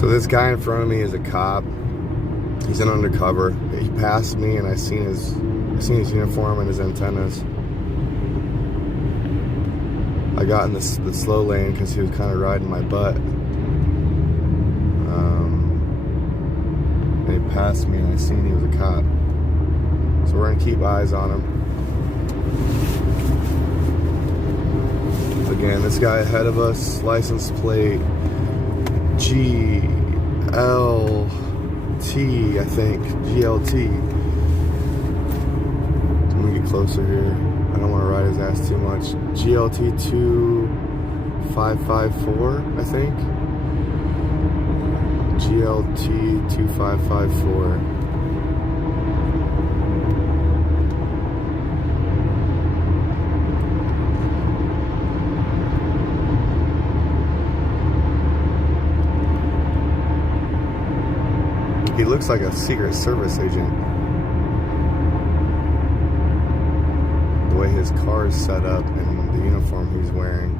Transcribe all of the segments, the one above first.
So this guy in front of me is a cop. He's an undercover. He passed me, and I seen his uniform and his antennas. I got in the slow lane because he was kind of riding my butt. And he passed me, and I seen he was a cop. So we're gonna keep eyes on him. Again, this guy ahead of us, license plate GLT, I think. GLT. Let me get closer here. I don't want to ride his ass too much. GLT 2554, I think. GLT 2554. He looks like a Secret Service agent. The way his car is set up and the uniform he's wearing.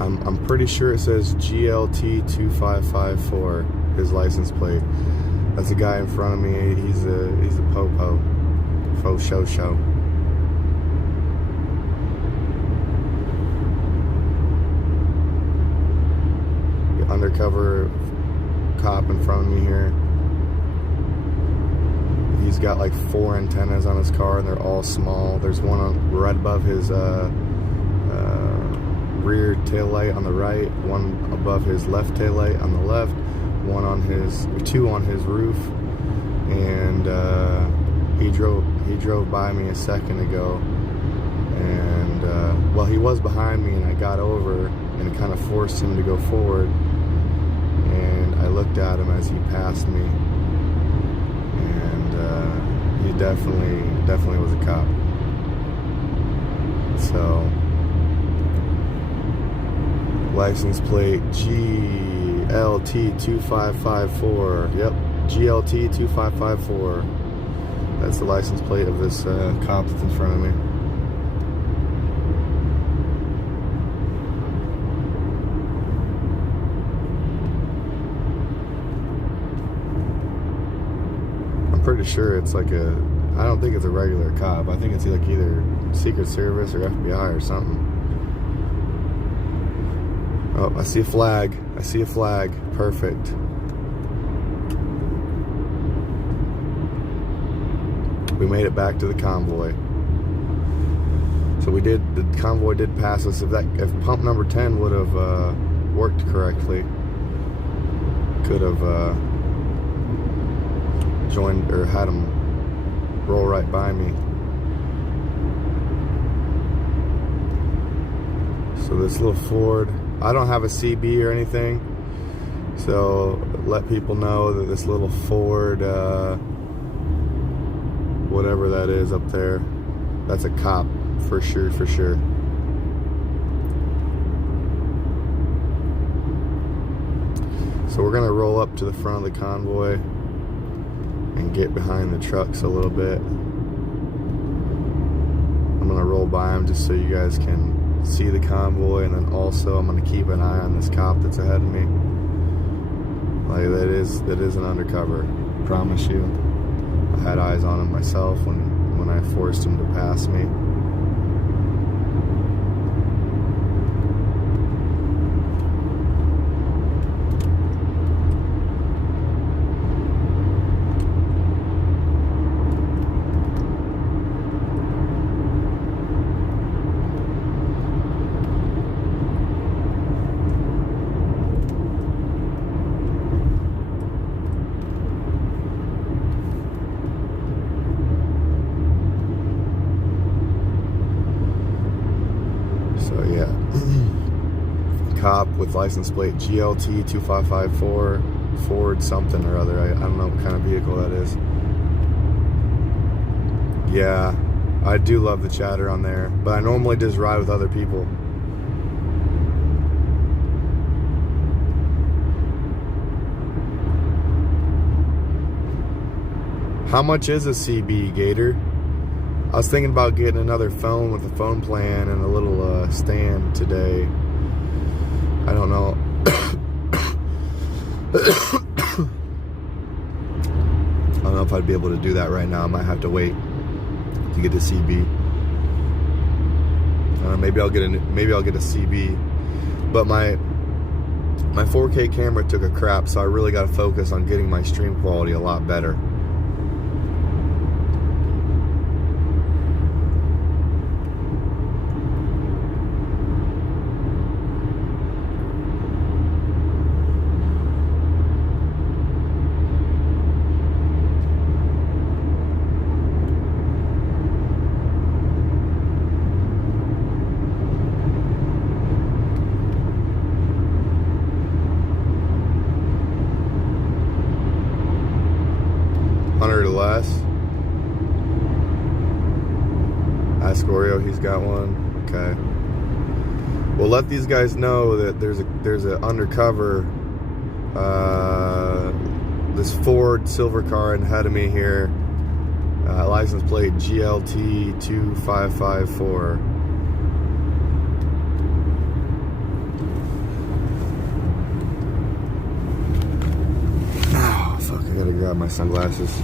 I'm pretty sure it says GLT 2554, his license plate. That's a guy in front of me. He's a popo. Faux show. The undercover cop in front of me here. He's got like 4 antennas on his car, and they're all small. There's one right above his rear tail light on the right, one above his left tail light on the left, two on his roof, and he drove by me a second ago, and well, he was behind me, and I got over and it kind of forced him to go forward, and I looked at him as he passed me, and he definitely was a cop. So license plate GLT 2554. Yep, GLT 2554. That's the license plate of this cop that's in front of me. I'm pretty sure it's like I don't think it's a regular cop. I think it's like either Secret Service or FBI or something. Oh, I see a flag. Perfect. We made it back to the convoy. So the convoy did pass us. If pump number 10 would have worked correctly, could have joined or had them roll right by me. So this little Ford, I don't have a CB or anything, so let people know that this little Ford, whatever that is up there, that's a cop for sure. So we're gonna roll up to the front of the convoy and get behind the trucks a little bit. I'm gonna roll by them just so you guys can see the convoy, and then also I'm gonna keep an eye on this cop that's ahead of me. Like that is an undercover, promise you. I had eyes on him myself when I forced him to pass me. So yeah, cop with license plate GLT 2554, Ford something or other. I don't know what kind of vehicle that is. Yeah, I do love the chatter on there, but I normally just ride with other people. How much is a CB, Gator? I was thinking about getting another phone with a phone plan and a little stand today. I don't know. I don't know if I'd be able to do that right now. I might have to wait to get the CB. Maybe I'll get a CB. But my 4K camera took a crap, so I really got to focus on getting my stream quality a lot better. Less. Ask Oreo, he's got one. Okay. Well, let these guys know that there's a undercover this Ford silver car ahead of me here. License plate GLT 2554. Oh, fuck, I gotta grab my sunglasses.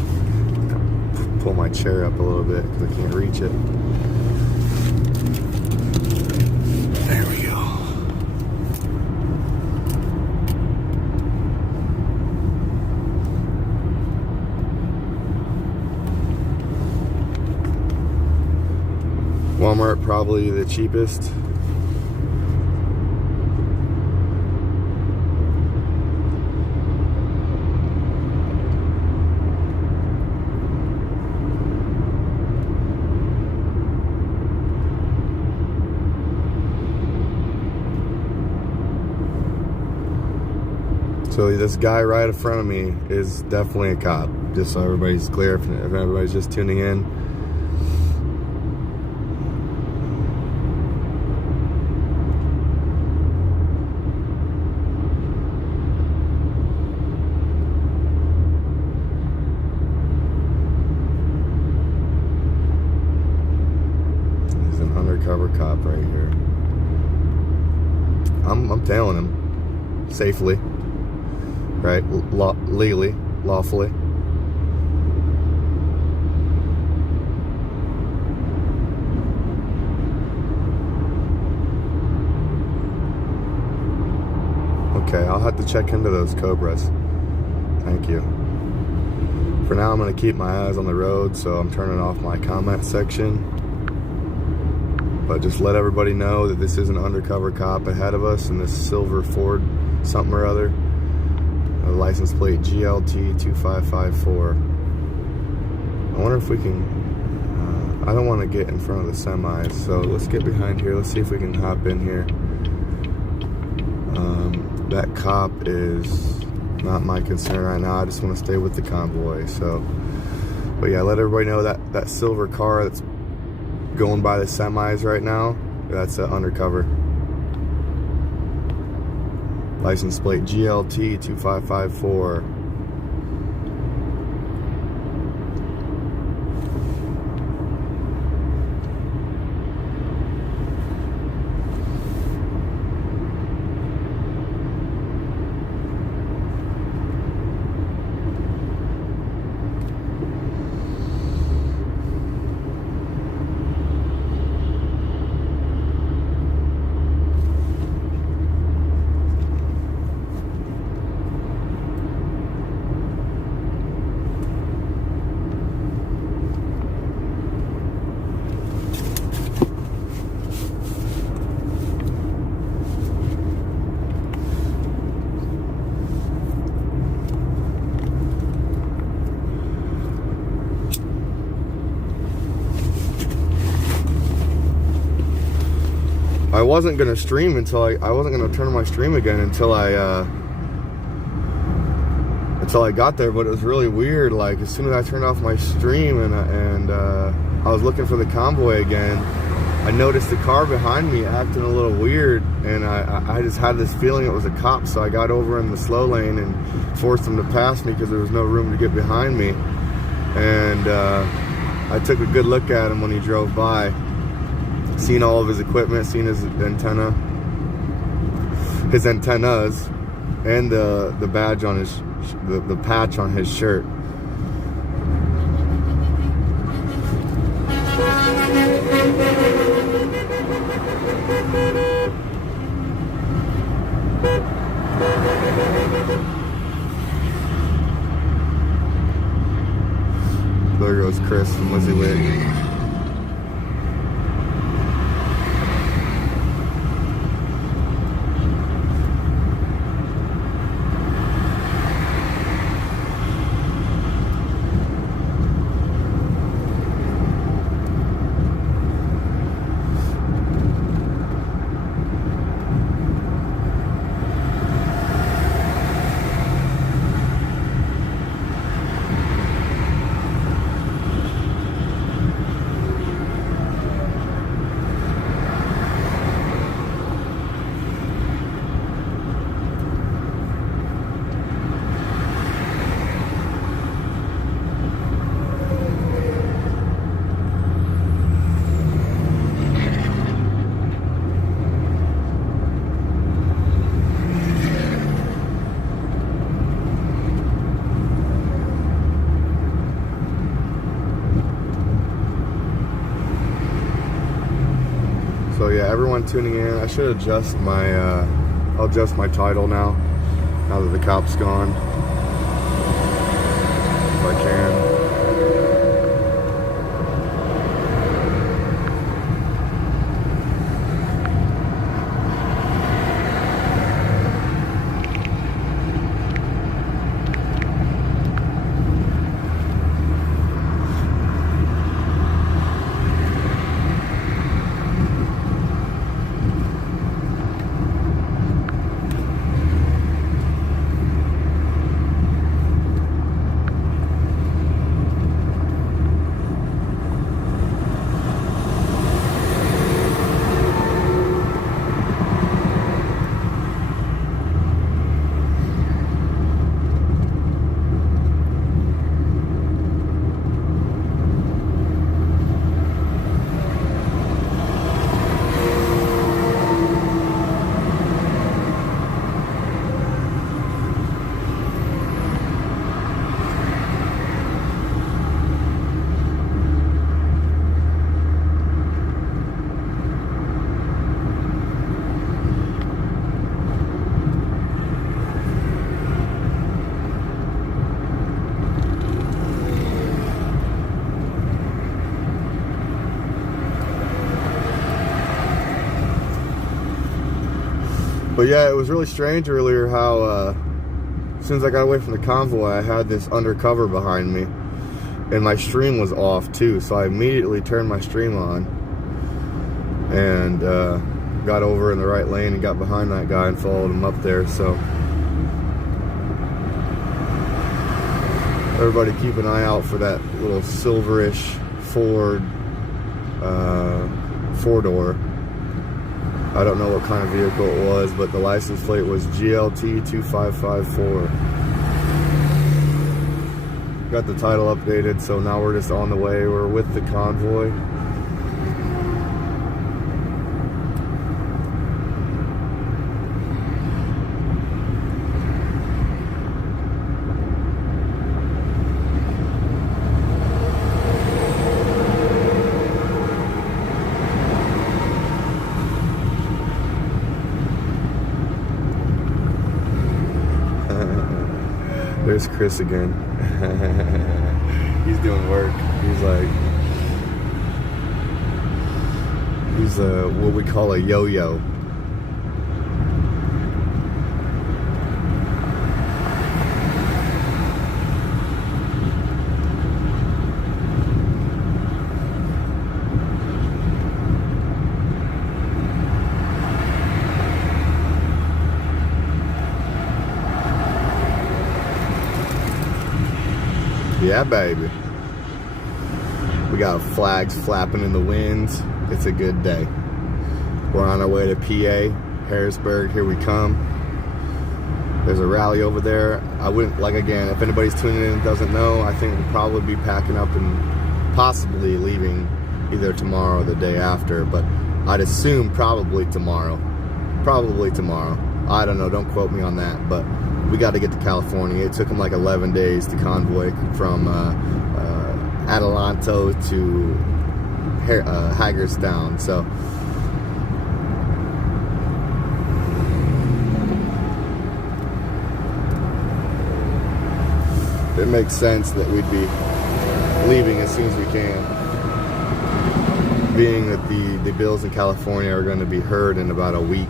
Pull my chair up a little bit because I can't reach it. There we go. Walmart probably the cheapest. So this guy right in front of me is definitely a cop, just so everybody's clear, if everybody's just tuning in. He's an undercover cop right here. I'm tailing him safely. Right, legally, lawfully. Okay, I'll have to check into those Cobras. Thank you. For now, I'm going to keep my eyes on the road, so I'm turning off my comment section. But just let everybody know that this is an undercover cop ahead of us in this silver Ford something or other. License plate GLT 2554. I wonder if we can, I don't want to get in front of the semis, so let's get behind here. Let's see if we can hop in here. That cop is not my concern right now. I just want to stay with the convoy. So, but yeah, let everybody know that that silver car that's going by the semis right now, that's an undercover. License plate GLT 2554. I wasn't gonna stream until I wasn't gonna turn on my stream again until I got there, but it was really weird. Like as soon as I turned off my stream and I was looking for the convoy again, I noticed the car behind me acting a little weird, and I just had this feeling it was a cop, so I got over in the slow lane and forced him to pass me because there was no room to get behind me. and I took a good look at him when he drove by. Seen all of his equipment, seen his antennas, and the badge on his, the patch on his shirt. There goes Chris from WYSIWYG. So yeah, everyone tuning in, I should adjust my, I'll adjust my title now that the cop's gone, if I can. But yeah, it was really strange earlier how as soon as I got away from the convoy, I had this undercover behind me, and my stream was off too. So I immediately turned my stream on and got over in the right lane and got behind that guy and followed him up there. So everybody keep an eye out for that little silverish Ford four-door. I don't know what kind of vehicle it was, but the license plate was GLT 2554. Got the title updated, so now we're just on the way. We're with the convoy. There's Chris again. He's doing work. He's what we call a yo-yo. Yeah, baby. We got flags flapping in the winds. It's a good day. We're on our way to PA, Harrisburg. Here we come. There's a rally over there. I wouldn't, like, again, if anybody's tuning in and doesn't know, I think we'll probably be packing up and possibly leaving either tomorrow or the day after, but I'd assume probably tomorrow. Probably tomorrow. I don't know, don't quote me on that, but we got to get to California. It took them like 11 days to convoy from Adelanto to Hagerstown, so it makes sense that we'd be leaving as soon as we can, being that the bills in California are going to be heard in about a week.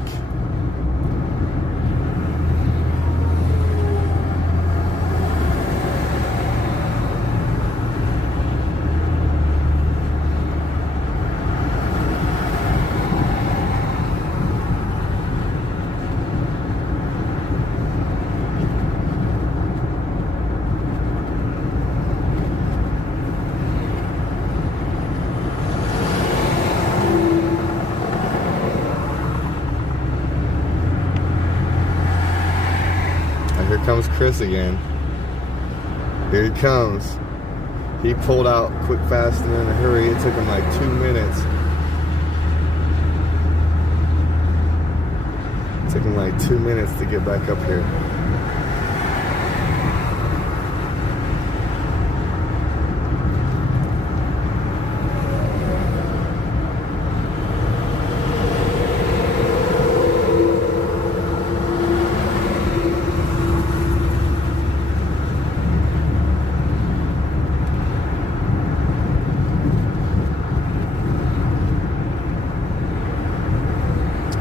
Here comes Chris again. Here he comes. He pulled out quick, fast, and in a hurry. It took him like 2 minutes. It took him like 2 minutes to get back up here.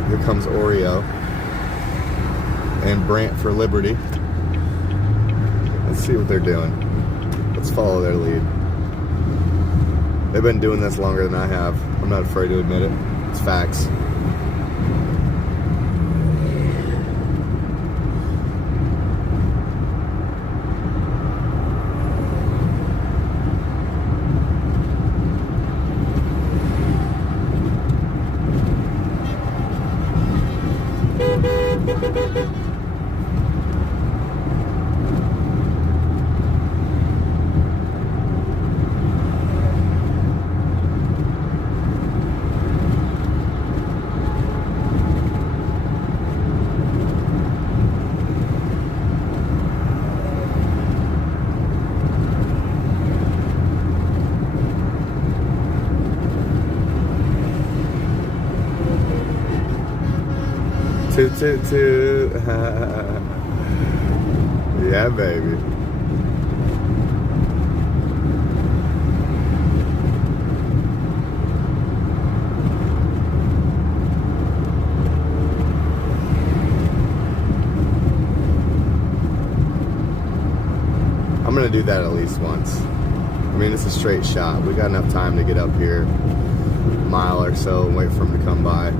Here comes Oreo and Brant for Liberty. Let's see what they're doing. Let's follow their lead. They've been doing this longer than I have. I'm not afraid to admit it. It's facts. Toot, toot, toot. Yeah, baby. I'm gonna do that at least once. I mean, it's a straight shot. We got enough time to get up here a mile or so and wait for him to come by.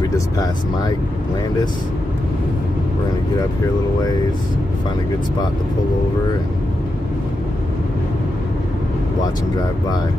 We just passed Mike Landis. We're gonna get up here a little ways, find a good spot to pull over and watch him drive by.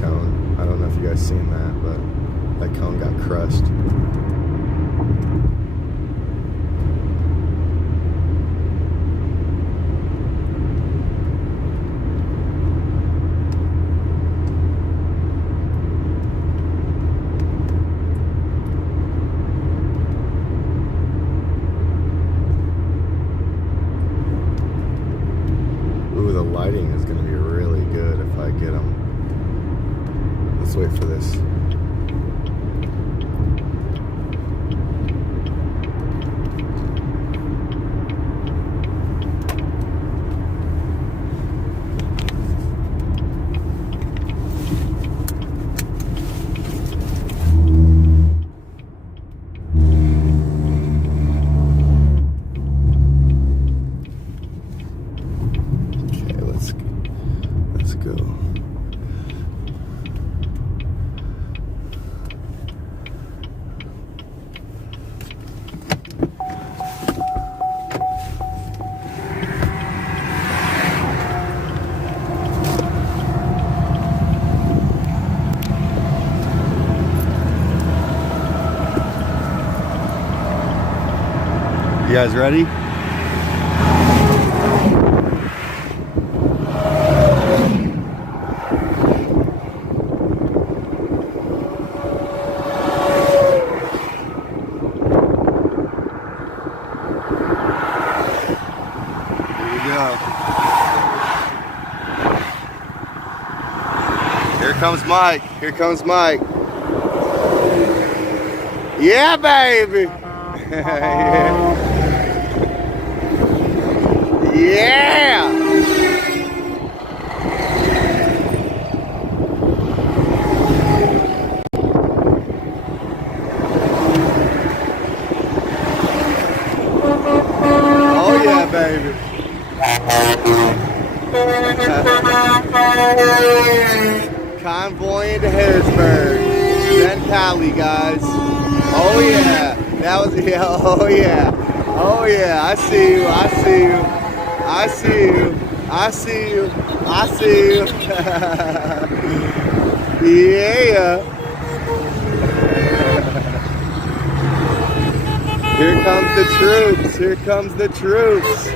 cone. I don't know if you guys seen that, but that cone got crushed. Ooh, the lighting is going to be really good if I get them. Let's wait for this. Let's go. You guys ready? Here comes Mike. Here comes Mike. Yeah, baby. Yeah. Oh yeah, baby. Convoy into Harrisburg, then Cali, guys. Oh yeah, that was, yeah, oh yeah, oh yeah, I see you, I see you, I see you, I see you, I see you. Yeah. Here comes the troops, here comes the troops.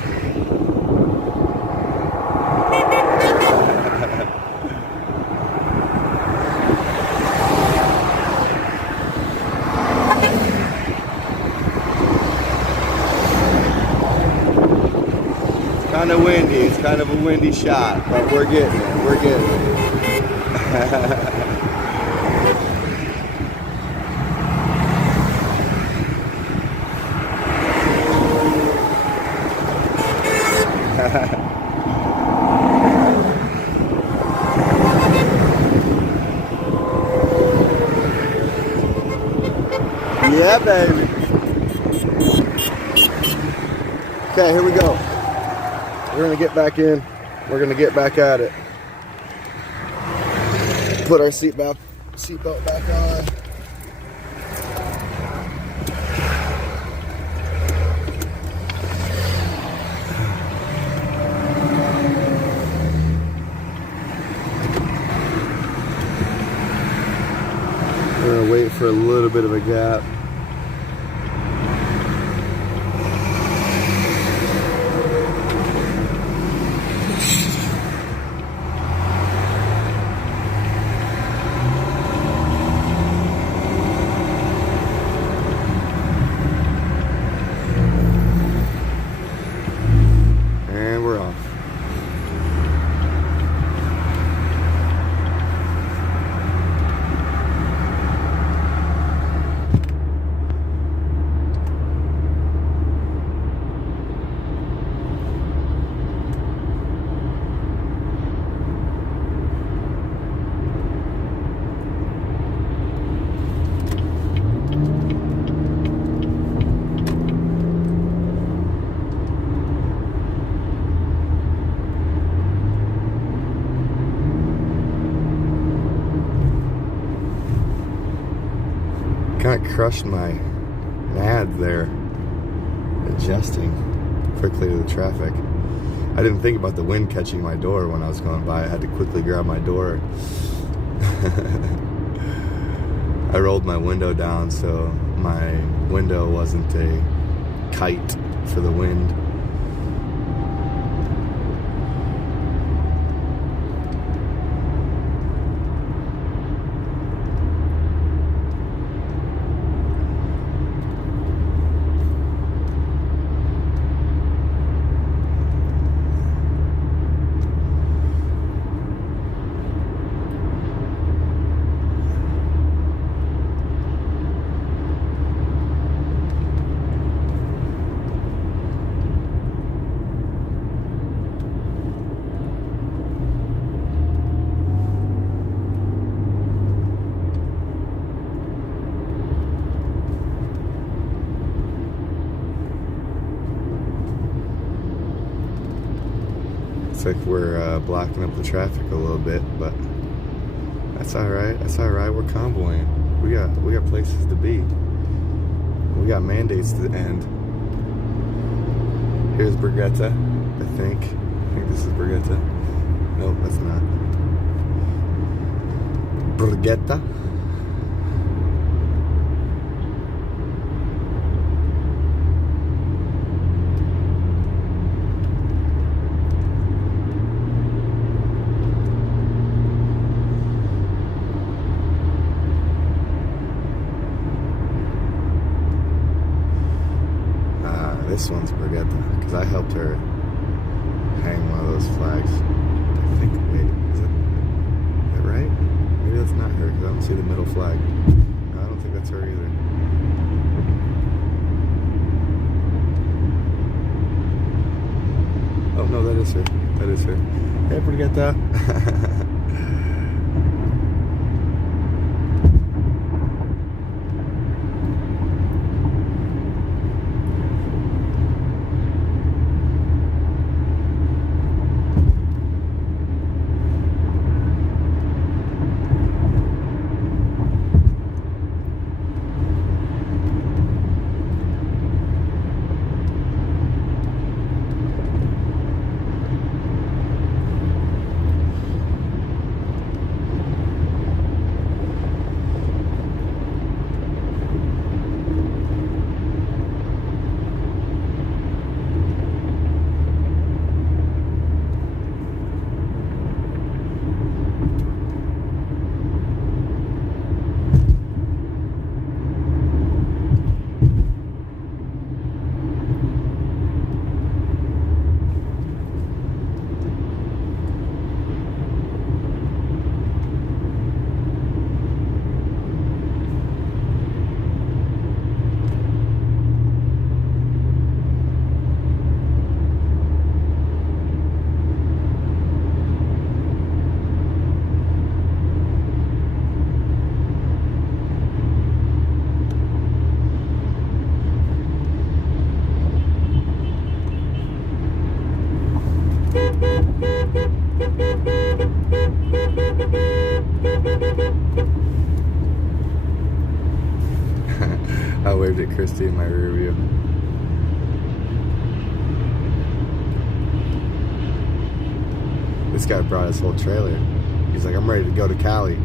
Kind of windy, it's kind of a windy shot, but we're getting it, we're getting it. Yeah, baby. Okay, here we go. We're gonna get back in. We're gonna get back at it. Put our seatbelt back on. We're gonna wait for a little bit of a gap. And we're off. Kind of crushed my nads there, adjusting quickly to the traffic. I didn't think about the wind catching my door when I was going by. I had to quickly grab my door I rolled my window down so my window wasn't a kite for the wind. Looks like we're blocking up the traffic a little bit, but that's all right. That's all right. We're convoying. We got places to be. We got mandates to end. Here's Borgetta, I think. I think this is Borgetta. Nope, that's not. Borgetta. This one's Borgetta, because I helped her hang one of those flags. I think, wait, is it right? Maybe that's not her, because I don't see the middle flag. No, I don't think that's her either. Oh, no, that is her. That is her. Hey, Borgetta. I waved at Christy in my rear view. This guy brought his whole trailer. He's like, I'm ready to go to Cali.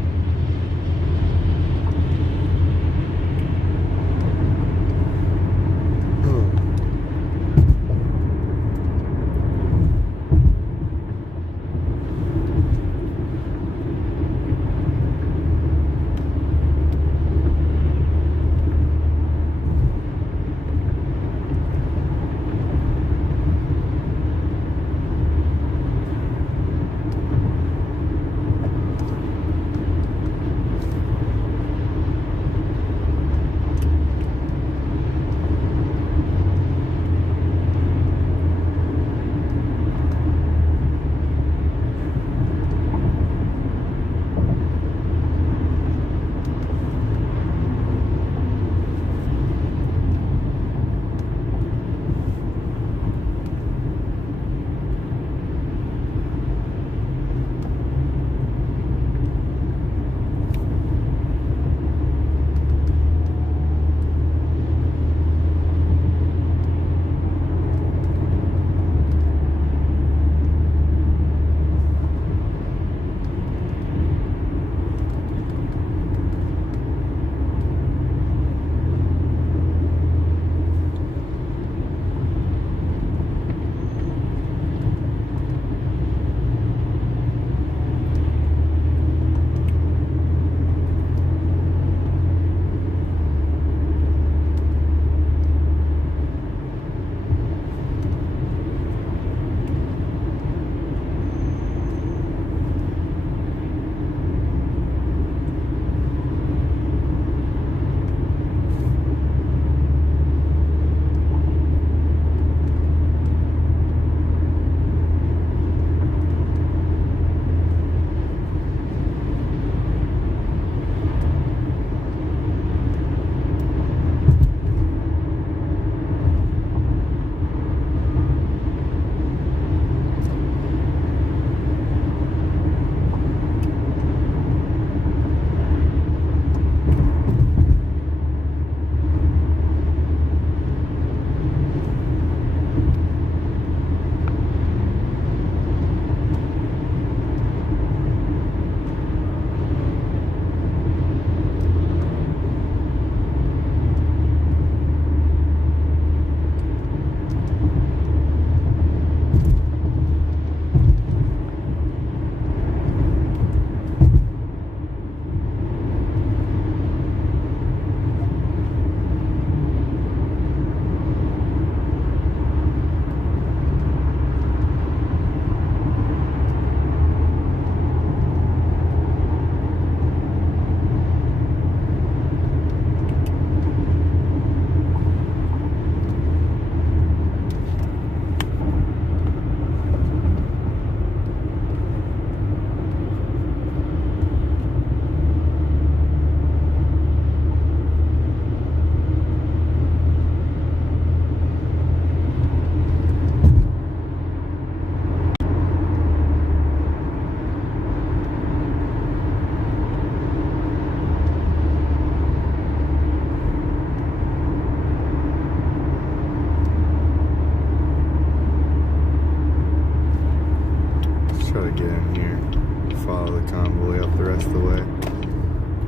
follow the convoy up the rest of the way.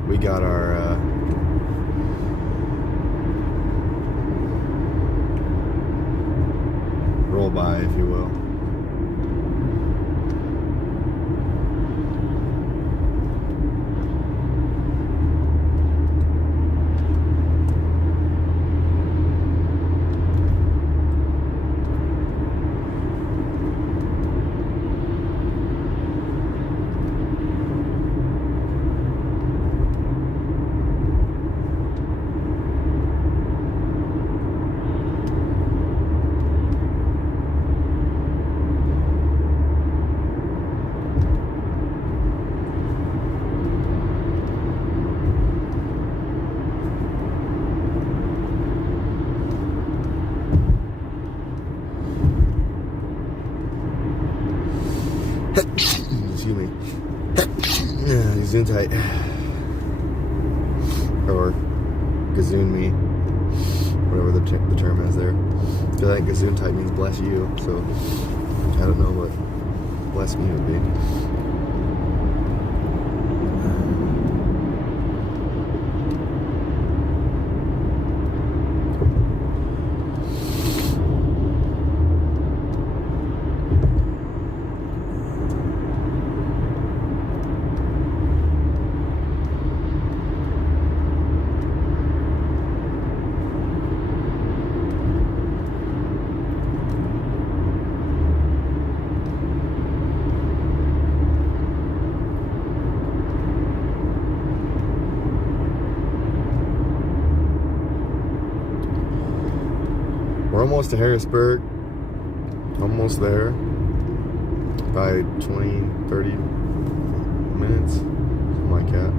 We got our roll by, if you will. Excuse me. Gazoon tight. Or gazoon me. Whatever the term is there. So I think gazoon tight means bless you. So I don't know what bless me would be. We're almost to Harrisburg. Almost there. By 20, 30 minutes. Something like that.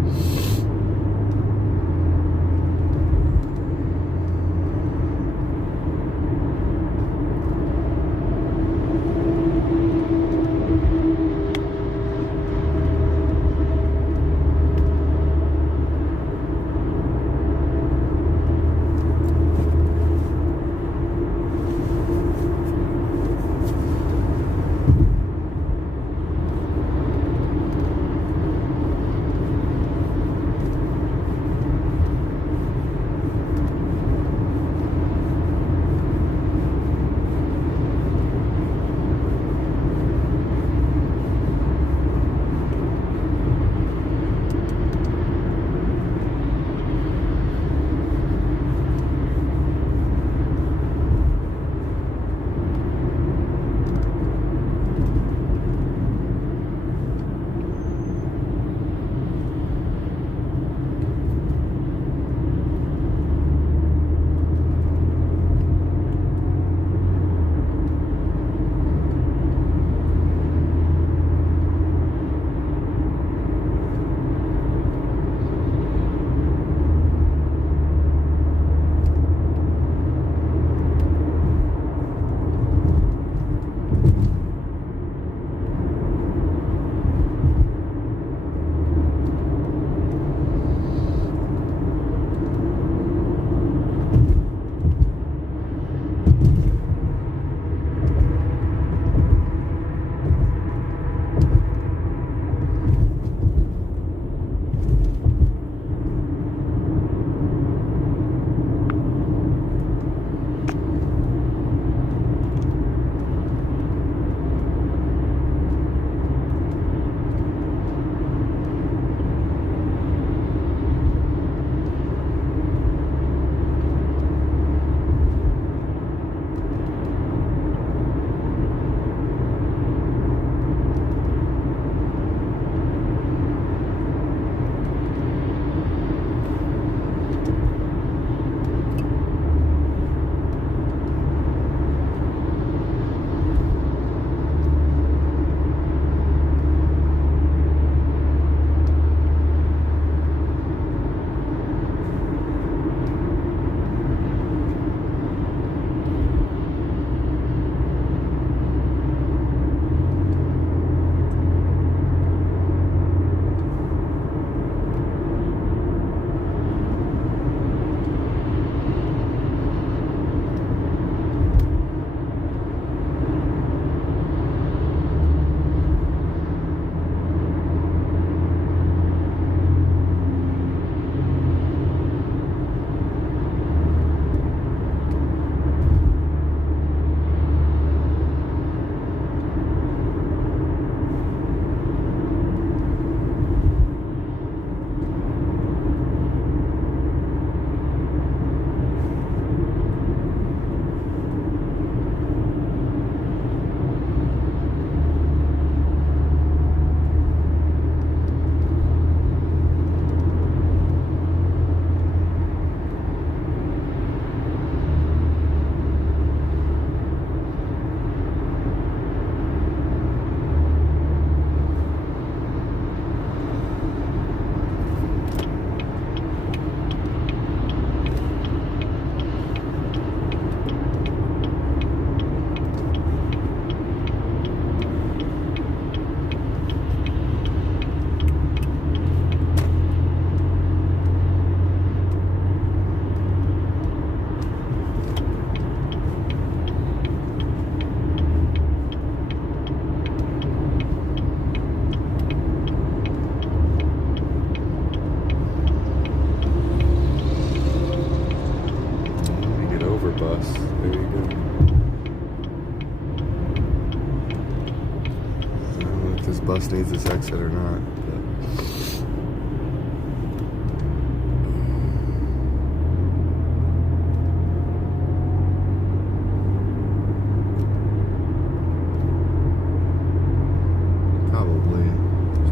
bus needs this exit or not.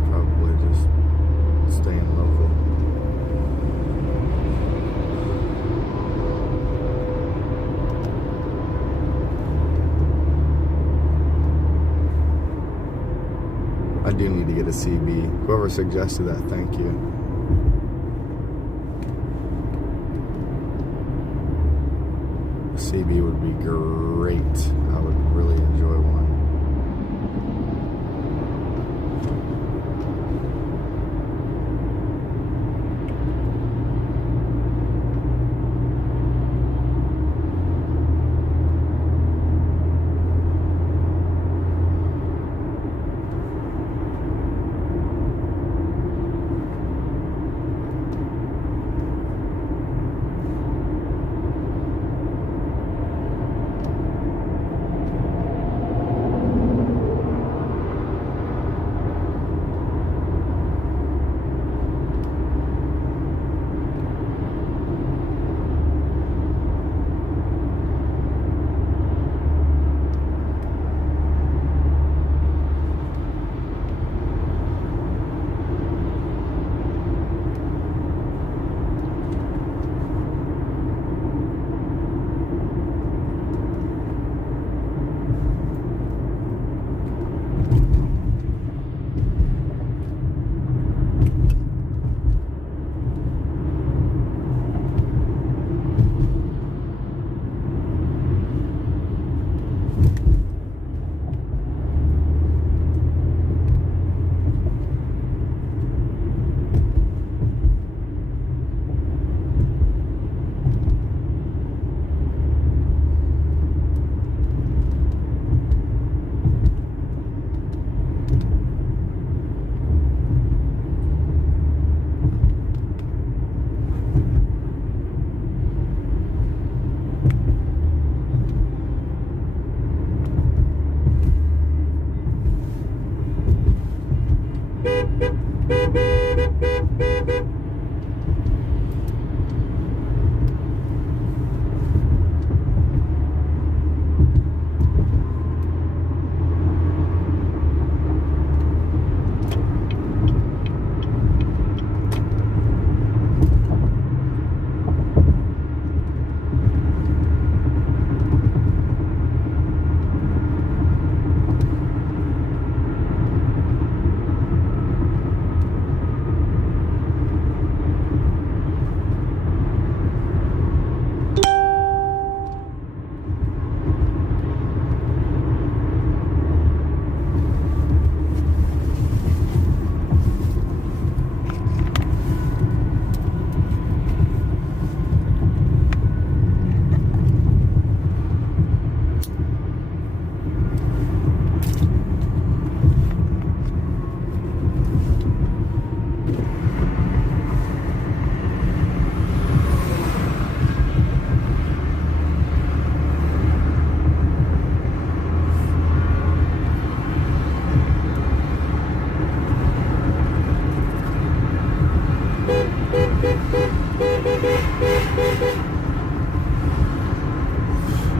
Probably just staying local. I do need to get a CB. Whoever suggested that, thank you. A CB would be great. I would really enjoy one.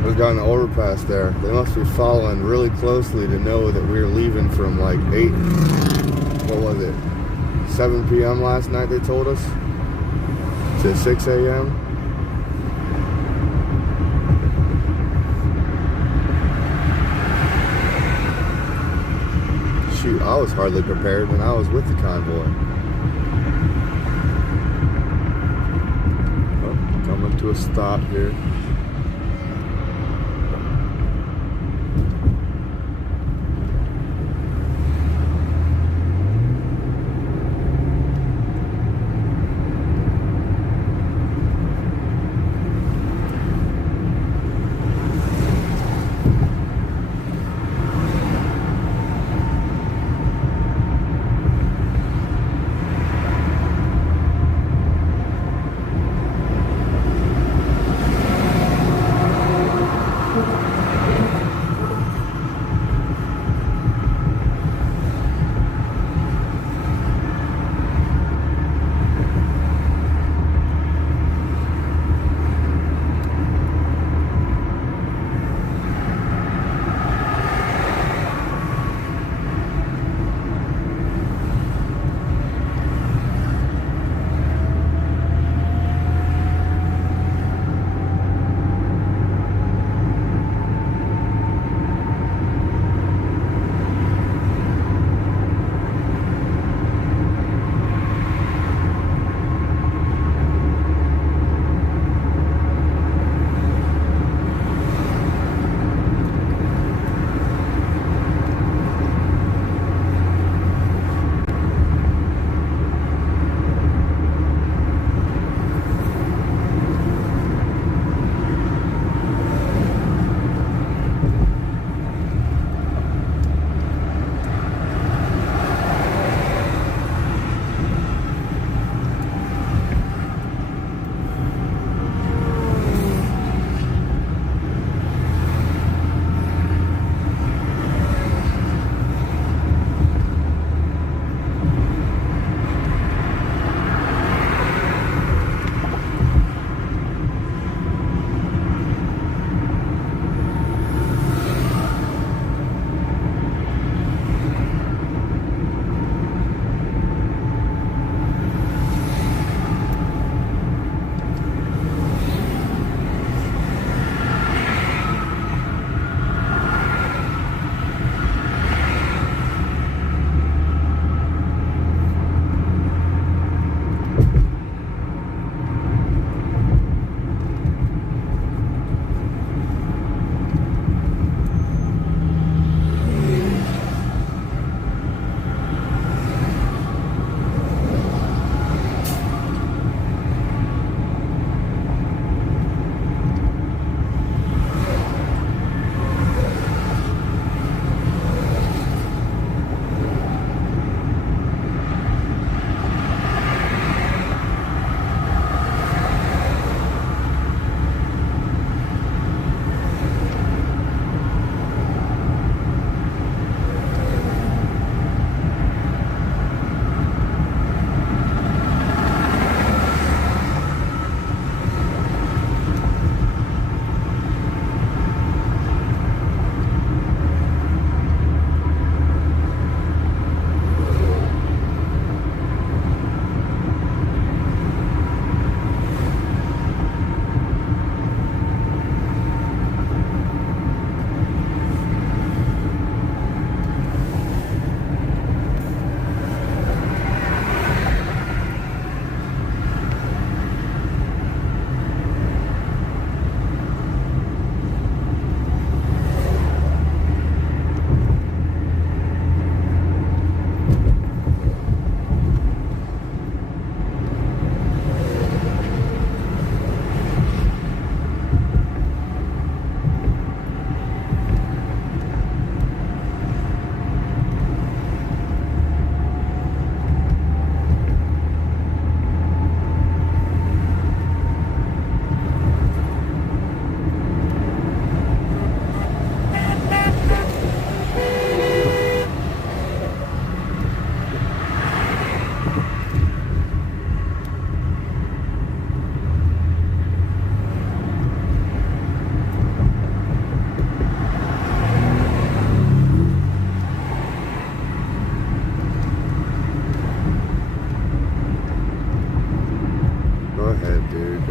We got an overpass there. They must be following really closely to know that we were leaving from like 8, what was it, 7 p.m. last night they told us, to 6 a.m. Shoot, I was hardly prepared when I was with the convoy. Oh, coming to a stop here.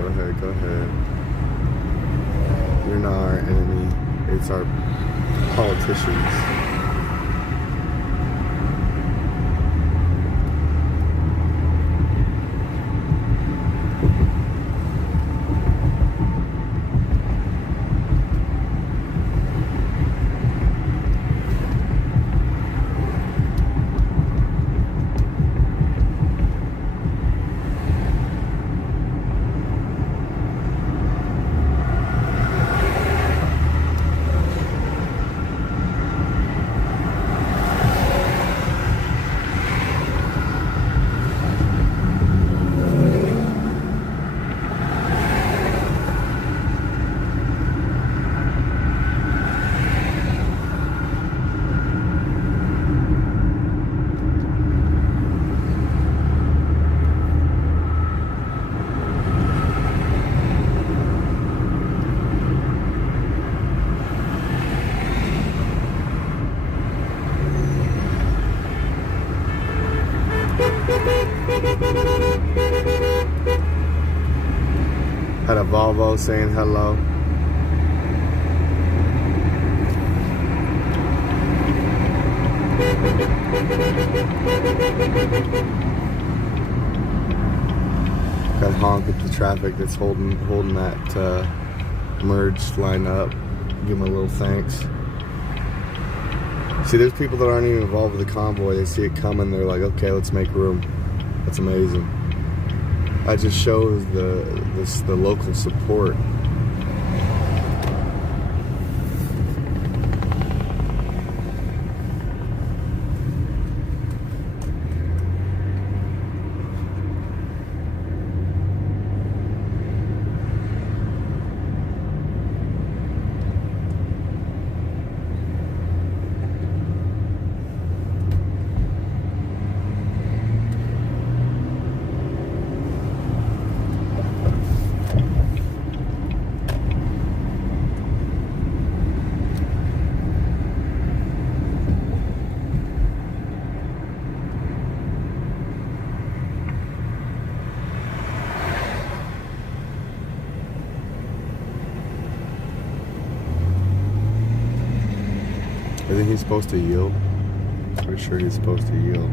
Go ahead, go ahead. You're not our enemy. It's our politicians. Had a Volvo saying hello. Got honk at the traffic that's holding that merged line up. Give them a little thanks. See, there's people that aren't even involved with the convoy. They see it coming. They're like, okay, let's make room. That's amazing. That just shows the local support. I think he's supposed to yield. Pretty sure he's supposed to yield.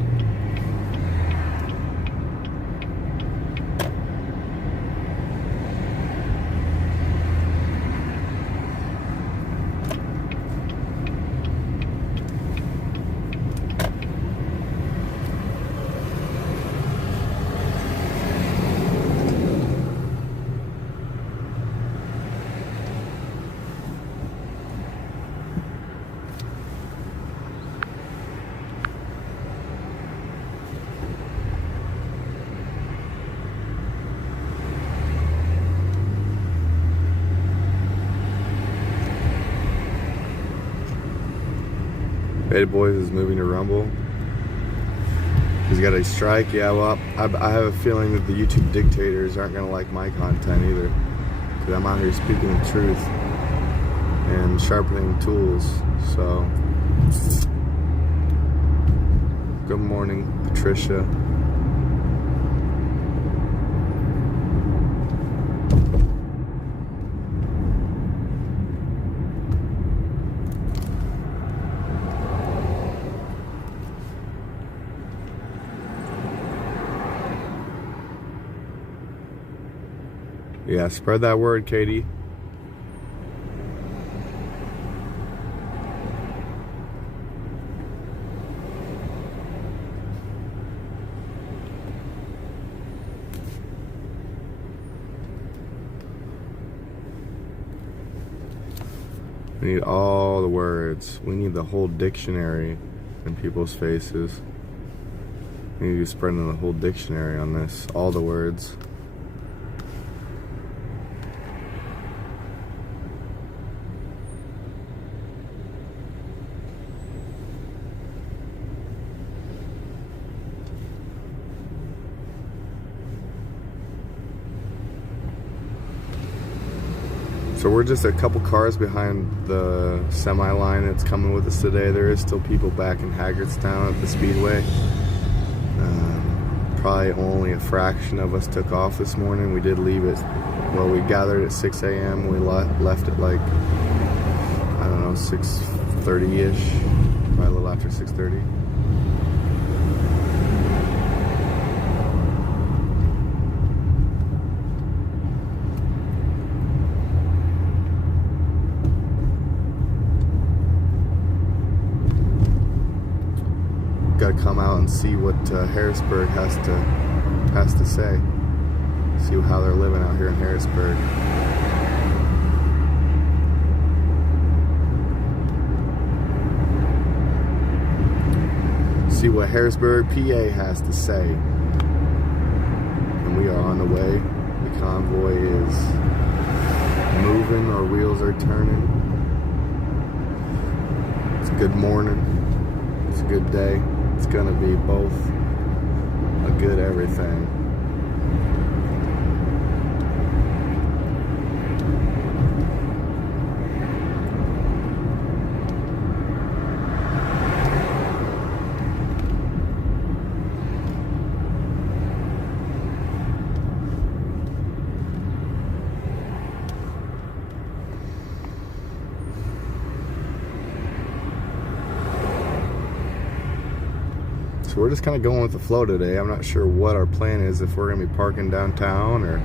Beta Boys is moving to Rumble. He's got a strike. Yeah, well, I have a feeling that the YouTube dictators aren't going to like my content either. Because I'm out here speaking the truth and sharpening tools. So, good morning, Patricia. Yeah, spread that word, Katie. We need all the words. We need the whole dictionary in people's faces. We need to be spreading the whole dictionary on this. All the words. So we're just a couple cars behind the semi line that's coming with us today. There is still people back in Hagerstown at the Speedway. Probably only a fraction of us took off this morning. We did leave at Well, we gathered at 6 a.m. We left at like, I don't know, 6:30-ish, probably a little after 6:30. Got to come out and see what Harrisburg has to say. See how they're living out here in Harrisburg. See what Harrisburg, PA has to say. And we are on the way. The convoy is moving. Our wheels are turning. It's a good morning. It's a good day. It's gonna be both a good everything. So we're just kind of going with the flow today. I'm not sure what our plan is, if we're going to be parking downtown or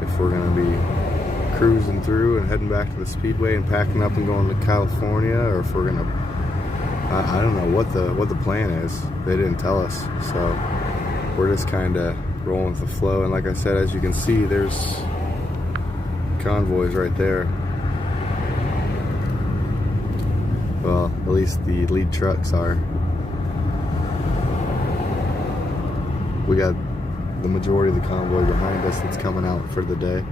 if we're going to be cruising through and heading back to the Speedway and packing up and going to California, or if we're going to, I don't know what the plan is. They didn't tell us. So we're just kind of rolling with the flow. And like I said, as you can see, there's convoys right there. Well, at least the lead trucks are. We got the majority of the convoy behind us that's coming out for the day.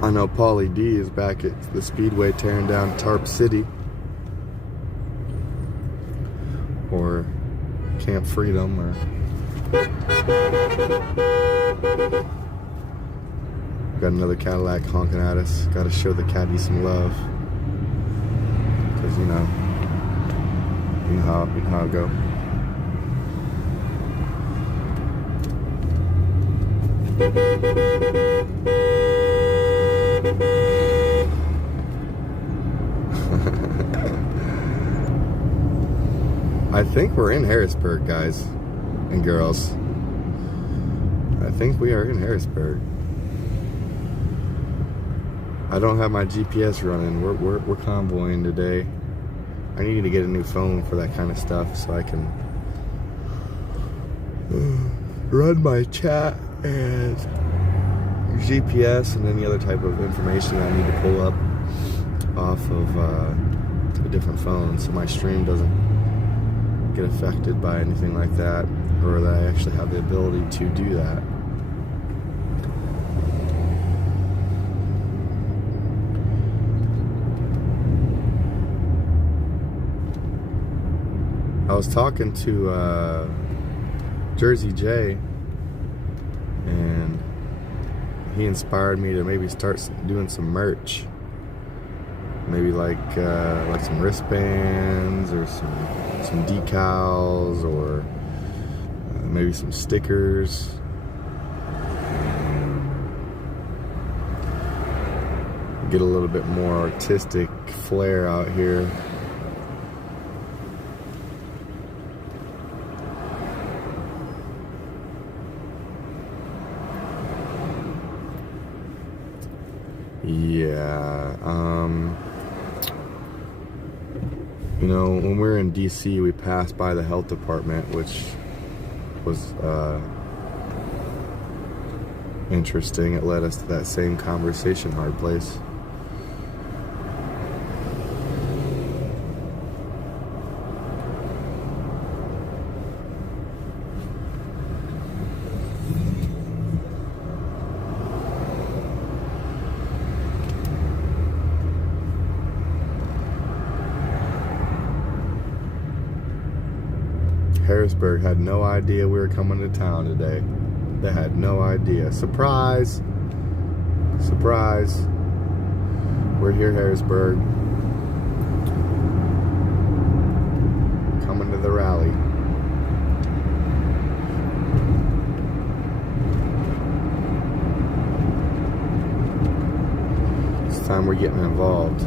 I know Paulie D is back at the Speedway tearing down Tarp City. Or Camp Freedom, or... Got another Cadillac honking at us. Gotta show the caddy some love. Because, you know how it go. I think we're in Harrisburg, guys and girls. I think we are in Harrisburg. I don't have my GPS running. We're convoying today. I need to get a new phone for that kind of stuff so I can run my chat and GPS and any other type of information I need to pull up off of a different phone, so my stream doesn't get affected by anything like that, or that I actually have the ability to do that. I was talking to Jersey J, and he inspired me to maybe start doing some merch. Maybe like some wristbands, or some decals, or maybe some stickers. Get a little bit more artistic flair out here. Yeah, you know, when we were in DC, we passed by the health department, which was interesting. It led us to that same conversation, hard place. Harrisburg had no idea we were coming to town today. They had no idea. Surprise! Surprise! We're here, Harrisburg. Coming to the rally. we're getting involved.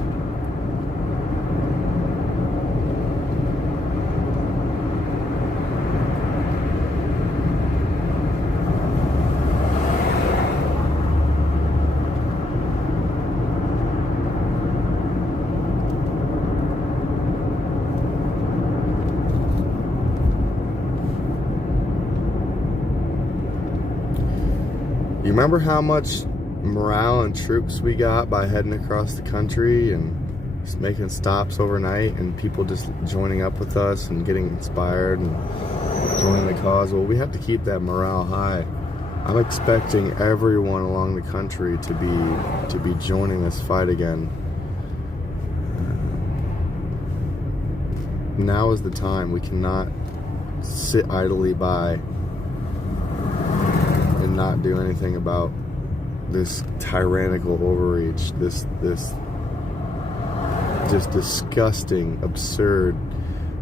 You remember how much morale and troops we got by heading across the country and just making stops overnight, and people just joining up with us and getting inspired and joining the cause? Well, we have to keep that morale high. I'm expecting everyone along the country to be joining this fight again. Now is the time. We cannot sit idly by and not do anything about this tyrannical overreach, this just disgusting, absurd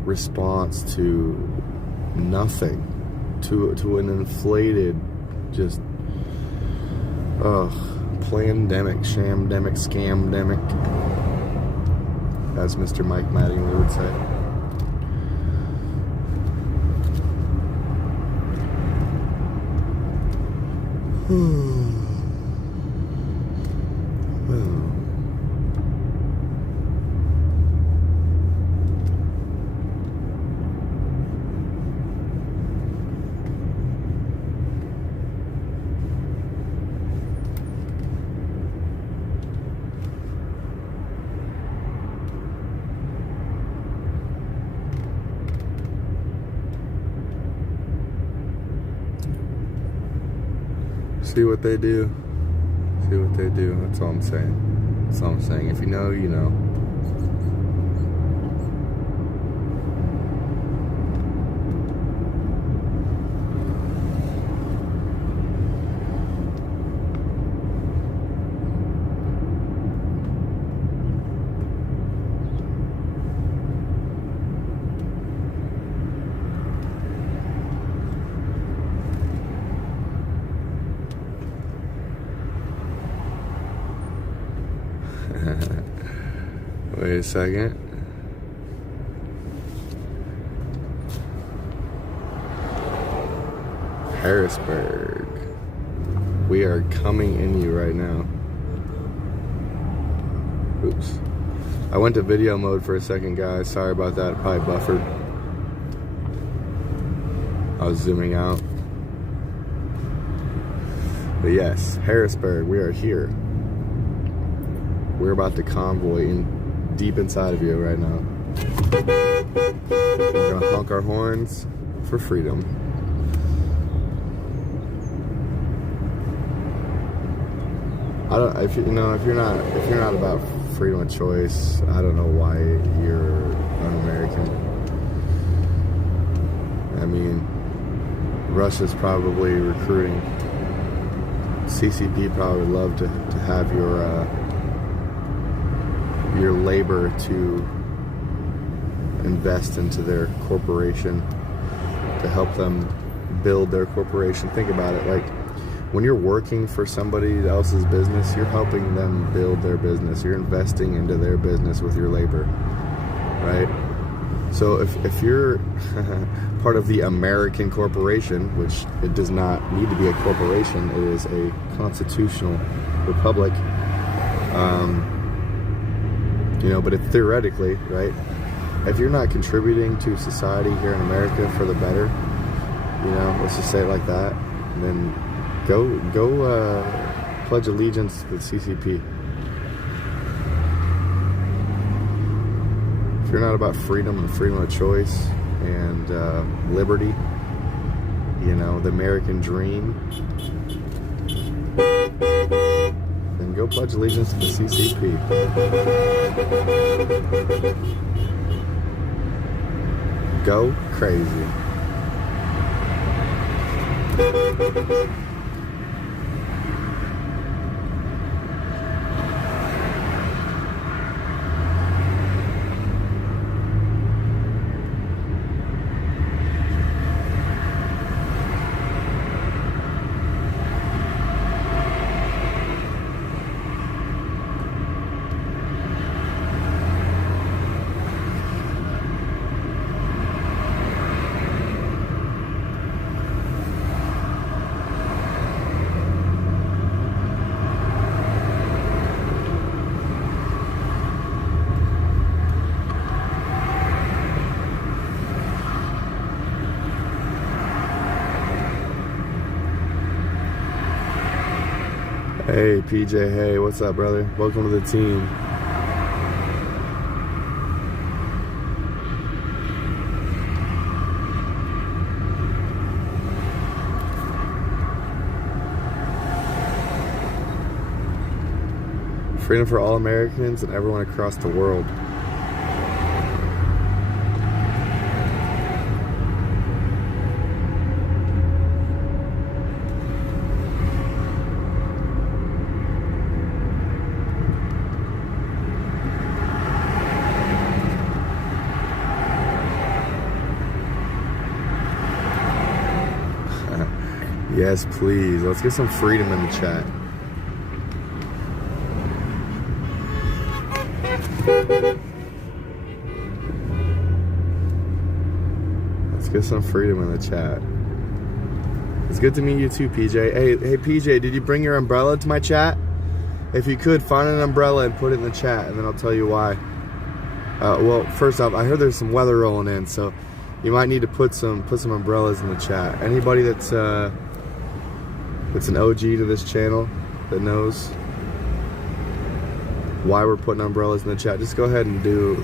response to nothing, to an inflated, just plandemic, shamdemic, scamdemic, as Mr. Mike Mattingly would say. See what they do. See what they do. That's all I'm saying. That's all I'm saying. If you know, you know. Wait a second. Harrisburg. We are coming in you right now. Oops. I went to video mode for a second, guys. Sorry about that. It probably buffered. I was zooming out. But yes, Harrisburg, we are here. We're about to convoy in deep inside of you right now. We're gonna honk our horns for freedom. If you're not about freedom of choice, I don't know why you're un-American. I mean, Russia's probably recruiting. CCP probably would love to have your labor to invest into their corporation, to help them build their corporation. Think about it, like when you're working for somebody else's business, you're helping them build their business. You're investing into their business with your labor, right? So if you're part of the American corporation, which it does not need to be a corporation, it is a constitutional republic, but theoretically, right? If you're not contributing to society here in America for the better, let's just say it like that, then go pledge allegiance to the CCP. If you're not about freedom and freedom of choice and liberty, the American dream, then go pledge allegiance to the CCP. Go crazy. Hey, PJ. Hey, what's up, brother? Welcome to the team. Freedom for all Americans and everyone across the world. Yes, please. Let's get some freedom in the chat. Let's get some freedom in the chat. It's good to meet you too, PJ. Hey, PJ, did you bring your umbrella to my chat? If you could, find an umbrella and put it in the chat, and then I'll tell you why. Well, first off, I heard there's some weather rolling in, so you might need to put some umbrellas in the chat. Anybody that's an OG to this channel that knows why we're putting umbrellas in the chat, just go ahead and do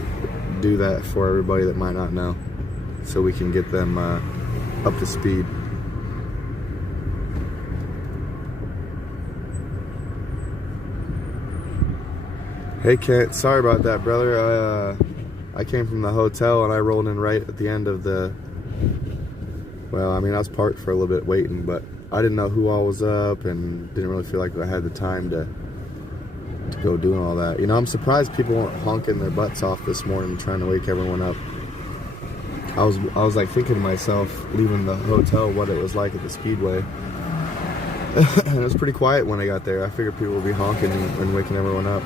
that for everybody that might not know, so we can get them up to speed. Hey Kent, sorry about that, brother. I came from the hotel and I rolled in right at the end of the, well, I mean, I was parked for a little bit waiting, but I didn't know who all was up and didn't really feel like I had the time to go doing all that. You know, I'm surprised people weren't honking their butts off this morning trying to wake everyone up. I was like thinking to myself, leaving the hotel, what it was like at the Speedway. And it was pretty quiet when I got there. I figured people would be honking and waking everyone up.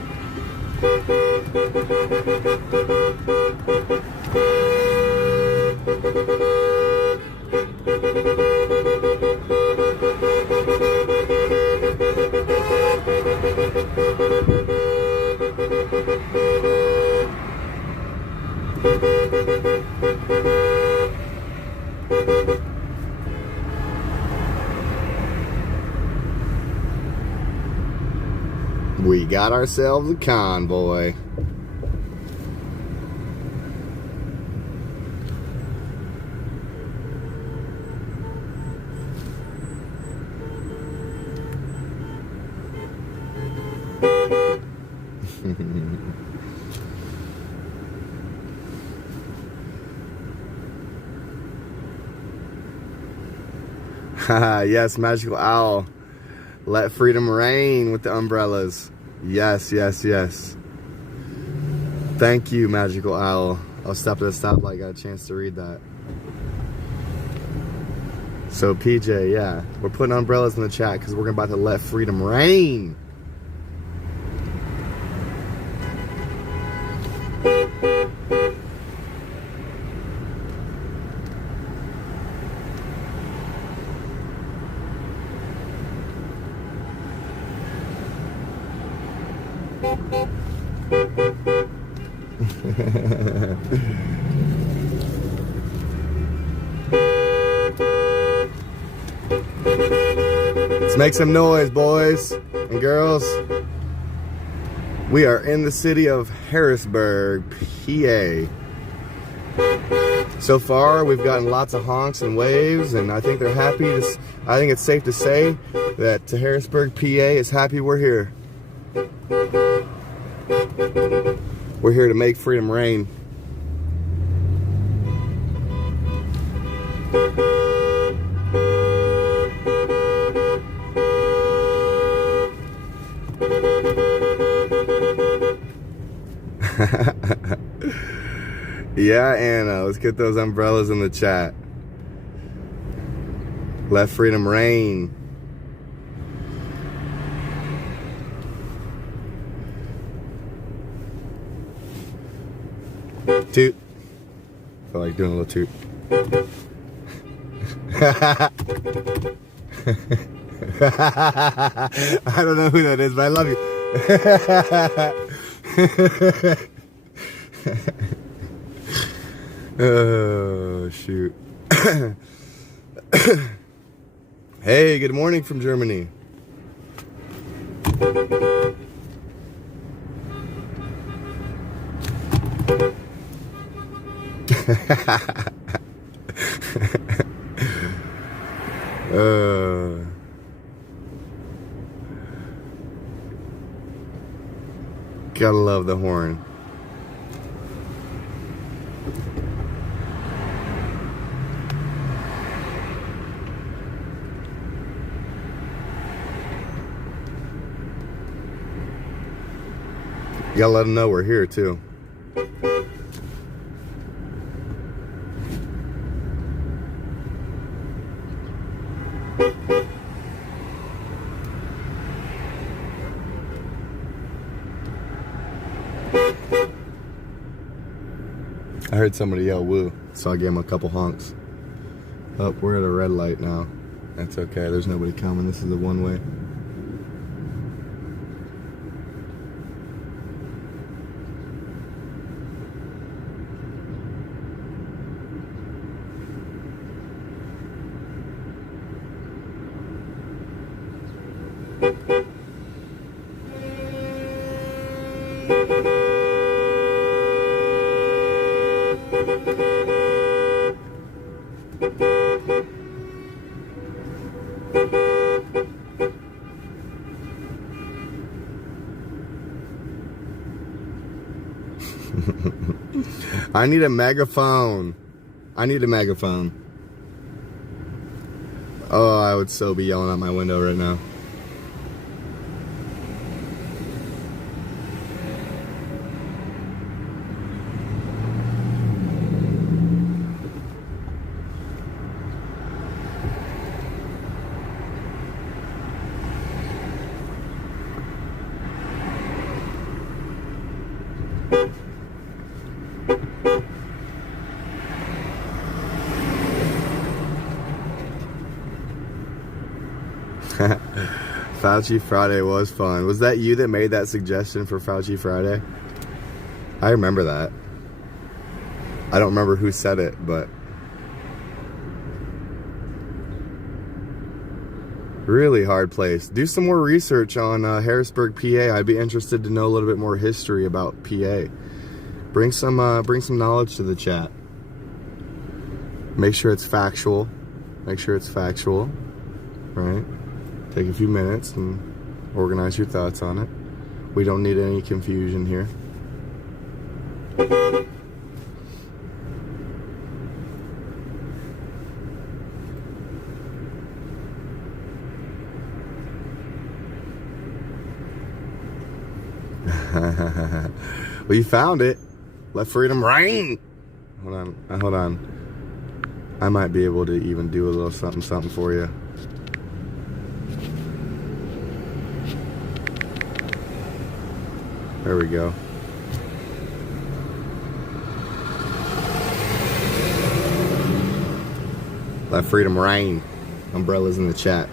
We got ourselves a convoy. Yes, Magical Owl. Let freedom reign with the umbrellas. Yes, yes, yes. Thank you, Magical Owl. I'll stop at a stoplight, got a chance to read that. So PJ, yeah, we're putting umbrellas in the chat because we're about to let freedom reign. Let's make some noise, boys and girls. We are in the city of Harrisburg, PA. So far, we've gotten lots of honks and waves, and I think they're happy. I think it's safe to say that Harrisburg, PA is happy we're here. We're here to make freedom reign. Yeah, Anna, let's get those umbrellas in the chat. Let freedom reign. Toot. I feel like doing a little toot. I don't know who that is, but I love you. Oh, shoot. Hey, good morning from Germany. Gotta love the horn. You gotta let them know we're here too. I heard somebody yell woo, so I gave him a couple honks. Oh, we're at a red light now. That's okay, there's nobody coming. This is the one way. I need a megaphone. I need a megaphone. Oh, I would so be yelling out my window right now. Fauci Friday was fun. Was that you that made that suggestion for Fauci Friday? I remember that. I don't remember who said it, but really hard place. Do some more research on Harrisburg, PA. I'd be interested to know a little bit more history about PA. Bring some knowledge to the chat. Make sure it's factual. Make sure it's factual, right? Take a few minutes and organize your thoughts on it. We don't need any confusion here. Well, you found it. Let freedom reign. Hold on. I might be able to even do a little something for you. There we go. Let freedom reign. Umbrellas in the chat.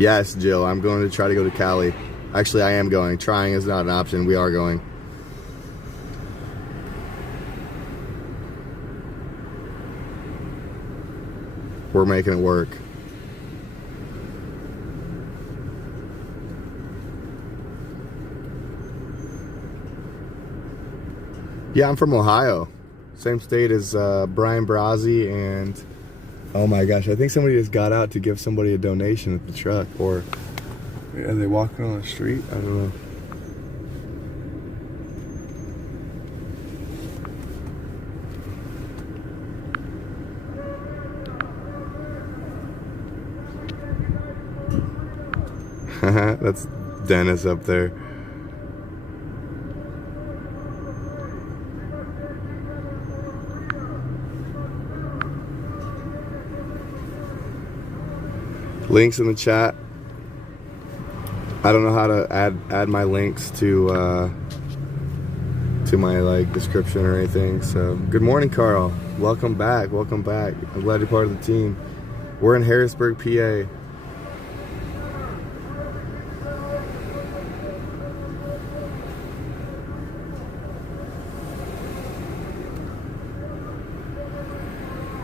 Yes, Jill, I'm going to try to go to Cali. Actually, I am going. Trying is not an option. We are going. We're making it work. Yeah, I'm from Ohio. Same state as Brian Brazzi and... Oh my gosh, I think somebody just got out to give somebody a donation at the truck. Or are they walking on the street? I don't know. That's Dennis up there. Links in the chat. I don't know how to add my links to my like description or anything. So good morning, Carl. Welcome back. Welcome back. I'm glad you're part of the team. We're in Harrisburg, PA.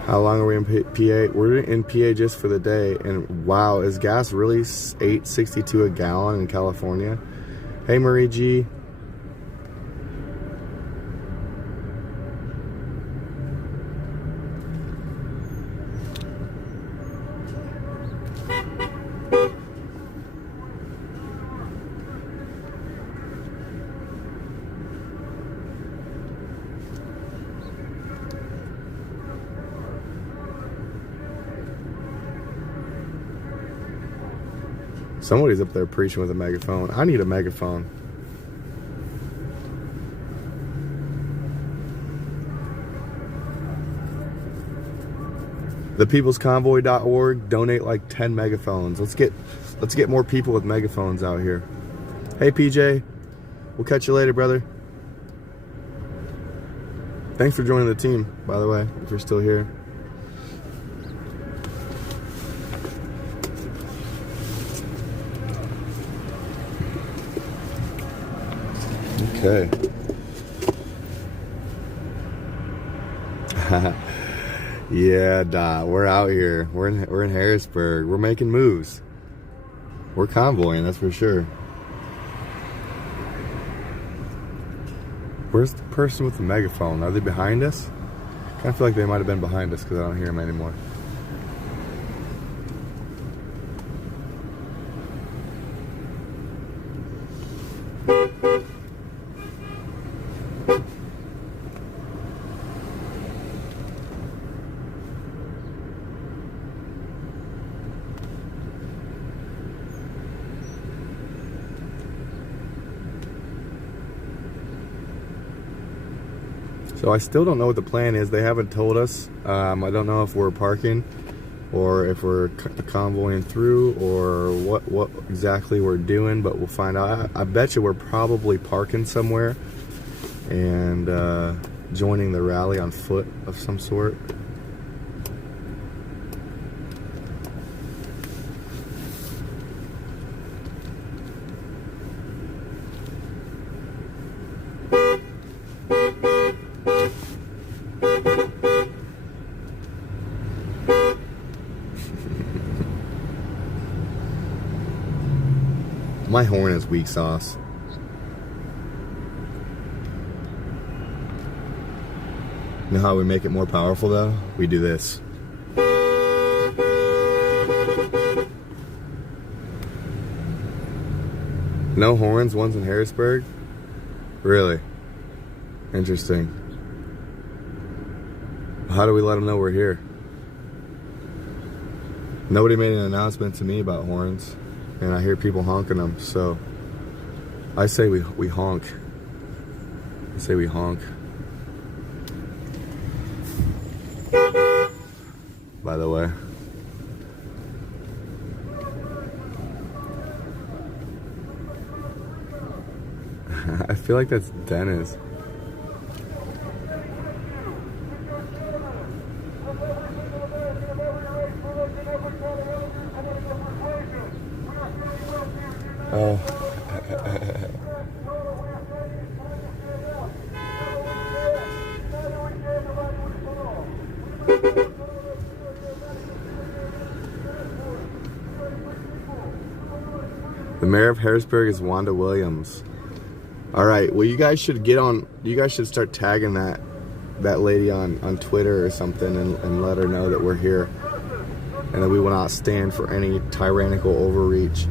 How long are we in PA? We're in PA just for the day, and wow, is gas really $8.62 a gallon in California? Hey, Marie G. Somebody's up there preaching with a megaphone. I need a megaphone. ThePeoplesConvoy.org. Donate like 10 megaphones. Let's get more people with megaphones out here. Hey PJ, we'll catch you later, brother. Thanks for joining the team, by the way, if you're still here. Okay. Yeah, Dot. We're out here. We're in Harrisburg. We're making moves. We're convoying, that's for sure. Where's the person with the megaphone? Are they behind us? I kind of feel like they might have been behind us because I don't hear them anymore. So I still don't know what the plan is. They haven't told us. I don't know if we're parking or if we're convoying through or what exactly we're doing, but we'll find out. I bet you we're probably parking somewhere and joining the rally on foot of some sort. My horn is weak sauce. You know how we make it more powerful though? We do this. No horns, one's in Harrisburg? Really? Interesting. How do we let them know we're here? Nobody made an announcement to me about horns. And I hear people honking them, so I say we honk. I say we honk. By the way. I feel like that's Dennis. Oh. The mayor of Harrisburg is Wanda Williams. All right. Well, you guys should get on. You guys should start tagging that lady on Twitter or something and let her know that we're here and that we will not stand for any tyrannical overreach.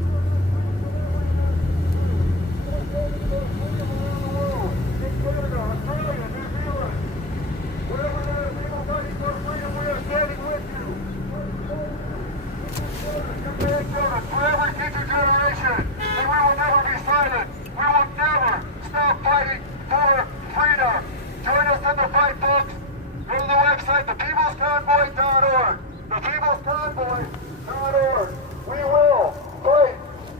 ThePeoplesConvoy.org. ThePeoplesConvoy.org. We will fight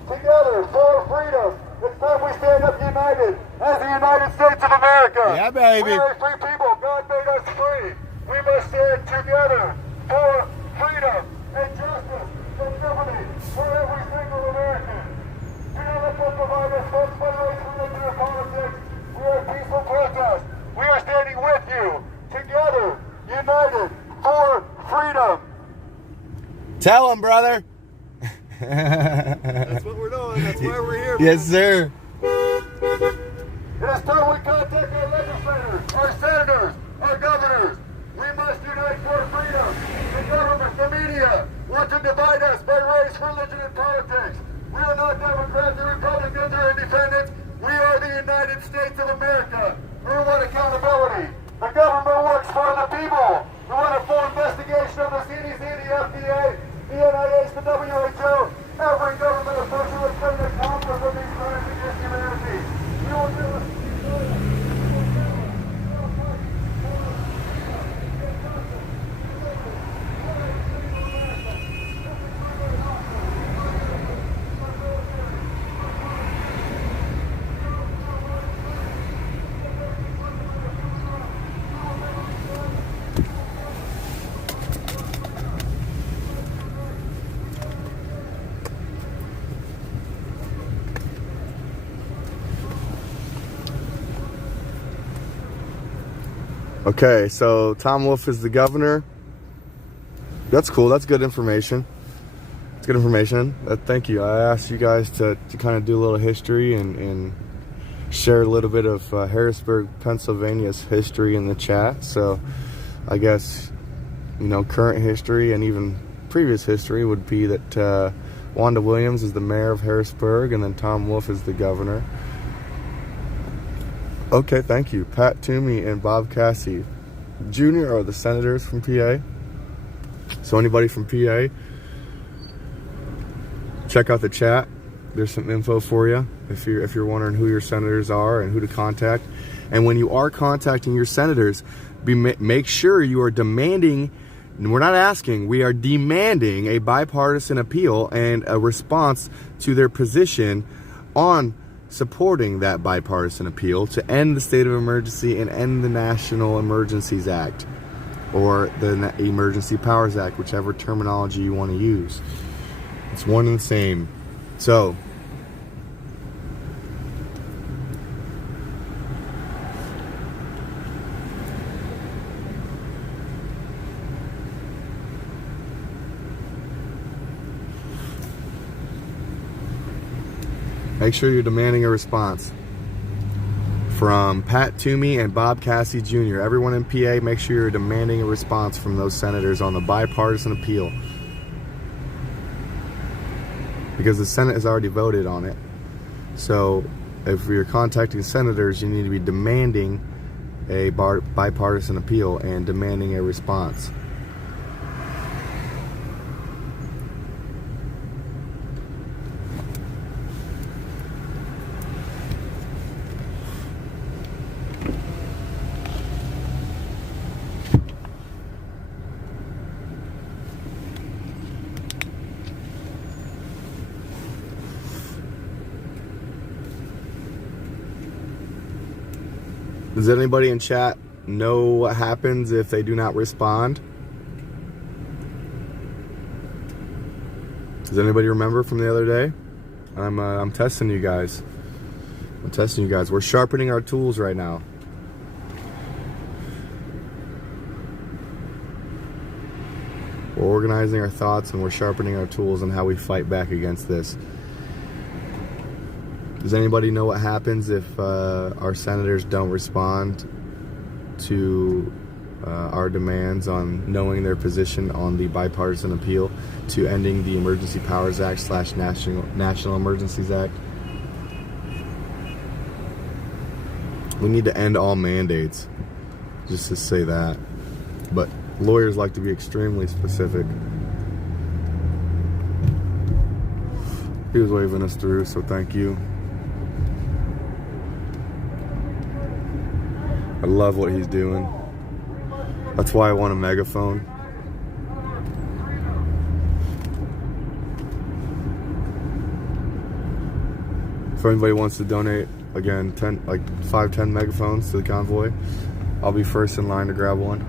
together for freedom. It's time we stand up united as the United States of America. Yeah, baby. We are free people. God made us free. We must stand together for freedom and for every single American. None of us provide us folks by race, religion, or politics. We are peaceful protest. We are standing with you, together, united, for freedom. Tell him, brother. That's what we're doing. That's why we're here. Yes, sir. It is time we contact our legislators, our senators, our governors. We must unite for freedom. The government, the media, want to divide us by race, religion, and politics. We are not Democrats or Republicans or independents. We are the United States of America. We want accountability. The government works for the people. We want a full investigation of the CDC, the FDA, the NIH, the WHO, every government official has been accountable for these crimes against humanity. We will do it. Okay, so Tom Wolf is the governor. That's cool. That's good information. It's good information. Thank you. I asked you guys to kind of do a little history and share a little bit of Harrisburg, Pennsylvania's history in the chat. So I guess, you know, current history and even previous history would be that Wanda Williams is the mayor of Harrisburg and then Tom Wolf is the governor. Okay, thank you. Pat Toomey and Bob Cassie Jr. are the senators from PA. So anybody from PA, check out the chat. There's some info for you if you're wondering who your senators are and who to contact. And when you are contacting your senators, make sure you are demanding, we're not asking, we are demanding a bipartisan appeal and a response to their position on supporting that bipartisan appeal to end the state of emergency and end the National Emergencies Act or the Emergency Powers Act, whichever terminology you want to use. It's one and the same. So, make sure you're demanding a response from Pat Toomey and Bob Cassie Jr. Everyone in PA, make sure you're demanding a response from those senators on the bipartisan appeal. Because the Senate has already voted on it. So if you're contacting senators, you need to be demanding a bipartisan appeal and demanding a response. Does anybody in chat know what happens if they do not respond? Does anybody remember from the other day? I'm testing you guys. We're sharpening our tools right now. We're organizing our thoughts and we're sharpening our tools on how we fight back against this. Does anybody know what happens if our senators don't respond to our demands on knowing their position on the bipartisan appeal to ending the Emergency Powers Act / National Emergencies Act? We need to end all mandates, just to say that. But lawyers like to be extremely specific. He was waving us through, so thank you. I love what he's doing. That's why I want a megaphone. If anybody wants to donate, again, 5-10 megaphones to the convoy, I'll be first in line to grab one.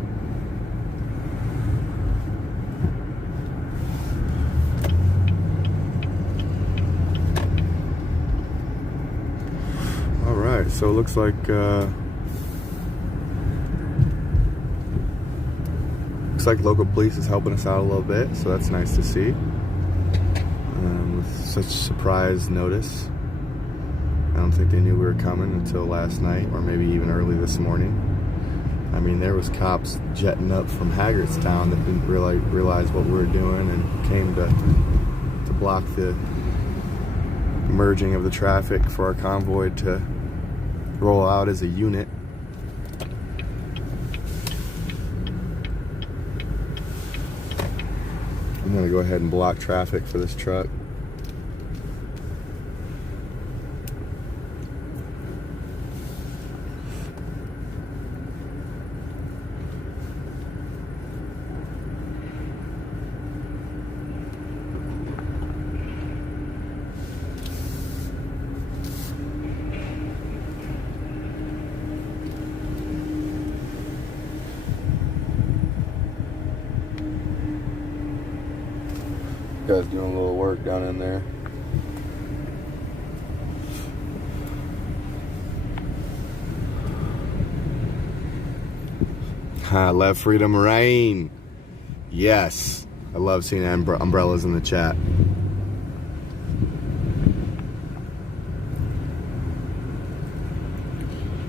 So it looks like local police is helping us out a little bit, so that's nice to see. With such surprise notice. I don't think they knew we were coming until last night, or maybe even early this morning. I mean, there was cops jetting up from Hagerstown that didn't realize what we were doing and came to block the merging of the traffic for our convoy to roll out as a unit. I'm gonna go ahead and block traffic for this truck. Guys doing a little work down in there. Let freedom reign. Yes. I love seeing umbrellas in the chat.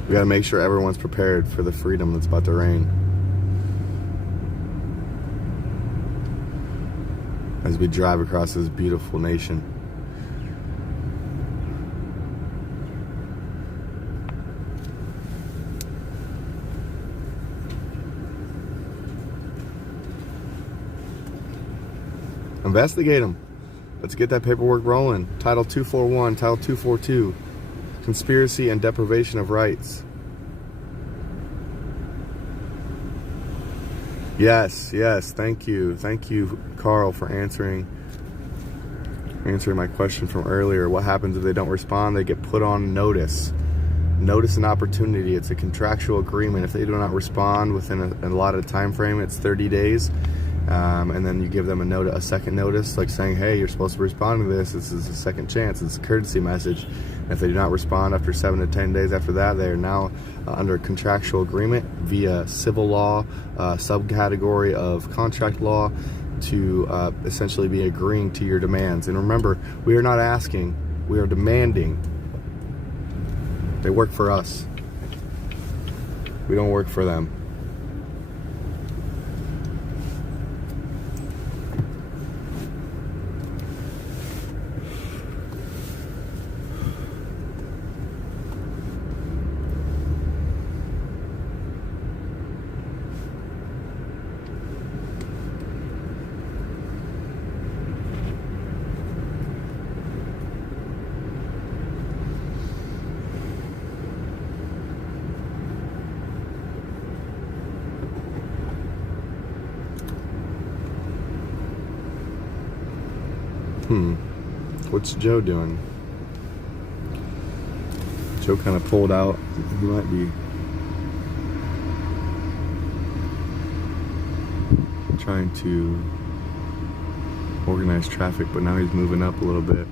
We gotta make sure everyone's prepared for the freedom that's about to reign. As we drive across this beautiful nation. Investigate them. Let's get that paperwork rolling. Title 241, Title 242, conspiracy and deprivation of rights. Yes, thank you, Carl, for answering my question from earlier. What happens if they don't respond? They get put on notice. Notice and opportunity. It's a contractual agreement. If they do not respond within a allotted time frame, it's 30 days. And then you give them a second notice, like saying, hey, you're supposed to respond to this. This is a second chance. It's a courtesy message. And if they do not respond after 7 to 10 days after that, they are now under contractual agreement via civil law, subcategory of contract law, to essentially be agreeing to your demands. And remember, we are not asking, we are demanding. They work for us. We don't work for them. What's Joe doing? Joe kind of pulled out. He might be trying to organize traffic, but now he's moving up a little bit.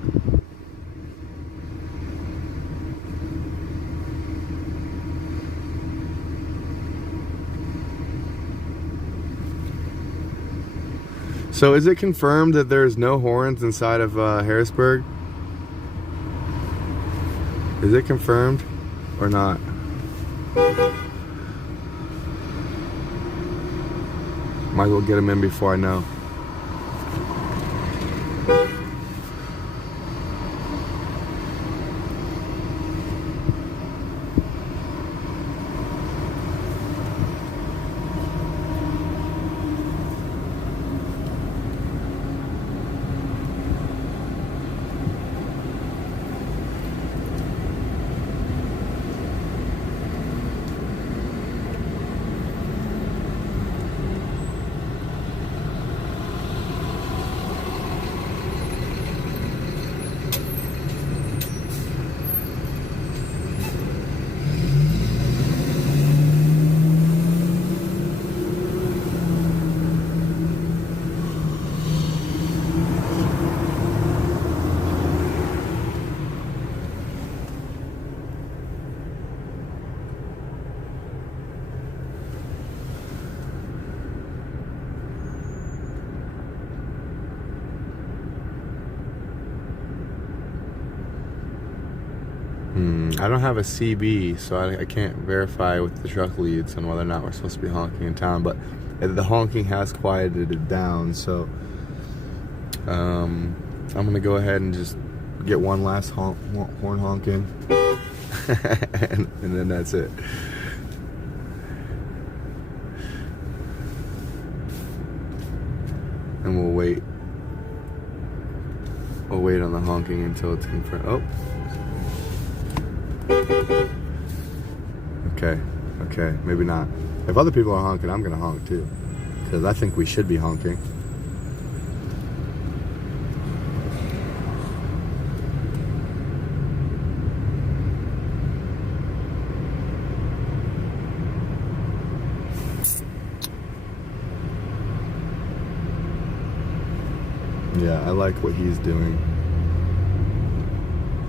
So is it confirmed that there's no horns inside of Harrisburg? Is it confirmed or not? Might as well get them in before I know. I don't have a CB, so I can't verify with the truck leads on whether or not we're supposed to be honking in town, but the honking has quieted it down, so I'm gonna go ahead and just get one last horn honk in and then that's it. And we'll wait on the honking until it's confirmed. Oh. Okay, maybe not. If other people are honking, I'm gonna honk too, because I think we should be honking. Yeah, I like what he's doing.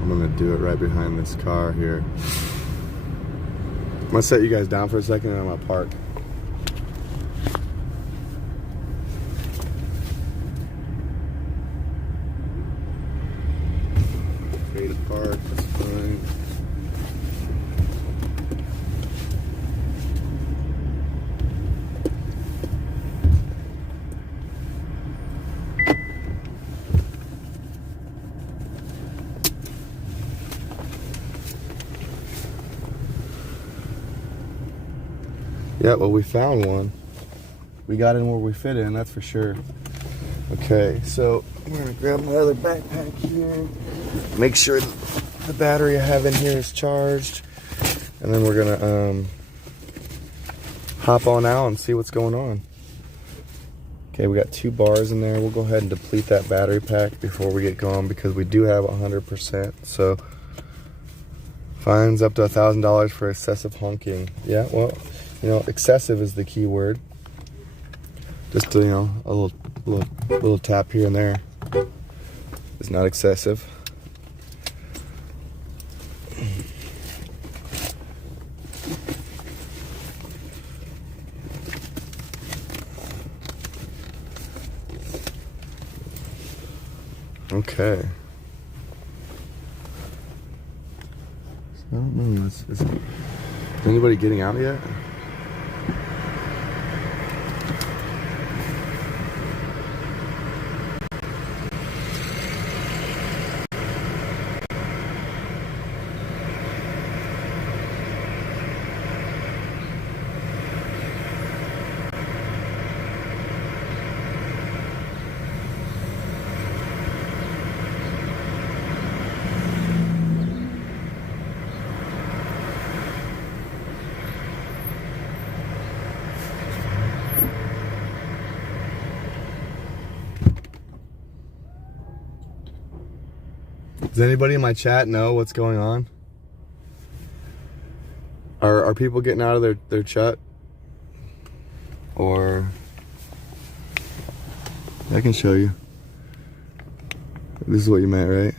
I'm gonna do it right behind this car here. I'm gonna set you guys down for a second and I'm gonna park. Okay, to park, that's fine. Yeah, well, we found one. We got in where we fit in, that's for sure. Okay, so I'm gonna grab my other backpack here. Make sure the battery I have in here is charged. And then we're gonna hop on out and see what's going on. Okay, we got 2 bars in there. We'll go ahead and deplete that battery pack before we get going because we do have 100%. So fines up to $1,000 for excessive honking. Yeah, well, you know, excessive is the key word. Just you know, a little tap here and there is not excessive. Okay. So, I don't know. Is anybody getting out yet? Does anybody in my chat know what's going on? Are people getting out of their chat? Or I can show you. This is what you meant, right?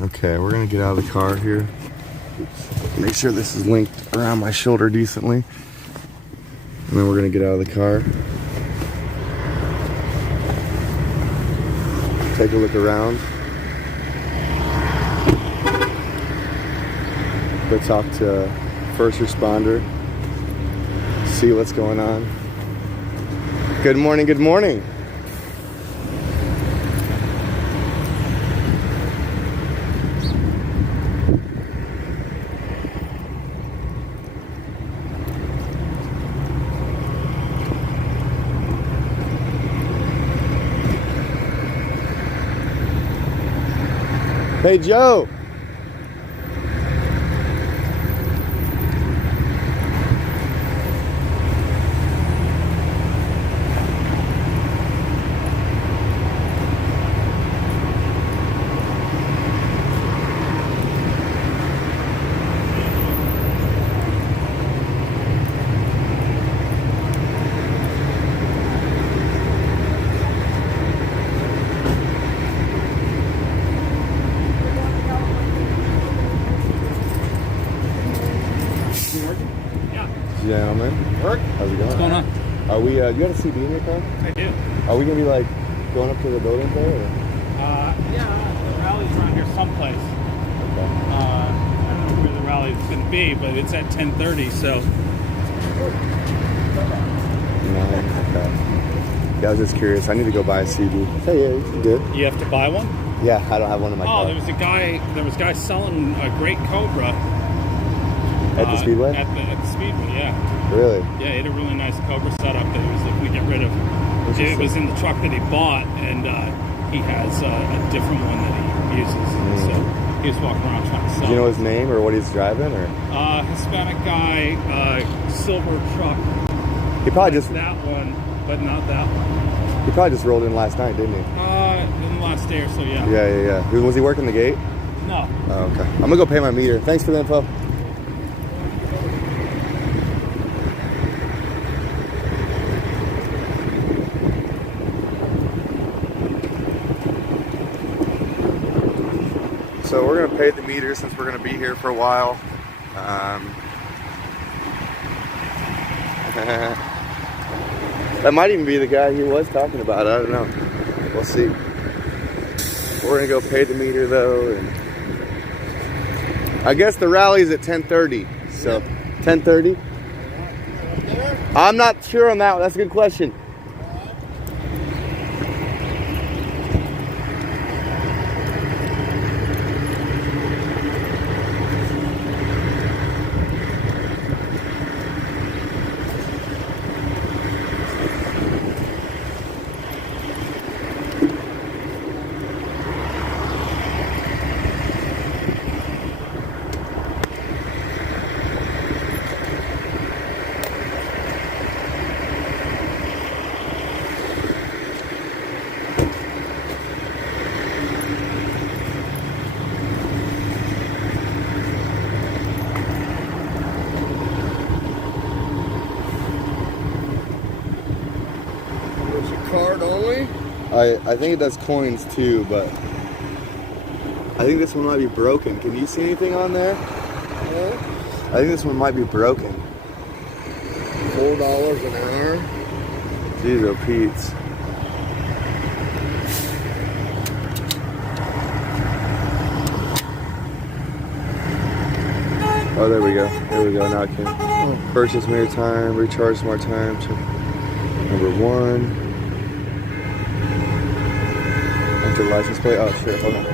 Okay, we're gonna get out of the car here. Make sure this is linked around my shoulder decently. And then we're gonna get out of the car. Take a look around. Go talk to first responder. See what's going on. Good morning, good morning. Hey, Joe. gentlemen. Work? How's it going? What's going on? Are we, you got a CD in your car? I do. Are we going to be like going up to the building there? Or? Yeah, the rally's around here someplace. Okay. I don't know where the rally's going to be, but it's at 10:30, so. Nice. Okay. Yeah, I was just curious. I need to go buy a CD. Hey, yeah, you good? You have to buy one? Yeah, I don't have one in my car. There was guys selling a great Cobra. At the Speedway? At the Speedway, yeah. Really? Yeah, he had a really nice Cobra setup that he was looking to get rid of. It was in the truck that he bought, and he has a different one that he uses. So he was walking around trying to sell. Do you know his name or what he's driving? Or Hispanic guy, silver truck. he probably just That one, but not that one. he probably just rolled in last night, didn't he? In the last day or so, yeah. Yeah. Was he working the gate? No. Oh, okay. I'm gonna go pay my meter. Thanks for the info. So we're gonna pay the meter since we're gonna be here for a while. That might even be the guy he was talking about. I don't know. We'll see. We're gonna go pay the meter though, and I guess the rally's at 10:30. So 10:30. I'm not sure on that. That's a good question. Card only? I think it does coins too, but I think this one might be broken. Can you see anything on there? I think this one might be broken. $4 an hour. Jeez, oh Pete's. Oh, there we go. There we go. Now I can purchase more time, recharge more time. Number 1. Enter license plate. Oh, shit. Hold on.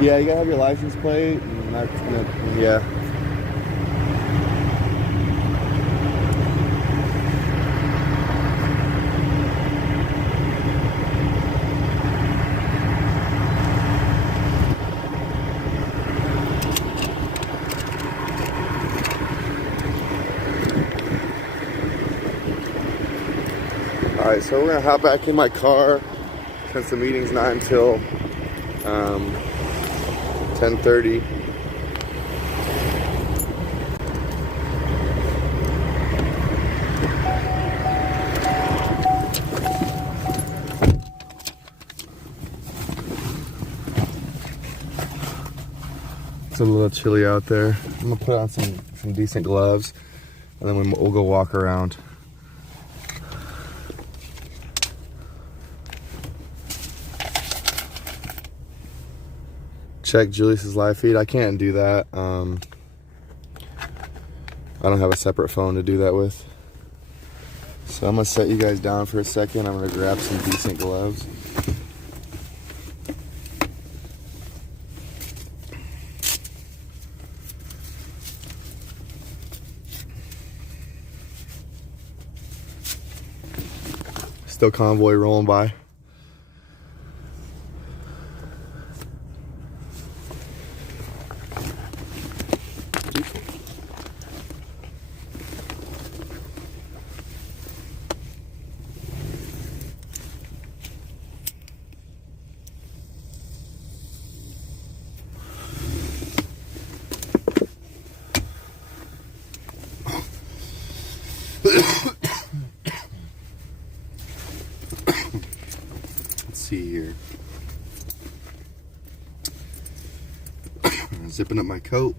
Yeah, you gotta have your license plate, and that's gonna, yeah. All right, so we're gonna hop back in my car since the meeting's not until 10:30. It's a little chilly out there. I'm gonna put on some decent gloves, and then we'll go walk around. check Julius's live feed. I can't do that. I don't have a separate phone to do that with. So I'm gonna set you guys down for a second. I'm gonna grab some decent gloves. Still convoy rolling by. Let's see here. Zipping up my coat.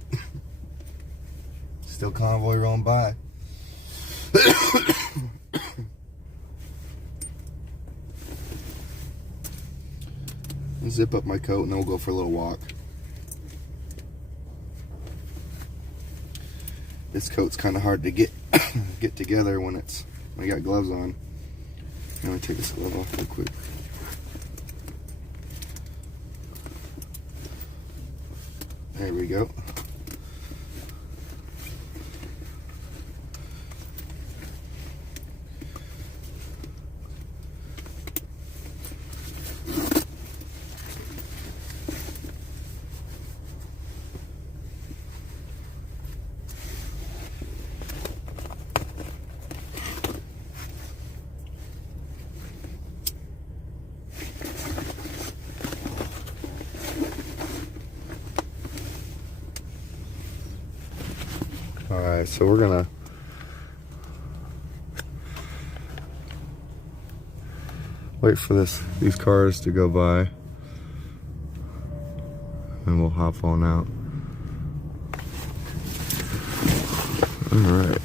Still convoy rolling by. Zip up my coat and then we'll go for a little walk. This coat's kind of hard to get together when you got gloves on. I'm gonna take this glove off real quick. There we go. Alright, so we're gonna wait for these cars to go by and we'll hop on out. Alright.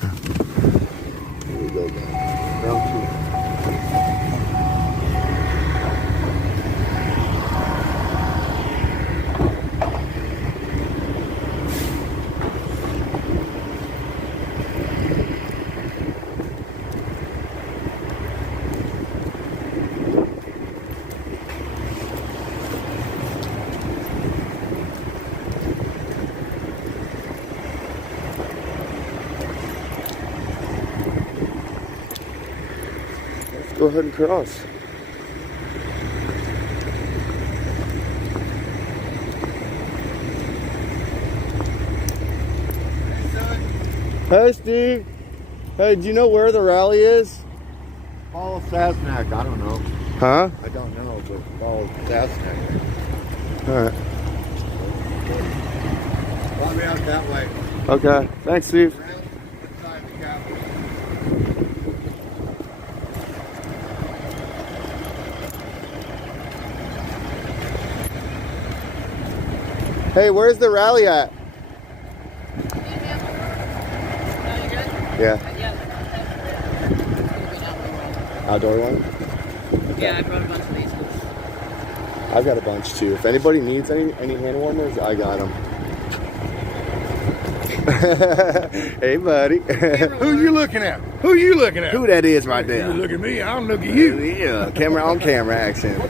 Here we go, guys. Round two. Go ahead and cross. Hey, Steve. Hey, do you know where the rally is? Follow Sasnack. I don't know. Huh? I don't know, but follow Sasnack. All right. Follow me out that way. Okay. Thanks, Steve. Inside the Capitol. Hey, where's the rally at? Yeah. Outdoor one? Yeah, I brought a bunch of these. I've got a bunch too. If anybody needs any hand warmers, I got them. Hey, buddy. Who you looking at? Who you looking at? Who that is right there? You look at me, I don't look at you. Yeah, camera on camera action.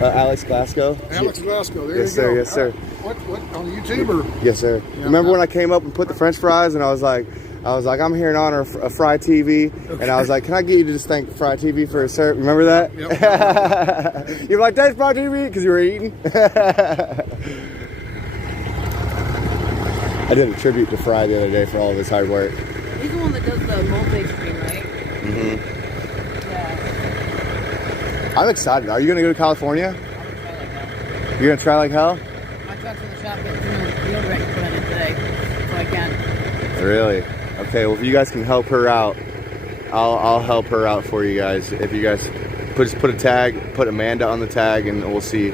Alex Glasgow. Alex Glasgow, there Yes, you sir. go. Yes, sir. What, on YouTube or? Yes, sir. Remember when I came up and put the French fries, and I was like, I'm here in honor of Fry TV, Okay. and I was like, can I get you to just thank Fry TV for a service? Remember that? Yep. You're like, thanks, Fry TV, because you were eating. I did a tribute to Fry the other day for all of his hard work. He's the one that does the multi-screen, right? Mm-hmm. Yeah. I'm excited. Are you going to go to California? I'm gonna try like hell. You're going to try like hell? My truck's in the shop getting field ready to put in today, so I can. Really? Okay, well, if you guys can help her out, I'll help her out for you guys. If you guys just put a tag, put Amanda on the tag, and we'll see.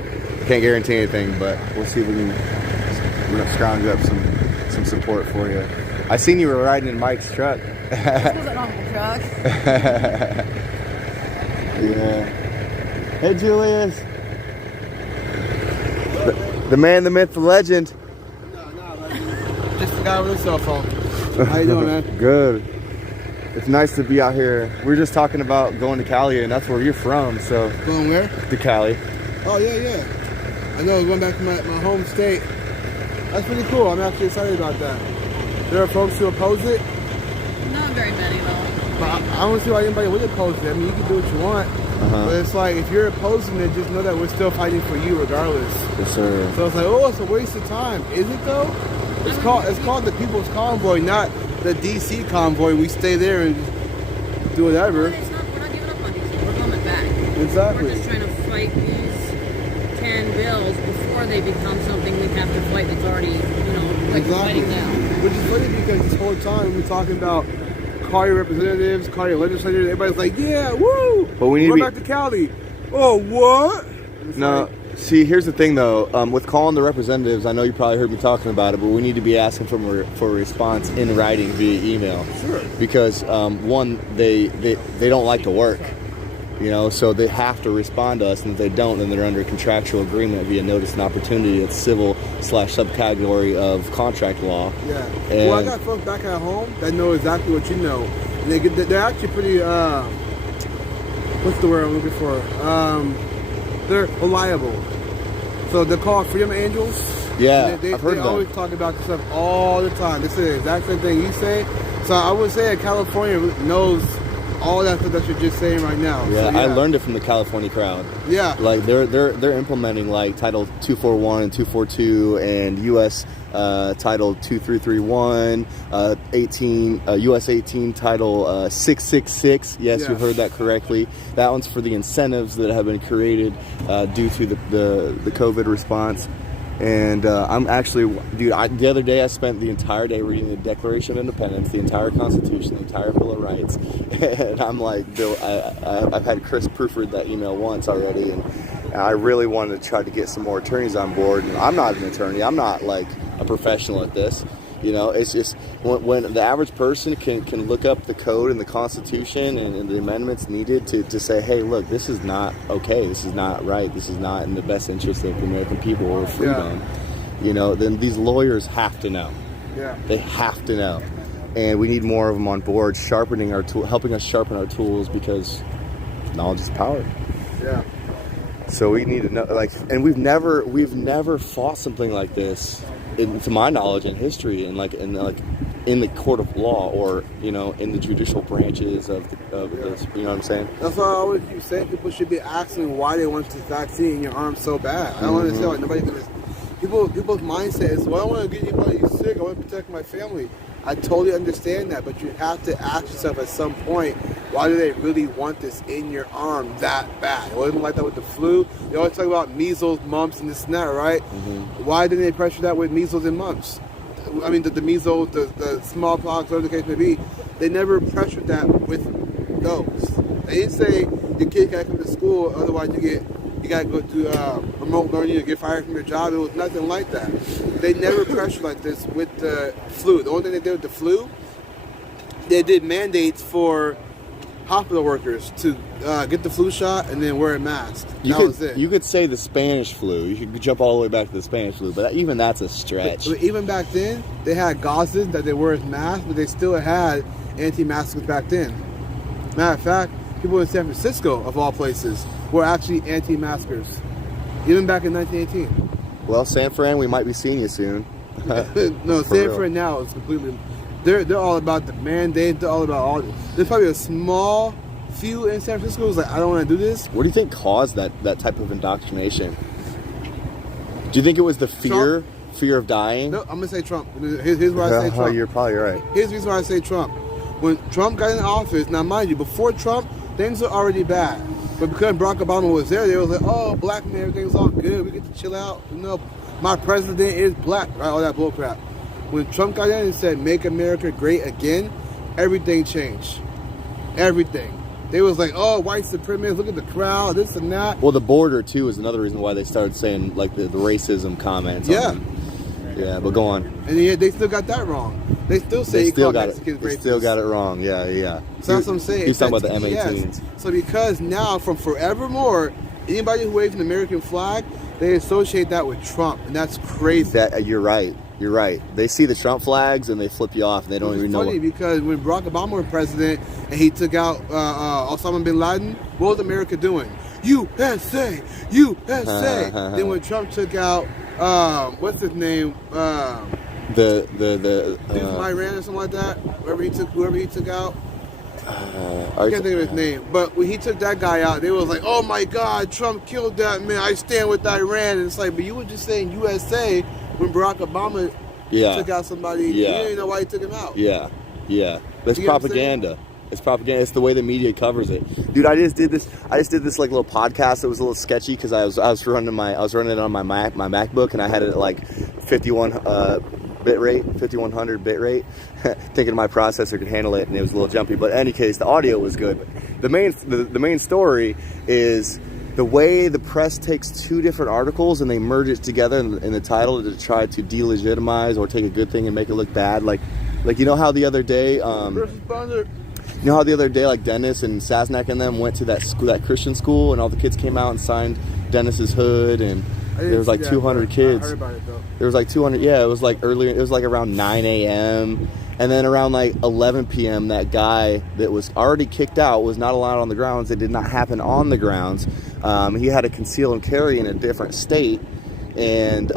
Can't guarantee anything, but we'll see if we're gonna scrounge up some support for you. I seen you were riding in Mike's truck. This wasn't on the truck. Yeah. Hey, Julius. The man, the myth, the legend. No, just the guy with a cell phone. How you doing, man? Good. It's nice to be out here. We were just talking about going to Cali, and that's where you're from, so. Going where? To Cali. Oh, yeah. I know, going back to my home state. That's pretty cool. I'm actually excited about that. There are folks who oppose it. Not very many, though. But I don't see why anybody would oppose it. I mean, you can do what you want. But it's like, if you're opposing it, just know that we're still fighting for you regardless. Yes, sir. So it's like, oh, it's a waste of time. Is it, though? It's called the People's Convoy, not the DC Convoy. We stay there and do whatever. We're not giving up on DC. We're coming back. Exactly. We're just trying to fight these 10 bills before they become something we have to fight that's already, like we're fighting now. Which is funny because this whole time we're talking about call your representatives, call your legislators. Everybody's like, yeah, woo! But we need We're back to Cali. Oh, what? No. See, here's the thing, though. With calling the representatives, I know you probably heard me talking about it, but we need to be asking for a response in writing via email. Sure. Because one, they don't like to work, so they have to respond to us, and if they don't, then they're under a contractual agreement via notice and opportunity. It's civil/subcategory of contract law. Yeah. And Well, I got folks back at home that know exactly what you know, and they're actually pretty. What's the word I'm looking for? They're reliable. So they're called Freedom Angels. Yeah, They I've heard of them. always talk about this stuff all the time. This is the exact same thing you say. So I would say that California knows all that stuff that you're just saying right now. Yeah, So, I learned it from the California crowd. Yeah. Like they're implementing like Title 241 and 242 and U.S. Title 2331, 18 U.S. 18 Title 666. Yes, Yeah. you heard that correctly. That one's for the incentives that have been created due to the COVID response. And I'm actually, dude, the other day I spent the entire day reading the Declaration of Independence, the entire Constitution, the entire Bill of Rights. And I'm like, Bill, I've had Chris proofread that email once already, and I really wanted to try to get some more attorneys on board. And I'm not an attorney. I'm not like a professional at this. It's just when the average person can look up the code and the Constitution and the amendments needed to say, hey, look, this is not okay. This is not right. This is not in the best interest of the American people or freedom. Then these lawyers have to know. Yeah. They have to know. And we need more of them on board, sharpening our tool, helping us sharpen our tools, because knowledge is power. Yeah. So we need to know, and we've never fought something like this, to my knowledge, in history, and in the court of law, or in the judicial branches of this. You know what I'm saying? That's why I always keep saying people should be asking why they want this vaccine in your arm so bad. I don't understand why nobody's gonna. People's mindset is, well, I don't want to get anybody sick. I want to protect my family. I totally understand that, but you have to ask yourself at some point, why do they really want this in your arm that bad? It wasn't like that with the flu. They always talk about measles, mumps, and this and that, right? Mm-hmm. Why didn't they pressure that with measles and mumps? I mean, the measles, the smallpox, whatever the case may be. They never pressured that with those. They didn't say your kid can't come to school, otherwise you got to go to remote learning or get fired from your job. It was nothing like that. They never pressured like this with the flu. The only thing they did with the flu, they did mandates for hospital workers to get the flu shot and then wear a mask. That was it. You could say the Spanish flu. You could jump all the way back to the Spanish flu, but even that's a stretch. But even back then, they had gauzes that they wear as masks, but they still had anti-maskers back then. Matter of fact, people in San Francisco, of all places, were actually anti-maskers, even back in 1918. Well, San Fran, we might be seeing you soon. No, San Fran now is completely. They're all about the mandate. They're all about all. There's probably a small few in San Francisco who's like, I don't want to do this. What do you think caused that type of indoctrination? Do you think it was the fear of dying? No, I'm gonna say Trump. Here's why I say Trump. You're probably right. Here's the reason why I say Trump. When Trump got in office, now mind you, before Trump, things were already bad. But because Barack Obama was there, they was like, oh, black man, everything's all good. We get to chill out. My president is black, right? All that bull crap. When Trump got in and said, make America great again, everything changed. Everything. They was like, oh, white supremacists, look at the crowd, this and that. Well, the border, too, is another reason why they started saying, the racism comments. Yeah. Yeah, but go on. And yet they still got that wrong. They still say They still got Mexicans it. They racist. still got it wrong. Yeah. So that's what I'm saying. He's talking about the Yes. M18s. So because now, from forevermore, anybody who waves an American flag, they associate that with Trump, and that's crazy. You're right. You're right. They see the Trump flags and they flip you off, and they don't even know. It's funny because when Barack Obama was president and he took out Osama bin Laden, what was America doing? USA, USA. Then when Trump took out what's his name? The from Iran or something like that. Whoever he took out. I can't think of his name, but when he took that guy out, they was like, "Oh my God, Trump killed that man. I stand with Iran." And it's like, but you were just saying USA when Barack Obama took out somebody. You didn't know why he took him out. Yeah. That's propaganda. It's propaganda. It's the way the media covers it, dude. I just did this like little podcast. It was a little sketchy because I was running it on my MacBook, and I had it at like 5100 bit rate, thinking my processor could handle it, and it was a little jumpy. But in any case, the audio was good. But the main story is the way the press takes two different articles and they merge it together in the title to try to delegitimize or take a good thing and make it look bad. Like you know how the other day, like Dennis and Sasnak and them went to that Christian school, and all the kids came out and signed Dennis's hood, and there was like 200 kids. I heard about it though. There was like 200. Yeah, it was like earlier. It was like around 9 a.m. And then around like 11 p.m., that guy that was already kicked out was not allowed on the grounds. It did not happen on the grounds. He had to conceal and carry in a different state, and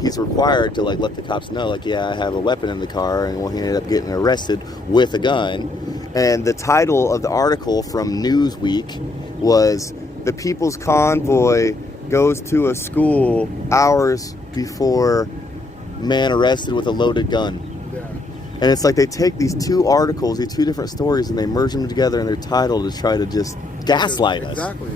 he's required to like let the cops know, like, yeah, I have a weapon in the car. And well, he ended up getting arrested with a gun. And the title of the article from Newsweek was "The People's Convoy Goes to a School Hours Before Man Arrested with a Loaded Gun." Yeah. And it's like they take these two articles, these two different stories, and they merge them together in their title to try to just gaslight us. Exactly.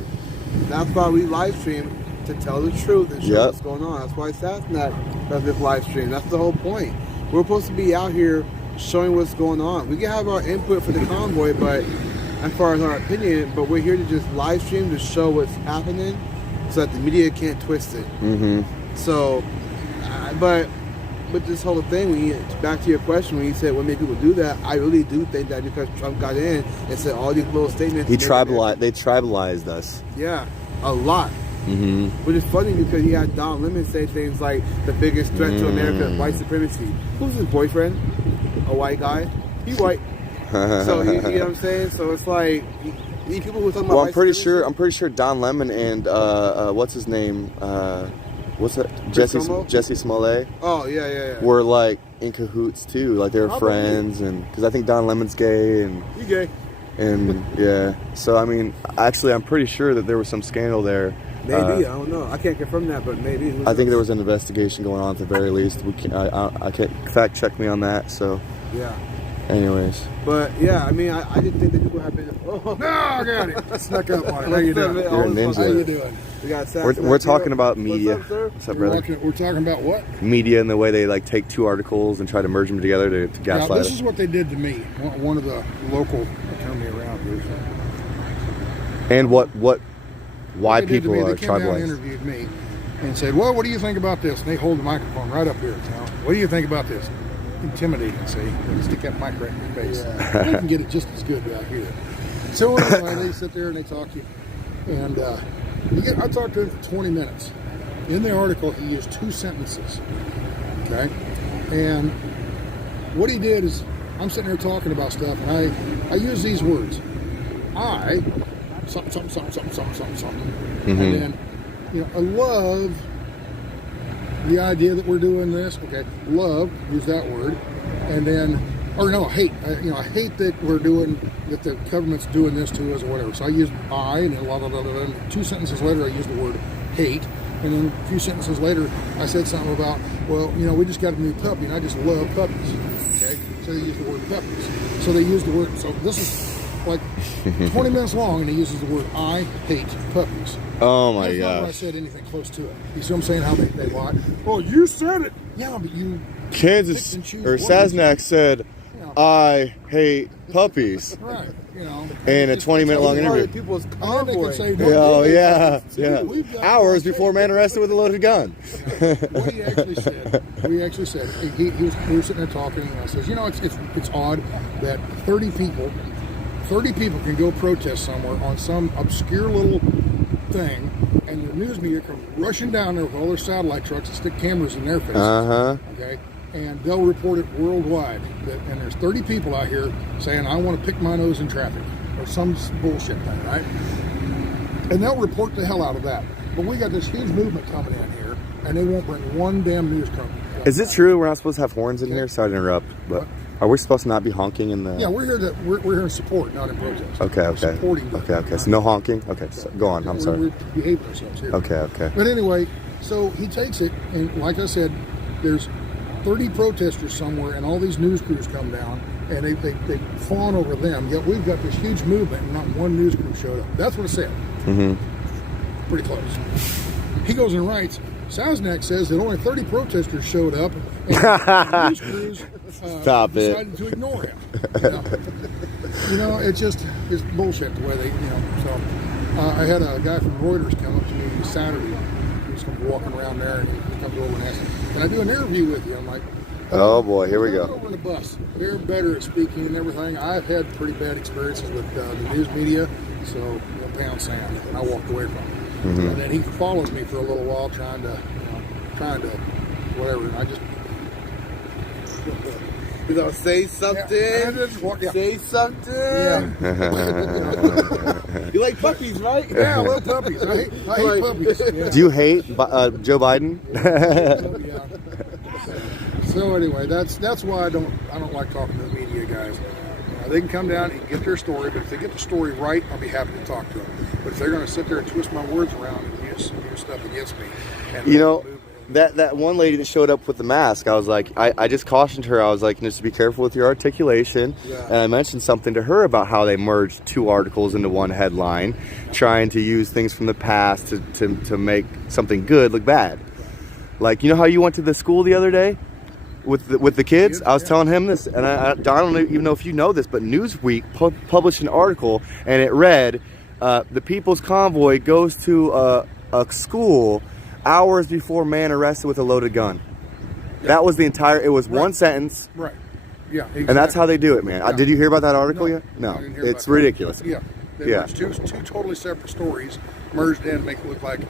That's why we live stream, to tell the truth and show what's going on. That's why Sasnak does this live stream. That's the whole point. We're supposed to be out here showing what's going on. We can have our input for the convoy, but as far as our opinion, but we're here to just live stream to show what's happening so that the media can't twist it. Mm-hmm. So, but with this whole thing, back to your question, when you said what made people do that, I really do think that because Trump got in and said all these little statements. They tribalized us. Yeah, a lot. Mm-hmm. Which is funny because he had Don Lemon say things like the biggest threat to America is white supremacy. Who's his boyfriend? A white guy? He's white. So you know what I'm saying? So it's like these people who are talking about. Well, I'm pretty sure Don Lemon and what's his name? What's that? Jesse Smollett. Oh yeah. Were like in cahoots too. Like they were friends, and because I think Don Lemon's gay and. You gay? And yeah, so I mean, actually, I'm pretty sure that there was some scandal there. Maybe, I don't know. I can't confirm that, but maybe. I think there was an investigation going on at the very least. I can't fact check me on that. So yeah. Anyways. But yeah, I mean, I just think that people have been. Oh, no, I got it. Snuck up on it. How you doing? You're a ninja. How you doing? We got we're talking about media. What's up, brother? We're talking about what? Media and the way they like take two articles and try to merge them together to gaslight us. This is what they did to me. One of the local turned me around here. And why people are tribalized. They came down and tribalized. interviewed me and said, well, what do you think about this? And they hold the microphone right up here. You know, what do you think about this? Intimidating, see? They stick that mic right in your face. Yeah. They can get it just as good out here. So anyway, they sit there and they talk to you. And I talked to him for 20 minutes. In the article, he used 2 sentences. Okay? And what he did is, I'm sitting there talking about stuff, and I use these words. Something. Mm-hmm. And then, I love the idea that we're doing this. Okay, love, use that word. And then, hate. I hate that that the government's doing this to us or whatever. So I use and then blah, blah, blah, blah. And 2 sentences later, I used the word hate. And then a few sentences later, I said something about, well, we just got a new puppy, and I just love puppies. Okay, so they use the word puppies. So they use the word, so this is like 20 minutes long, and he uses the word, I hate puppies. Oh my gosh. That's not when I said anything close to it. You see what I'm saying? How they lie? Oh, you said it. Yeah, but you... Kansas, or Sasnak said, I hate puppies. Right. In a 20-minute long interview. People's convoy. convoy. Oh, yeah. Hours before man arrested with a loaded gun. What he actually said, we were sitting there talking, and I says, it's odd that 30 people can go protest somewhere on some obscure little thing, and news media come rushing down there with all their satellite trucks and stick cameras in their faces. Okay, and they'll report it worldwide. And there's 30 people out here saying, "I want to pick my nose in traffic," or some bullshit thing, right? And they'll report the hell out of that. But we got this huge movement coming in here, and they won't bring one damn news company. Is it true we're not supposed to have horns in here? Sorry to interrupt, but What? are we supposed to not be honking in the? Yeah, we're here in support, not in protest. Okay. We're Okay. supporting them. Okay. So no honking. Okay. So go on. I'm sorry. We're behaving ourselves here. Okay. But anyway, so he takes it, and like I said, there's 30 protesters somewhere, and all these news crews come down, and they fawn over them. Yet we've got this huge movement, and not one news crew showed up. That's what it said. Pretty close. He goes and writes, Saznak says that only 30 protesters showed up, and the news crews decided to ignore him. It's bullshit the way they, So I had a guy from Reuters come up to me Saturday. He was walking around there, and he comes over and asks me, "Can I do an interview with you?" I'm like, Oh boy, here we go. Over the bus. They're better at speaking and everything. I've had pretty bad experiences with the news media, so pound sand, and I walked away from it. And then he follows me for a little while, trying to whatever. And I just say something. Say something. Yeah. You like puppies, right? Yeah, I love puppies. I hate puppies. Yeah. Do you hate Joe Biden? Yeah. So anyway, that's why I don't like talking to the media guys. They can come down and get their story, but if they get the story right, I'll be happy to talk to them. But if they're going to sit there and twist my words around and use stuff against me, and that one lady that showed up with the mask, I was like, I just cautioned her. I was like, just be careful with your articulation. Yeah. And I mentioned something to her about how they merged two articles into one headline, trying to use things from the past to make something good look bad. Like, you know how you went to the school the other day? With the kids, I was telling him this, and I don't even know if you know this, but Newsweek published an article, and it read, "The People's Convoy goes to a school hours before man arrested with a loaded gun." Yeah. That was the entire. It was one sentence. Right. Yeah. Exactly. And that's how they do it, man. Yeah. Did you hear about that article yet? No. I didn't hear It's about ridiculous. That. Yeah. They merged two totally separate stories, merged in, to make it look like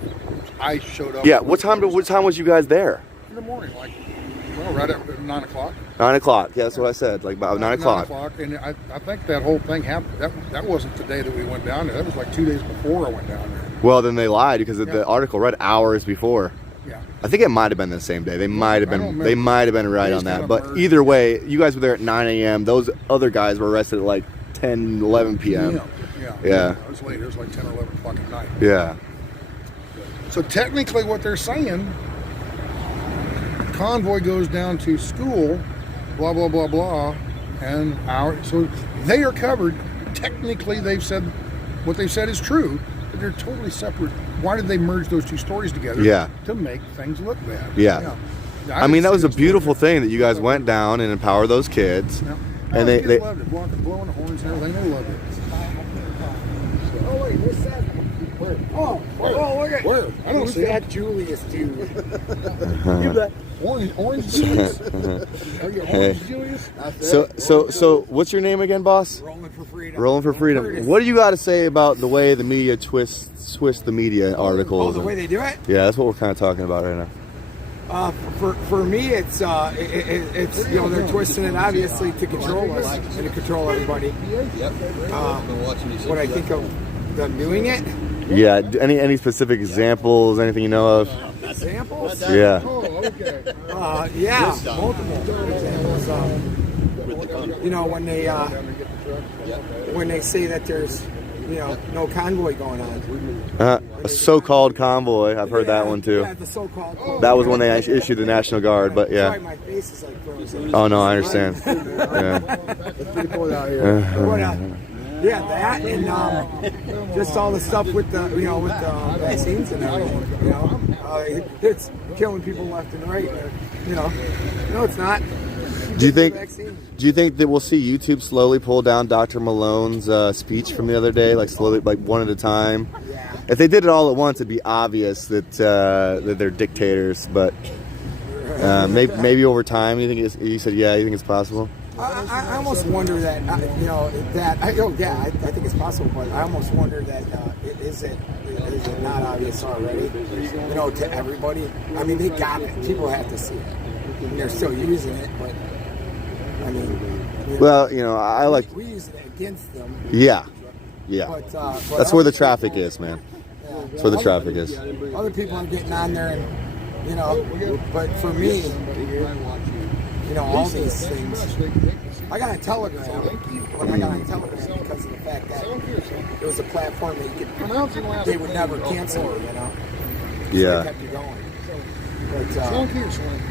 I showed up. Yeah. What time was you guys there? In the morning, right at 9 o'clock. 9 o'clock. Yeah, that's what I said. Like about 9 o'clock. 9 o'clock, and I think that whole thing happened. That wasn't the day that we went down there. That was like 2 days before I went down there. Well, then they lied because the article read hours before. Yeah. I think it might have been the same day. They might have been right on that. But either way, you guys were there at 9 a.m. Those other guys were arrested at like 10, 11 p.m. Yeah. It was late. It was like 10 or 11 o'clock at night. Yeah. So technically what they're saying, Convoy goes down to school, blah, blah, blah, blah, and so they are covered. Technically, they've said what they've said is true, but they're totally separate. Why did they merge those two stories together? Yeah. To make things look bad. Yeah. I mean, that was a beautiful thing that you guys went down and empowered those kids. Yeah. And they they loved it, blowing the horns and everything. They loved it. Oh wait, where's that? Where? Oh, look at Where? I don't see that it. Julius dude. You bet. Orange Julius. Are you Orange Julius? So what's your name again, boss? Rolling for freedom. Rolling for freedom. What do you got to say about the way the media twists the media articles? Oh, the way they do it? Yeah, that's what we're kind of talking about right now. For me, it's they're twisting it obviously to control us and to control everybody. What I think of them doing it. Yeah. Any specific examples? Anything you know of? Examples? Yeah. Oh, okay. Yeah, multiple examples. When they say that there's no convoy going on. A so-called convoy. I've heard that one too. Yeah, the so-called convoy. That was when they issued the National Guard, but yeah. Sorry, my face is like frozen. Oh no, I understand. Yeah. Yeah, that and just all the stuff with the vaccines and everything. It's killing people left and right. No, it's not. Do you think that we'll see YouTube slowly pull down Dr. Malone's speech from the other day, like slowly, like one at a time? Yeah. If they did it all at once, it'd be obvious that they're dictators. But maybe over time, you think you said, yeah, you think it's possible? I almost wonder that, I think it's possible, but I almost wonder that is it not obvious already, to everybody? I mean, they got it. People have to see it. And they're still using it, but I mean. Well, I like. We use it against them. Yeah. But That's where the traffic is, man. That's where the traffic is. Other people are getting on there, and but for me, all these things. I got a Telegram. When I got on Telegram because of the fact that it was a platform that they would never cancel it, Yeah. They kept you going. But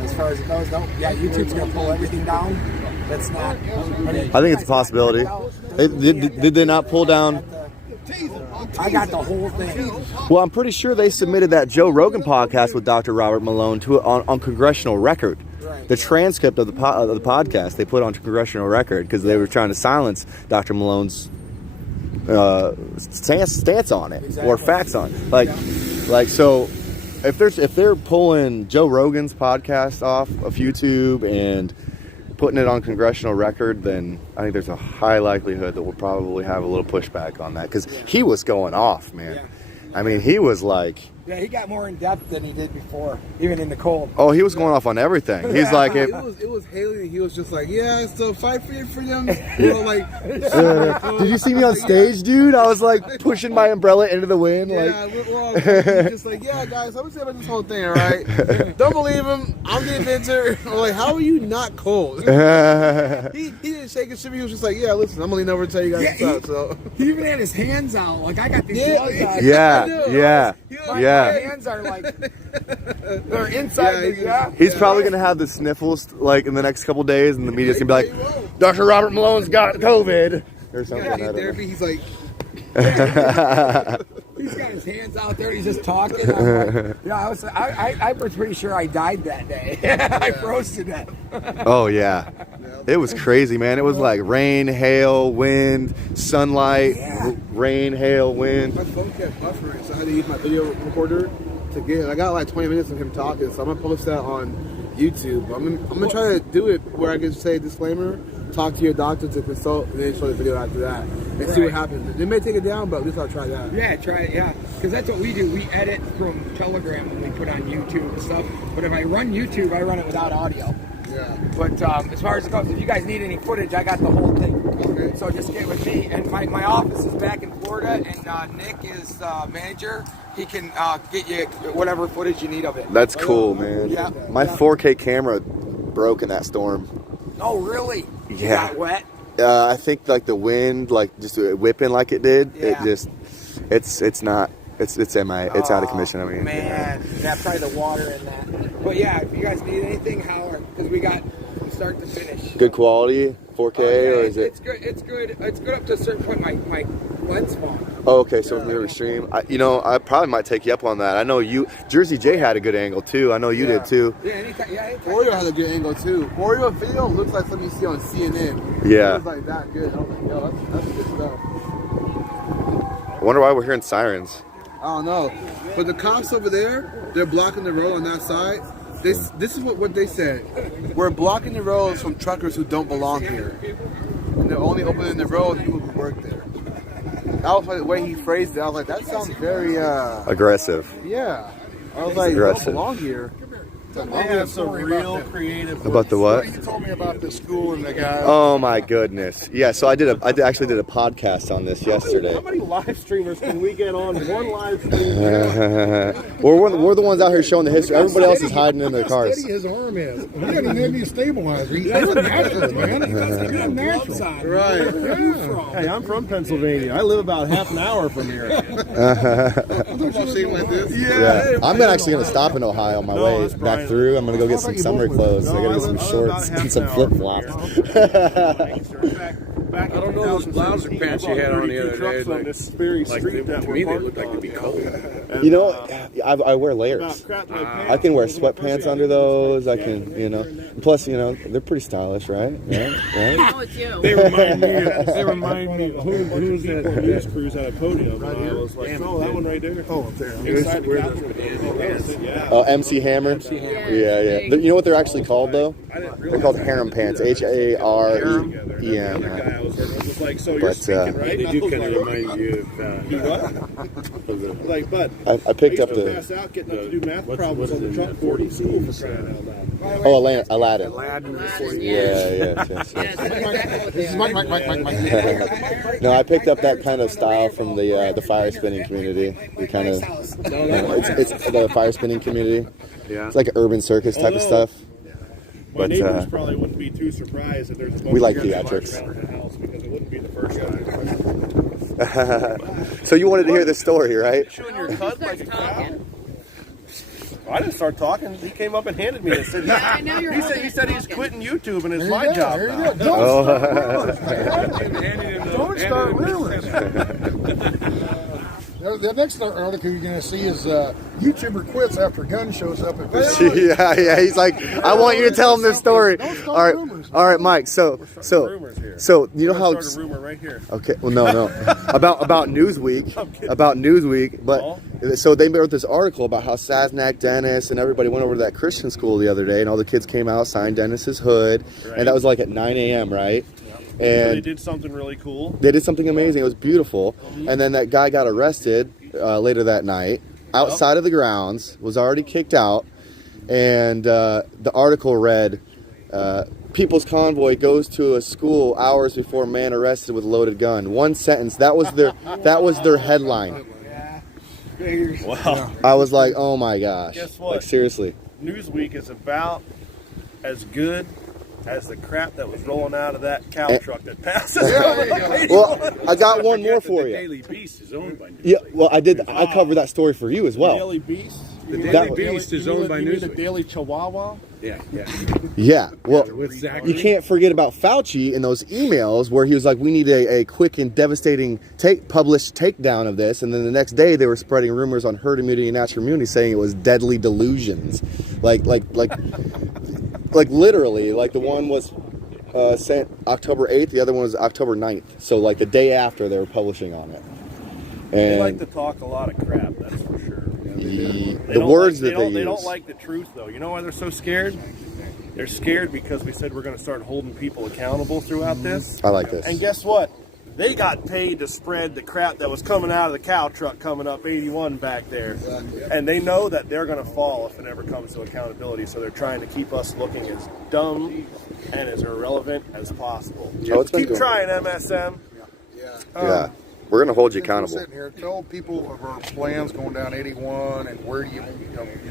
as far as it goes, YouTube's gonna pull everything down. That's not. I think it's a possibility. Did they not pull down? I got the whole thing. Well, I'm pretty sure they submitted that Joe Rogan podcast with Dr. Robert Malone on congressional record. Right. The transcript of the podcast they put on congressional record because they were trying to silence Dr. Malone's stance on it or facts on it. Like so. If they're pulling Joe Rogan's podcast off of YouTube and putting it on congressional record, then I think there's a high likelihood that we'll probably have a little pushback on that because he was going off, man. Yeah. I mean, he was like... Yeah, he got more in depth than he did before, even in the cold. Oh, he was going off on everything. He's like... It was Haley. He was just like, yeah, so fight for your freedom. Did you see me on stage, dude? I was like pushing my umbrella into the wind. Yeah, well, he's just like, yeah, guys, let me say about this whole thing, all right? Don't believe him. I'm the inventor. I'm like, how are you not cold? He didn't shake his shit. He was just like, yeah, listen, I'm going to lean over and tell you guys what's up. So. He even had his hands out. Like, I got these gloves on. Yeah. My hands are like, they're inside. He's probably going to have the sniffles like in the next couple days, and the media's going to be like, Dr. Robert Malone's got COVID. Or something. Yeah, therapy, he's like... He's got his hands out there. He's just talking. I'm like, I was pretty sure I died that day. I froze to death. Oh yeah, it was crazy, man. It was like rain, hail, wind, sunlight, rain, hail, wind. My phone kept buffering, so I had to use my video recorder to get it. I got like 20 minutes of him talking, so I'm gonna post that on YouTube. I'm gonna try to do it where I can say disclaimer. Talk to your doctor to consult, and then show the video after that, and see what happens. They may take it down, but at least I'll try that. Yeah, try it. Yeah, because that's what we do. We edit from Telegram when we put on YouTube and stuff. But if I run YouTube, I run it without audio. Yeah. But as far as it goes, if you guys need any footage, I got the whole thing. Okay. So just get with me. And my office is back in Florida, and Nick is manager. He can get you whatever footage you need of it. That's cool, man. Yeah. My 4K camera broke in that storm. Oh, really? Yeah. Got wet? I think like the wind, like just whipping like it did. Yeah. It just, it's out of commission. I mean, man, yeah, probably the water in that. But yeah, if you guys need anything, holler because we got from start to finish. Good quality, 4K, or is it? It's good. It's good. It's good up to a certain point. My lens phone. Oh, okay, so it's near extreme. I probably might take you up on that. I know Jersey J had a good angle too. I know you did too. Yeah, anytime. Oreo had a good angle too. Oreo video looks like something you see on CNN. Yeah. It was like that good. I was like, yo, that's good stuff. I wonder why we're hearing sirens. I don't know. But the cops over there, they're blocking the road on that side. This is what they said. We're blocking the roads from truckers who don't belong here. And they're only opening the road to people who work there. That was like the way he phrased it. I was like, that sounds very aggressive. Yeah. I was like, aggressive. Don't belong here. They have some real creative. About the what? You told me about the school and the guy. Oh my goodness! Yeah, so I actually did a podcast on this yesterday. How many live streamers can we get on one live stream? We're the ones out here showing the history. Everybody else is hiding in their cars. Steady his arm is. He doesn't even have any stabilizer. He's natural, man. He's natural. Right. Where are you from? Hey, I'm from Pennsylvania. I live about half an hour from here. Yeah, I'm actually gonna stop in Ohio on my way back through. I'm gonna go get some summer clothes. I gotta get some shorts and some flip flops. back I don't know those blouse pants you had on the other day. On this very street that to we're me, they parked look like on. they'd be cold. You know, I wear layers. I can wear sweatpants under those. I can, you know. Plus, you know, they're pretty stylish, right? Yeah, right. Oh, it's you. They remind me of who's that news crews at a podium. And I was like, oh, that one right there. Oh, there. Inside the capsule. Yeah. Oh, MC Hammer. Yeah. You know what they're actually called though? They're called harem pants. HAREM. Like, so you're speaking, right? They do kind of remind you of like, but I picked up the. pass out getting up to do math problems on the chalkboard in school for crying out loud. Oh, Aladdin. Yes, Yeah. No, I picked up that kind of style from the fire spinning community. The kind of it's the fire spinning community. Yeah. It's like an urban circus type of stuff. My But neighbors probably wouldn't be too surprised if there's a bunch we like of theatrics. around the house because it wouldn't be the first time. So you wanted to hear this story, right? Chewing your cud like a cow. I didn't start talking. He came up and handed me it. Said, I know you're he said he's quitting YouTube and it's my job There now. you go. Don't start rumors. The next article you're going to see is YouTuber quits after gun shows up at yeah. He's like, I want you to tell him this story. All right, Mike. So you know how? Start a rumor right here. Okay. Well, no. about Newsweek. About Newsweek. But so they wrote this article about how Sasnak Dennis and everybody went over to that Christian school the other day, and all the kids came out, signed Dennis's hood, and that was like at 9 a.m. Right? And they did something really cool. They did something amazing. It was beautiful. And then that guy got arrested later that night outside of the grounds, was already kicked out. And the article read, People's Convoy goes to a school hours before man arrested with loaded gun. One sentence. That was their headline. Wow. I was like, oh my gosh. Guess what? Like, seriously. Newsweek is about as good as the crap that was rolling out of that cow truck that passed us. Well, I got one more for The you. Daily Beast is owned by Newsweek. Yeah, well, I covered that story for you as well. Daily Beast? The Daily Beast is owned by You mean the Newsweek. Daily Chihuahua? Yeah, well, With Zachary. you can't forget about Fauci in those emails where he was like, we need a quick and devastating published takedown of this. And then the next day they were spreading rumors on herd immunity and natural immunity saying it was deadly delusions. Like literally, like the one was sent October 8th, the other one was October 9th. So like the day after they were publishing on it. They And like to talk a lot of crap, that's for sure. the words that they use. They don't like the truth, though. You know why they're so scared? They're scared because we said we're going to start holding people accountable throughout this. I like this. And guess what? They got paid to spread the crap that was coming out of the cow truck coming up 81 back there. And they know that they're going to fall if it ever comes to accountability. So they're trying to keep us looking as dumb and as irrelevant as possible. Keep trying, MSM. Yeah. We're going to hold you accountable. Sitting here, tell people of our plans going down 81 and where you're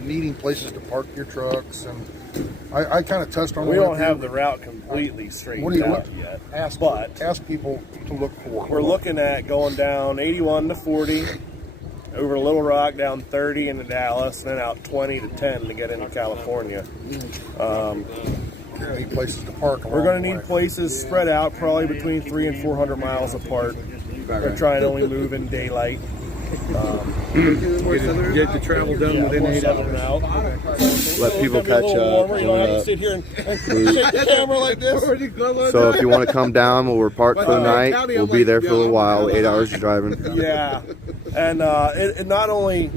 needing places to park your trucks. And I kind of touched on. We don't have the route completely straightened out yet. Ask people to look for. We're looking at going down 81 to 40, over Little Rock, down 30 into Dallas, and then out 20 to 10 to get into California. Need places to park. We're going to need places spread out, probably between 300 and 400 miles apart. We're trying to only move in daylight. Get the travel done within 8 hours. Let people catch up. You don't have to sit here and shake the camera like this. So if you want to come down, we're parked for the night. We'll be there for a little while. 8 hours of driving. Yeah, and it not only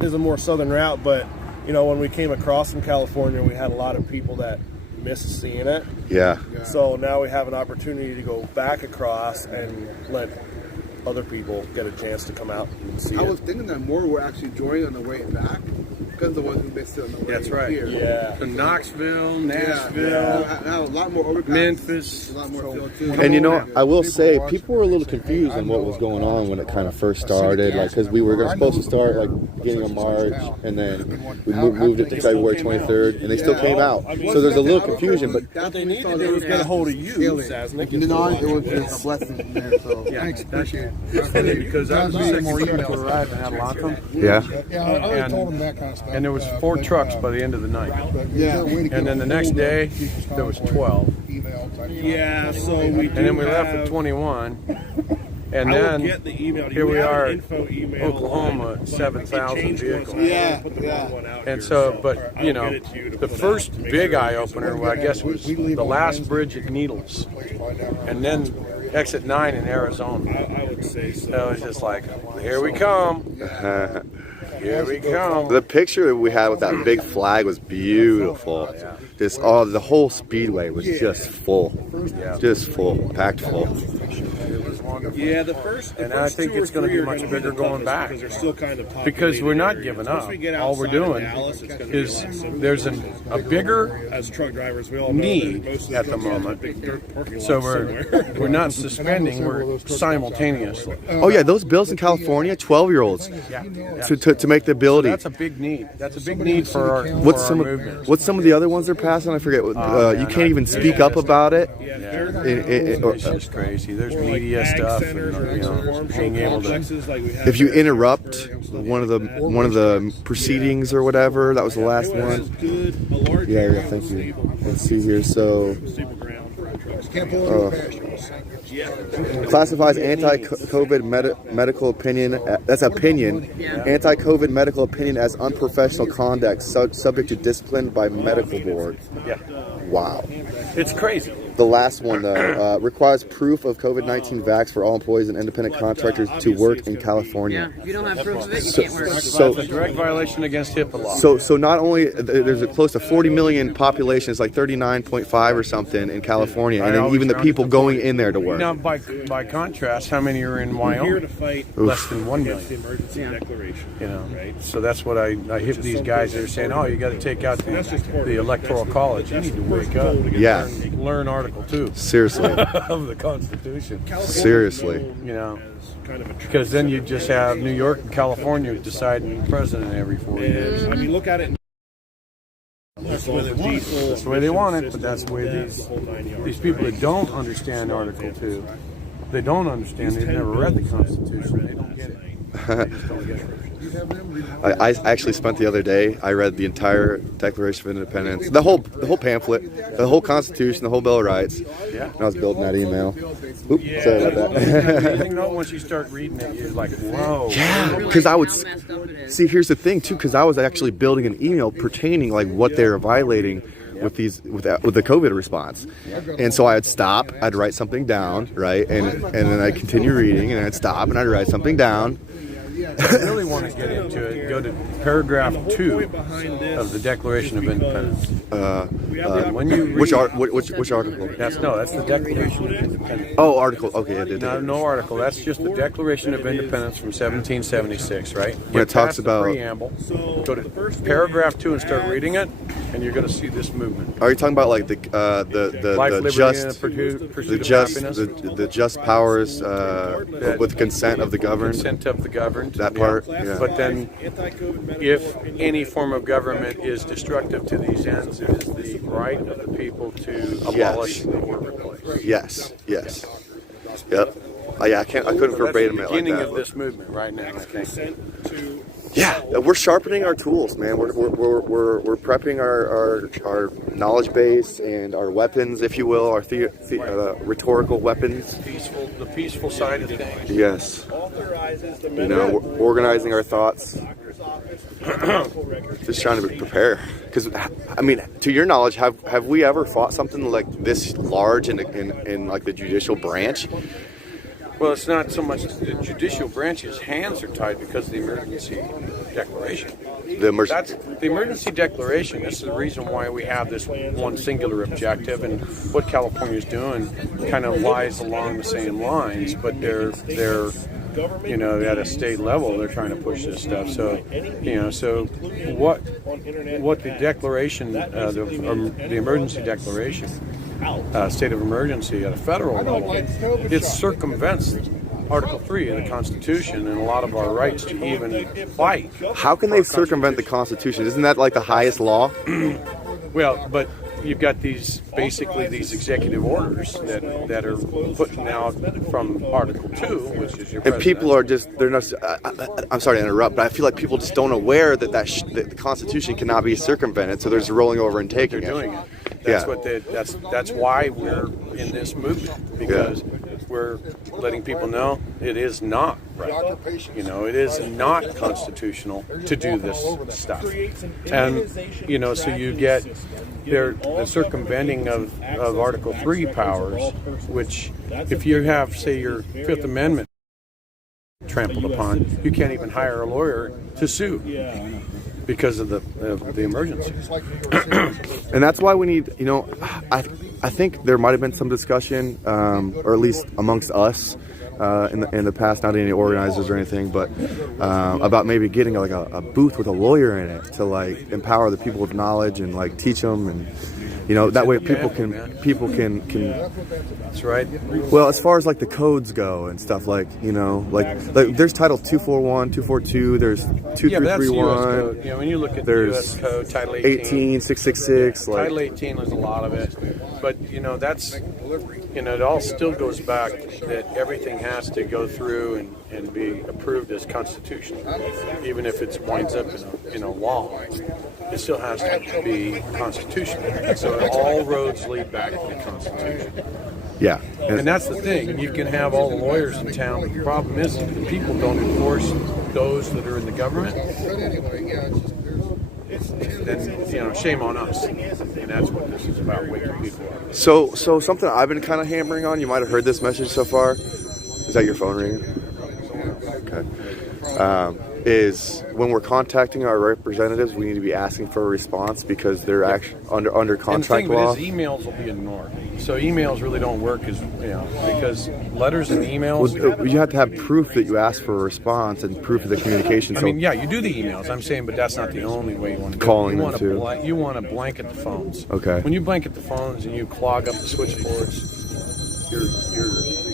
is a more southern route, but when we came across from California, we had a lot of people that missed seeing it. Yeah. So now we have an opportunity to go back across and let other people get a chance to come out and see it. I was thinking that more were actually joining on the way back because the ones who missed it on the way That's right. here. Yeah. To Knoxville, Nashville, Now a lot more overpass. Memphis. A lot more field too. And I will say, people were a little confused on what was going on when it kind of first started, like because we were supposed to start like beginning of March, and then we moved it to February 23rd, and they still came out. So there's a little confusion, but What they need to do is get a hold of you, Sasnick. No, it was just a blessing there. So Thanks, appreciate it. Because I was the second more truck emails. to arrive in Atlanta, yeah, Yeah, I already told them that kind of stuff. and there was 4 trucks by the end of the night. Yeah. And then the next day, there was 12. Yeah, so we do And then we left have, at 21. And I will then get the email. here we have an are, info email Oklahoma, but 7,000 it changed once, vehicles. so I Yeah, put the wrong one out And here, so, but I'll you get know, it to you to the put first out to make big sure eye it's- opener, well, I guess, was the last bridge at Needles, and then exit 9 in Arizona. I would say so. So it's just like, here we come, here we come. The picture that we had with that big flag was beautiful. Just the whole speedway was just full, packed full. Yeah, the first. And I think it's going to be much bigger going back. Because they're still kind of Because we're not populated giving areas. up. Once we get All we're outside of doing Dallas, it's gonna be a is lot simpler. there's a bigger As truck drivers, we all know need that most of the at the trucks have a moment. big dirt parking lot So somewhere. we're not suspending, we're simultaneously. Oh yeah, those bills in California, 12-year-olds, to make the ability. That's a big need. That's a big need for our, What's for some our of movement. what's some of the other ones they're passing? I forget. You can't even speak up about it. It's just crazy. There's media stuff, and you know, being able to. If you interrupt one of the proceedings or whatever, that was the last one. Yeah, thank you. Let's see here. So, classifies anti-COVID medical opinion. That's opinion. Anti-COVID medical opinion as unprofessional conduct, subject to discipline by medical board. Yeah, Wow. it's crazy. The last one, though, requires proof of COVID-19 vax for all employees and independent contractors to work in California. Yeah, if you don't have proof of it, you can't work. So, That's a direct violation against HIPAA law. so not only there's a close to 40 million population, it's like 39.5 or something in California, and then even the people going in there to work. Now, by contrast, how many are in Here to Wyoming? fight Less than 1 against the million. emergency declaration. You know, Right. so that's what I hit these guys that are saying, oh, you got to take out the electoral college. You need to wake up. Yeah. Learn Article 2 Seriously. of the Constitution. Seriously. You know, Kind of a because then you just have New York and California deciding president every 4 years. I mean, look at it. That's the way they want it. That's the way they want it, but that's the way these people that don't understand Article 2, they don't understand. They've never read the Constitution. They don't get it. They just don't get it. I actually spent the other day. I read the entire Declaration of Independence, the whole pamphlet, the whole Constitution, the whole Bill of Rights. Yeah. And I was building that email. Oops, sorry about that. You know, once you start reading it, you're like, whoa. Yeah, because I would How messed up it is. see. Here's the thing, too, because I was actually building an email pertaining like what they're violating with the COVID response, and so I'd stop, I'd write something down, right, and then I'd continue reading, and I'd stop, and I'd write something down. If you really want to get into it, go to paragraph 2 of the Declaration of Independence. When you read, Which article? that's the Declaration of Independence. Oh, article. Okay, I did. No article. That's just the Declaration of Independence from 1776, right? When it talks past the about- preamble, go to paragraph 2 and start reading it, and you're going to see this movement. Are you talking about like the Life, liberty, just and pursuit of just happiness. the just powers with consent of the governed? Consent of the governed. That part, yeah. But then, if any form of government is destructive to these ends, it is the right of the people to abolish Yes. or replace. Yes. Yep. Yeah, I couldn't verbatim it That's the like beginning that. of this movement right now, I think. Yeah, we're sharpening our tools, man. We're prepping our knowledge base and our weapons, if you will, our rhetorical weapons. The peaceful side of things. Yes. You know, we're organizing our thoughts. Just trying to prepare. Because, I mean, to your knowledge, have we ever fought something like this large in like the judicial branch? Well, it's not so much the judicial branch's hands are tied because of the emergency declaration. That's the emergency declaration. This is the reason why we have this one singular objective, and what California's doing kind of lies along the same lines, but they're you know, at a state level, they're trying to push this stuff. So, you know, so what the declaration, the emergency declaration, state of emergency at a federal level, it circumvents Article 3 of the Constitution and a lot of our rights to even fight. How can they circumvent the Constitution? Isn't that like the highest law? Well, but you've got these executive orders that are putting out from Article 2, which is your And people are they're not. I'm sorry to interrupt, but I feel like people just don't aware that the Constitution cannot be circumvented, so they're just rolling over and taking They're doing it. it. That's what that's why we're in this movement, because we're letting people know it is not right. You know, it is not constitutional to do this stuff. And so you get the circumventing of Article 3 powers, which if you have, say, your Fifth Amendment trampled upon, you can't even hire a lawyer to sue because of the emergency. And that's why we need, I think there might have been some discussion, or at least amongst us, in the past, not any organizers or anything, but about maybe getting like a booth with a lawyer in it to like empower the people with knowledge and like teach them, and that way people can. That's right. Well, as far as like the codes go and stuff, like there's Title 241, 242, there's 2331. When you look at there's the U.S. Code, Title 18, 666. Title 18 is a lot of it, but that's it all still goes back that everything has to go through and be approved as constitutional, even if it winds up in a law. It still has to be constitutional. So all roads lead back to the Constitution. Yeah. And that's the thing. You can have all the lawyers in town, but the problem is if the people don't enforce those that are in the government, then shame on us. And that's what this is about, waking people up. So something I've been kind of hammering on, you might have heard this message so far. Is that your phone ringing? Okay. Is when we're contacting our representatives, we need to be asking for a response because they're actually under contract law. And the thing is, emails will be ignored. So emails really don't work because letters and emails. Well, you have to have proof that you asked for a response and proof of the communication. You do the emails. I'm saying, but that's not the only way you want to do calling it. them too. You want to blanket the phones. Okay. When you blanket the phones and you clog up the switchboards,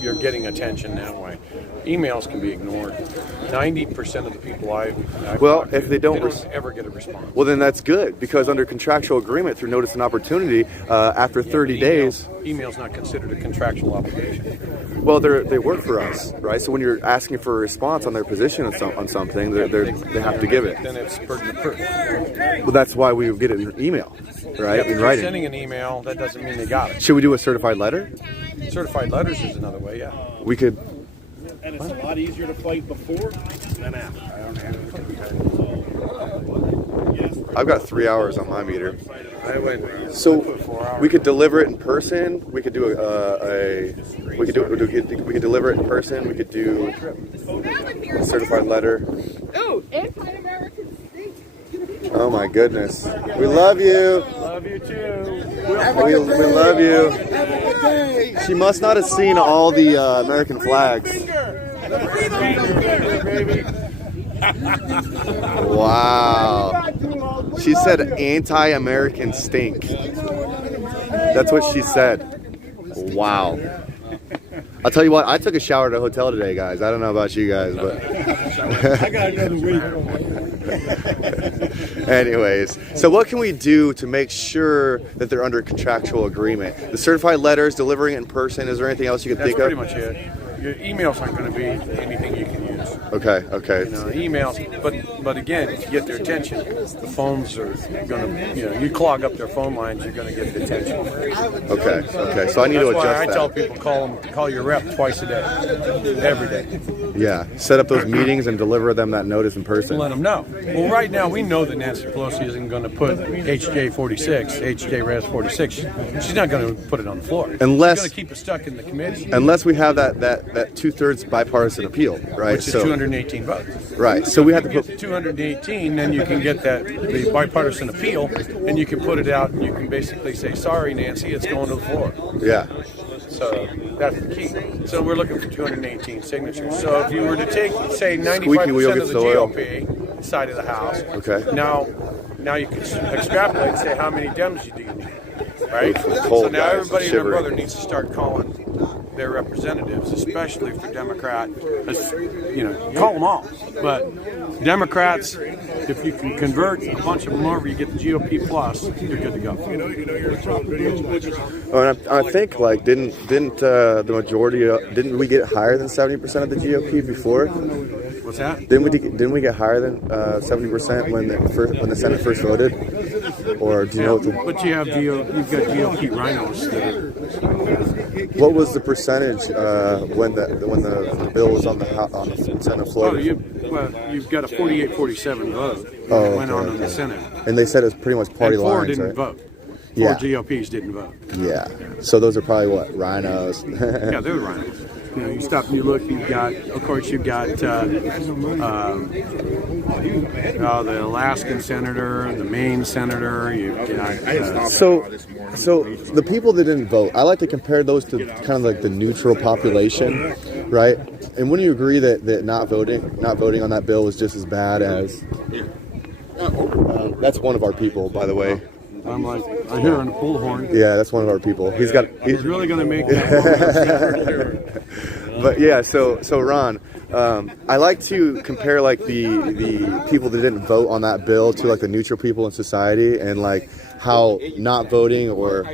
you're getting attention that way. Emails can be ignored. 90% of the people if they don't ever get a response. Well, then that's good, because under contractual agreement through notice and opportunity, after 30 days, email's not considered a contractual obligation. Well, they work for us, right? So when you're asking for a response on their position on something, they have to give it. Then it's burden of proof. Well, that's why we get it in email, right? In writing. Sending an email, that doesn't mean they got it. Should we do a certified letter? Certified letters is another way, yeah. We could. And it's a lot easier to fight before than after. I've got 3 hours on my meter. So we could deliver it in person. We could do we could deliver it in person. We could do a certified letter. Oh, anti-American state. Oh my goodness. We love you. Love you too. We love you. She must not have seen all the American flags. Wow. She said anti-American stink. That's what she said. Wow. I'll tell you what, I took a shower at a hotel today, guys. I don't know about you guys, but I got another week. Anyways, so what can we do to make sure that they're under contractual agreement? The certified letters, delivering it in person, is there anything else you can think of? That's pretty much it. Your emails aren't going to be anything you can use. Okay. Emails, but again, if you get their attention, the phones are going to, you clog up their phone lines, you're going to get the attention. Okay, so I need to adjust that. That's why I tell people call your rep twice a day, every day. Yeah, set up those meetings and deliver them that notice in person. Let them know. Well, right now we know that Nancy Pelosi isn't going to put HJ 46, HJ Res 46. She's not going to put it on the floor. Unless she's going to keep it stuck in the committee. Unless we have that 2/3 bipartisan appeal, right? Which is 218 votes. Right. So we have to put 218, then you can get the bipartisan appeal, and you can put it out, and you can basically say, "Sorry, Nancy, it's going to the floor." Yeah. So that's the key. So we're looking for 218 signatures. So if you were to take, say, 95% of the GOP side of the House, okay. Now you can extrapolate and say how many Dems do you need, right? Cold, so now guys, everybody and shivering. their brother needs to start calling their representatives, especially for Democrat, call them all. But Democrats, if you can convert a bunch of them over, you get the GOP plus, you're good to go. Oh, and I think like didn't the majority didn't we get higher than 70% of the GOP before? What's that? Didn't we get higher than 70% when the Senate first voted? Or do you know? But you've got GOP rhinos. What was the percentage when the bill was on the Senate floor? Oh, you've got a 48-47 vote. Oh, went on in the Senate. And they said it was pretty much party and four lines, didn't right? vote. Yeah. 4 GOPs didn't vote. Yeah. So those are probably what, rhinos? Yeah, they're rhinos. You know, you stop and you look. You've got the Alaskan senator, the Maine senator. So the people that didn't vote, I like to compare those to kind of like the neutral population, right? And wouldn't you agree that not voting on that bill was just as bad as? That's one of our people, by the way. I'm like, I hear on the bullhorn. Yeah, that's one of our people. He's really going to make that. But yeah, so Ron, I like to compare like the people that didn't vote on that bill to like the neutral people in society, and like how not voting or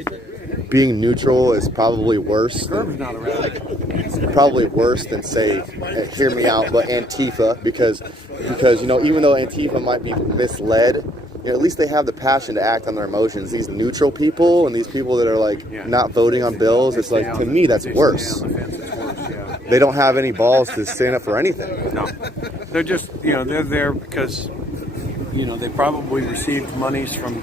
being neutral is probably worse than say, hear me out, but Antifa, because even though Antifa might be misled, at least they have the passion to act on their emotions. These neutral people and these people that are like not voting on bills, it's like, to me, that's worse. They don't have any balls to stand up for anything. No, they're just, they're there because, they probably received monies from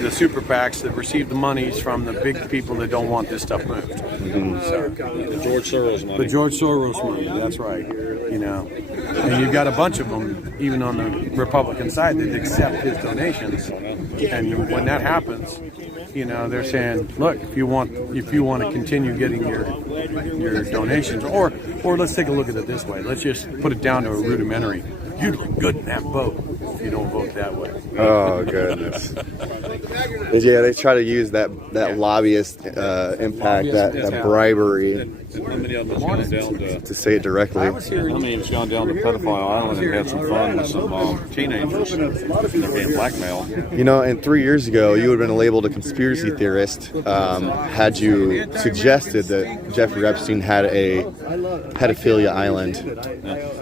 the super PACs that received the monies from the big people that don't want this stuff moved. Mm-hmm. So, the George Soros money. The George Soros money, that's right. And you've got a bunch of them, even on the Republican side, that accept his donations. And when that happens, they're saying, look, if you want to continue getting your donations, or let's take a look at it this way. Let's just put it down to a rudimentary. You'd look good in that vote if you don't vote that way. Oh, goodness. Yeah, they try to use that lobbyist impact, that bribery to say it directly. How many has gone down to Pedophile Island and had some fun with some teenagers and they're being blackmailed? And 3 years ago, you would have been labeled a conspiracy theorist had you suggested that Jeffrey Epstein had a pedophilia island.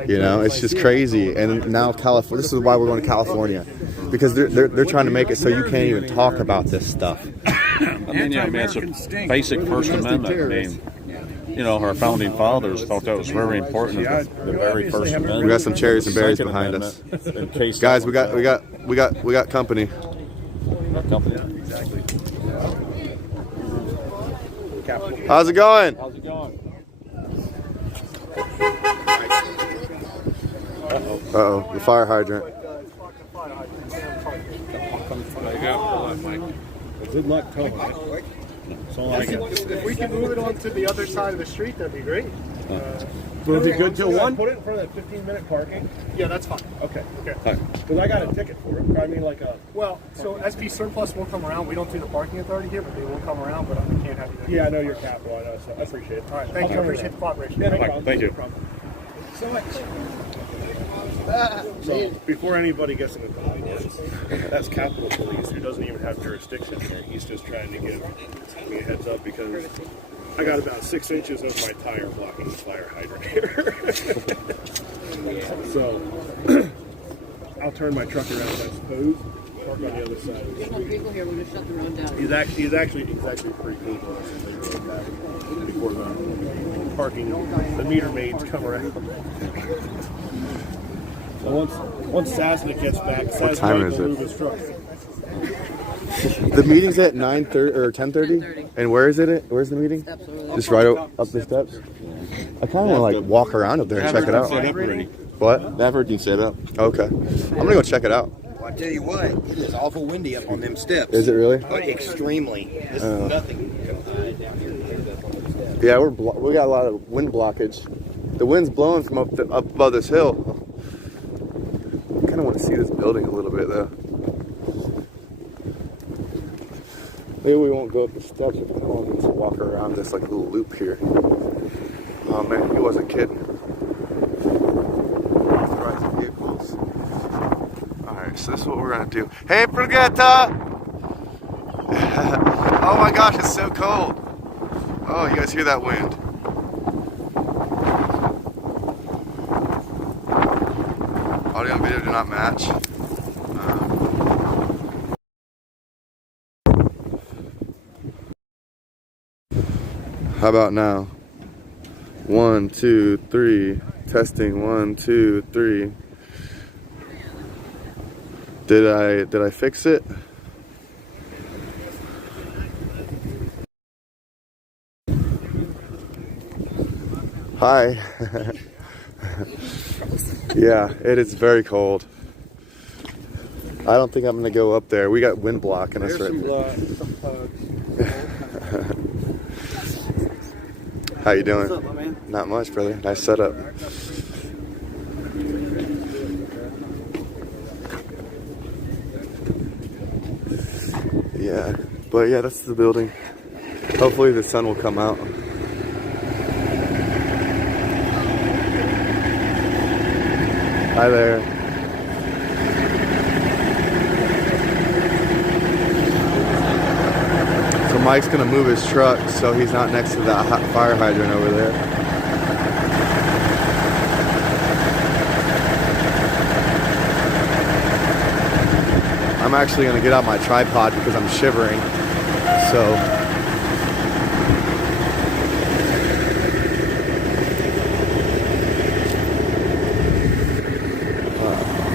It's just crazy. And now California. This is why we're going to California, because they're trying to make it so you can't even talk about this stuff. It's a basic First Amendment. Our founding fathers thought that was very important. The very First Amendment. We got some cherries and berries behind us. Guys, we got company. How's it going? Uh-oh, the fire hydrant. Good luck towing it. If we can move it on to the other side of the street, that'd be great. Will it be good till 1? Put it in front of that 15-minute parking. Yeah, that's fine. Okay. Because I got a ticket for it. I mean, like a... Well, so SP Surplus will come around. We don't do the parking authority here, but they will come around, but I can't have you there. Yeah, I know you're capital. I know, so I appreciate it. All right, thank you. I appreciate the cooperation. Yeah, no problem. Thank you. So much. So, before anybody gets into the that's Capitol Police, who doesn't even have jurisdiction here. He's just trying to give me a heads up because I got about 6 inches of my tire blocking the fire hydrant here. So, I'll turn my truck around, I suppose. Park on the other side. There's no people here. We're just shut the road down. He's actually pretty cool. Before the parking, the meter maids come around. So once Sasnick gets back, what time is it? The meeting's at 9:30 or 10:30. And where is it? Where's the meeting? Just right up the steps. I kind of want to walk around up there and check it out. What? That everything's set up. Okay, I'm gonna go check it out. Well, I tell you what, it is awful windy up on them steps. Is it really? Extremely. This is nothing. Yeah, we got a lot of wind blockage. The wind's blowing from up above this hill. I kind of want to see this building a little bit though. Maybe we won't go up the steps. I kind of want to walk around this little loop here. wasn't kidding. Authorized vehicles. Alright, so this is what we're gonna do. Hey, Brigetta! Oh my gosh, it's so cold. Oh, you guys hear that wind? Audio and video do not match. How about now? 1, 2, 3. Testing. 1, 2, 3. Did I fix it? Hi. Yeah, it is very cold. I don't think I'm gonna go up there. We got wind blocking us right now. How you doing? What's up, my man? Not much, brother. Nice setup. Yeah, but yeah, that's the building. Hopefully the sun will come out. Hi there. So Mike's gonna move his truck so he's not next to that fire hydrant over there. I'm actually gonna get out my tripod because I'm shivering. So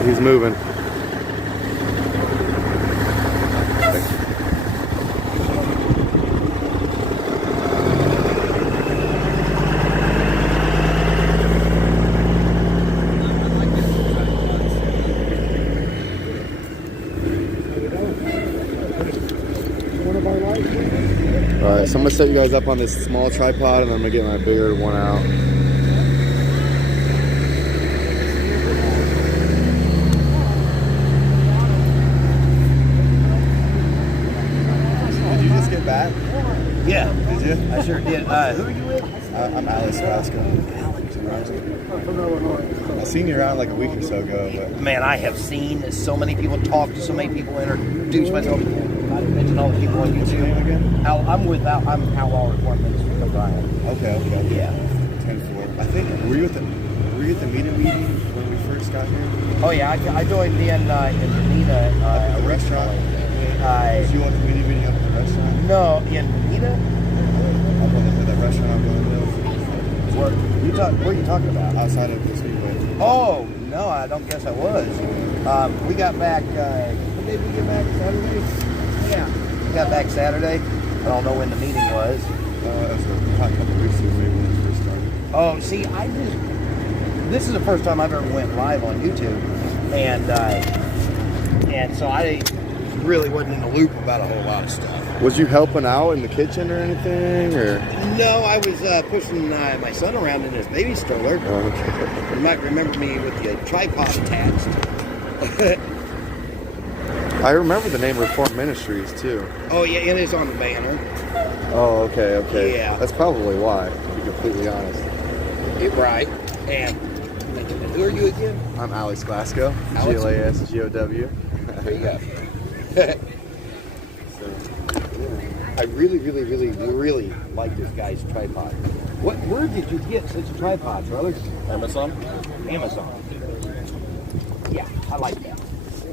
he's moving. Alright, so I'm gonna set you guys up on this small tripod and I'm gonna get my bigger one out. Did you just get back? Yeah. Did you? I sure did. Who are you with? I'm Alex Glasgow. I seen you around like a week or so ago, but Man, I have seen so many people talk to so many people, introduce myself. I mentioned all the people on YouTube. Again? I'm Outlaw Reform Ministry of Brian. Okay. Yeah. 10-4. I think were you at the meeting when we first got here? Oh yeah, I joined in Bonita. At the restaurant? Did you want the meeting up at the restaurant? No, in Bonita. Up on the restaurant I'm going to. What are you talking about? Outside of the speedway. Oh no, I don't guess I was. We got back. When did we get back? Saturday. Yeah, we got back Saturday. I don't know when the meeting was. It was a couple weeks ago, maybe when it first started. Oh, see, this is the first time I've ever went live on YouTube, and so I really wasn't in the loop about a whole lot of stuff. Was you helping out in the kitchen or anything, or? No, I was pushing my son around in his baby stroller. Oh, okay. You might remember me with the tripod attached. I remember the name Reform Ministries too. Oh yeah, it is on the banner. Oh, okay. Yeah. That's probably why, to be completely honest. Right. And who are you again? I'm Alex Glasgow. Alex? Glasgow. There you go. I really like this guy's tripod. Where did you get such a tripod, brother? Amazon. Yeah, I like that.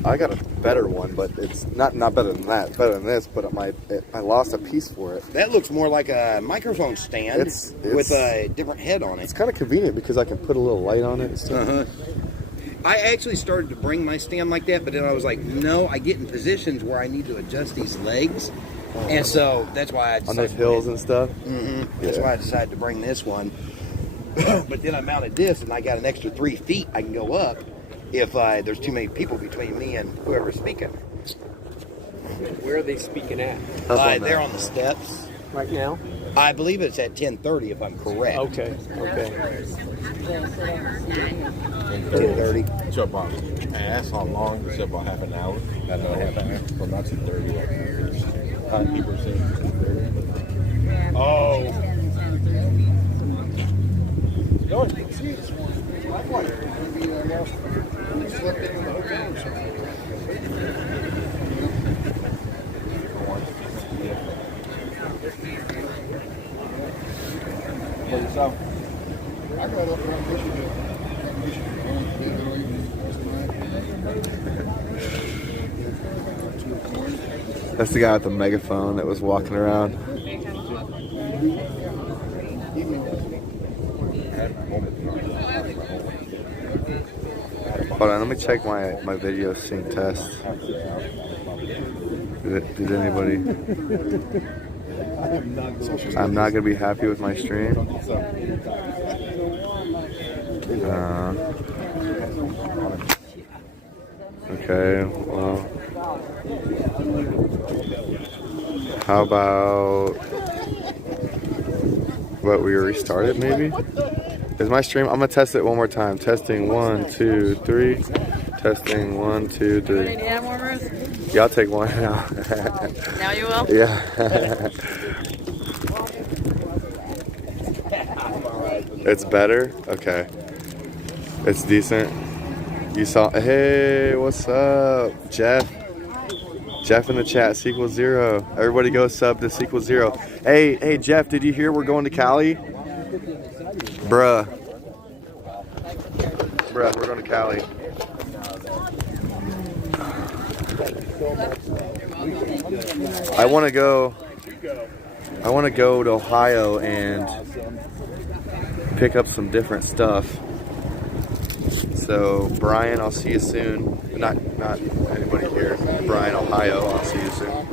I got a better one, but it's not better than that. Better than this, but I lost a piece for it. That looks more like a microphone stand with a different head on it. It's kind of convenient because I can put a little light on it and stuff. I actually started to bring my stand like that, but then I was like, no, I get in positions where I need to adjust these legs. And so that's why I decided on those hills and stuff. That's why I decided to bring this one. But then I mounted this, and I got an extra 3 feet I can go up if there's too many people between me and whoever's speaking. Where are they speaking at? They're on the steps right now. I believe it's at 10:30, if I'm correct. Okay. 10:30. So about ass, how long? Is it about half an hour? Half an hour. From not 2:30, like people saying 2:30. Oh. Really? See, it's maybe lost, slept in the hotel or something. What yourself? I got up around Michigan. That's the guy with the megaphone that was walking around. Hold on, let me check my video sync test. Did anybody? I'm not gonna be happy with my stream. Okay, well, how about what, we restart it maybe? Is my stream? I'm gonna test it one more time. Testing 1, 2, 3. Testing 1, 2, 3. Any hand warmers? Yeah, I'll take one now. Now you will? Yeah. It's better? Okay. It's decent. You saw, hey, what's up? Jeff in the chat, Sequel 0. Everybody go sub to Sequel 0. Hey, Jeff, did you hear we're going to Cali? Bruh, we're going to Cali. I want to go to Ohio and pick up some different stuff. So Brian, I'll see you soon. Not anybody here. Brian, Ohio, I'll see you soon.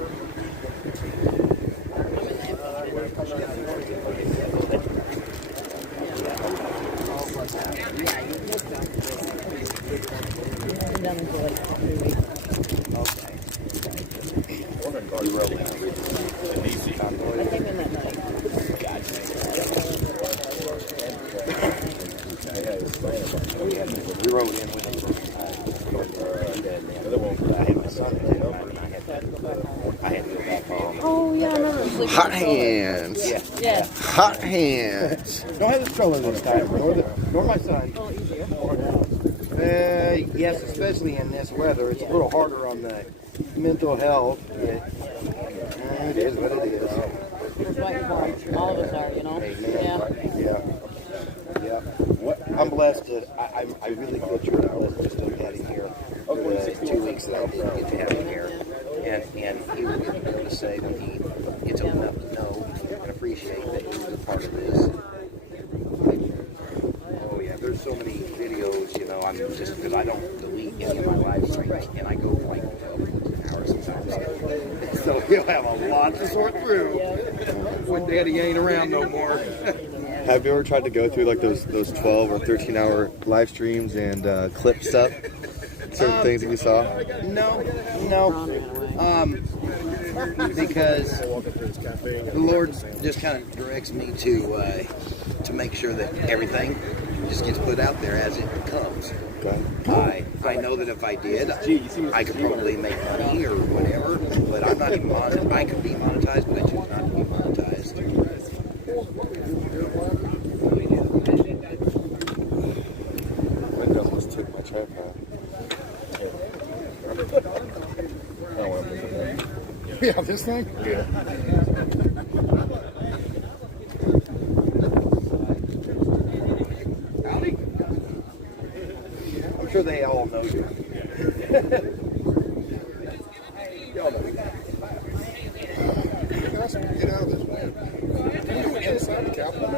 We rode in with him. I had to go back home. Oh, yeah, I remember. Hot hands. Yeah. Hot hands. Don't have this trouble this time, nor my son. Yes, especially in this weather, it's a little harder on the mental health. It is what it is. All of us are, you know. Yeah. I'm blessed to. I really feel true. I'm blessed just to have had him here for the 2 weeks that I didn't get to have him here, and he will be able to say when he gets old enough to know and appreciate that he was a part of this. Oh yeah, there's so many videos. You know, I'm just because I don't delete any of my live streams, and I go for like 12 hours sometimes. So he'll have a lot to sort through when Daddy ain't around no more. Have you ever tried to go through like those 12 or 13 hour live streams and clip stuff? Certain things that you saw? No. Because the Lord just kind of directs me to make sure that everything just gets put out there as it comes. Okay. I know that if I did, I could probably make money or whatever, but I'm not even monetized. I could be monetized, but I choose not to be monetized. Linda almost took my tripod. Yeah, this thing? Yeah. Howdy. I'm sure they all know you. Y'all know you. Get out of this, man. Inside the Capitol.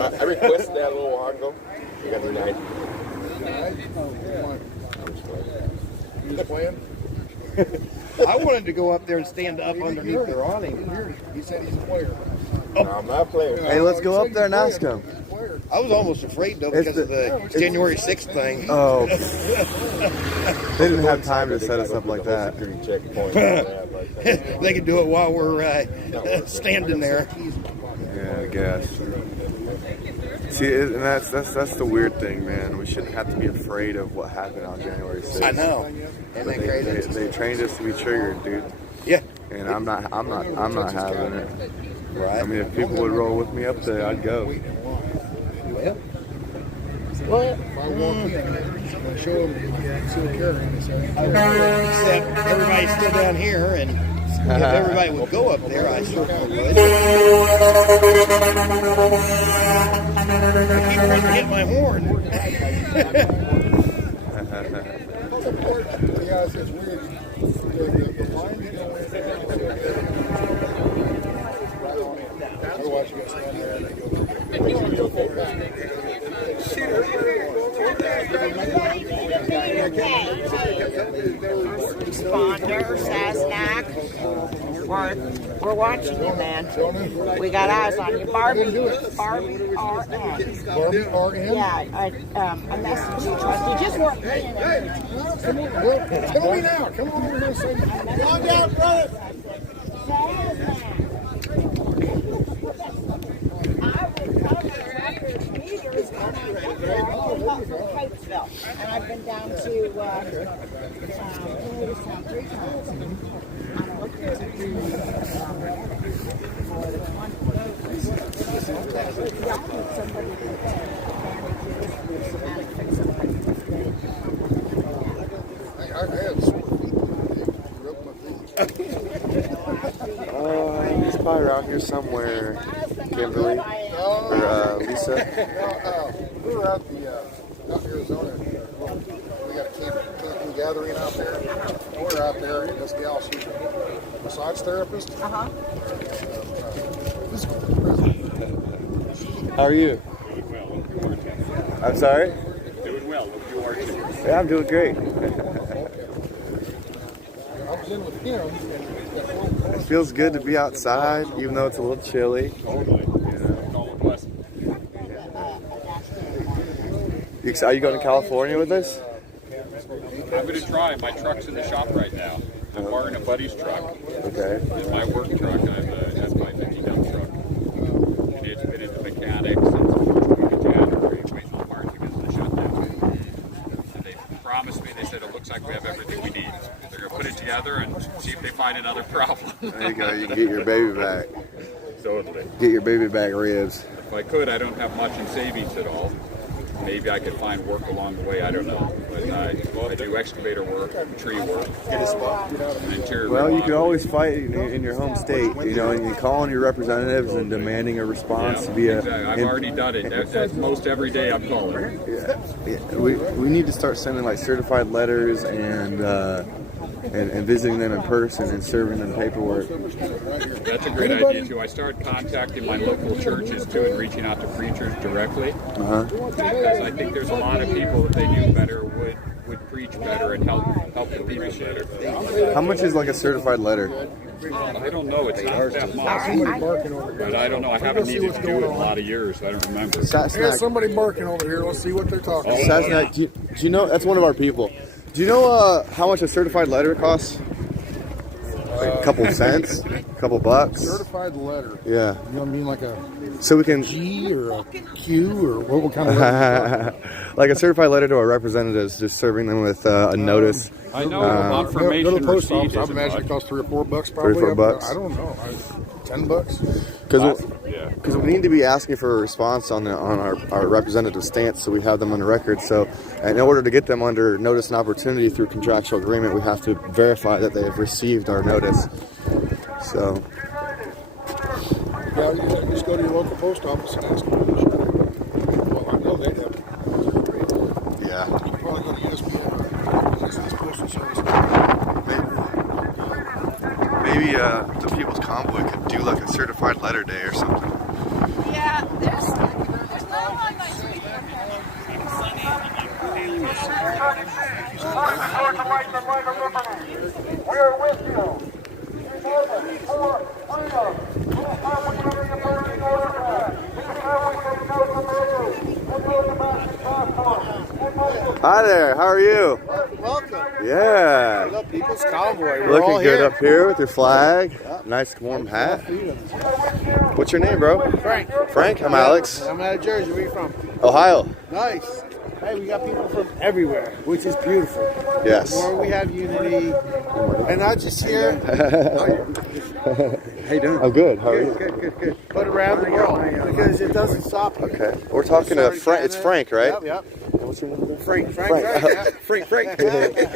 I requested that a little while ago. You got denied. You just playing? I wanted to go up there and stand up underneath their awning. He said he's a player. Oh. No, I'm not playing. Hey, let's go up there and ask him. I was almost afraid though because of the January 6th thing. Oh. They didn't have time to set us up like that. They could do it while we're standing there. Yeah, I guess. See, and that's the weird thing, man. We shouldn't have to be afraid of what happened on January 6th. I know. And they trained us to be triggered, dude. Yeah. And I'm not having it. Right. I mean, if people would roll with me up there, I'd go. Well, Well, if I walk in and show them it's still carrying, they say, except everybody's still down here, and if everybody would go up there, I certainly would. I keep trying to hit my horn. Yeah, it's weird. The line otherwise, you guys stand there and they go. Responder, Sasnak. We're watching you, man. We got eyes on you. Barbie RN. Barbie RN? Yeah, I messaged you twice. You just weren't paying attention. Tell me now. Come on here and say, come on down, brother. And I've been down to Lewistown 3 times. I'm looking to do for the 20. Yeah, I need somebody He's probably around here somewhere. Kimberly or Lisa. We were out in Arizona. We got a camping gathering out there. And we're out there, and this gal, she's a massage therapist. How are you? Doing well. I'm sorry? Doing well. You are too. Yeah, I'm doing great. I was in with him. It feels good to be outside, even though it's a little chilly. Are you going to California with us? I'm going to try. My truck's in the shop right now. I'm borrowing a buddy's truck. Okay. It's my work truck. I have a F-550 dump truck. And it's been at the mechanics since we get together. We're waiting on parts because of the shutdown. And they promised me, they said, it looks like we have everything we need. They're going to put it together and see if they find another problem. There you go. You can get your baby back. Totally. Get your baby back ribs. If I could, I don't have much in savings at all. Maybe I could find work along the way. I don't know. But I do excavator work, tree work, interior. Well, you can always fight in your home state, you know, and you call on your representatives and demanding a response via. Exactly. I've already done it. Most every day I'm calling. Yeah. We need to start sending like certified letters and visiting them in person and serving them paperwork. That's a great idea too. I started contacting my local churches too and reaching out to preachers directly. Because I think there's a lot of people, if they knew better, would preach better and help the people better. How much is like a certified letter? I don't know. It's not that much. But I don't know. I haven't needed to do it in a lot of years. I don't remember. There's somebody barking over here. Let's see what they're talking about. Sasnak, do you know, that's one of our people. Do you know how much a certified letter costs? Like a couple cents? A couple bucks? Certified letter. Yeah. You know what I mean? Like a so we can G or a Q or what kind of letter? Like a certified letter to our representatives, just serving them with a notice. I know confirmation go to the post receipt office. I imagine it costs $3 or $4 probably. $3 or $4. I don't know. $10. Because we need to be asking for a response on our representative stance, so we have them on the record. So, in order to get them under notice and opportunity through contractual agreement, we have to verify that they have received our notice. So, yeah, you just go to your local post office and ask them. Well, I know they'd have. Yeah. You can probably go to USPS Postal Service. Maybe the People's Convoy could do like a certified letter day or something. Yeah, there's no on my street. We are with you. United for freedom. This time we are in the burning order. This time we say no to murder and no to massive passports. Hi there, how are you? Welcome. Yeah. Hello, People's Convoy. We're Looking all good here. up here with your flag. Nice warm hat. What's your name, bro? Frank. Frank, I'm Alex. I'm out of Jersey. Where are you from? Ohio. Nice. Hey, we got people from everywhere, which is beautiful. Yes. Where we have unity, and not just here. How you doing? I'm good. How are you? Good. But around the world, because it doesn't stop. Okay. We're talking to Frank. It's Frank, right? Yep. What's your name again? Frank. Frank.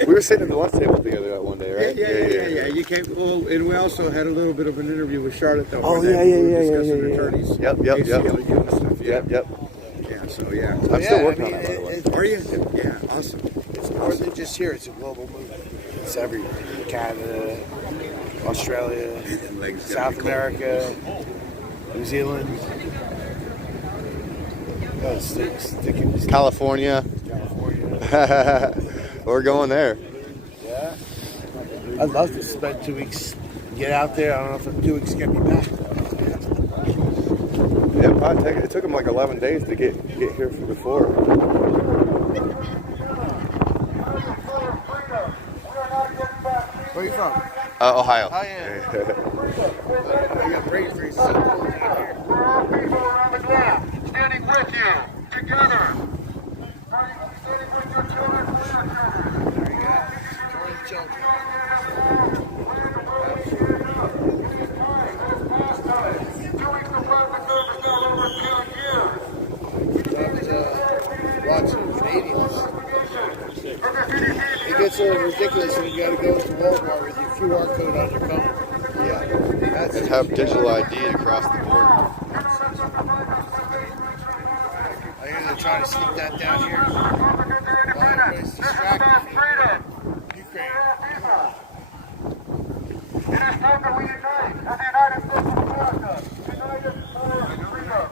We were sitting at the lunch table together that one day, right? Yeah. You came. Well, and we also had a little bit of an interview with Charlotte. Though, Oh, where yeah. we were discussing attorneys. Yep. ACLU and stuff, Yep. Yeah. So yeah. I'm still working on that, by the way. Are you? Yeah. Awesome. It's more than just here. It's a global movement. It's everywhere. Canada, Australia, South America, New Zealand. California. We're going there. Yeah. I'd love to spend 2 weeks, get out there. I don't know if in 2 weeks get me back. It took him like 11 days to get here from before. Where are you from? Ohio. Oh, yeah. I got great for you. We're all people around the globe, standing with you, together. Standing with your children for your children. Watching Canadians. It gets a little ridiculous when you got to go to Walmart with your QR code on your phone. Yeah. And have digital ID across the border. I hear they're trying to sneak that down here. It's distracting me. Ukraine. It is time that we unite as the United States of America. United for freedom.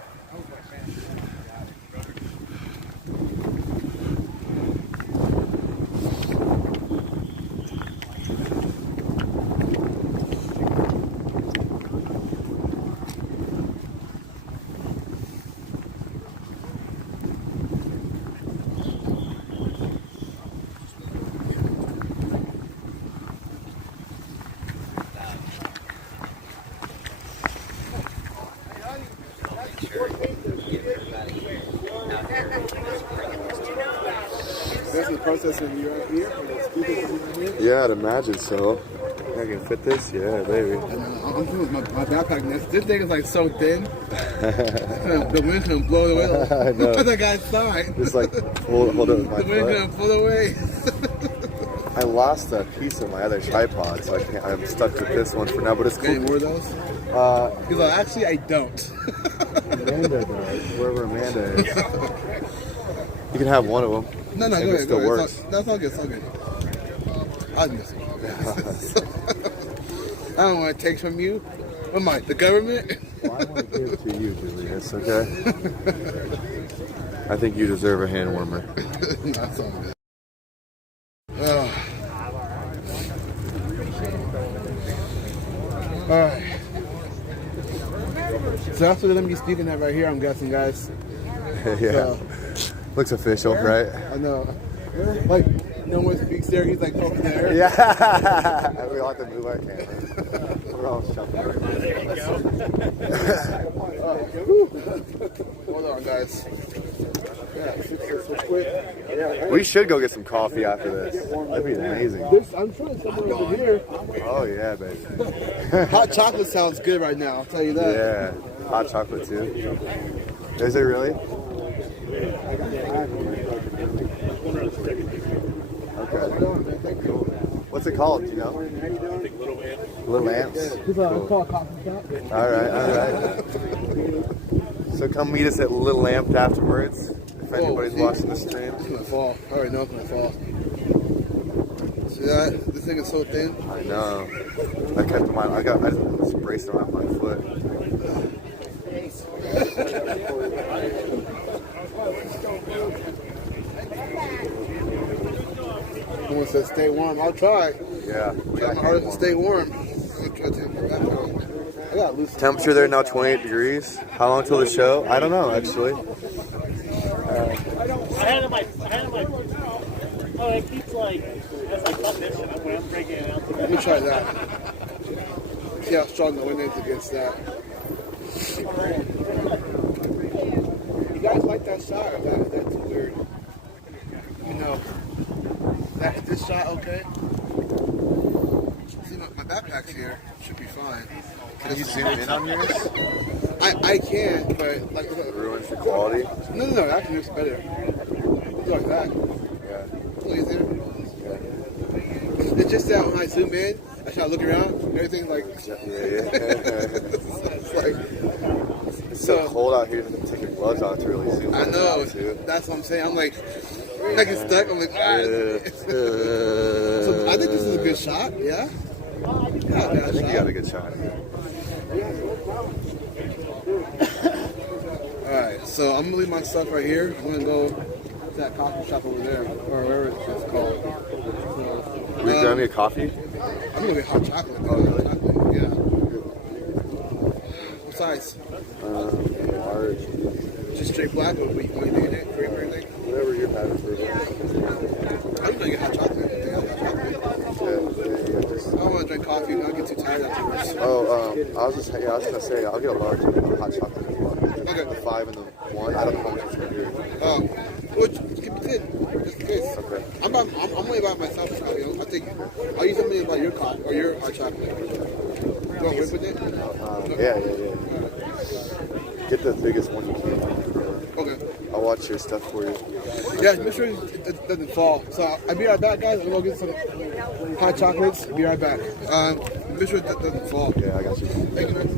Process in your ear? Yeah, I'd imagine so. I can fit this? Yeah, baby. I'm doing my backpack. This thing is like so thin. The wind can blow it away. I know. That guy's side. Just like hold up with my The wind can blow it away. I lost a piece of my other tripod, so I'm stuck with this one for now, but it's cool. Any more of those? He's like, actually, I don't. Amanda does. Wherever Amanda is. You can have one of them. No, go it ahead. still works. That's all good. It's all good. I'll miss it. I don't want to take from you. What am I, the government? Well, I want to give it to you, Julius, okay? I think you deserve a hand warmer. That's all good. All right. So that's what they're going to be speaking at right here, I'm guessing, guys. Yeah. So, looks official, right? I know. Like, no one speaks there. He's like over there. Yeah. We all have to move our camera. We're all shuffling. There you go. Hold on, guys. We should go get some coffee after this. That'd be amazing. I'm trying somewhere over here. Oh, yeah, baby. Hot chocolate sounds good right now, I'll tell you that. Yeah. Hot chocolate, too. Is it really? Okay. Cool. What's it called? Do you know? Little Ants. Cool. All right. So come meet us at Little Lamp afterwards. If anybody's watching the stream. It's gonna fall. I already know it's gonna fall. See that? This thing is so thin. I know. I got this brace around my foot. Someone said stay warm. I'll try. Yeah. Try my hardest to stay warm. I got loose. Temperature there now 28 degrees. How long till the show? I don't know, actually. I had my oh, it keeps like, as I cut this and when I'm breaking it out. Let me try that. See how strong the wind is against that. You guys like that shot? Or that's weird. You know, this shot okay? See, my backpack's here. Should be fine. Can you zoom in on yours? I can, but like ruins the quality. No, that looks better. like that. Yeah. It's a little easier. It's just that when I zoom in, I try to look around, everything's like. It's like. It's so cold out here, you have to take your gloves off to really zoom. I know. That's what I'm saying. I'm like, I get stuck. I'm like, ah. So I think this is a good shot. Yeah. I think you got a good shot. Alright, so I'm gonna leave my stuff right here. I'm gonna go to that coffee shop over there, or wherever it's called. So, Will you grab me a coffee? I'm gonna get hot chocolate. Oh, really? Yeah. What size? Large. Just straight black, or we anything in it? Cream or anything? Whatever you're having for I'm gonna get hot chocolate. I don't want to drink coffee. I'll get too tired afterwards. Oh, I was just gonna say I'll get a large hot chocolate as well. Okay. The 5 and the 1. I don't know how much it's gonna be. Well, keep it 10, just in case. Okay. I'm only about myself coffee. I'll use something about your coffee or your hot chocolate. You want whip with it? Yeah. Get the biggest one you can. Okay. I'll watch your stuff for you. Yeah, make sure it doesn't fall. So I'll be right back, guys. I'm gonna get some hot chocolates. Be right back. Make sure it doesn't fall. Yeah, I got you. Thank you, man.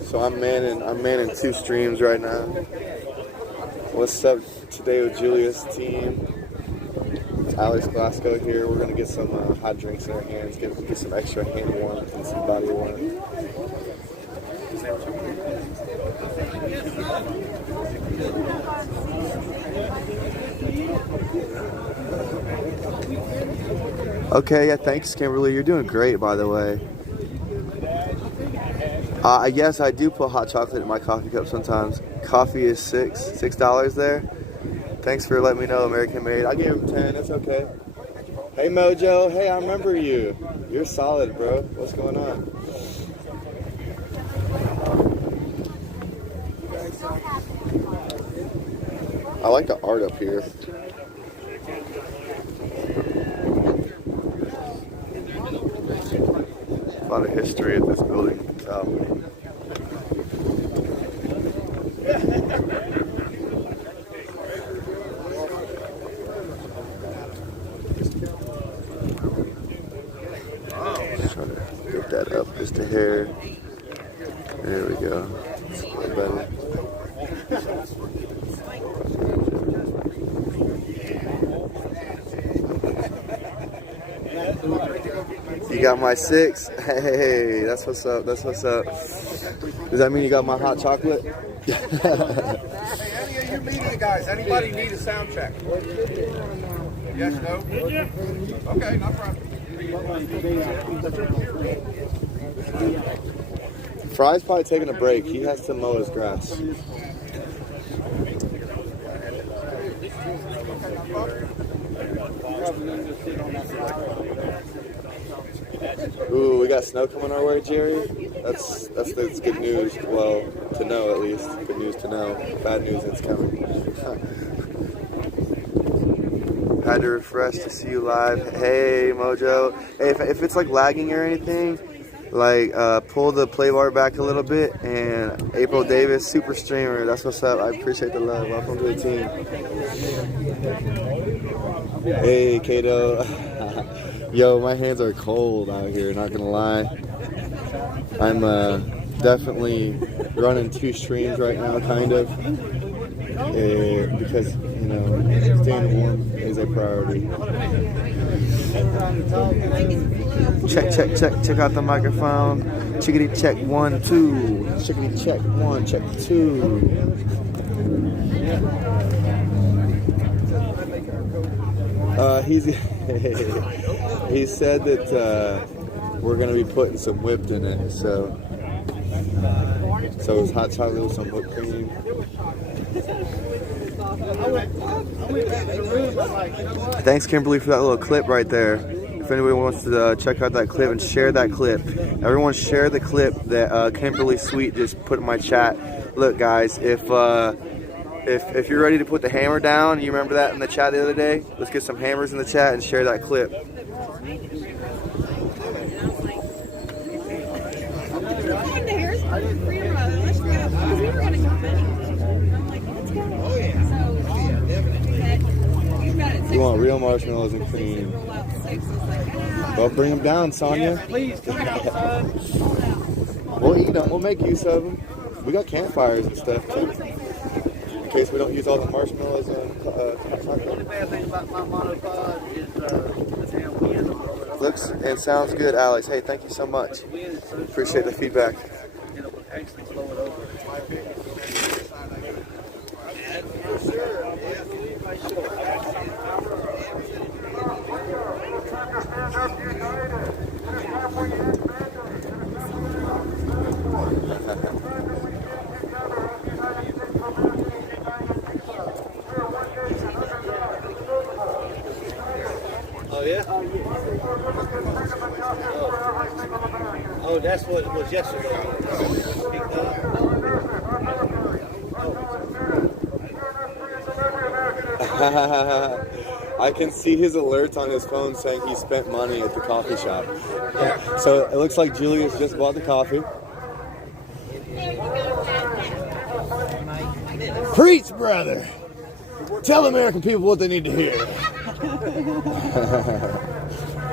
So I'm manning 2 streams right now. What's up today with Julia's team? Alex Glasgow here. We're gonna get some hot drinks in our hands, get some extra hand warmth and some body warmth. Okay, yeah, thanks, Kimberly. You're doing great, by the way. Yes, I do put hot chocolate in my coffee cup sometimes. Coffee is $6 there. Thanks for letting me know, American Made. I gave him 10, that's okay. Hey Mojo, hey, I remember you. You're solid, bro. What's going on? I like the art up here. A lot of history at this building, so. Just trying to get that up just a hair. There we go. It's a little better. You got my 6? Hey, that's what's up. That's what's up. Does that mean you got my hot chocolate? Any of you media guys, anybody need a sound check? Yes, no? Okay, no problem. Fry's probably taking a break. He has to mow his grass. Ooh, we got snow coming our way, Jerry. That's good news. Well, to know at least. Good news to know. Bad news, it's coming. Had to refresh to see you live. Hey, Mojo. Hey, if it's like lagging or anything, like pull the play bar back a little bit. And April Davis, super streamer. That's what's up. I appreciate the love. Welcome to the team. Hey, Kato. Yo, my hands are cold out here, not gonna lie. I'm definitely running 2 streams right now, kind of. Because, you know, staying warm is a priority. Check out the microphone. Chickadee check 1, 2. Chickadee check 1, check 2. He said that we're gonna be putting some whipped in it, so it's hot chocolate with some whipped cream. Thanks, Kimberly, for that little clip right there. If anybody wants to check out that clip and share that clip, everyone share the clip that Kimberly Sweet just put in my chat. Look, guys, if you're ready to put the hammer down, you remember that in the chat the other day? Let's get some hammers in the chat and share that clip. Let's go. Because we were going to come anyway. I'm like, let's go. Oh, yeah. So, you've got it. You want real marshmallows and cream. Well, bring them down, Sonia. Yeah, please. Come on, son. We'll eat them. We'll make use of them. We got campfires and stuff, too. In case we don't use all the marshmallows and chocolate. The only bad thing about my monopod is the damn wind. Looks and sounds good, Alex. Hey, thank you so much. Appreciate the feedback. It would actually blow it over. Oh yeah? Oh, that's what it was yesterday. I can see his alerts on his phone saying he spent money at the coffee shop. So it looks like Julius just bought the coffee. Preach, brother! Tell American people what they need to hear.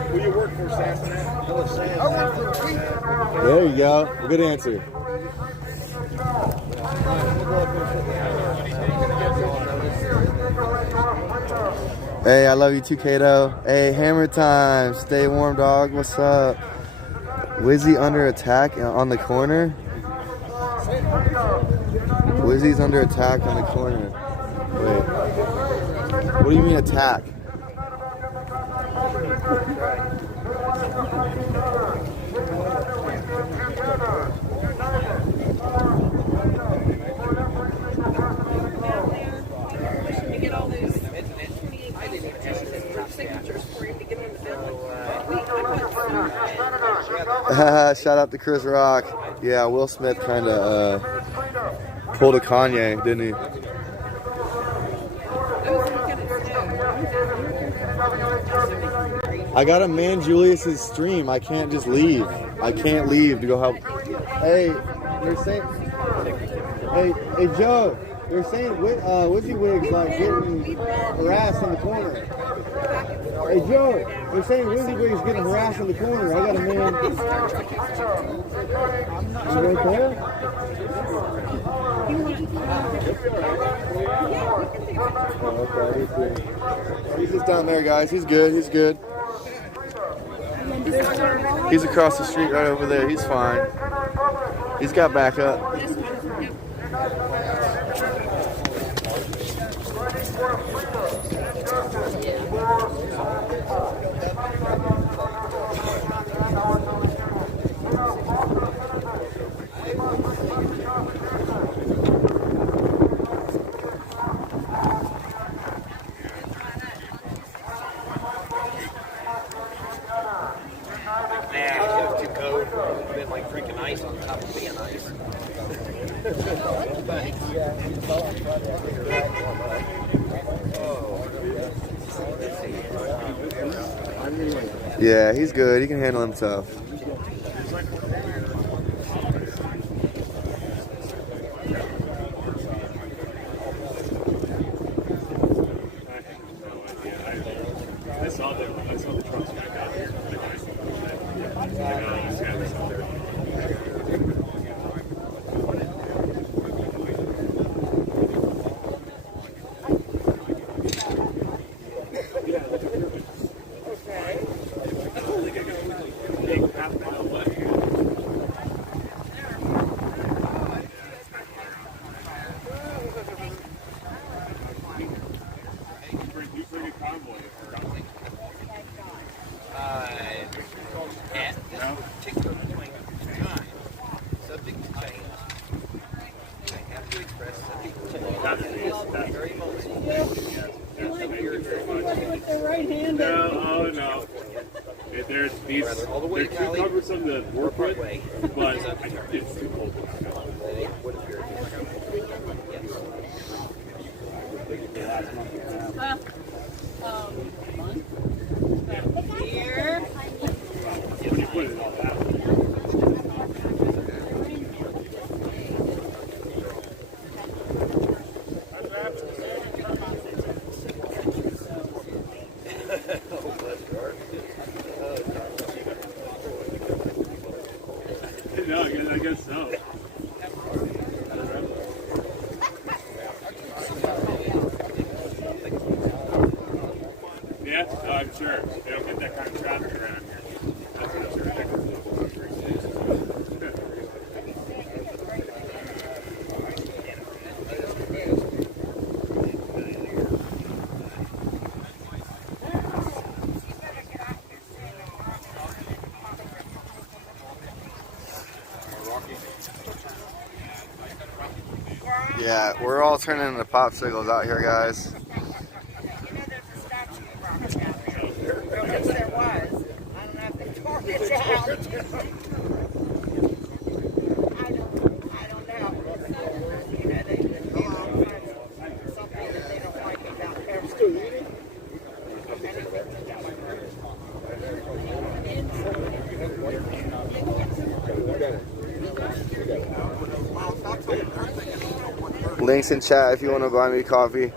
Who you work for, Sam? I work for Pete. There you go. Good answer. Hey, I love you too, Kato. Hey, hammer time. Stay warm, dog. What's up? Wizzy under attack on the corner. Wizzy's under attack on the corner. Wait. What do you mean attack? Shout out to Chris Rock. Yeah, Will Smith kind of pulled a Kanye, didn't he? I gotta man Julius's stream. I can't just leave. I can't leave to go help. Hey, they're saying. Hey, Joe. They're saying Wizzy Wig's like getting harassed in the corner. Hey, Joe. They're saying Wizzy Wig's getting harassed in the corner. I got a man. You right there? Oh, okay. He's just down there, guys. He's good. He's good. He's across the street right over there. He's fine. He's got backup. Like drinking ice on top of being ice. Yeah, he's good. He can handle himself. No, I guess so. Yeah, no, I'm sure. They don't get that kind of traffic around here. That's for sure. Yeah, we're all turning into popsicles out here, guys. Yes, there was. I don't know if they tore it down. I don't know. You know, they something that they don't like about Harrisburg. Links in chat if you want to buy me coffee.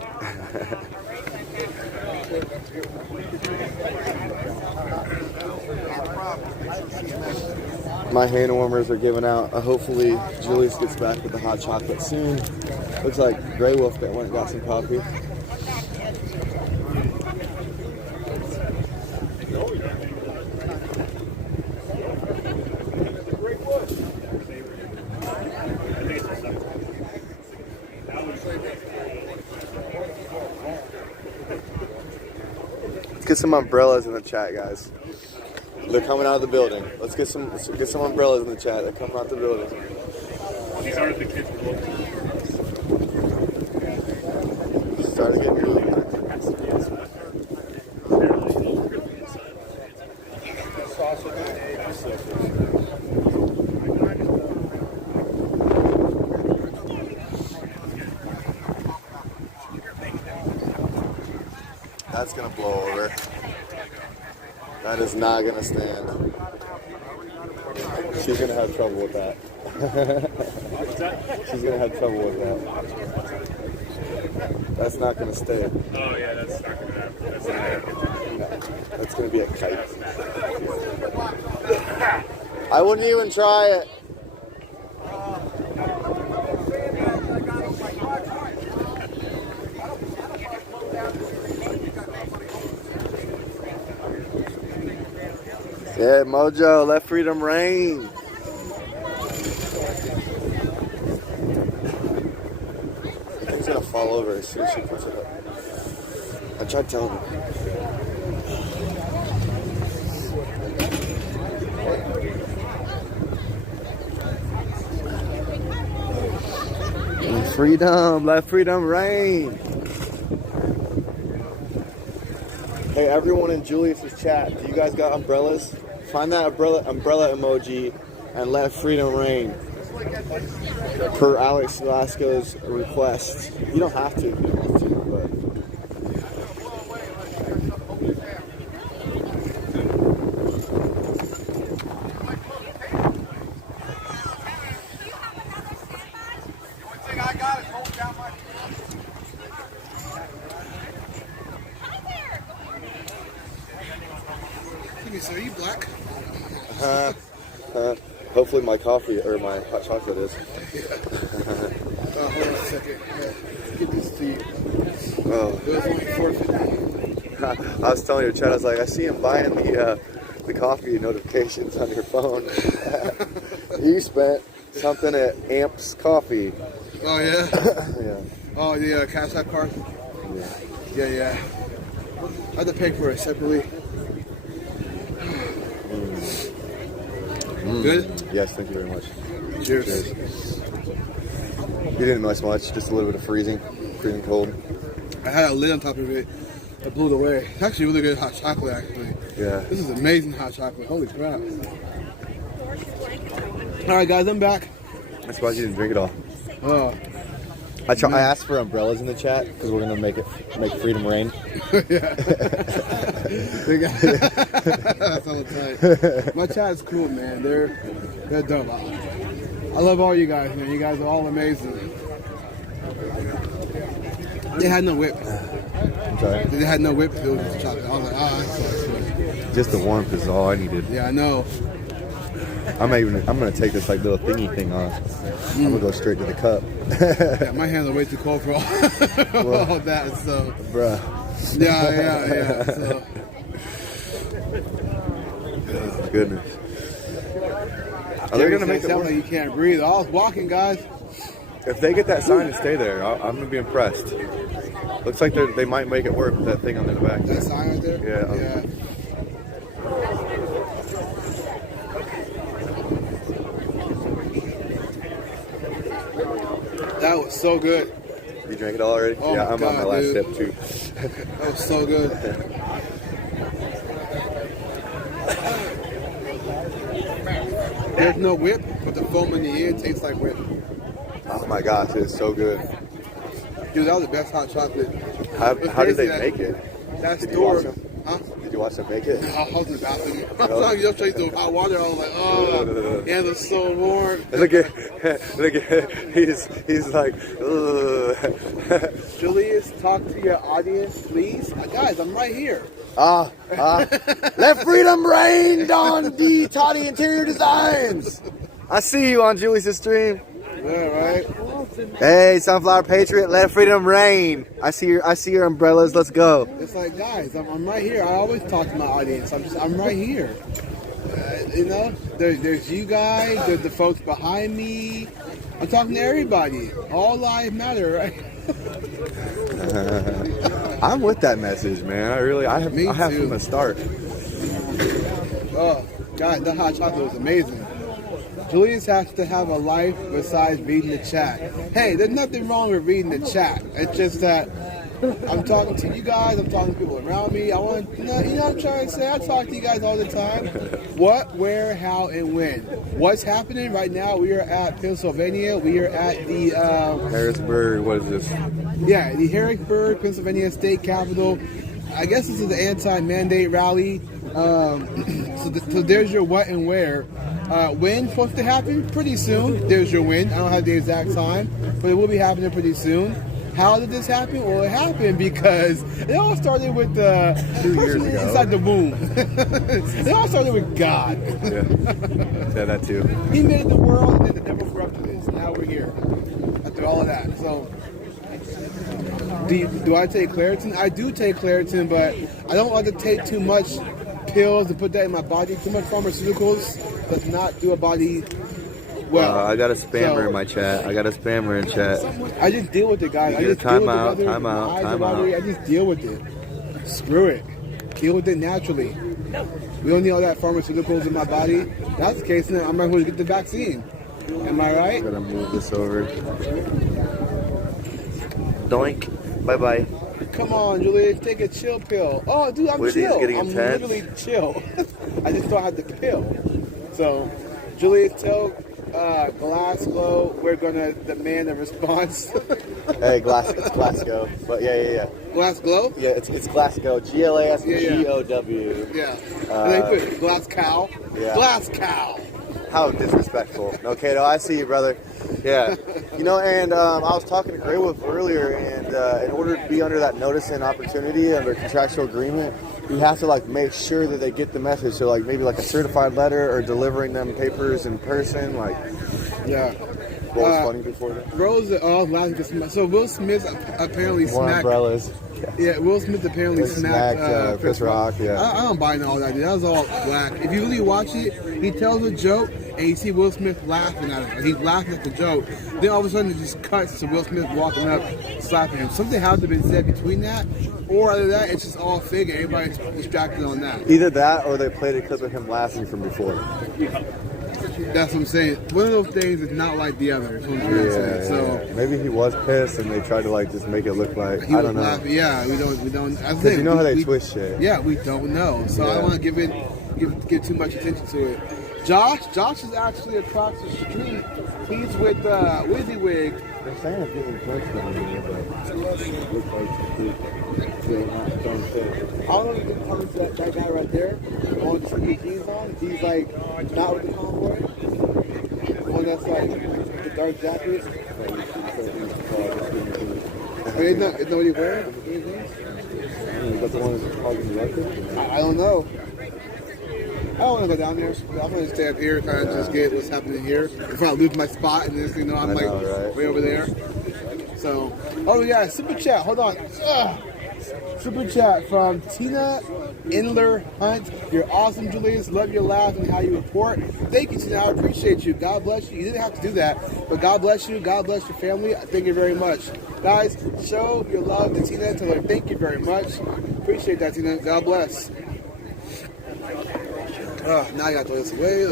My hand warmers are giving out. Hopefully Julius gets back with the hot chocolate soon. Looks like Grey Wolf that went and got some coffee. Let's get some umbrellas in the chat, guys. They're coming out of the building. Let's get some umbrellas in the chat. They're coming out the building. These aren't the kids we're looking for. Started getting moved. That's gonna blow over. That is not gonna stand. She's gonna have trouble with that. She's gonna have trouble with that. That's not gonna stay. Oh yeah, that's not gonna happen. That's not gonna happen. No, that's gonna be a kite. I wouldn't even try it. Yeah, Mojo, let freedom reign. I think it's gonna fall over as soon as she puts it up. I tried telling her. Freedom, let freedom reign. Hey, everyone in Julius's chat, do you guys got umbrellas? Find that umbrella emoji and let freedom reign. Per Alex Velasco's request. You don't have to if you don't want to, but. So are you black? Hopefully my coffee or my hot chocolate is. Hold on a second. Get this to you. Oh. It was only $4.50. I was telling your chat, I was like, I see him buying the coffee notifications on your phone. You spent something at Amps Coffee. Oh yeah? Yeah. Oh, the Cash App card? Yeah. I had to pay for it separately. Good? Yes, thank you very much. Cheers. You didn't miss much, just a little bit of freezing cold. I had a lid on top of it. I blew it away. It's actually really good hot chocolate, actually. Yeah. This is amazing hot chocolate. Holy crap. All right, guys, I'm back. I'm surprised you didn't drink it all. Oh. I asked for umbrellas in the chat because we're gonna make freedom reign. Yeah. That's all tight. My chat is cool, man. They're dope. I love all you guys, man. You guys are all amazing. They had no whip. I'm sorry. They had no whip. It was just chocolate. I was like, that's nice. Just the warmth is all I needed. Yeah, I know. I'm gonna take this like little thingy thing off. I'm gonna go straight to the cup. Yeah, my hands are way too cold for all that. So, bruh. Yeah. So. Oh, goodness. Are they gonna make it sound work? like you can't breathe? I was walking, guys. If they get that sign to stay there, I'm gonna be impressed. Looks like they might make it work with that thing on the back. That sign right there? Yeah. That was so good. You drank it all already? Oh yeah, my I'm God, on my last dude. sip too. That was so good. There's no whip, but the foam in the ear tastes like whip. Oh my gosh, it's so good. Dude, that was the best hot chocolate. How did they That- make it? That Did you store. watch them? Huh? Did you watch them make it? I was in the bathroom. I saw you just straight to hot water. I was like, oh, yeah, it's so warm. Look at, he's like, ugh. Julius, talk to your audience, please. Guys, I'm right here. Let freedom reign on the Toddy Interior Designs. I see you on Julius' stream. Yeah, right. Hey, Sunflower Patriot, let freedom reign. I see your umbrellas. Let's go. It's like, guys, I'm right here. I always talk to my audience. I'm right here. You know, there's you guys. There's the folks behind me. I'm talking to everybody. All lives matter, right? I'm with that message, man. I have from the start. Oh, God, the hot chocolate was amazing. Julius has to have a life besides reading the chat. Hey, there's nothing wrong with reading the chat. It's just that I'm talking to you guys. I'm talking to people around me. I want, you know what I'm trying to say? I talk to you guys all the time. What, where, how, and when. What's happening right now? We are at Pennsylvania. We are at the Harrisburg. What is this? Yeah, the Harrisburg, Pennsylvania state capitol. I guess this is the anti-mandate rally. So there's your what and where. When supposed to happen? Pretty soon. There's your when. I don't have the exact time, but it will be happening pretty soon. How did this happen? Well, it happened because it all started with the 2 years person ago. inside the womb. It all started with God. Yeah, that too. He made the world, and then the devil corrupted it. So now we're here after all of that. So, do I take Claritin? I do take Claritin, but I don't like to take too much pills and put that in my body. Too much pharmaceuticals does not do a body well. I got a spammer in my chat. I I just deal with it, guys. I just time deal out. with the weather. I just deal with it. Screw it. Deal with it naturally. We don't need all that pharmaceuticals in my body. If that's the case, then I might as well get the vaccine. Am I right? I'm gonna move this over. Doink. Bye bye. Come on, Julius, take a chill pill. Oh, dude, I'm Woody's chill. getting I'm intense. literally chill. I just don't have the pill. So, Julius, tell Glasgow we're gonna demand a response. Hey, it's Glasgow. But yeah. Glasgow? Yeah, it's Glasgow. Glasgow. Yeah. And they put glass cow. Yeah. Glass cow. How disrespectful. Okay, no, I see you, brother. Yeah. You know, and I was talking to Grey Wolf earlier, and in order to be under that notice and opportunity under contractual agreement, you have to like make sure that they get the message. So like maybe like a certified letter or delivering them papers in person. Like, yeah. What was funny before that? Rose, so Will Smith apparently More smacked. umbrellas. Yeah, Will Smith apparently smacked Chris Rock. Yeah. I don't buy all that, dude. That was all black. If you really watch it, he tells a joke and you see Will Smith laughing at it. Like, he's laughing at the joke. Then all of a sudden it just cuts to Will Smith walking up, slapping him. Something has to have been said between that, or other than that, it's just all fake and everybody's distracted on that. Either that or they played a clip of him laughing from before. That's what I'm saying. One of those things is not like the other. Is what I'm trying to say. So maybe he was pissed and they tried to like just make it look like he I was don't know. laughing. Yeah, we don't. Because you know how they twist shit. Yeah, we don't know. So I don't want to give too much attention to it. Josh is actually across the street. He's with WYSIWYG. They're saying it's getting close down here, but it looks like I don't know if you can come to that guy right there on the street he's on. He's like not with the convoy. One that's like the dark jacket. Is that what he's wearing? Is that the one that's causing the record? I don't know. don't want to go down there. I'm going to stay up here, kind of just get what's happening here. If I lose my spot, and then I'm like way over there. So, oh yeah, super chat. Hold on. Super chat from Tina Inler Hunt. You're awesome, Julius. Love your laugh and how you report. Thank you, Tina. I appreciate you. God bless you. You didn't have to do that, but God bless you. God bless your family. Thank you very much. Guys, show your love to Tina. Tell her thank you very much. Appreciate that, Tina. God bless. Now I got to listen away.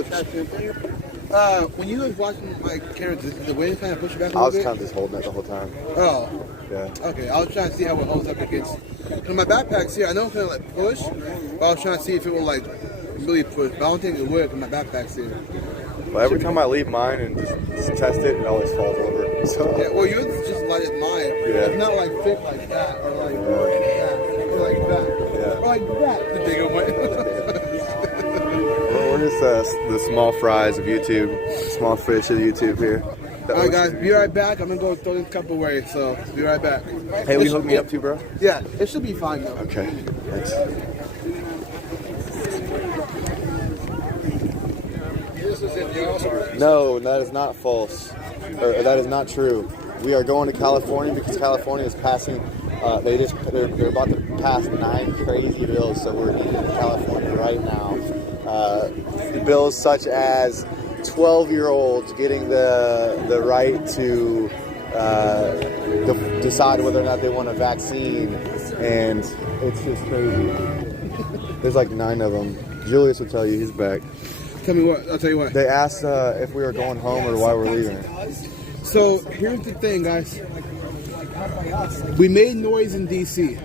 When you was watching my camera, did the wind kind of push you back a little bit? I was kind of just holding it the whole time. Oh. Yeah. Okay, I was trying to see how it holds up against. My backpack's here. I know it's gonna like push, but I was trying to see if it will like really push. But I don't think it would because my backpack's here. But every time I leave mine and just test it, it always falls over. So. Yeah, well, yours is just light as mine. Yeah. It's not like thick like that, or like that, or like that, Yeah. or like that. The bigger one. We're just the small fries of YouTube, small fish of YouTube here. Alright guys, be right back. I'm gonna go throw this cup away, so be right back. Hey, will you hook me up too, bro? Yeah, it should be fine though. Okay. Thanks. No, that is not false. Or that is not true. We are going to California because California is passing. They're about to pass 9 crazy bills, so we're in California right now. Bills such as 12-year-olds getting the right to decide whether or not they want a vaccine, and it's just crazy. There's like 9 of them. Julius will tell you, he's back. Tell me what, I'll tell you what. They asked if we were going home or why we're leaving. So here's the thing, guys. We made noise in DC.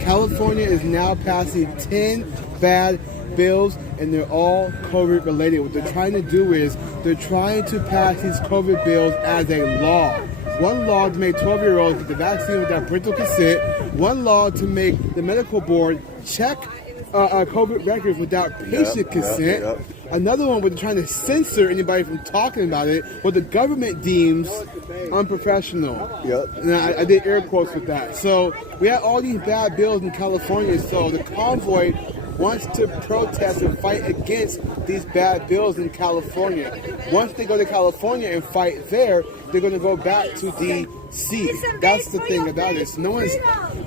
California is now passing 10 bad bills, and they're all COVID related. What they're trying to do is they're trying to pass these COVID bills as a law. One law to make 12-year-olds get the vaccine without parental consent. One law to make the medical board check COVID records without patient consent. Yep. Another one where they're trying to censor anybody from talking about it, what the government deems unprofessional. Yep. And I did air quotes with that. So we had all these bad bills in California. So the Convoy wants to protest and fight against these bad bills in California. Once they go to California and fight there, they're going to go back to D.C. That's the thing about it. So no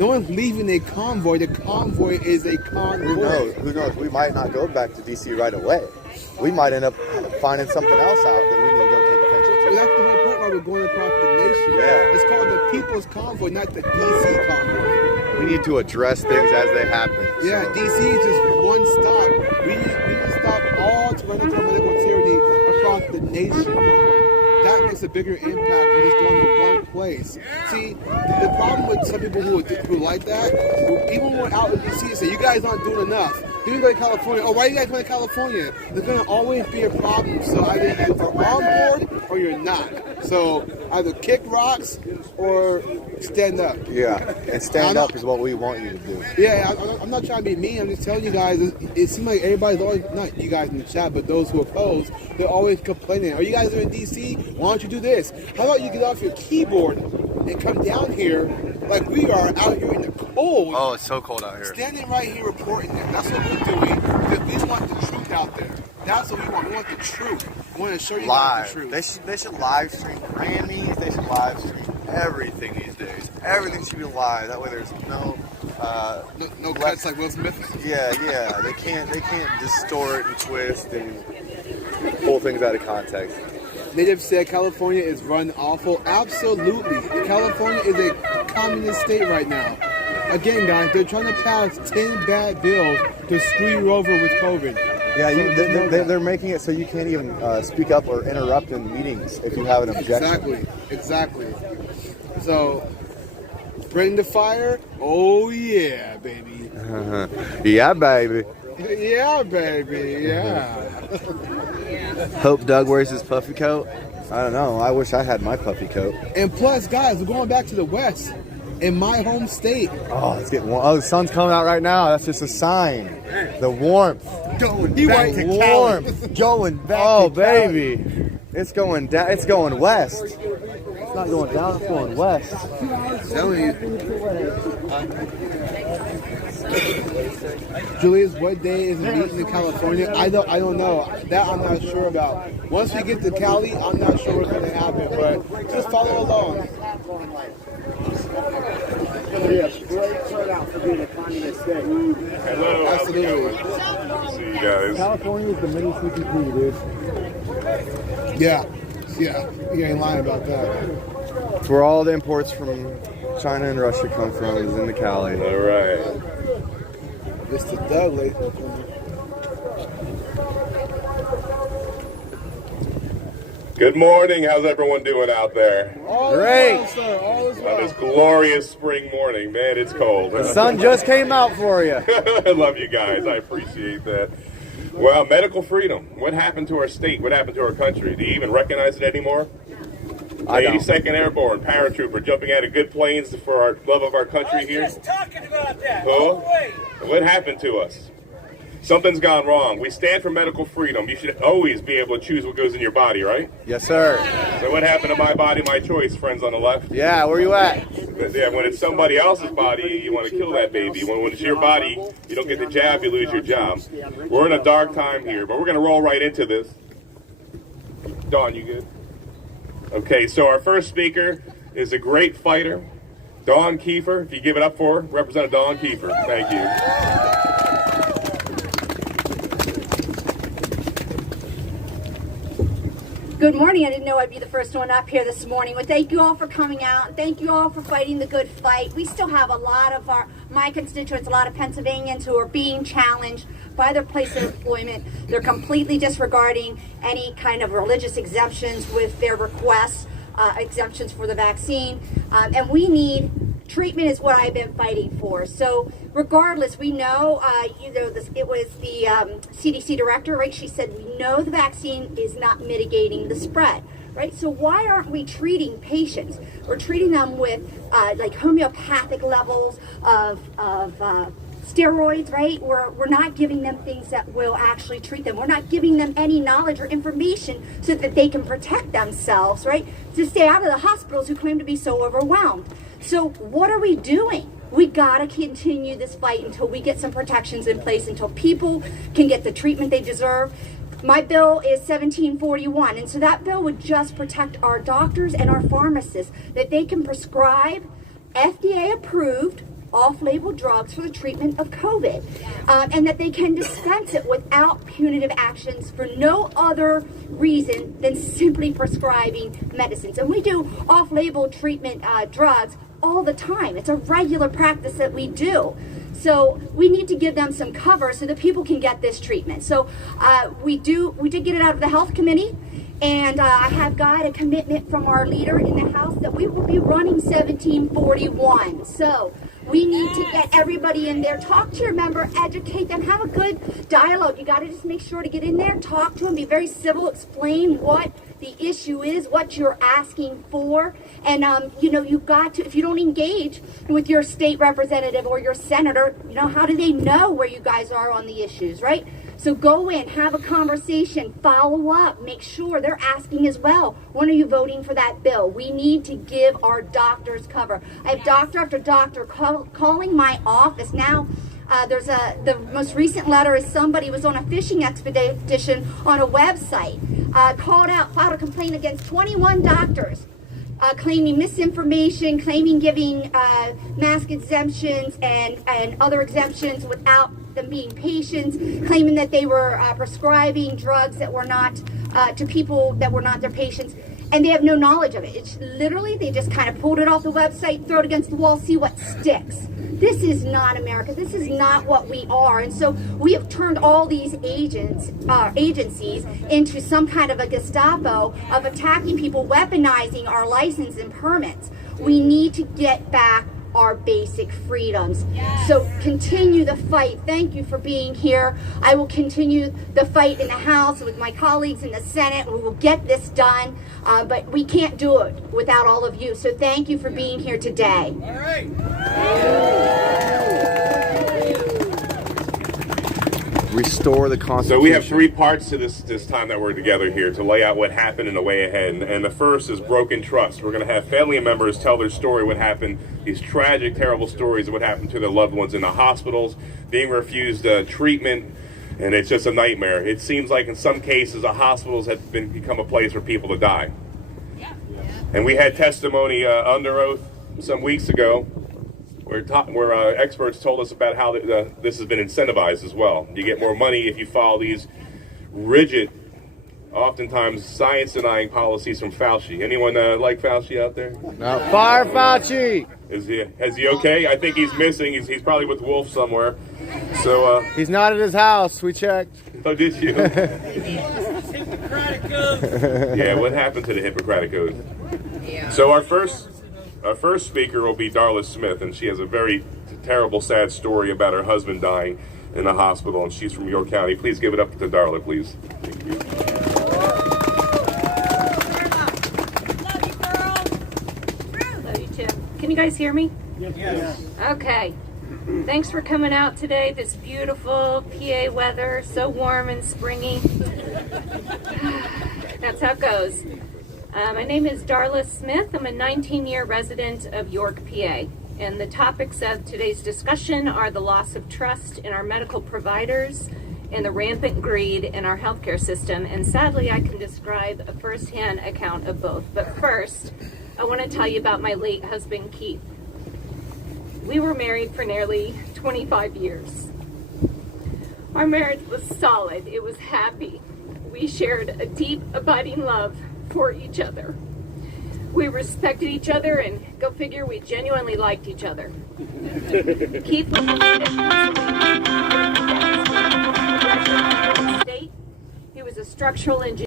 one's leaving a convoy. The convoy is a convoy. Who knows? We might not go back to D.C. right away. We might end up finding something else out that we need to go take attention to. Well, that's the whole point why we're going across the nation. Yeah. It's called the People's Convoy, not the D.C. Convoy. We need to address things as they happen. Yeah, D.C. is just one stop. We need to stop all tyrannical political tyranny across the nation. That makes a bigger impact than just going to one place. See, the problem with some people who like that, even when we're out in D.C. say, you guys aren't doing enough. You can go to California. Oh, why are you guys going to California? There's going to always be a problem. So either you are on board or you're not. So either kick rocks or stand up. Yeah, and stand up is what we want you to do. Yeah, I'm not trying to be mean. I'm just telling you guys, it seems like everybody's always, not you guys in the chat, but those who oppose, they're always complaining. Are you guys in D.C.? Why don't you do this? How about you get off your keyboard and come down here like we are out here in the cold? Oh, it's so cold out here. Standing right here reporting it. That's what we're doing. Because we want the truth out there. That's what we want. We want the truth. We want to show you guys the truth. They should live stream Grammys. They should live stream everything these days. Everything should be live. That way there's no cuts like Will Smith. Yeah. They can't distort and twist and pull things out of context. Native said California is run awful. Absolutely. California is a communist state right now. Again, guys, they're trying to pass 10 bad bills to screw you over with COVID. Yeah, they're making it so you can't even speak up or interrupt in meetings if you have an objection. Exactly. So, bring the fire. Oh, yeah, baby. Yeah, baby. Yeah, baby. Yeah. Hope Doug wears his puffy coat. I don't know. I wish I had my puffy coat. And plus, guys, we're going back to the West. In my home state. Oh, it's getting warm. Oh, the sun's coming out right now. That's just a sign. The warmth. Going back to warmth. Going back. Oh, baby. It's going down. It's going west. It's not going down. It's going west. I'm telling you. Julius, what day is the meeting in California? I don't know. That I'm not sure about. Once we get to Cali, I'm not sure what's going to happen, but just follow along. It's going to be a great turnout for being a communist state. Hello, absolutely. See you guys. California is the mini CPP, dude. Yeah, you ain't lying about that. It's where all the imports from China and Russia come from, is in the Cali. All right. Mr. Doug, ladies and gentlemen. Good morning. How's everyone doing out there? Great. On this glorious spring morning. Man, it's cold. The sun just came out for you. I love you guys. I appreciate that. Well, medical freedom. What happened to our state? What happened to our country? Do you even recognize it anymore? I don't. 82nd Airborne paratrooper jumping out of good planes for our love of our country here. Just talking about that. Huh? What happened to us? Something's gone wrong. We stand for medical freedom. You should always be able to choose what goes in your body, right? Yes, sir. So what happened to my body, my choice, friends on the left? Yeah, where you at? Yeah, when it's somebody else's body, you want to kill that baby. When it's your body, you don't get the jab, you lose your job. We're in a dark time here, but we're going to roll right into this. Dawn, you good? Okay, so our first speaker is a great fighter, Dawn Kiefer. If you give it up for her, Representative Dawn Kiefer. Thank you. Good morning. I didn't know I'd be the first one up here this morning. Well, thank you all for coming out, and thank you all for fighting the good fight. We still have a lot of my constituents, a lot of Pennsylvanians who are being challenged by their place of employment. They're completely disregarding any kind of religious exemptions with their requests, exemptions for the vaccine, and we need treatment is what I've been fighting for. So regardless, we know, it was the CDC director, right? She said, we know the vaccine is not mitigating the spread, right? So why aren't we treating patients? We're treating them with like homeopathic levels of steroids, right? We're not giving them things that will actually treat them. We're not giving them any knowledge or information so that they can protect themselves, right? To stay out of the hospitals who claim to be so overwhelmed. So what are we doing? We gotta continue this fight until we get some protections in place, until people can get the treatment they deserve. My bill is 1741, and so that bill would just protect our doctors and our pharmacists, that they can prescribe FDA-approved off-label drugs for the treatment of COVID, and that they can dispense it without punitive actions for no other reason than simply prescribing medicines. And we do off-label treatment drugs all the time. It's a regular practice that we do. So we need to give them some cover so that people can get this treatment. So we did get it out of the Health Committee, and I have got a commitment from our leader in the House that we will be running 1741. So we need to get everybody in there, talk to your member, educate them, have a good dialogue. You got to just make sure to get in there, talk to them, be very civil, explain what the issue is, what you're asking for. And, you've got to, if you don't engage with your state representative or your senator, how do they know where you guys are on the issues, right? So go in, have a conversation, follow up, make sure they're asking as well, when are you voting for that bill? We need to give our doctors cover. I have doctor after doctor calling my office. Now, the most recent letter is somebody was on a fishing expedition on a website, called out, filed a complaint against 21 doctors, claiming misinformation, claiming giving mask exemptions and other exemptions without them being patients, claiming that they were prescribing drugs that were not to people that were not their patients, and they have no knowledge of it. It's literally, they just kind of pulled it off the website, throw it against the wall, see what sticks. This is not America. This is not what we are. And so we have turned all these agencies into some kind of a Gestapo of attacking people, weaponizing our license and permits. We need to get back our basic freedoms. Yes. So continue the fight. Thank you for being here. I will continue the fight in the House with my colleagues in the Senate. We will get this done, but we can't do it without all of you. So thank you for being here today. All right. restore the Constitution. So we have 3 parts to this time that we're together here to lay out what happened and the way ahead. And the first is broken trust. We're going to have family members tell their story, what happened, these tragic, terrible stories of what happened to their loved ones in the hospitals, being refused treatment, and it's just a nightmare. It seems like in some cases the hospitals have become a place for people to die. And we had testimony under oath some weeks ago where experts told us about how this has been incentivized as well. You get more money if you follow these rigid, oftentimes science-denying policies from Fauci. Anyone like Fauci out there? No. Fire Fauci! Is he okay? I think he's missing. He's probably with Wolf somewhere. So he's not at his house. We checked. Oh, did you? Hippocratic Oath. Yeah, what happened to the Hippocratic Oath? Yeah. So our first speaker will be Darla Smith, and she has a very terrible, sad story about her husband dying in the hospital, and she's from York County. Please give it up to Darla, please. Thank you. Love you, Tim. Can you guys hear me? Yes. Okay. Thanks for coming out today. This beautiful PA weather, so warm and springy. That's how it goes. My name is Darla Smith. I'm a 19-year resident of York, PA. And the topics of today's discussion are the loss of trust in our medical providers and the rampant greed in our healthcare system. And sadly, I can describe a firsthand account of both. But first, I want to tell you about my late husband, Keith. We were married for nearly 25 years. Our marriage was solid. It was happy. We shared a deep, abiding love for each other. We respected each other, and go figure, we genuinely liked each other. Keith was a state. He was a structural engineer.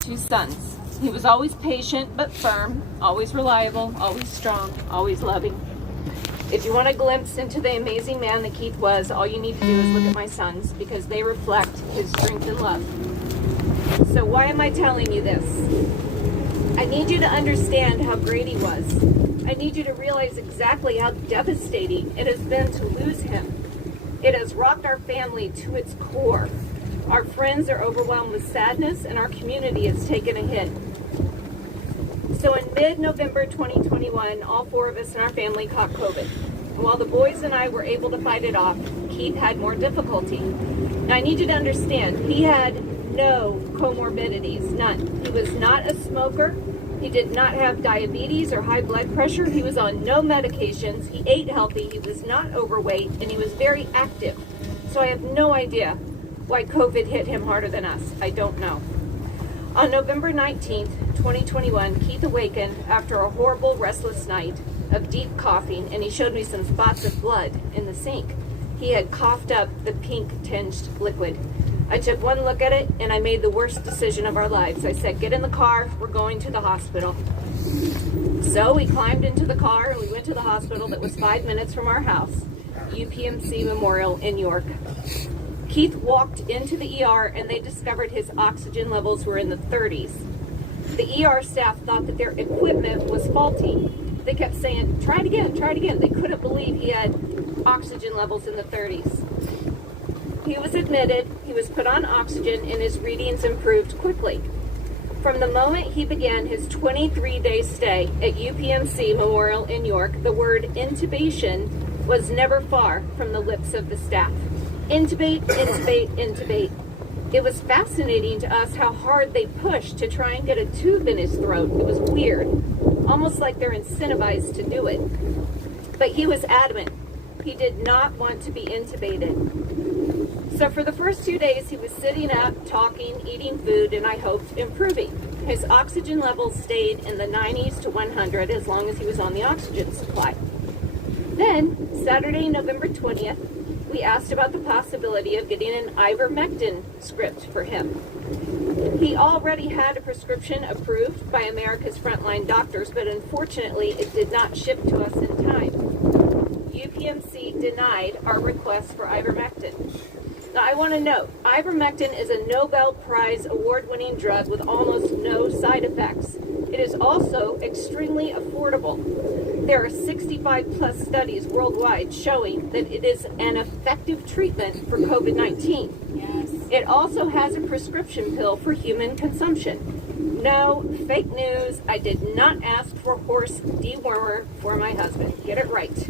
Two sons. He was always patient but firm, always reliable, always strong, always loving. If you want a glimpse into the amazing man that Keith was, all you need to do is look at my sons, because they reflect his strength and love. So why am I telling you this? I need you to understand how great he was. I need you to realize exactly how devastating it has been to lose him. It has rocked our family to its core. Our friends are overwhelmed with sadness, and our community has taken a hit. So in mid-November 2021, all 4 of us in our family caught COVID. And while the boys and I were able to fight it off, Keith had more difficulty. Now I need you to understand, he had no comorbidities, none. He was not a smoker. He did not have diabetes or high blood pressure. He was on no medications. He ate healthy. He was not overweight, and he was very active. So I have no idea why COVID hit him harder than us. I don't know. On November 19th, 2021, Keith awakened after a horrible, restless night of deep coughing, and he showed me some spots of blood in the sink. He had coughed up the pink-tinged liquid. I took one look at it, and I made the worst decision of our lives. I said, get in the car, we're going to the hospital. So we climbed into the car, and we went to the hospital that was 5 minutes from our house, UPMC Memorial in York. Keith walked into the ER, and they discovered his oxygen levels were in the 30s. The ER staff thought that their equipment was faulty. They kept saying, try it again, try it again. They couldn't believe he had oxygen levels in the 30s. He was admitted, he was put on oxygen, and his readings improved quickly. From the moment he began his 23-day stay at UPMC Memorial in York, the word intubation was never far from the lips of the staff. Intubate, intubate, intubate. It was fascinating to us how hard they pushed to try and get a tube in his throat. It was weird, almost like they're incentivized to do it. But he was adamant. He did not want to be intubated. So for the first 2 days, he was sitting up, talking, eating food, and I hoped improving. His oxygen levels stayed in the 90s to 100 as long as he was on the oxygen supply. Then, Saturday, November 20th, we asked about the possibility of getting an ivermectin script for him. He already had a prescription approved by America's frontline doctors, but unfortunately it did not ship to us in time. UPMC denied our request for ivermectin. Now I want to note, ivermectin is a Nobel Prize award-winning drug with almost no side effects. It is also extremely affordable. There are 65 plus studies worldwide showing that it is an effective treatment for COVID-19. Yes. It also has a prescription pill for human consumption. No, fake news. I did not ask for horse dewormer for my husband. Get it right.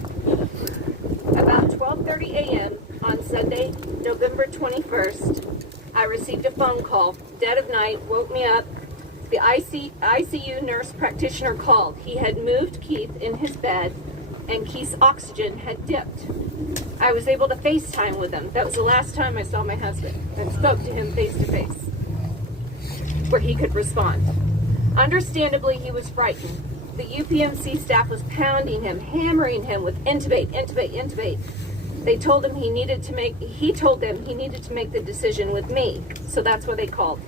About 12:30 a.m. on Sunday, November 21st, I received a phone call. Dead of night, woke me up. The ICU nurse practitioner called. He had moved Keith in his bed, and Keith's oxygen had dipped. I was able to FaceTime with him. That was the last time I saw my husband and spoke to him face to face, where he could respond. Understandably, he was frightened. The UPMC staff was pounding him, hammering him with intubate, intubate, intubate. He told them he needed to make the decision with me, so that's what they called.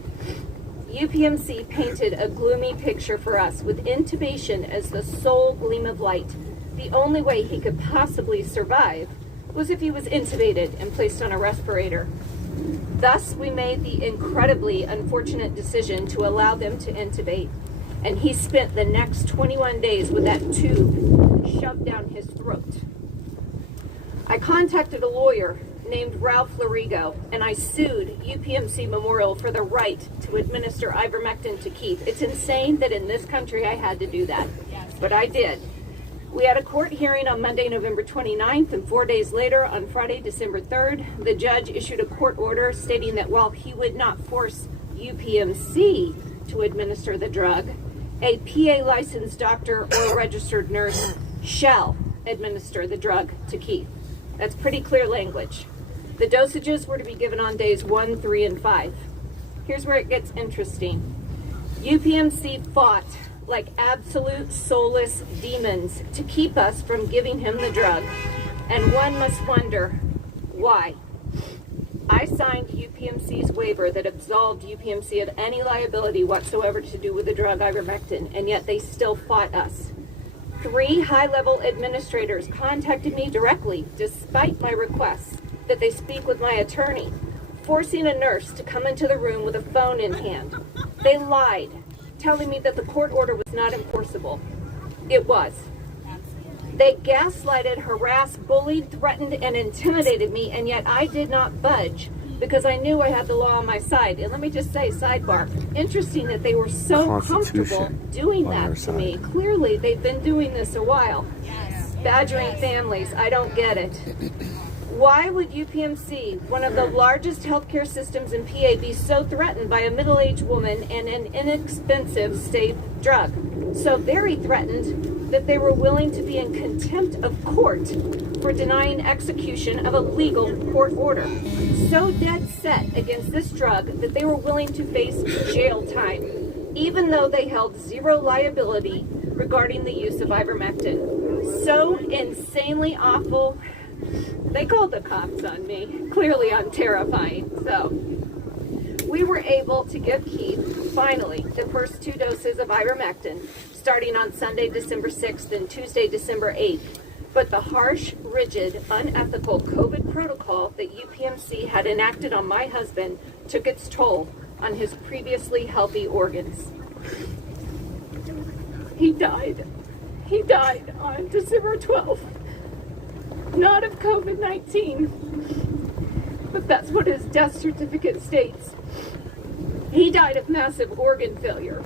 UPMC painted a gloomy picture for us with intubation as the sole gleam of light. The only way he could possibly survive was if he was intubated and placed on a respirator. Thus, we made the incredibly unfortunate decision to allow them to intubate, and he spent the next 21 days with that tube shoved down his throat. I contacted a lawyer named Ralph Larigo, and I sued UPMC Memorial for the right to administer ivermectin to Keith. It's insane that in this country I had to do that, but I did. We had a court hearing on Monday, November 29th, and 4 days later, on Friday, December 3rd, the judge issued a court order stating that while he would not force UPMC to administer the drug, a PA licensed doctor or registered nurse shall administer the drug to Keith. That's pretty clear language. The dosages were to be given on days 1, 3, and 5. Here's where it gets interesting. UPMC fought like absolute soulless demons to keep us from giving him the drug, and one must wonder why. I signed UPMC's waiver that absolved UPMC of any liability whatsoever to do with the drug ivermectin, and yet they still fought us. 3 high-level administrators contacted me directly, despite my requests that they speak with my attorney, forcing a nurse to come into the room with a phone in hand. They lied, telling me that the court order was not enforceable. It was. They gaslighted, harassed, bullied, threatened, and intimidated me, and yet I did not budge because I knew I had the law on my side. And let me just say, sidebar, interesting that they were so comfortable doing that to me. Clearly, they've been doing this a while. Badgering families, I don't get it. Why would UPMC, one of the largest healthcare systems in PA, be so threatened by a middle-aged woman and an inexpensive, safe drug? So very threatened that they were willing to be in contempt of court for denying execution of a legal court order. So dead set against this drug that they were willing to face jail time, even though they held zero liability regarding the use of ivermectin. So insanely awful. They called the cops on me. Clearly I'm terrifying. So we were able to give Keith, finally, the first 2 doses of ivermectin, starting on Sunday, December 6th and Tuesday, December 8th. But the harsh, rigid, unethical COVID protocol that UPMC had enacted on my husband took its toll on his previously healthy organs. He died. He died on December 12th. Not of COVID-19, but that's what his death certificate states. He died of massive organ failure.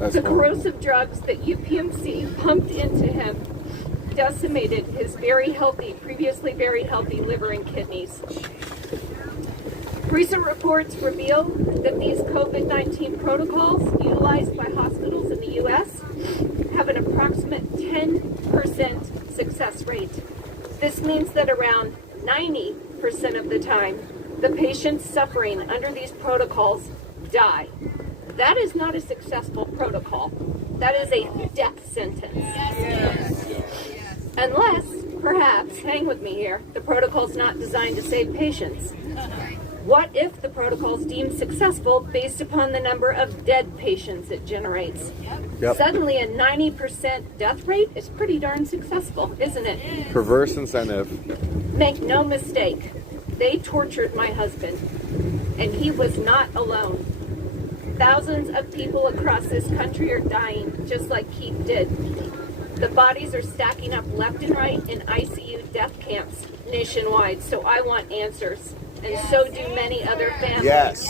The corrosive drugs that UPMC pumped into him decimated his previously very healthy liver and kidneys. Recent reports reveal that these COVID-19 protocols utilized by hospitals in the U.S. have an approximate 10% success rate. This means that around 90% of the time, the patients suffering under these protocols die. That is not a successful protocol. That is a death sentence. Unless Perhaps, hang with me here, the protocol's not designed to save patients. What if the protocol's deemed successful based upon the number of dead patients it generates? Yep. Suddenly a 90% death rate is pretty darn successful, isn't it? Perverse incentive. Make no mistake, they tortured my husband, and he was not alone. Thousands of people across this country are dying, just like Keith did. The bodies are stacking up left and right in ICU death camps nationwide, so I want answers. And so do many other families. Yes.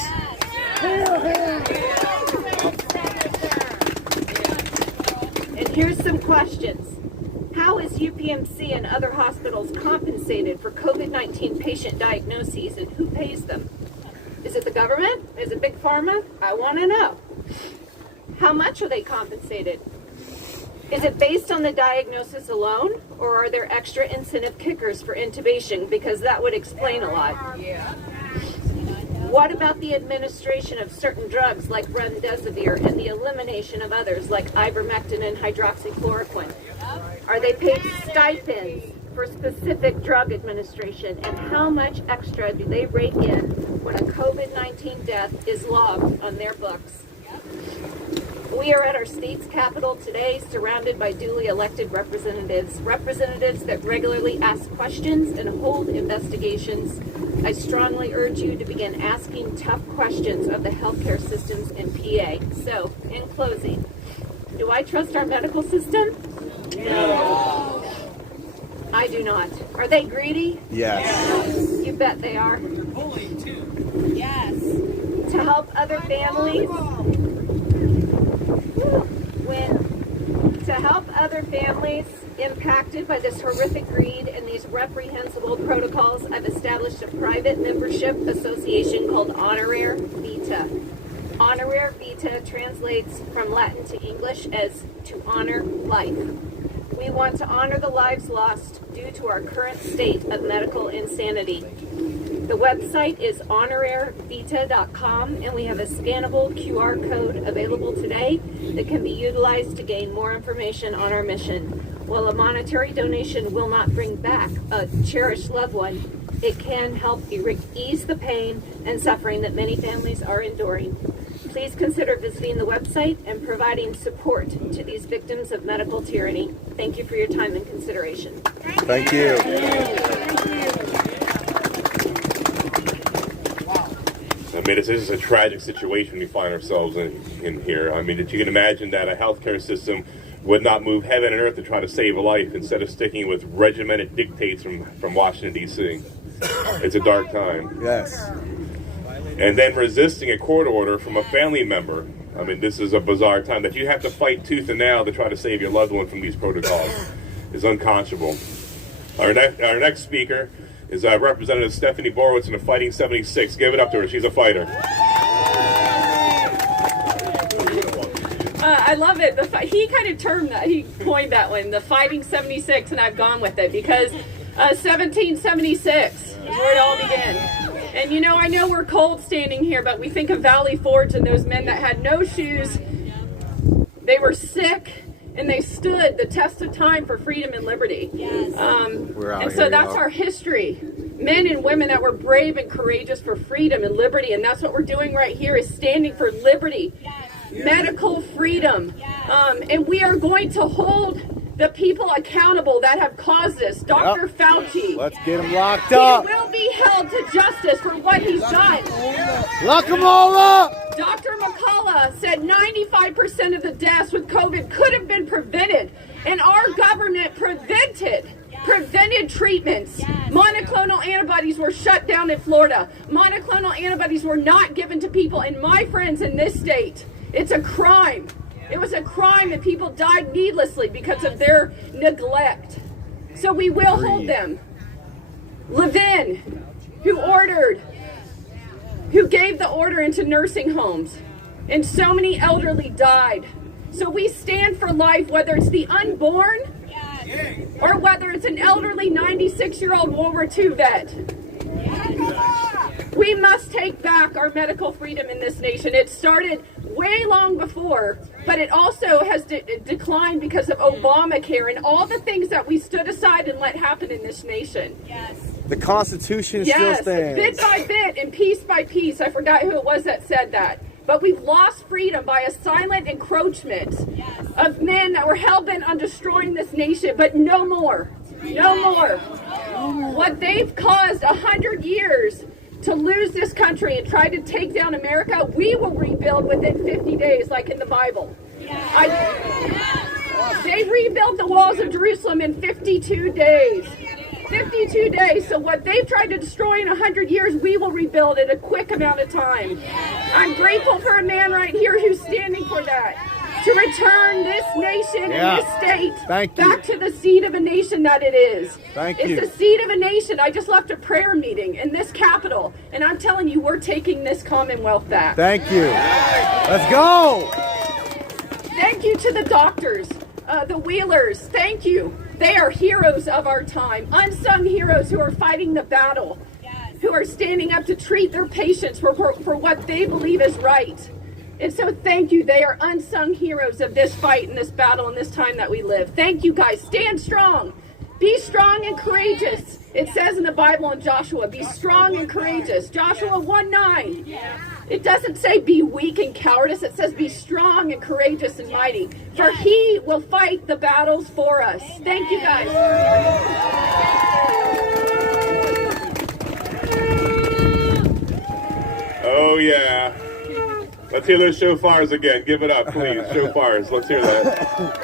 And here's some questions. How is UPMC and other hospitals compensated for COVID-19 patient diagnoses, and who pays them? Is it the government? Is it Big Pharma? I want to know. How much are they compensated? Is it based on the diagnosis alone, or are there extra incentive kickers for intubation? Because that would explain a lot. What about the administration of certain drugs like remdesivir and the elimination of others like ivermectin and hydroxychloroquine? Are they paid stipends for specific drug administration? And how much extra do they rake in when a COVID-19 death is logged on their books? We are at our state's capital today, surrounded by duly elected representatives that regularly ask questions and hold investigations. I strongly urge you to begin asking tough questions of the healthcare systems in PA. So, in closing, do I trust our medical system? No. I do not. Are they greedy? Yes. You bet they are. Bullying too. Yes. To help other families, impacted by this horrific greed and these reprehensible protocols, I've established a private membership association called Honorare Vita. Honorare Vita translates from Latin to English as to honor life. We want to honor the lives lost due to our current state of medical insanity. The website is honorarevita.com, and we have a scannable QR code available today that can be utilized to gain more information on our mission. While a monetary donation will not bring back a cherished loved one, it can help ease the pain and suffering that many families are enduring. Please consider visiting the website and providing support to these victims of medical tyranny. Thank you for your time and consideration. Thank you. I mean, this is a tragic situation we find ourselves in here. I mean, that you can imagine that a healthcare system would not move heaven and earth to try to save a life instead of sticking with regimented dictates from Washington, D.C. It's a dark time. Yes. And then resisting a court order from a family member. I mean, this is a bizarre time that you have to fight tooth and nail to try to save your loved one from these protocols. Is unconscionable. Our next speaker is Representative Stephanie Borowitz in the Fighting 76. Give it up to her. She's a fighter. I love it. He kind of he coined that one, the Fighting 76, and I've gone with it because 1776 is where it all began. And you know, I know we're cold standing here, but we think of Valley Forge and those men that had no shoes. They were sick, and they stood the test of time for freedom and liberty. We're out and so that's our history. Men and women that were brave and courageous for freedom and liberty, and that's what we're doing right here, is standing for liberty, medical freedom. And we are going to hold the people accountable that have caused this. Dr. Fauci. Let's get him locked up. He will be held to justice for what he's done. Lock them all up. Dr. McCullough said 95% of the deaths with COVID could have been prevented, and our government prevented treatments. Monoclonal antibodies were shut down in Florida. Monoclonal antibodies were not given to people, and my friends in this state, it's a crime. It was a crime that people died needlessly because of their neglect. So we will hold them. Levin, who gave the order into nursing homes, and so many elderly died. So we stand for life, whether it's the unborn or whether it's an elderly 96-year-old World War II vet. We must take back our medical freedom in this nation. It started way long before, but it also has declined because of Obamacare and all the things that we stood aside and let happen in this nation. Yes. The Constitution still Yes, stands. bit by bit and piece by piece. I forgot who it was that said that. But we've lost freedom by a silent encroachment of men that were hell-bent on destroying this nation, but no more. No more. What they've caused 100 years to lose this country and try to take down America, we will rebuild within 50 days, like in the Bible. They rebuilt the walls of Jerusalem in 52 days. 52 days. So what they've tried to destroy in 100 years, we will rebuild in a quick amount of time. I'm grateful for a man right here who's standing for that. To return this nation and this state back to the seat of a nation that it is. It's the seat of a nation. I just left a prayer meeting in this capital, and I'm telling you, we're taking this Commonwealth back. Thank you. Let's go. Thank you to the doctors, the Wheelers. Thank you. They are heroes of our time, unsung heroes who are fighting the battle, who are standing up to treat their patients for what they believe is right. And so thank you. They are unsung heroes of this fight and this battle and this time that we live. Thank you, guys. Stand strong. Be strong and courageous. It says in the Bible in Joshua, be strong and courageous. Joshua 1:9. It doesn't say be weak and cowardice. It says be strong and courageous and mighty. For he will fight the battles for us. Thank you, guys. Oh, yeah. Let's hear those shofars again. Give it up, please. Shofars. Let's hear that.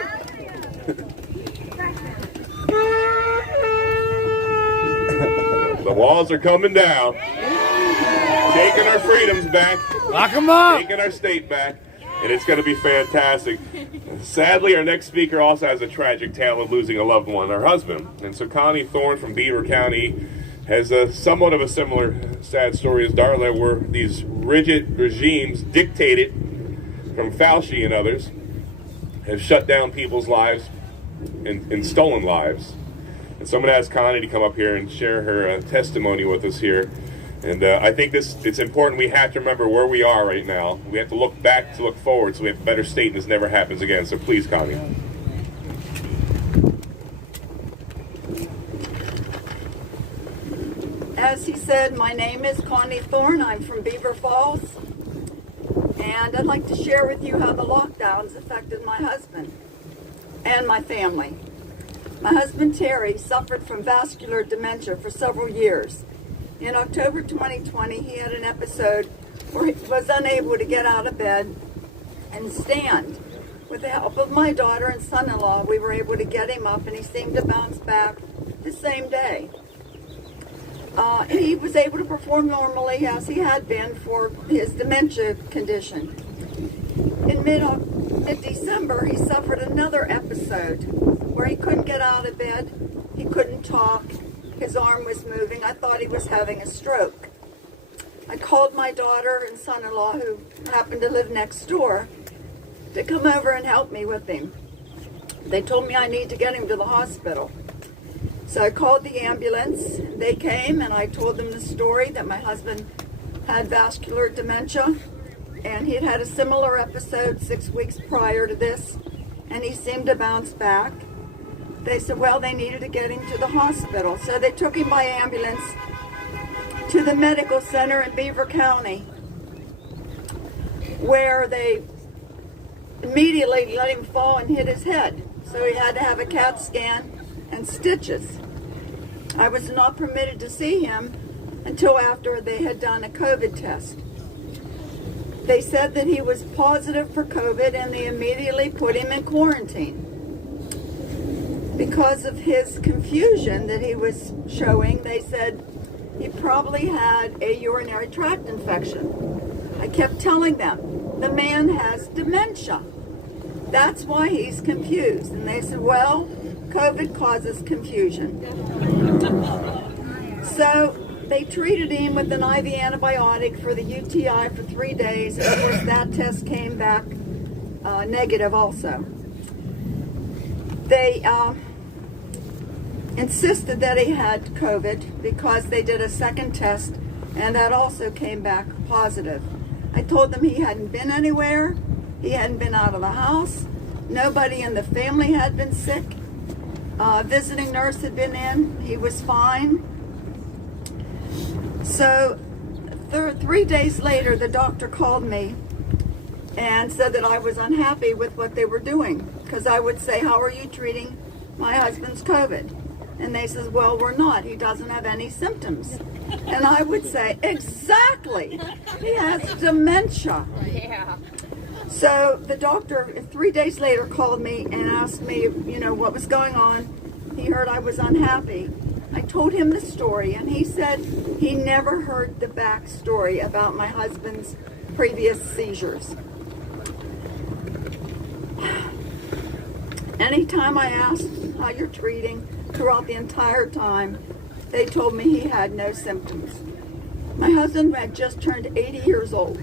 The walls are coming down. Taking our freedoms back. Lock them up. Taking our state back. And it's going to be fantastic. Sadly, our next speaker also has a tragic tale of losing a loved one, her husband. And so Connie Thorne from Beaver County has somewhat of a similar sad story as Darla, where these rigid regimes dictated from Fauci and others have shut down people's lives and stolen lives. And so I'm going to ask Connie to come up here and share her testimony with us here. And I think it's important. We have to remember where we are right now. We have to look back to look forward so we have a better state and this never happens again. So please, Connie. As he said, my name is Connie Thorne. I'm from Beaver Falls. And I'd like to share with you how the lockdowns affected my husband and my family. My husband, Terry, suffered from vascular dementia for several years. In October 2020, he had an episode where he was unable to get out of bed and stand. With the help of my daughter and son-in-law, we were able to get him up, and he seemed to bounce back the same day. He was able to perform normally as he had been for his dementia condition. In mid-December, he suffered another episode where he couldn't get out of bed, he couldn't talk, his arm was moving. I thought he was having a stroke. I called my daughter and son-in-law, who happened to live next door, to come over and help me with him. They told me I need to get him to the hospital. So I called the ambulance. They came, and I told them the story that my husband had vascular dementia, and he had had a similar episode 6 weeks prior to this, and he seemed to bounce back. They said, well, they needed to get him to the hospital. So they took him by ambulance to the medical center in Beaver County, where they immediately let him fall and hit his head. So he had to have a CAT scan and stitches. I was not permitted to see him until after they had done a COVID test. They said that he was positive for COVID, and they immediately put him in quarantine. Because of his confusion that he was showing, they said he probably had a urinary tract infection. I kept telling them, the man has dementia. That's why he's confused. And they said, well, COVID causes confusion. So they treated him with an IV antibiotic for the UTI for 3 days. And of course, that test came back negative also. They insisted that he had COVID because they did a second test, and that also came back positive. I told them he hadn't been anywhere. He hadn't been out of the house. Nobody in the family had been sick. Visiting nurse had been in. He was fine. So 3 days later, the doctor called me and said that I was unhappy with what they were doing, because I would say, how are you treating my husband's COVID? And they says, well, we're not. He doesn't have any symptoms. And I would say, exactly. He has dementia. Yeah. So the doctor 3 days later called me and asked me, what was going on. He heard I was unhappy. I told him the story, and he said he never heard the backstory about my husband's previous seizures. Anytime I asked how you're treating, throughout the entire time, they told me he had no symptoms. My husband had just turned 80 years old.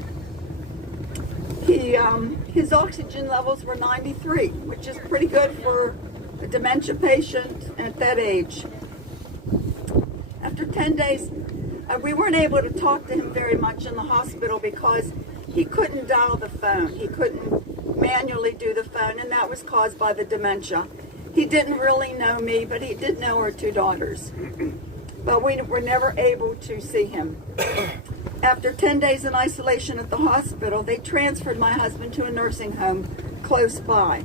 His oxygen levels were 93, which is pretty good for a dementia patient at that age. After 10 days, we weren't able to talk to him very much in the hospital because he couldn't dial the phone. He couldn't manually do the phone, and that was caused by the dementia. He didn't really know me, but he did know our 2 daughters. But we were never able to see him. After 10 days in isolation at the hospital, they transferred my husband to a nursing home close by.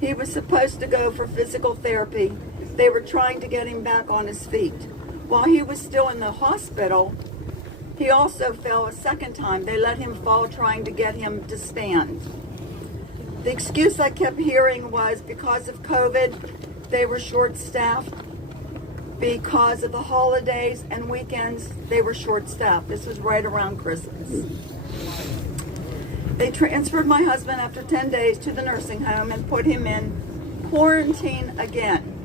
He was supposed to go for physical therapy. They were trying to get him back on his feet. While he was still in the hospital, he also fell a second time. They let him fall trying to get him to stand. The excuse I kept hearing was because of COVID, they were short-staffed. Because of the holidays and weekends, they were short-staffed. This was right around Christmas. They transferred my husband after 10 days to the nursing home and put him in quarantine again.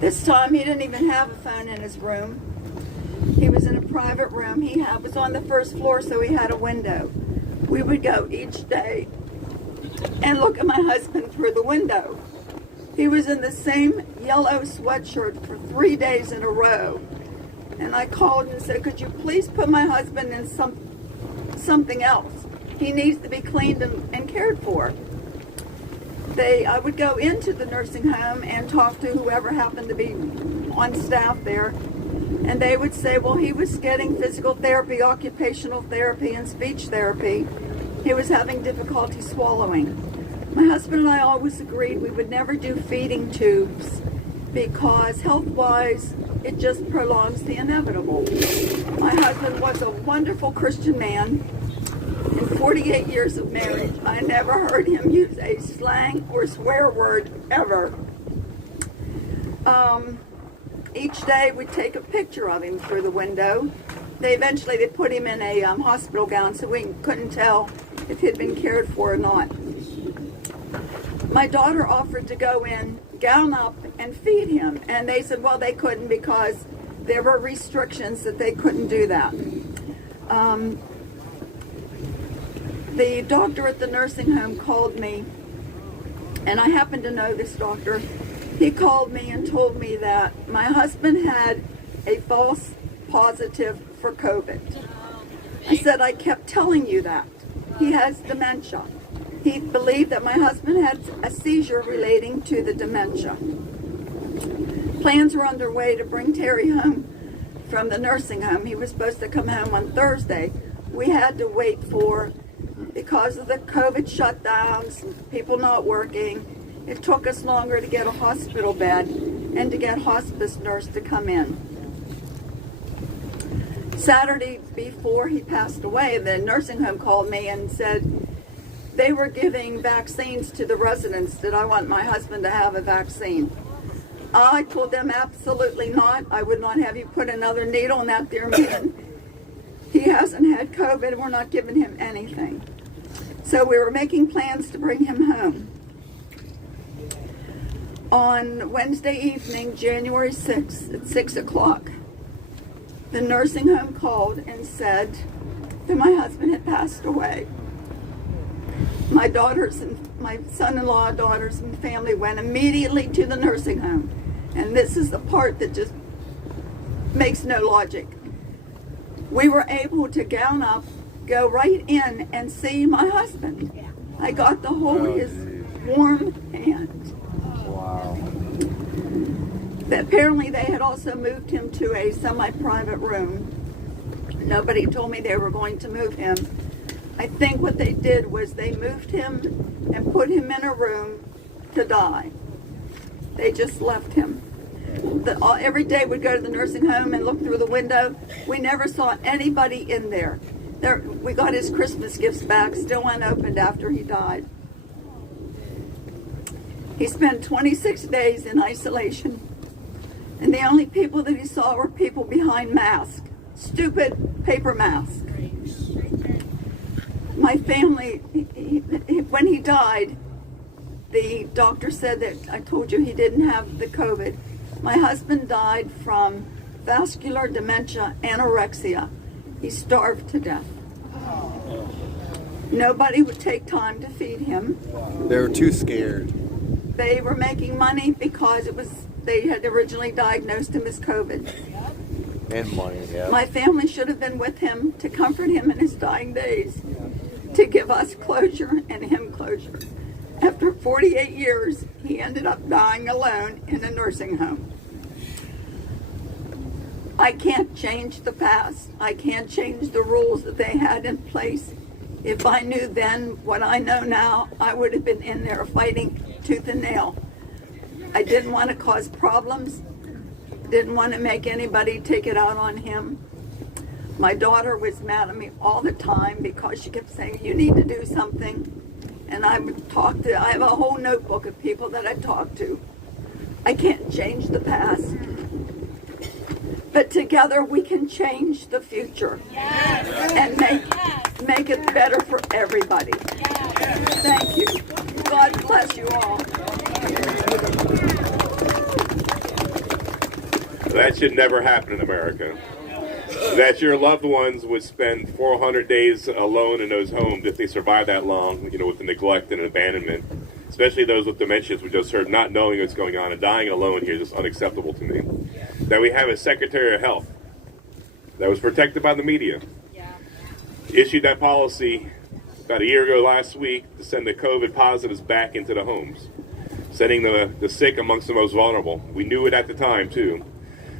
This time, he didn't even have a phone in his room. He was in a private room. He was on the first floor, so he had a window. We would go each day and look at my husband through the window. He was in the same yellow sweatshirt for 3 days in a row. And I called and said, could you please put my husband in something else? He needs to be cleaned and cared for. I would go into the nursing home and talk to whoever happened to be on staff there. And they would say, well, he was getting physical therapy, occupational therapy, and speech therapy. He was having difficulty swallowing. My husband and I always agreed we would never do feeding tubes because health-wise, it just prolongs the inevitable. My husband was a wonderful Christian man. In 48 years of marriage, I never heard him use a slang or swear word ever. Each day we'd take a picture of him through the window. Eventually they put him in a hospital gown so we couldn't tell if he'd been cared for or not. My daughter offered to go in, gown up, and feed him. And they said, well, they couldn't because there were restrictions that they couldn't do that. The doctor at the nursing home called me, and I happen to know this doctor. He called me and told me that my husband had a false positive for COVID. I said, I kept telling you that. He has dementia. He believed that my husband had a seizure relating to the dementia. Plans were underway to bring Terry home from the nursing home. He was supposed to come home on Thursday. We had to wait because of the COVID shutdowns, people not working, it took us longer to get a hospital bed and to get hospice nurse to come in. Saturday before he passed away, the nursing home called me and said they were giving vaccines to the residents. Did I want my husband to have a vaccine? I told them absolutely not. I would not have you put another needle in that dear man. He hasn't had COVID and we're not giving him anything. So we were making plans to bring him home. On Wednesday evening, January 6th at 6 o'clock, the nursing home called and said that my husband had passed away. My daughters and my son-in-law, daughters and family went immediately to the nursing home. And this is the part that just makes no logic. We were able to gown up, go right in and see my husband. I got to hold his warm hand. Wow. Apparently they had also moved him to a semi-private room. Nobody told me they were going to move him. I think what they did was they moved him and put him in a room to die. They just left him. Every day we'd go to the nursing home and look through the window. We never saw anybody in there. We got his Christmas gifts back, still unopened after he died. He spent 26 days in isolation. And the only people that he saw were people behind masks. Stupid paper masks. My family, when he died, the doctor said that, I told you he didn't have the COVID. My husband died from vascular dementia, anorexia. He starved to death. Nobody would take time to feed him. They were too scared. They were making money because they had originally diagnosed him as COVID. And money, yeah. My family should have been with him to comfort him in his dying days, to give us closure and him closure. After 48 years, he ended up dying alone in a nursing home. I can't change the past. I can't change the rules that they had in place. If I knew then what I know now, I would have been in there fighting tooth and nail. I didn't want to cause problems. Didn't want to make anybody take it out on him. My daughter was mad at me all the time because she kept saying, you need to do something. And I have a whole notebook of people that I talk to. I can't change the past. But together we can change the future. And make it better for everybody. Thank you. God bless you all. That should never happen in America. That your loved ones would spend 400 days alone in those homes if they survive that long, with the neglect and abandonment. Especially those with dementias, we just heard, not knowing what's going on and dying alone here is just unacceptable to me. That we have a Secretary of Health that was protected by the media. Issued that policy about a year ago last week to send the COVID positives back into the homes, sending the sick amongst the most vulnerable. We knew it at the time, too.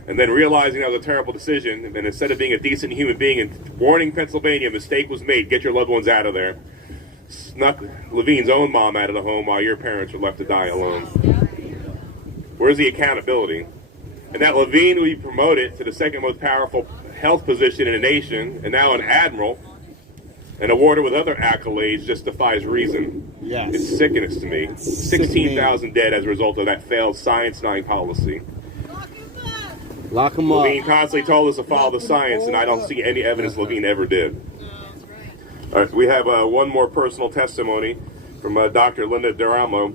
And then realizing that was a terrible decision, and instead of being a decent human being and warning Pennsylvania, a mistake was made, get your loved ones out of there, snuck Levine's own mom out of the home while your parents were left to die alone. Where's the accountability? And that Levine will be promoted to the second most powerful health position in the nation, and now an admiral, and awarded with other accolades, just defies reason. Yes. It's sickening to me. 16,000 dead as a result of that failed Science 9 policy. Lock them up. Levine constantly told us to follow the science, and I don't see any evidence Levine ever did. All right, we have one more personal testimony from Dr. Linda Duramo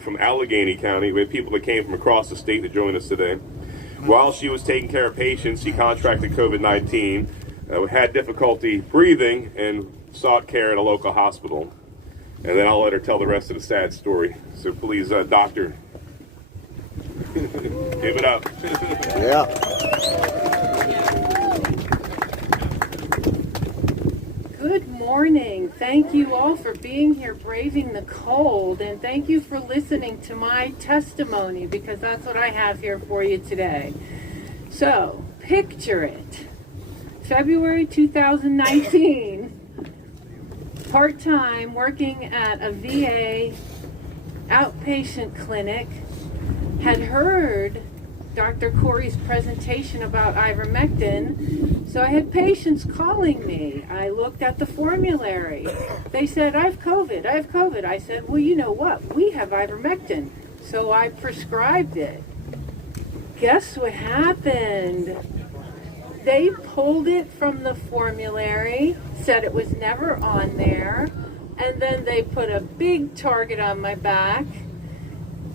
from Allegheny County. We have people that came from across the state to join us today. While she was taking care of patients, she contracted COVID-19, had difficulty breathing, and sought care at a local hospital. And then I'll let her tell the rest of the sad story. So please, doctor, give it up. Yeah. Good morning. Thank you all for being here, braving the cold, and thank you for listening to my testimony, because that's what I have here for you today. So, picture it. February 2019, part-time, working at a VA outpatient clinic, had heard Dr. Corey's presentation about ivermectin, so I had patients calling me. I looked at the formulary. They said, I have COVID. I said, well, you know what? We have ivermectin. So I prescribed it. Guess what happened? They pulled it from the formulary, said it was never on there, and then they put a big target on my back,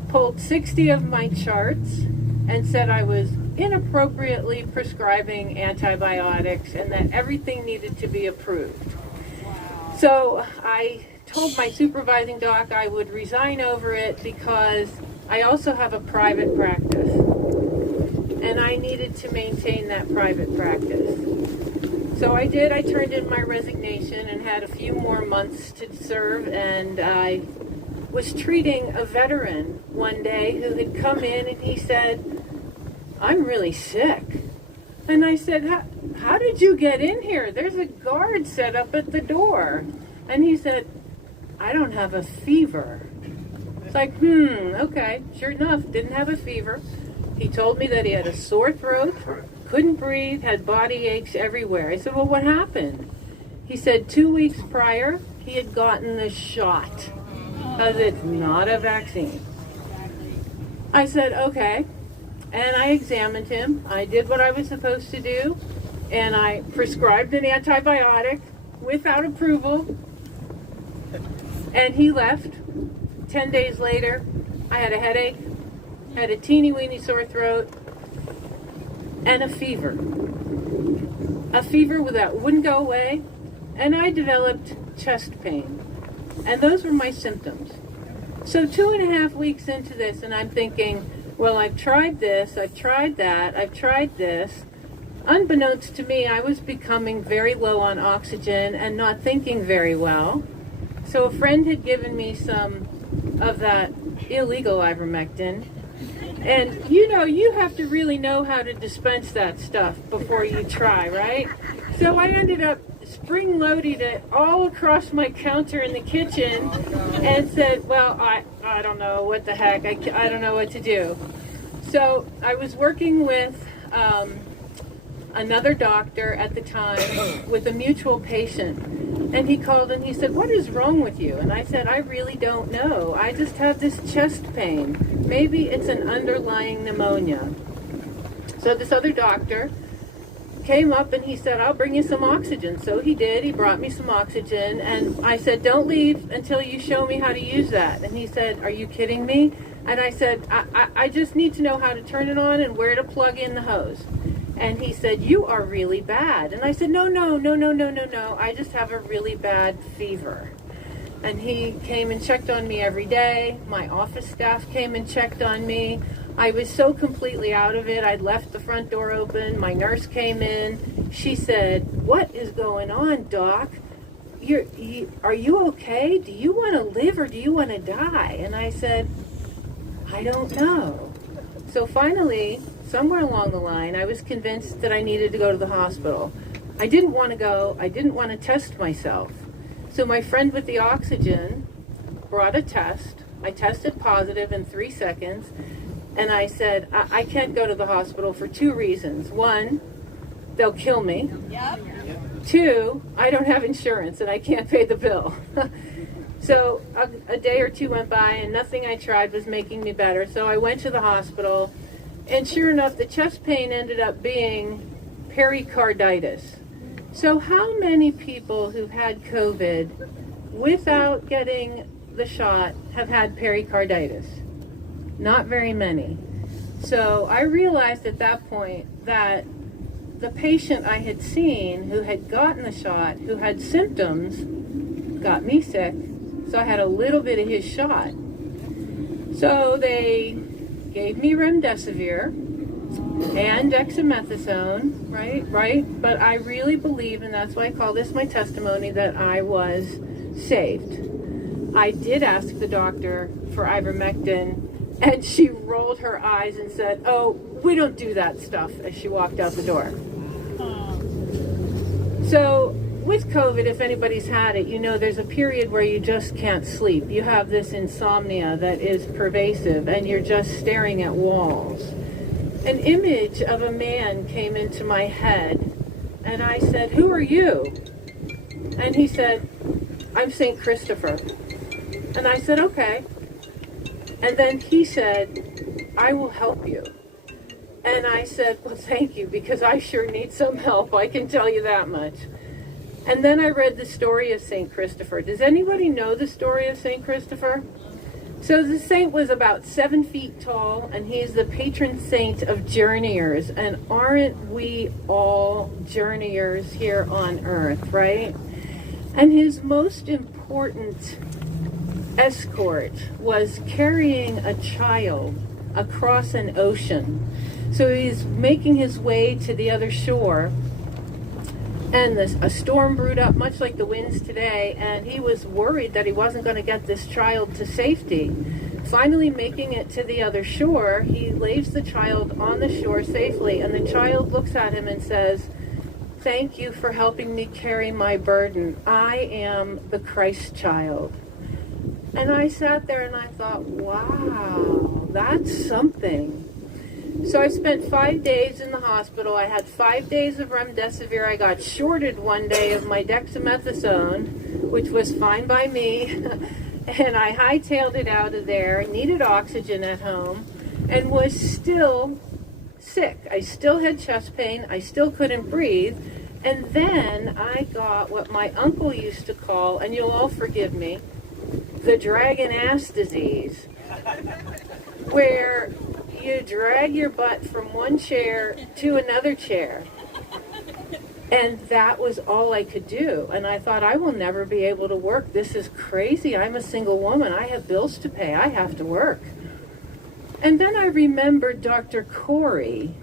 pulled 60 of my charts, and said I was inappropriately prescribing antibiotics and that everything needed to be approved. So I told my supervising doc I would resign over it because I also have a private practice and I needed to maintain that private practice. So I did. I turned in my resignation and had a few more months to serve, and I was treating a veteran one day who had come in and he said, "I'm really sick." And I said, how did you get in here? There's a guard set up at the door. And he said, "I don't have a fever." It's like, okay. Sure enough, didn't have a fever. He told me that he had a sore throat, couldn't breathe, had body aches everywhere. I said, "Well, what happened?" He said 2 weeks prior, he had gotten the shot, because it's not a vaccine. I said, okay. And I examined him. I did what I was supposed to do, and I prescribed an antibiotic without approval, and he left. 10 days later, I had a headache, had a teeny weeny sore throat, and a fever. A fever that wouldn't go away, and I developed chest pain. And those were my symptoms. So 2.5 weeks into this, and I'm thinking, well, I've tried this, I've tried that, I've tried this. Unbeknownst to me, I was becoming very low on oxygen and not thinking very well. So a friend had given me some of that illegal ivermectin. And you have to really know how to dispense that stuff before you try, right? So I ended up spring-loading it all across my counter in the kitchen and said, well, I don't know what the heck, I don't know what to do. So I was working with another doctor at the time with a mutual patient, and he called and he said, "What is wrong with you?" And I said, "I really don't know. I just have this chest pain. Maybe it's an underlying pneumonia." So this other doctor came up and he said, "I'll bring you some oxygen." So he did. He brought me some oxygen, and I said, "Don't leave until you show me how to use that." And he said, "Are you kidding me?" And I said, I just need to know how to turn it on and where to plug in the hose." And he said, "You are really bad." And I said, No. I just have a really bad fever." And he came and checked on me every day. My office staff came and checked on me. I was so completely out of it. I'd left the front door open. My nurse came in. She said, "What is going on, Doc? Are you okay? Do you want to live or do you want to die?" And I said, "I don't know." So finally, somewhere along the line, I was convinced that I needed to go to the hospital. I didn't want to go. I didn't want to test myself. So my friend with the oxygen brought a test. I tested positive in 3 seconds. And I said, I can't go to the hospital for 2 reasons. 1, they'll kill me. Yep. 2, I don't have insurance and I can't pay the bill. So a day or 2 went by and nothing I tried was making me better. So I went to the hospital, and sure enough, the chest pain ended up being pericarditis. So how many people who've had COVID without getting the shot have had pericarditis? Not very many. So I realized at that point that the patient I had seen who had gotten the shot, who had symptoms, got me sick. So I had a little bit of his shot. So they gave me remdesivir and dexamethasone, right? But I really believe, and that's why I call this my testimony, that I was saved. I did ask the doctor for ivermectin, and she rolled her eyes and said, "Oh, we don't do that stuff," as she walked out the door. So with COVID, if anybody's had it, there's a period where you just can't sleep. You have this insomnia that is pervasive, and you're just staring at walls. An image of a man came into my head, and I said, "Who are you?" And he said, "I'm St. Christopher." And I said, "Okay." And then he said, "I will help you." And I said, "Well, thank you, because I sure need some help, I can tell you that much." And then I read the story of St. Christopher. Does anybody know the story of St. Christopher? So the saint was about 7 feet tall, and he's the patron saint of journeyers. And aren't we all journeyers here on earth, right? And his most important escort was carrying a child across an ocean. So he's making his way to the other shore, And a storm brewed up, much like the winds today, and he was worried that he wasn't going to get this child to safety. Finally making it to the other shore, he lays the child on the shore safely, and the child looks at him and says, "Thank you for helping me carry my burden. I am the Christ child." And I sat there and I thought, wow, that's something. So I spent 5 days in the hospital. I had 5 days of remdesivir. I got shorted one day of my dexamethasone, which was fine by me. And I hightailed it out of there, needed oxygen at home, and was still sick. I still had chest pain. I still couldn't breathe. And then I got what my uncle used to call, and you'll all forgive me, the dragon ass disease, where you drag your butt from one chair to another chair. And that was all I could do. And I thought, I will never be able to work. This is crazy. I'm a single woman. I have bills to pay. I have to work. And then I remembered Dr. Corey,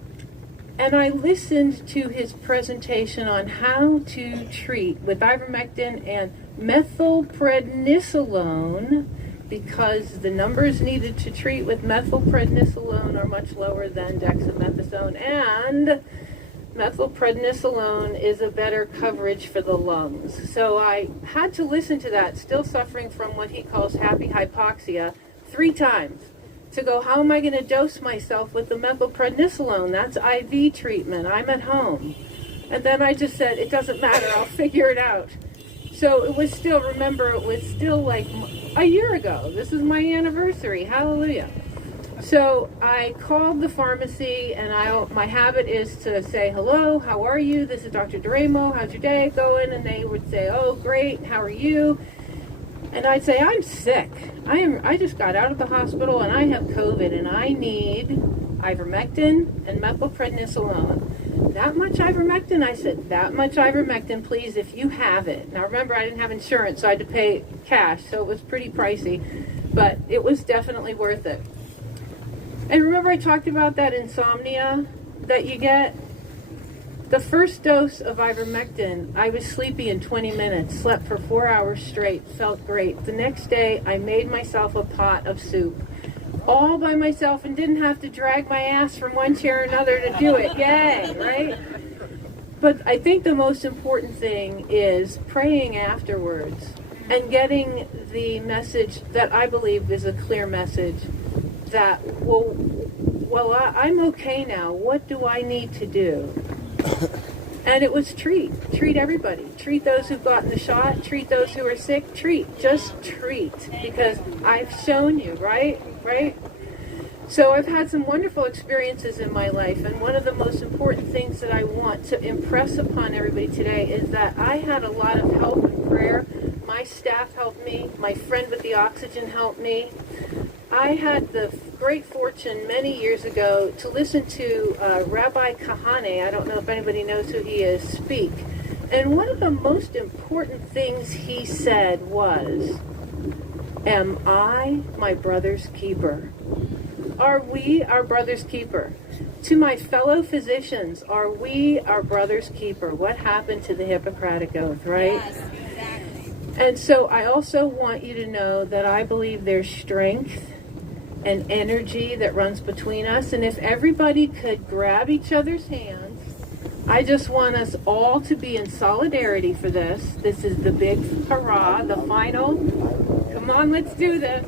and I listened to his presentation on how to treat with ivermectin and methylprednisolone, because the numbers needed to treat with methylprednisolone are much lower than dexamethasone, and methylprednisolone is a better coverage for the lungs. So I had to listen to that, still suffering from what he calls happy hypoxia, 3 times to go, how am I going to dose myself with the methylprednisolone? That's IV treatment. I'm at home. And then I just said, it doesn't matter. I'll figure it out. So it was still, remember, it was still like a year ago. This is my anniversary. Hallelujah. So I called the pharmacy, and my habit is to say, hello, how are you? This is Dr. Duramo. How's your day going? And they would say, oh, great. How are you? And I'd say, I'm sick. I just got out of the hospital, and I have COVID, and I need ivermectin and methylprednisolone. That much ivermectin? I said, that much ivermectin, please, if you have it. Now, remember, I didn't have insurance, so I had to pay cash, so it was pretty pricey, but it was definitely worth it. And remember I talked about that insomnia that you get? The first dose of ivermectin, I was sleepy in 20 minutes, slept for 4 hours straight, felt great. The next day, I made myself a pot of soup, all by myself, and didn't have to drag my ass from one chair to another to do it. Yay, right? But I think the most important thing is praying afterwards and getting the message that I believe is a clear message that, well, I'm okay now. What do I need to do? And it was treat everybody. Treat those who've gotten the shot, treat those who are sick, just treat, because I've shown you, right? So I've had some wonderful experiences in my life, and one of the most important things that I want to impress upon everybody today is that I had a lot of help and prayer. My staff helped me, my friend with the oxygen helped me. I had the great fortune many years ago to listen to Rabbi Kahane, I don't know if anybody knows who he is, speak. And one of the most important things he said was, am I my brother's keeper? Are we our brother's keeper? To my fellow physicians, are we our brother's keeper? What happened to the Hippocratic Oath, right? Yes, exactly. And so I also want you to know that I believe there's strength and energy that runs between us. And if everybody could grab each other's hands, I just want us all to be in solidarity for this. This is the big hurrah, the final. Come on, let's do this.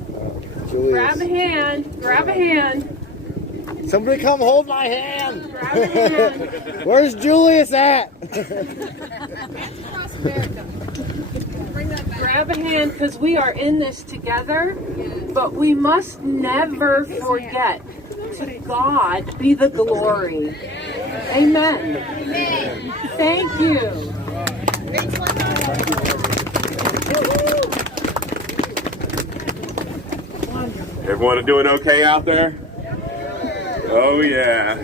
Julius. Grab a hand. Somebody come hold my hand. Grab a hand. Where's Julius at? Grab a hand, because we are in this together, but we must never forget, to God be the glory. Amen. Thank you. Everyone doing okay out there? Oh yeah.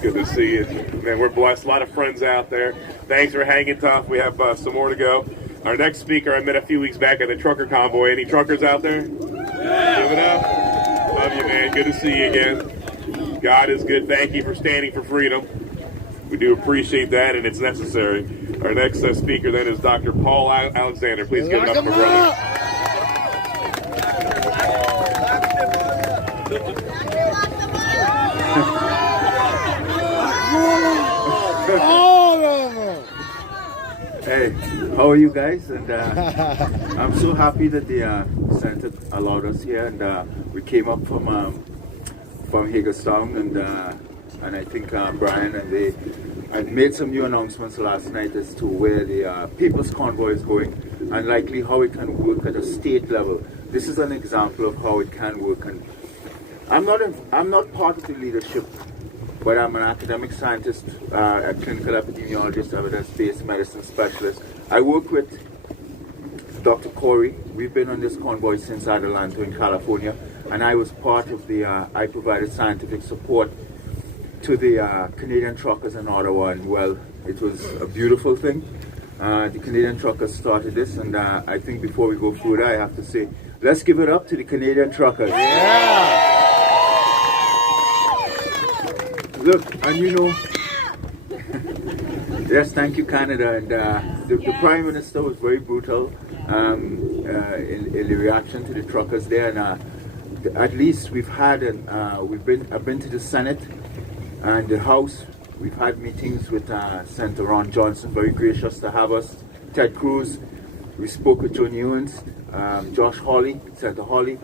Good to see you. Man, we're blessed. A lot of friends out there. Thanks for hanging tough. We have some more to go. Our next speaker I met a few weeks back at the trucker convoy. Any truckers out there? Yeah. Give it up. Love you, man. Good to see you again. God is good. Thank you for standing for freedom. We do appreciate that, and it's necessary. Our next speaker then is Dr. Paul Alexander. Please give it up for my brother. Hey, how are you guys? And I'm so happy that the center allowed us here, and we came up from Hagerstown, and I think Brian and they had made some new announcements last night as to where the People's Convoy is going, and likely how it can work at a state level. This is an example of how it can work, and I'm not part of the leadership, but I'm an academic scientist, a clinical epidemiologist, evidence-based medicine specialist. I work with Dr. Corey. We've been on this convoy since Adelanto in California, and I was part of the, I provided scientific support to the Canadian truckers in Ottawa, and well, it was a beautiful thing. The Canadian truckers started this, and I think before we go further, I have to say, let's give it up to the Canadian truckers. Yeah! Look, and you know, yes, thank you, Canada. And the Prime Minister was very brutal in the reaction to the truckers there. And at least we've had, I've been to the Senate and the House. We've had meetings with Senator Ron Johnson, very gracious to have us. Ted Cruz. We spoke with Joan Ewens, Josh Hawley, Senator Hawley.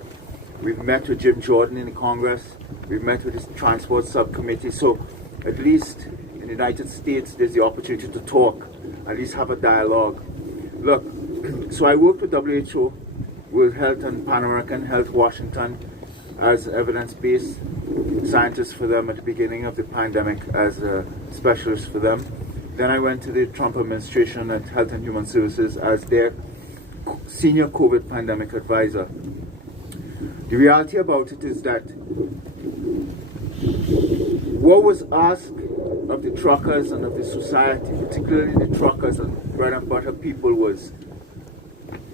We've met with Jim Jordan in the Congress. We've met with his transport subcommittee. So at least in the United States, there's the opportunity to talk, at least have a dialogue. Look, so I worked with WHO, World Health and Pan American Health Washington as evidence-based scientist for them at the beginning of the pandemic, as a specialist for them. Then I went to the Trump administration at Health and Human Services as their senior COVID pandemic advisor. The reality about it is that what was asked of the truckers and of the society, particularly the truckers and bread and butter people, was,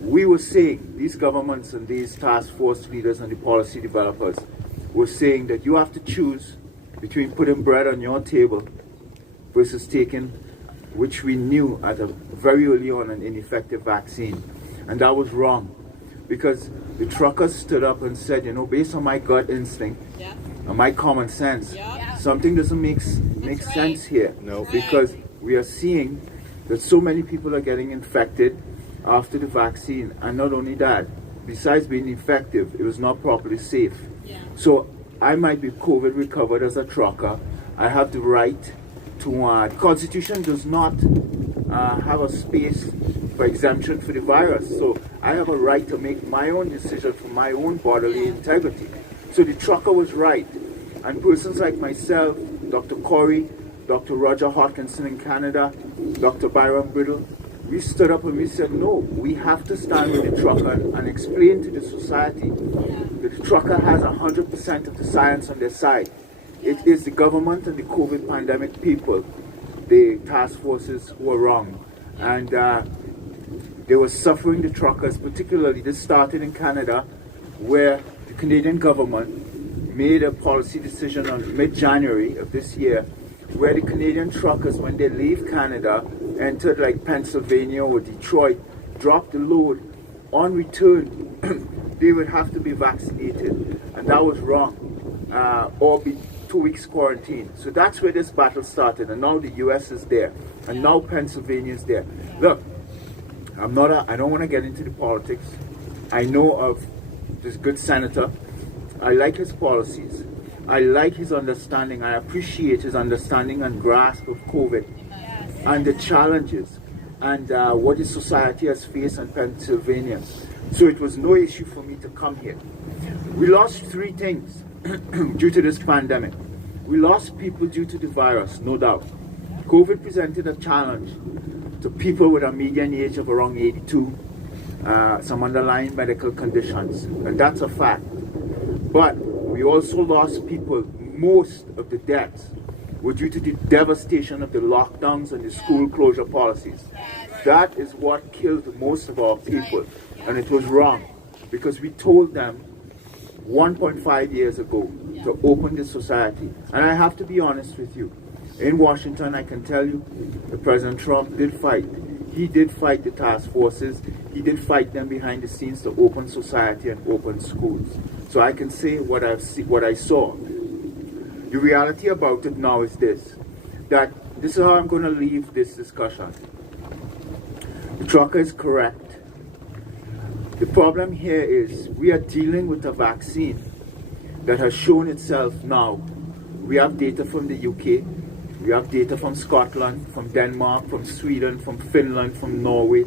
we were saying, these governments and these task force leaders and the policy developers were saying that you have to choose between putting bread on your table versus taking, which we knew at a very early on, an ineffective vaccine. And that was wrong. Because the truckers stood up and said, you know, based on my gut instinct and my common sense, something doesn't make sense here. No. Because we are seeing that so many people are getting infected after the vaccine. And not only that, besides being effective, it was not properly safe. So I might be COVID recovered as a trucker. I have the right to, the Constitution does not have a space for exemption for the virus. So I have a right to make my own decision for my own bodily integrity. So the trucker was right. And persons like myself, Dr. Corey, Dr. Roger Hodkinson in Canada, Dr. Byron Brittle, we stood up and we said, no, we have to stand with the trucker and explain to the society that the trucker has 100% of the science on their side. It is the government and the COVID pandemic people, the task forces, who are wrong. And they were suffering, the truckers, particularly. This started in Canada, where the Canadian government made a policy decision on mid-January of this year, where the Canadian truckers, when they leave Canada, entered like Pennsylvania or Detroit, dropped the load. On return, they would have to be vaccinated, and that was wrong, or be 2 weeks quarantine. So that's where this battle started, and now the US is there, and now Pennsylvania is there. Look, I don't want to get into the politics. I know of this good senator. I like his policies. I like his understanding. I appreciate his understanding and grasp of COVID and the challenges and what the society has faced in Pennsylvania. So it was no issue for me to come here. We lost three things due to this pandemic. We lost people due to the virus, no doubt. COVID presented a challenge to people with a median age of around 82, some underlying medical conditions, and that's a fact. But we also lost people. Most of the deaths were due to the devastation of the lockdowns and the school closure policies. That is what killed most of our people, and it was wrong, because we told them 1.5 years ago to open the society. And I have to be honest with you, In Washington, I can tell you, the President Trump did fight. He did fight the task forces. He did fight them behind the scenes to open society and open schools. So I can say what I saw. The reality about it now is this, that this is how I'm going to leave this discussion. The trucker is correct. The problem here is we are dealing with a vaccine that has shown itself now. We have data from the UK, we have data from Scotland, from Denmark, from Sweden, from Finland, from Norway.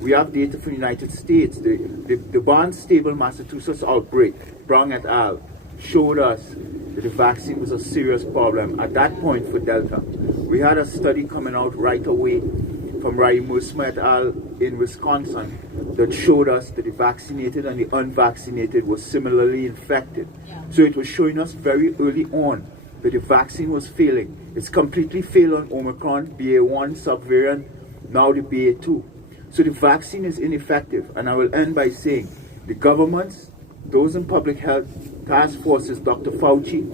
We have data from the United States. The Barnstable, Massachusetts outbreak, Brown et al., showed us that the vaccine was a serious problem at that point for Delta. We had a study coming out right away from Ray Musma et al. In Wisconsin that showed us that the vaccinated and the unvaccinated were similarly infected. So it was showing us very early on that the vaccine was failing. It's completely failed on Omicron, BA1 subvariant, now the BA2. So the vaccine is ineffective. And I will end by saying the governments, those in public health, task forces, Dr. Fauci,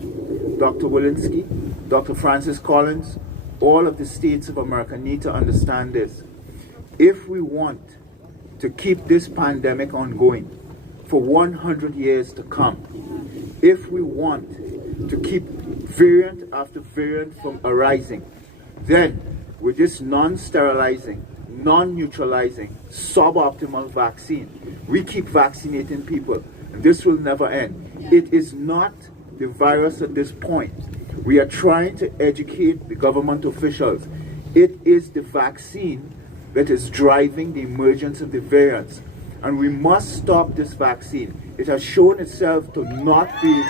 Dr. Walensky, Dr. Francis Collins, all of the states of America need to understand this. If we want to keep this pandemic ongoing for 100 years to come, if we want to keep variant after variant from arising, then with this non-sterilizing, non-neutralizing, suboptimal vaccine, we keep vaccinating people, and this will never end. It is not the virus at this point. We are trying to educate the government officials. It is the vaccine that is driving the emergence of the variants. And we must stop this vaccine. It has shown itself to not be...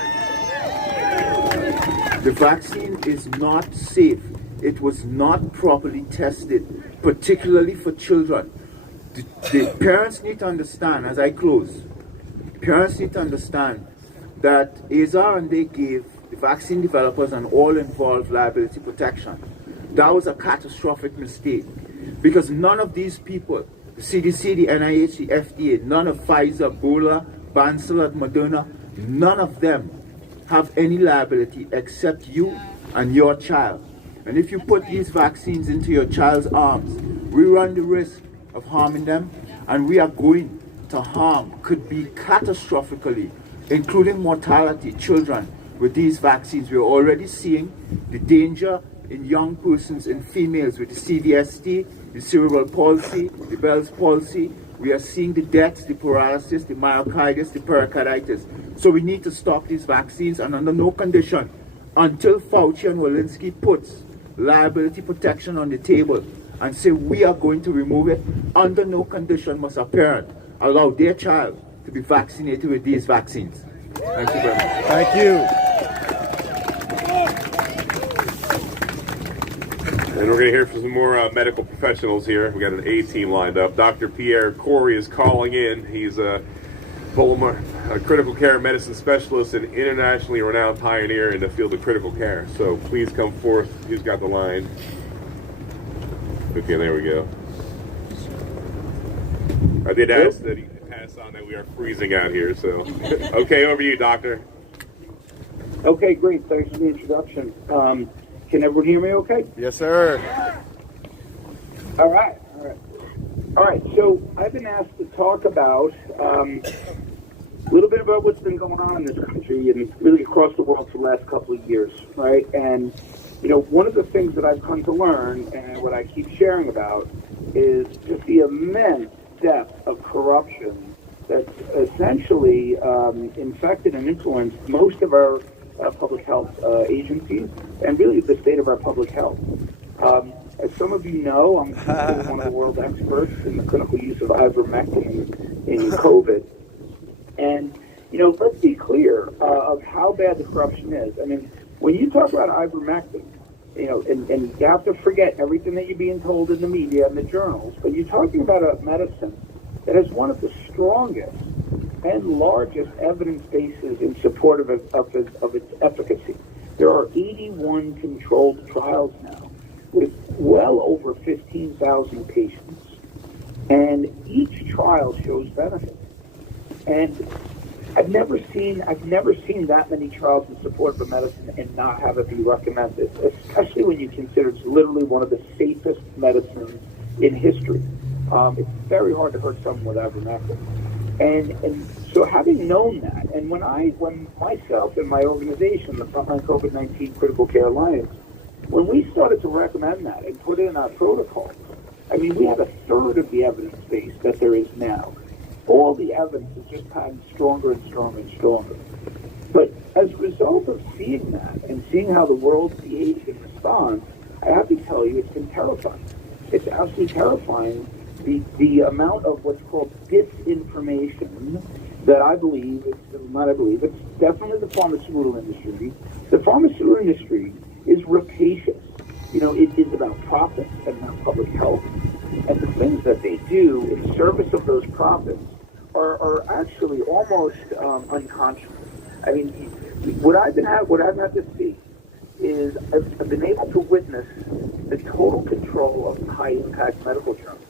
The vaccine is not safe. It was not properly tested, particularly for children. The parents need to understand, as I close, parents need to understand that AZAR and they gave the vaccine developers and all involved liability protection. That was a catastrophic mistake because none of these people, the CDC, the NIH, the FDA, none of Pfizer, Bola, Bancel, Moderna, none of them have any liability except you and your child. And if you put these vaccines into your child's arms, we run the risk of harming them, and we are going to harm, could be catastrophically, including mortality, children with these vaccines. We're already seeing the danger in young persons, in females with the CVST, the cerebral palsy, the Bell's palsy. We are seeing the deaths, the paralysis, the myocarditis, the pericarditis. So we need to stop these vaccines, and under no condition, until Fauci and Walensky puts liability protection on the table and say we are going to remove it, under no condition must a parent allow their child to be vaccinated with these vaccines. Thank you very much. Thank you. And we're going to hear from some more medical professionals here. We got an A team lined up. Dr. Pierre Corey is calling in. He's a critical care medicine specialist and internationally renowned pioneer in the field of critical care. So please come forth. Who's got the line? Okay, there we go. I did ask that he pass on that we are freezing out here. So, okay, over to you, doctor. Okay, great. Thanks for the introduction. Can everyone hear me okay? Yes, sir. All right. So I've been asked to talk about a little bit about what's been going on in this country and really across the world for the last couple of years, right? And, you know, one of the things that I've come to learn and what I keep sharing about is just the immense depth of corruption that's essentially infected and influenced most of our public health agencies and really the state of our public health. As some of you know, I'm considered one of the world experts in the clinical use of ivermectin in COVID. And, you know, let's be clear of how bad the corruption is. I mean, when you talk about ivermectin, you know, and you have to forget everything that you're being told in the media and the journals, but you're talking about a medicine that has one of the strongest and largest evidence bases in support of its efficacy. There are 81 controlled trials now with well over 15,000 patients, and each trial shows benefit. And I've never seen that many trials in support of a medicine and not have it be recommended, especially when you consider it's literally one of the safest medicines in history. It's very hard to hurt someone with ivermectin. And so having known that, and when myself and my organization, the Frontline COVID-19 Critical Care Alliance, when we started to recommend that and put it in our protocols, I mean, we had a third of the evidence base that there is now. All the evidence has just gotten stronger and stronger and stronger. But as a result of seeing that and seeing how the world behaves and responds, I have to tell you, it's been terrifying. It's absolutely terrifying, the amount of what's called disinformation that it's definitely the pharmaceutical industry. The pharmaceutical industry is rapacious. You know, it is about profits and not public health. And the things that they do in service of those profits are actually almost unconscionable. I mean, what I've had to see is I've been able to witness the total control of high-impact medical journals.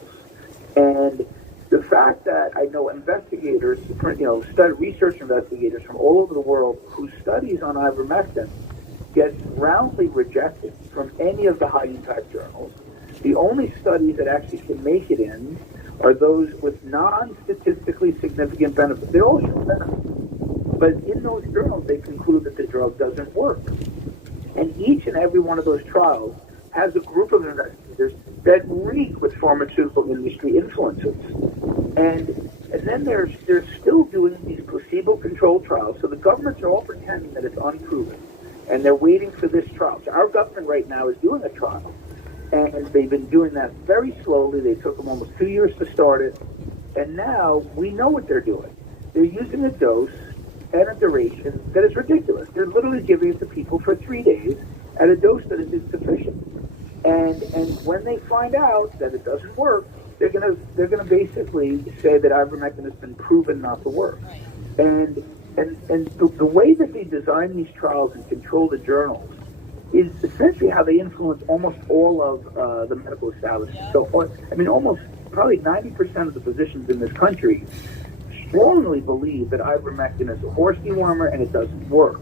And the fact that I know investigators, research investigators from all over the world whose studies on ivermectin get roundly rejected from any of the high-impact journals. The only studies that actually can make it in are those with non-statistically significant benefits. They all show benefits. But in those journals, they conclude that the drug doesn't work. And each and every one of those trials has a group of investigators that reek with pharmaceutical industry influences. And then they're still doing these placebo-controlled trials. So the governments are all pretending that it's unproven. And they're waiting for this trial. So our government right now is doing a trial. And they've been doing that very slowly. They took them almost 2 years to start it. And now we know what they're doing. They're using a dose and a duration that is ridiculous. They're literally giving it to people for 3 days at a dose that is insufficient. And when they find out that it doesn't work, they're gonna basically say that ivermectin has been proven not to work. And the way that they design these trials and control the journals is essentially how they influence almost all of the medical establishment. So, almost probably 90% of the physicians in this country strongly believe that ivermectin is a horse dewormer and it doesn't work.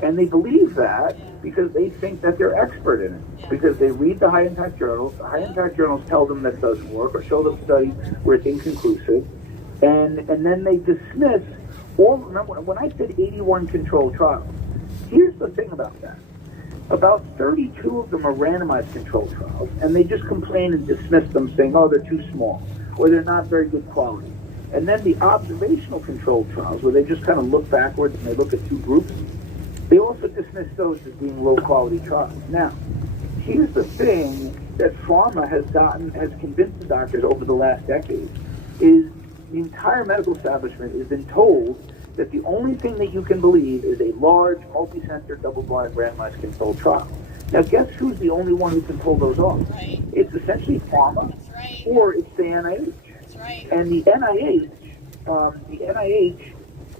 And they believe that because they think that they're expert in it. Because they read the high-impact journals. The high-impact journals tell them that it doesn't work or show them studies where it's inconclusive. And then they dismiss all. Remember, when I said 81 controlled trials, here's the thing about that. About 32 of them are randomized controlled trials, and they just complain and dismiss them, saying, oh, they're too small, or they're not very good quality. And then the observational controlled trials, where they just kind of look backwards and they look at two groups, they also dismiss those as being low-quality trials. Now, here's the thing that pharma has convinced the doctors over the last decade, is the entire medical establishment has been told that the only thing that you can believe is a large, multi-center, double-blind, randomized controlled trial. Now, guess who's the only one who can pull those off? Right. It's essentially pharma, or it's the NIH. That's right. And the NIH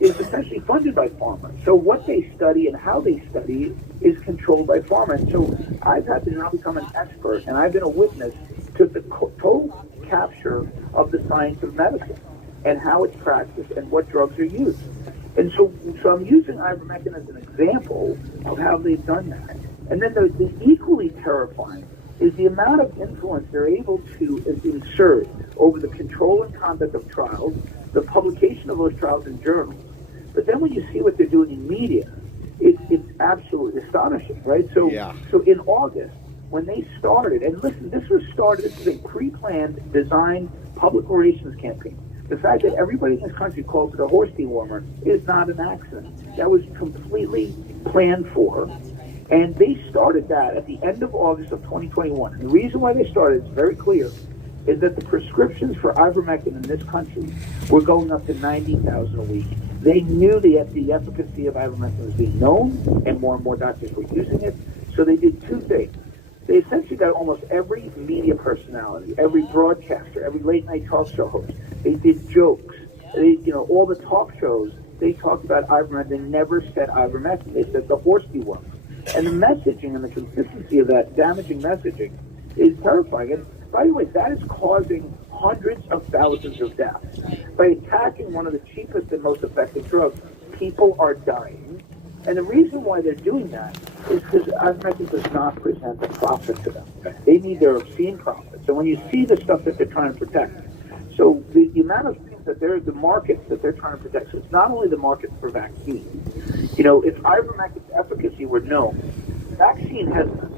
is essentially funded by pharma. So what they study and how they study is controlled by pharma. And so I've had to now become an expert, and I've been a witness to the total capture of the science of medicine and how it's practiced and what drugs are used. And so I'm using ivermectin as an example of how they've done that. And then the equally terrifying is the amount of influence they're able to insert over the control and conduct of trials, the publication of those trials in journals. But then when you see what they're doing in media, it's absolutely astonishing, right? So in August, when they started, and listen, this is a pre-planned, designed public relations campaign. The fact that everybody in this country calls it a horse dewormer is not an accident. That was completely planned for. And they started that at the end of August of 2021. And the reason why they started, it's very clear, is that the prescriptions for ivermectin in this country were going up to 90,000 a week. They knew the efficacy of ivermectin was being known, and more doctors were using it. So they did two things. They essentially got almost every media personality, every broadcaster, every late-night talk show host. They did jokes. All the talk shows, they talked about ivermectin. They never said ivermectin. They said the horse dewormer. And the messaging and the consistency of that damaging messaging is terrifying. And by the way, that is causing hundreds of thousands of deaths by attacking one of the cheapest and most effective drugs. people are dying. And the reason why they're doing that is because ivermectin does not present a profit to them. They need their obscene profits. And when you see the stuff that they're trying to protect, so the amount of things that the markets that they're trying to protect, so it's not only the market for vaccines. You know, if ivermectin's efficacy were known, vaccine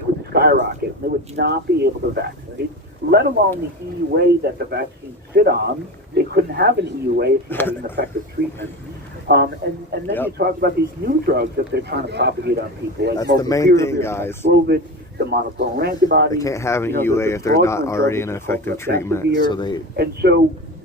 would skyrocket, and they would not be able to vaccinate, let alone the EUA that the vaccines sit on. They couldn't have an EUA if you had an effective treatment. And then you talk about these new drugs that they're trying to propagate on people. Like That's the main thing, guys. COVID, the monoclonal antibodies. They can't have an EUA if they're not already in an effective treatment, so they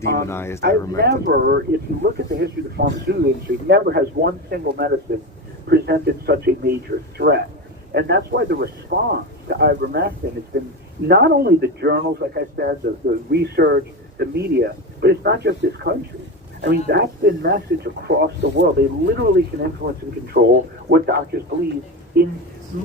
demonize I've ivermectin. never, if you look at the history of the pharmaceutical industry, never has one single medicine presented such a major threat. And that's why the response to ivermectin has been not only the journals, like I said, the research, the media, but it's not just this country. I mean, that's been message across the world. They literally can influence and control what doctors believe in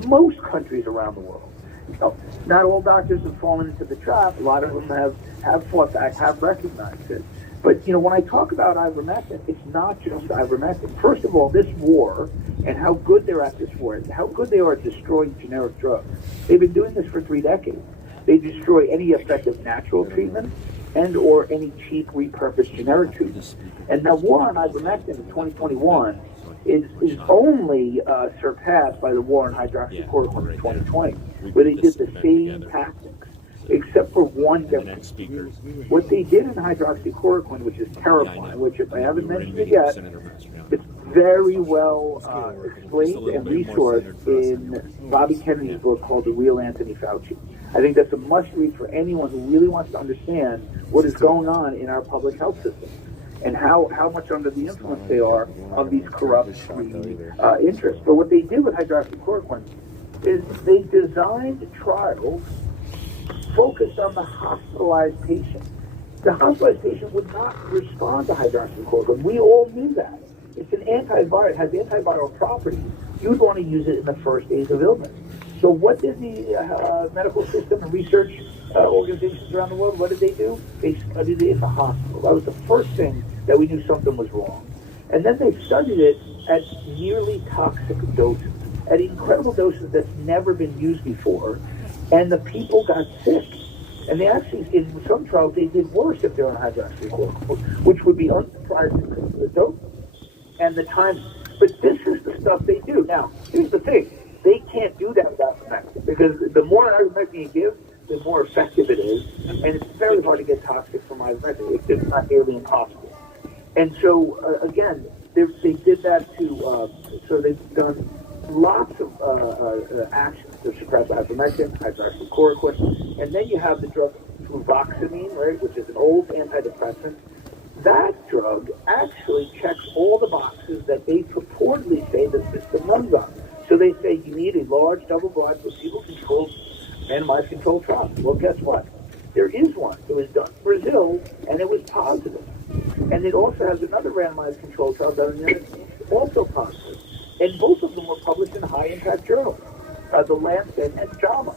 most countries around the world. You know, not all doctors have fallen into the trap. A lot of them have fought back, have recognized it. But, you know, when I talk about ivermectin, it's not just ivermectin. First of all, this war and how good they're at this war, how good they are at destroying generic drugs. They've been doing this for 3 decades. They destroy any effective natural treatment and or any cheap repurposed generic treatment. And the war on ivermectin in 2021 is only surpassed by the war on hydroxychloroquine in 2020, where they did the same tactics, except for one difference. What they did in hydroxychloroquine, which is terrifying, which if I haven't mentioned it yet, it's very well explained and resourced in Bobby Kennedy's book called The Real Anthony Fauci. I think that's a must-read for anyone who really wants to understand what is going on in our public health system and how much under the influence they are of these corrupt interests. But what they did with hydroxychloroquine is they designed trials focused on the hospitalized patient. The hospitalized patient would not respond to hydroxychloroquine. We all knew that. It's an antiviral, it has antiviral properties. You'd want to use it in the first days of illness. So what did the medical system and research organizations around the world, what did they do? They studied it in the hospital. That was the first thing that we knew something was wrong. And then they studied it at nearly toxic doses, at incredible doses that's never been used before. And the people got sick. And they actually, in some trials, they did worse if they were on hydroxychloroquine, which would be unsurprising because of the dose and the time. But this is the stuff they do. Now, here's the thing. They can't do that without ivermectin, because the more ivermectin you give, the more effective it is. And it's very hard to get toxic from ivermectin. It's just not nearly impossible. And so, again, they did that to, so they've done lots of actions to suppress ivermectin, hydroxychloroquine, and then you have the drug fluvoxamine, right, which is an old antidepressant. That drug actually checks all the boxes that they purportedly say the system runs on. So they say you need a large, double-blind, placebo-controlled, randomized controlled trial. Well, guess what? There is one. It was done in Brazil, and it was positive. And it also has another randomized controlled trial done in the United States, also positive. And both of them were published in high-impact journals, The Lancet and JAMA.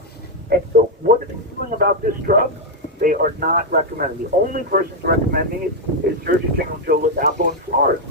And so what are they doing about this drug? They are not recommending. The only person recommending it is Surgeon General Joe Ladapo in Florida.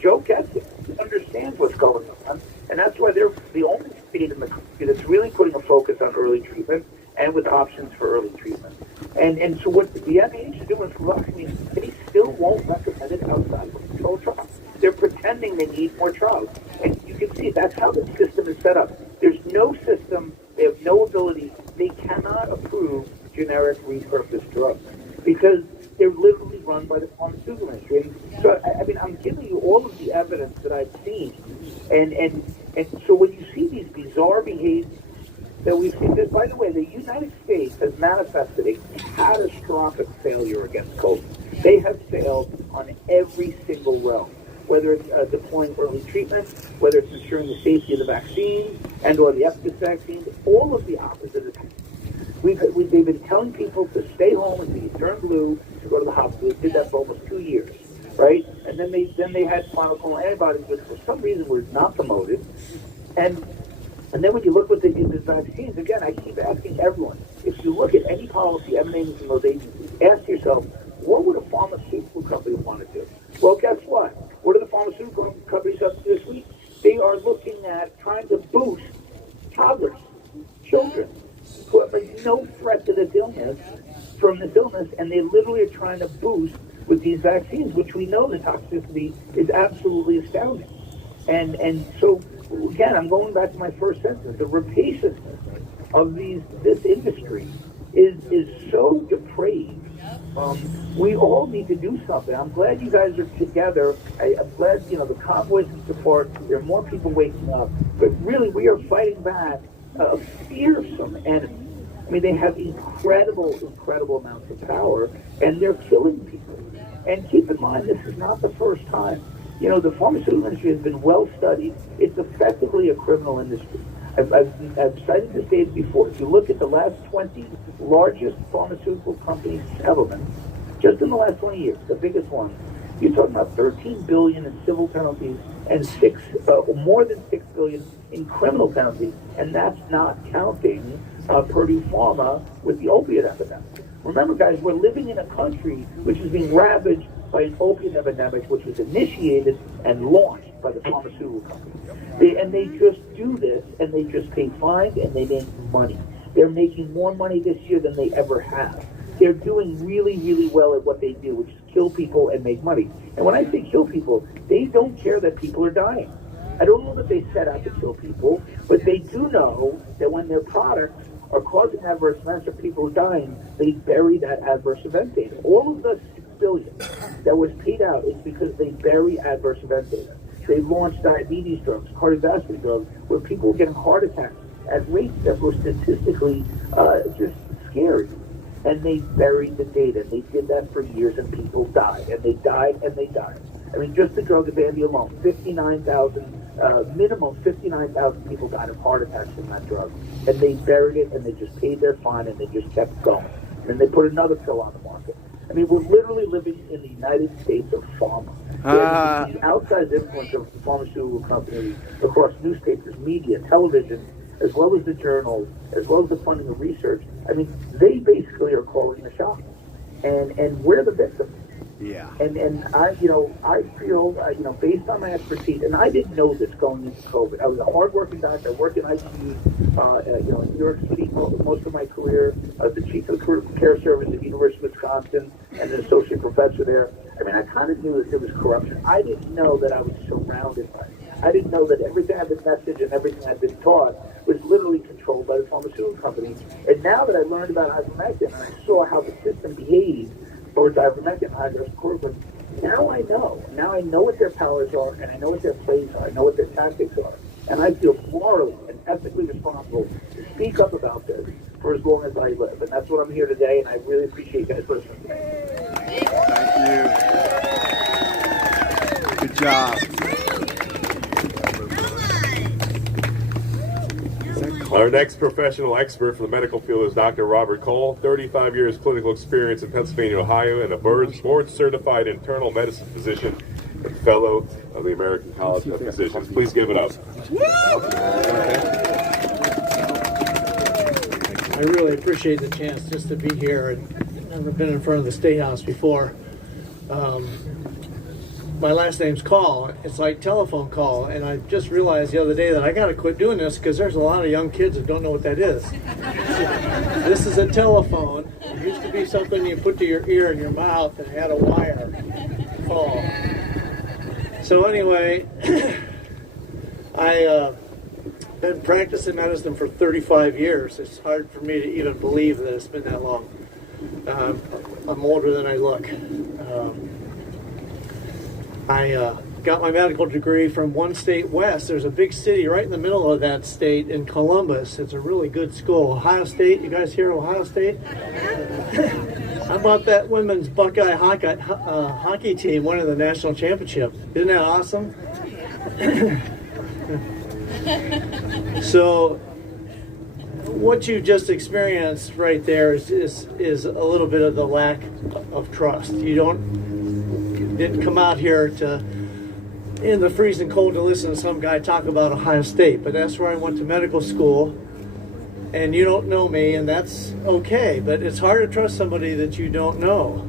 Joe gets it. He understands what's going on. And that's why they're the only state in the country that's really putting a focus on early treatment and with options for early treatment. And so what the NIH is doing for fluvoxamine, they still won't recommend it outside of controlled trials. They're pretending they need more trials. And you can see that's how the system is set up. There's no system. They have no ability. They cannot approve generic repurposed drugs because they're literally run by the pharmaceutical industry. So, I mean, I'm giving you all of the evidence that I've seen. And so when you see these bizarre behaviors that we've seen, this, by the way, the United States has manifested a catastrophic failure against COVID. They have failed on every single realm, whether it's deploying early treatment, whether it's ensuring the safety of the vaccine and or the efficacy of the vaccines, all of the opposite is happening. They've been telling people to stay home and be turn blue to go to the hospital. They did that for almost 2 years, right? And then they had monoclonal antibodies, which for some reason were not promoted. And then when you look what they did with vaccines, again, I keep asking everyone, if you look at any policy emanating from those agencies, ask yourself, what would a pharmaceutical company want to do? Well, guess what? What do the pharmaceutical companies up this week, they are looking at trying to boost toddlers, children, who have no threat to this illness, and they literally are trying to boost with these vaccines, which we know the toxicity is absolutely astounding. And so, again, I'm going back to my first sentence. The rapaciousness of this industry is so depraved. We all need to do something. I'm glad you guys are together. I'm glad, the Convoy's in support. There are more people waking up. But really, we are fighting back a fearsome enemy. I mean, they have incredible amounts of power, and they're killing people. And keep in mind, this is not the first time. The pharmaceutical industry has been well studied. It's effectively a criminal industry. I've cited this data before. If you look at the last 20 largest pharmaceutical company settlements, just in the last 20 years, the biggest one, you're talking about $13 billion in civil penalties and more than $6 billion in criminal penalties, and that's not counting Purdue Pharma with the opiate epidemic. Remember, guys, we're living in a country which is being ravaged by an opiate epidemic, which was initiated and launched by the pharmaceutical companies. They just do this, and they just pay fines, and they make money. They're making more money this year than they ever have. They're doing really, really well at what they do, which is kill people and make money. And when I say kill people, they don't care that people are dying. I don't know that they set out to kill people, but they do know that when their products are causing adverse events or people are dying, they bury that adverse event data. All of the $6 billion that was paid out is because they bury adverse event data. They launched diabetes drugs, cardiovascular drugs, where people were getting heart attacks at rates that were statistically just scary. And they buried the data. They did that for years, and people died, and they died, and they died. I mean, just the drug Avandia alone, 59,000, minimum 59,000 people died of heart attacks from that drug. And they buried it, and they just paid their fine, and they just kept going. And they put another pill on the market. I mean, we're literally living in the United States of pharma. There's the outside influence of pharmaceutical companies across newspapers, media, television, as well as the journals, as well as the funding of research. I mean, they basically are calling the shots. And we're the victims. Yeah. And I feel, based on my expertise, and I didn't know this going into COVID. I was a hardworking doctor. I worked in ICU, in New York City most of my career. I was the chief of the critical care service at the University of Wisconsin and an associate professor there. I mean, I kind of knew that there was corruption. I didn't know that I was surrounded by it. I didn't know that everything I've been messaged and everything I've been taught was literally controlled by the pharmaceutical companies. And now that I learned about ivermectin and I saw how the system behaved towards ivermectin, hydroxychloroquine, now I know. Now I know what their powers are, and I know what their plays are. I know what their tactics are. And I feel morally and ethically responsible to speak up about this for as long as I live. And that's what I'm here today, and I really appreciate you guys listening to me. Thank you. Good job. Our next professional expert for the medical field is Dr. Robert Cole, 35 years clinical experience in Pennsylvania, Ohio, and a board-certified internal medicine physician and fellow of the American College of Physicians. Please give it up. I really appreciate the chance just to be here. I've never been in front of the State House before. My last name's Call. It's like telephone call, and I just realized the other day that I got to quit doing this because there's a lot of young kids that don't know what that is. This is a telephone. It used to be something you put to your ear and your mouth and had a wire call. So anyway, I've been practicing medicine for 35 years. It's hard for me to even believe that it's been that long. I'm older than I look. I got my medical degree from one state west. There's a big city right in the middle of that state in Columbus. It's a really good school. Ohio State. You guys hear Ohio State? How about that women's Buckeye hockey team winning the national championship? Isn't that awesome? So what you just experienced right there is a little bit of the lack of trust. You didn't come out here in the freezing cold to listen to some guy talk about Ohio State, but that's where I went to medical school, and you don't know me, and that's okay, but it's hard to trust somebody that you don't know.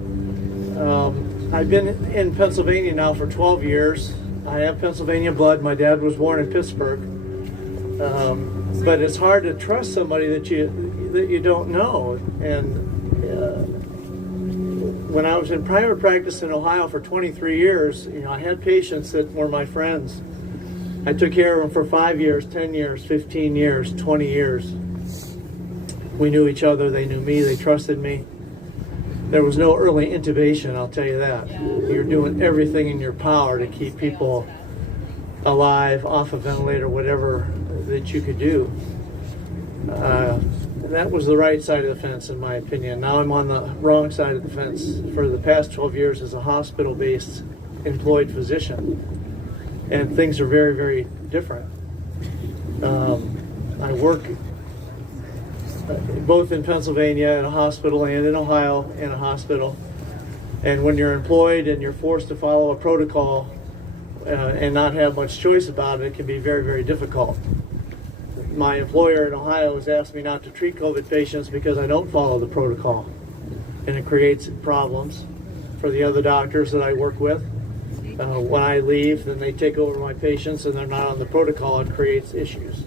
I've been in Pennsylvania now for 12 years. I have Pennsylvania blood. My dad was born in Pittsburgh. But it's hard to trust somebody that you don't know. And when I was in private practice in Ohio for 23 years, I had patients that were my friends. I took care of them for 5 years, 10 years, 15 years, 20 years. We knew each other. They knew me. They trusted me. There was no early intubation, I'll tell you that. You're doing everything in your power to keep people alive, off a ventilator, whatever that you could do. That was the right side of the fence, in my opinion. Now I'm on the wrong side of the fence for the past 12 years as a hospital-based employed physician. And things are very, very different. I work both in Pennsylvania in a hospital and in Ohio in a hospital. And when you're employed and you're forced to follow a protocol and not have much choice about it, it can be very, very difficult. My employer in Ohio has asked me not to treat COVID patients because I don't follow the protocol. And it creates problems for the other doctors that I work with. When I leave, then they take over my patients and they're not on the protocol. It creates issues.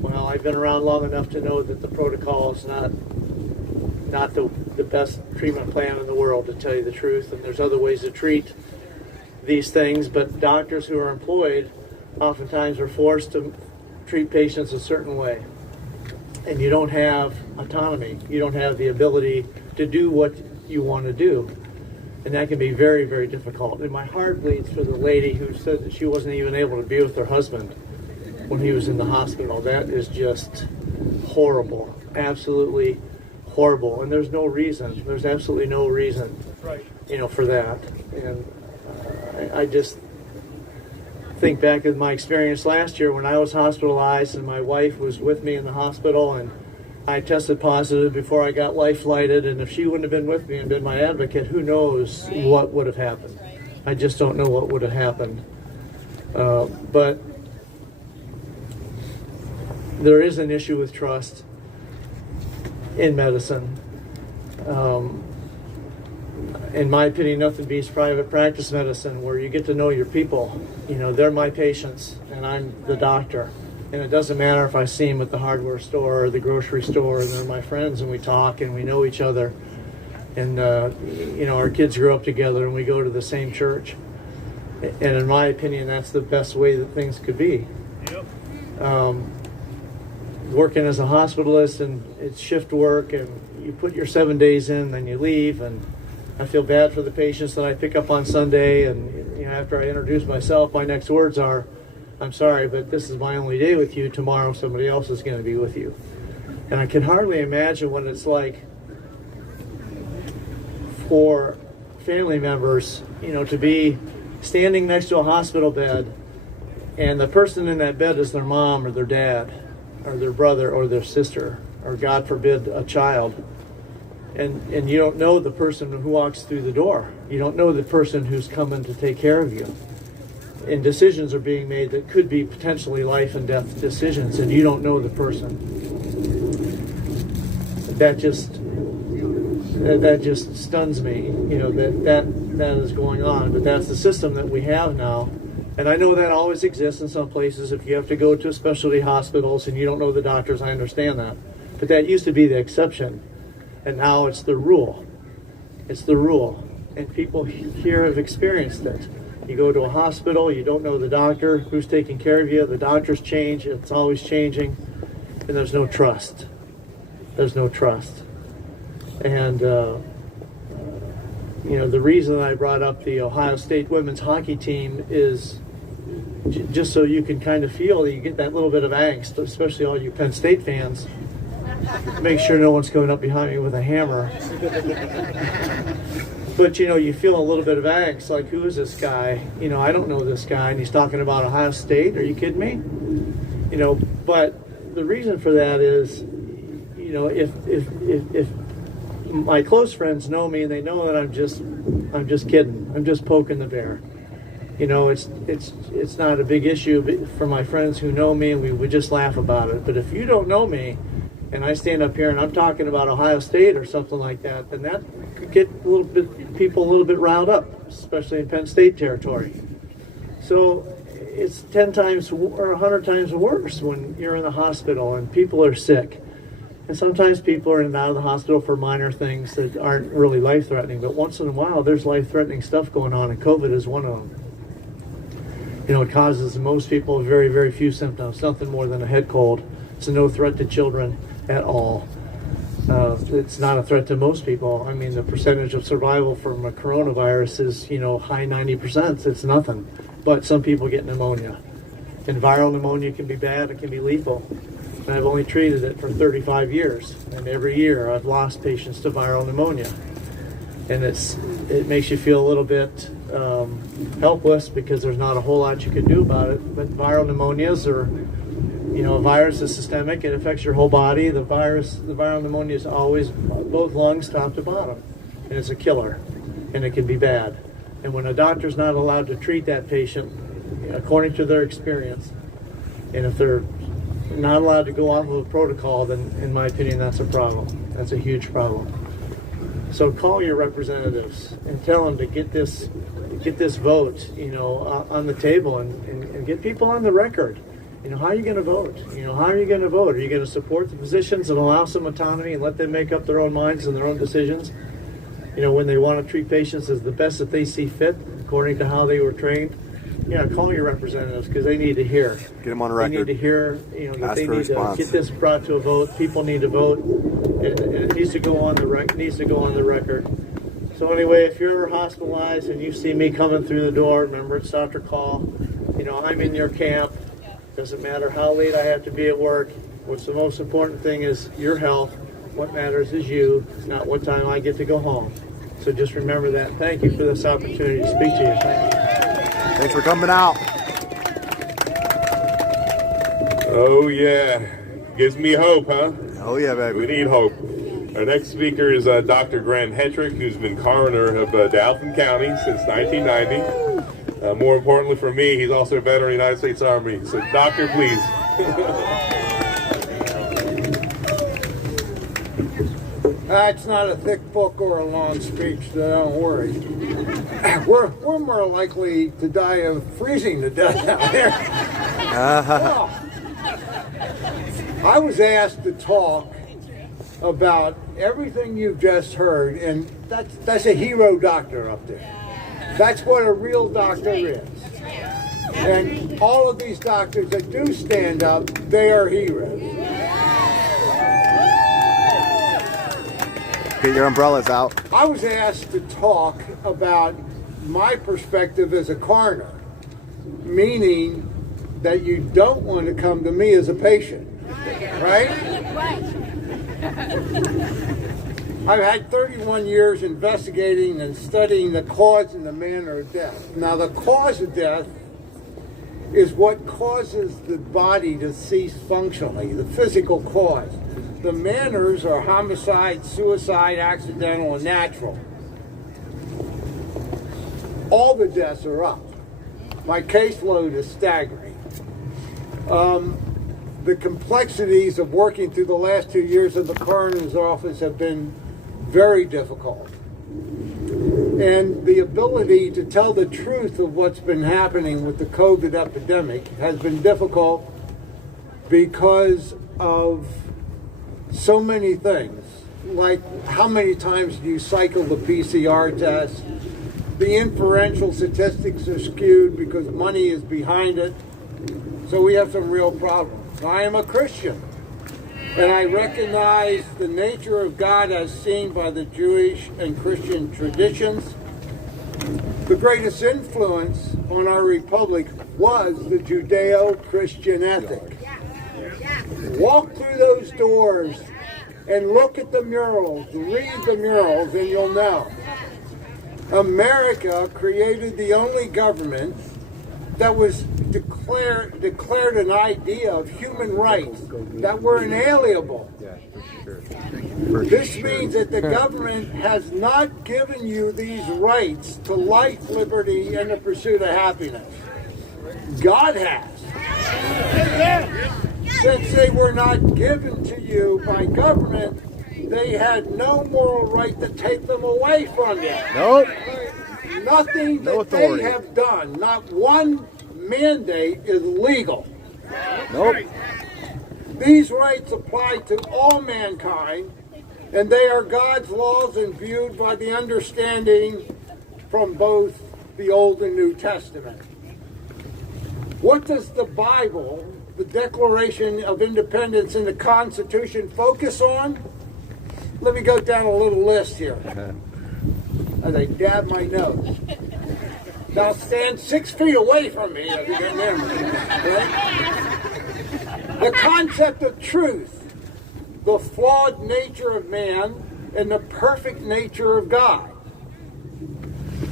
Well, I've been around long enough to know that the protocol is not the best treatment plan in the world, to tell you the truth. And there's other ways to treat these things, but doctors who are employed oftentimes are forced to treat patients a certain way. And you don't have autonomy. You don't have the ability to do what you want to do. And that can be very, very difficult. And my heart bleeds for the lady who said that she wasn't even able to be with her husband when he was in the hospital. That is just horrible. Absolutely horrible. And there's no reason. There's absolutely no reason, for that. And I just think back of my experience last year when I was hospitalized and my wife was with me in the hospital and I tested positive before I got life flighted, and if she wouldn't have been with me and been my advocate, who knows what would have happened. I just don't know what would have happened. But there is an issue with trust in medicine. In my opinion, nothing beats private practice medicine, where you get to know your people. They're my patients and I'm the doctor. And it doesn't matter if I see them at the hardware store or the grocery store, and they're my friends and we talk and we know each other. And, our kids grew up together and we go to the same church. And in my opinion, that's the best way that things could be. Working as a hospitalist, and it's shift work, and you put your 7 days in, then you leave, and I feel bad for the patients that I pick up on Sunday, and after I introduce myself, my next words are, "I'm sorry, but this is my only day with you. Tomorrow somebody else is going to be with you." And I can hardly imagine what it's like for family members, to be standing next to a hospital bed, and the person in that bed is their mom or their dad or their brother or their sister, or God forbid, a child. And you don't know the person who walks through the door. You don't know the person who's coming to take care of you. And decisions are being made that could be potentially life and death decisions, and you don't know the person. That just stuns me, that is going on. But that's the system that we have now. And I know that always exists in some places. If you have to go to specialty hospitals and you don't know the doctors, I understand that. But that used to be the exception. And now it's the rule. It's the rule. And people here have experienced it. You go to a hospital, you don't know the doctor who's taking care of you. The doctors change. It's always changing. And there's no trust. There's no trust. And, the reason that I brought up the Ohio State women's hockey team is just so you can kind of feel that you get that little bit of angst, especially all you Penn State fans. Make sure no one's coming up behind me with a hammer. But, you feel a little bit of angst, like, who is this guy? I don't know this guy, and he's talking about Ohio State. Are you kidding me? But the reason for that is, if my close friends know me and they know that I'm just kidding. I'm just poking the bear. It's not a big issue for my friends who know me, and we would just laugh about it. But if you don't know me, and I stand up here and I'm talking about Ohio State or something like that, then that could get people a little bit riled up, especially in Penn State territory. So it's 10 times or 100 times worse when you're in the hospital and people are sick. And sometimes people are in and out of the hospital for minor things that aren't really life-threatening, but once in a while there's life-threatening stuff going on, and COVID is one of them. You know, it causes most people very, very few symptoms, nothing more than a head cold. It's no threat to children at all. It's not a threat to most people. I mean, the percentage of survival from a coronavirus is, you know, high 90%. It's nothing. But some people get pneumonia. And viral pneumonia can be bad, it can be lethal. And I've only treated it for 35 years. And every year I've lost patients to viral pneumonia. And it makes you feel a little bit helpless because there's not a whole lot you can do about it. But viral pneumonias are, you know, a virus is systemic. It affects your whole body. The viral pneumonia is always both lungs, top to bottom. And it's a killer. And it can be bad. And when a doctor's not allowed to treat that patient according to their experience, and if they're not allowed to go off of a protocol, then in my opinion that's a problem. That's a huge problem. So call your representatives and tell them to get this vote, you know, on the table and get people on the record. You know, how are you going to vote? You know, how are you going to vote? Are you going to support the physicians and allow some autonomy and let them make up their own minds and their own decisions? You know, when they want to treat patients as the best that they see fit, according to how they were trained. Yeah, call your representatives because they need to hear. Get them on record. They need to hear, you know, that they need response. to get this brought to a vote. People need to vote. It needs to go on the record. So anyway, if you're hospitalized and you see me coming through the door, remember it's Dr. Call. You know, I'm in your camp. Doesn't matter how late I have to be at work. What's the most important thing is your health. What matters is you. It's not what time I get to go home. So just remember that. Thank you for this opportunity to speak to you. Thank you. Thanks for coming out. Oh yeah, gives me hope, huh? Oh yeah, baby. We need hope. Our next speaker is Dr. Grant Hetrick, who's been coroner of Dalton County since 1990. More importantly for me, he's also a veteran of the United States Army. So, doctor, please. It's not a thick book or a long speech, so don't worry. We're more likely to die of freezing to death out here. Well, I was asked to talk about everything you've just heard, and that's a hero doctor up there. That's what a real doctor is. And all of these doctors that do stand up, they are heroes. Get your umbrellas out. I was asked to talk about my perspective as a coroner, meaning that you don't want to come to me as a patient, right? I've had 31 years investigating and studying the cause and the manner of death. Now, the cause of death is what causes the body to cease functionally, the physical cause. The manners are homicide, suicide, accidental, and natural. All the deaths are up. My caseload is staggering. The complexities of working through the last 2 years of the coroner's office have been very difficult. And the ability to tell the truth of what's been happening with the COVID epidemic has been difficult because of so many things, like how many times do you cycle the PCR test? The inferential statistics are skewed because money is behind it. So we have some real problems. I am a Christian, and I recognize the nature of God as seen by the Jewish and Christian traditions. The greatest influence on our republic was the Judeo-Christian ethic. Walk through those doors and look at the murals, read the murals, and you'll know. America created the only government that was declared an idea of human rights that were inalienable. This means that the government has not given you these rights to life, liberty, and the pursuit of happiness. God has. Since they were not given to you by government, they had no moral right to take them away from you. Nope. Nothing that they have done, not one mandate is legal. Nope. These rights apply to all mankind, and they are God's laws and viewed by the understanding from both the Old and New Testament. What does the Bible, the Declaration of Independence, and the Constitution focus on? Let me go down a little list here as I dab my nose. Now stand 6 feet away from me if you get near me. Right? The concept of truth, the flawed nature of man, and the perfect nature of God.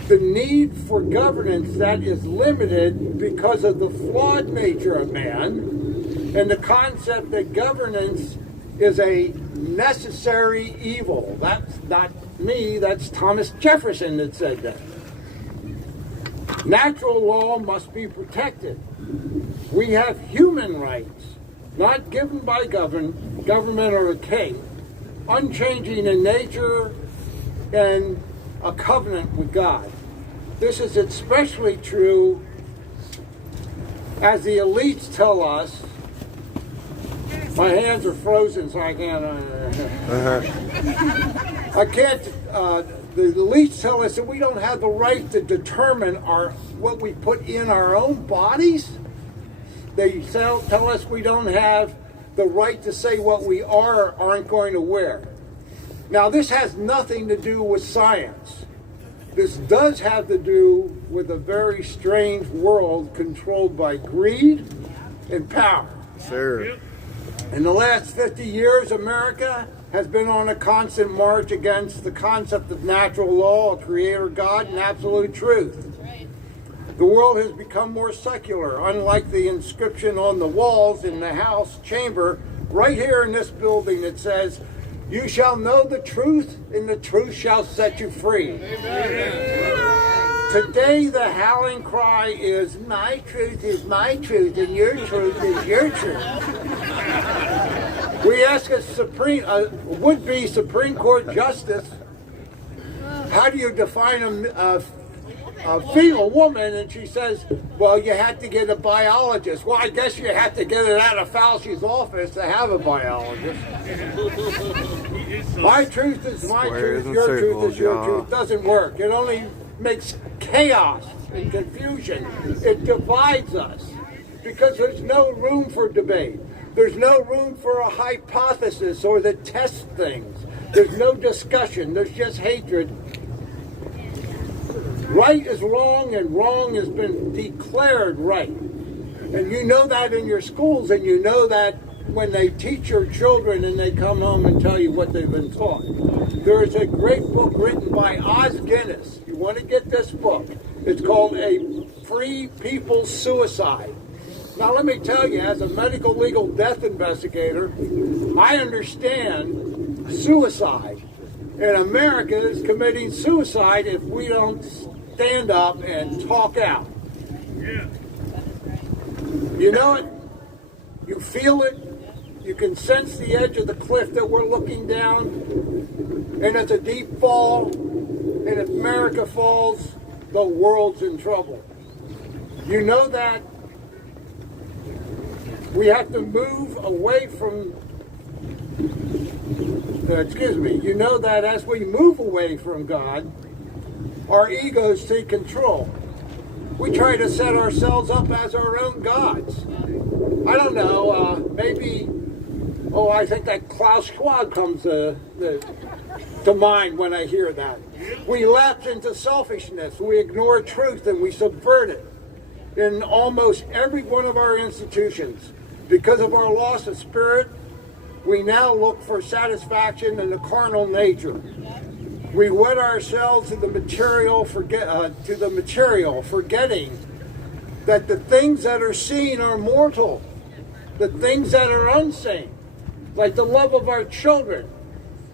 The need for governance that is limited because of the flawed nature of man, and the concept that governance is a necessary evil. That's not me, that's Thomas Jefferson that said that. Natural law must be protected. We have human rights, not given by government or a king, unchanging in nature and a covenant with God. This is especially true as the elites tell us. My hands are frozen, so I can't. The elites tell us that we don't have the right to determine what we put in our own bodies. They tell us we don't have the right to say what we are or aren't going to wear. Now, this has nothing to do with science. This does have to do with a very strange world controlled by greed and power. Sure. In the last 50 years, America has been on a constant march against the concept of natural law, a creator God, and absolute truth. The world has become more secular, unlike the inscription on the walls in the House chamber. Right here in this building, it says, "You shall know the truth, and the truth shall set you free." Amen. Today, the howling cry is, "My truth is my truth, and your truth is your truth." We ask a would-be Supreme Court justice, how do you define a female woman? And she says, well, you had to get a biologist. Well, I guess you had to get it out of Fauci's office to have a biologist. My truth is my truth, your truth is your truth. Doesn't work. It only makes chaos and confusion. It divides us because there's no room for debate. There's no room for a hypothesis or to test things. There's no discussion. There's just hatred. Right is wrong, and wrong has been declared right. And you know that in your schools, and you know that when they teach your children and they come home and tell you what they've been taught. There is a great book written by Os Guinness. You want to get this book. It's called A Free People's Suicide. Now let me tell you, as a medical legal death investigator, I understand suicide. And America is committing suicide if we don't stand up and talk out. You know it, you feel it, you can sense the edge of the cliff that we're looking down, and it's a deep fall, and if America falls, the world's in trouble. You know that we have to move away from, you know that as we move away from God, our egos take control. We try to set ourselves up as our own gods. I don't know, maybe, I think that Klaus Schwab comes to mind when I hear that. We lapse into selfishness, we ignore truth, and we subvert it in almost every one of our institutions. Because of our loss of spirit, we now look for satisfaction in the carnal nature. We wed ourselves to the material, forgetting that the things that are seen are mortal. The things that are unseen, like the love of our children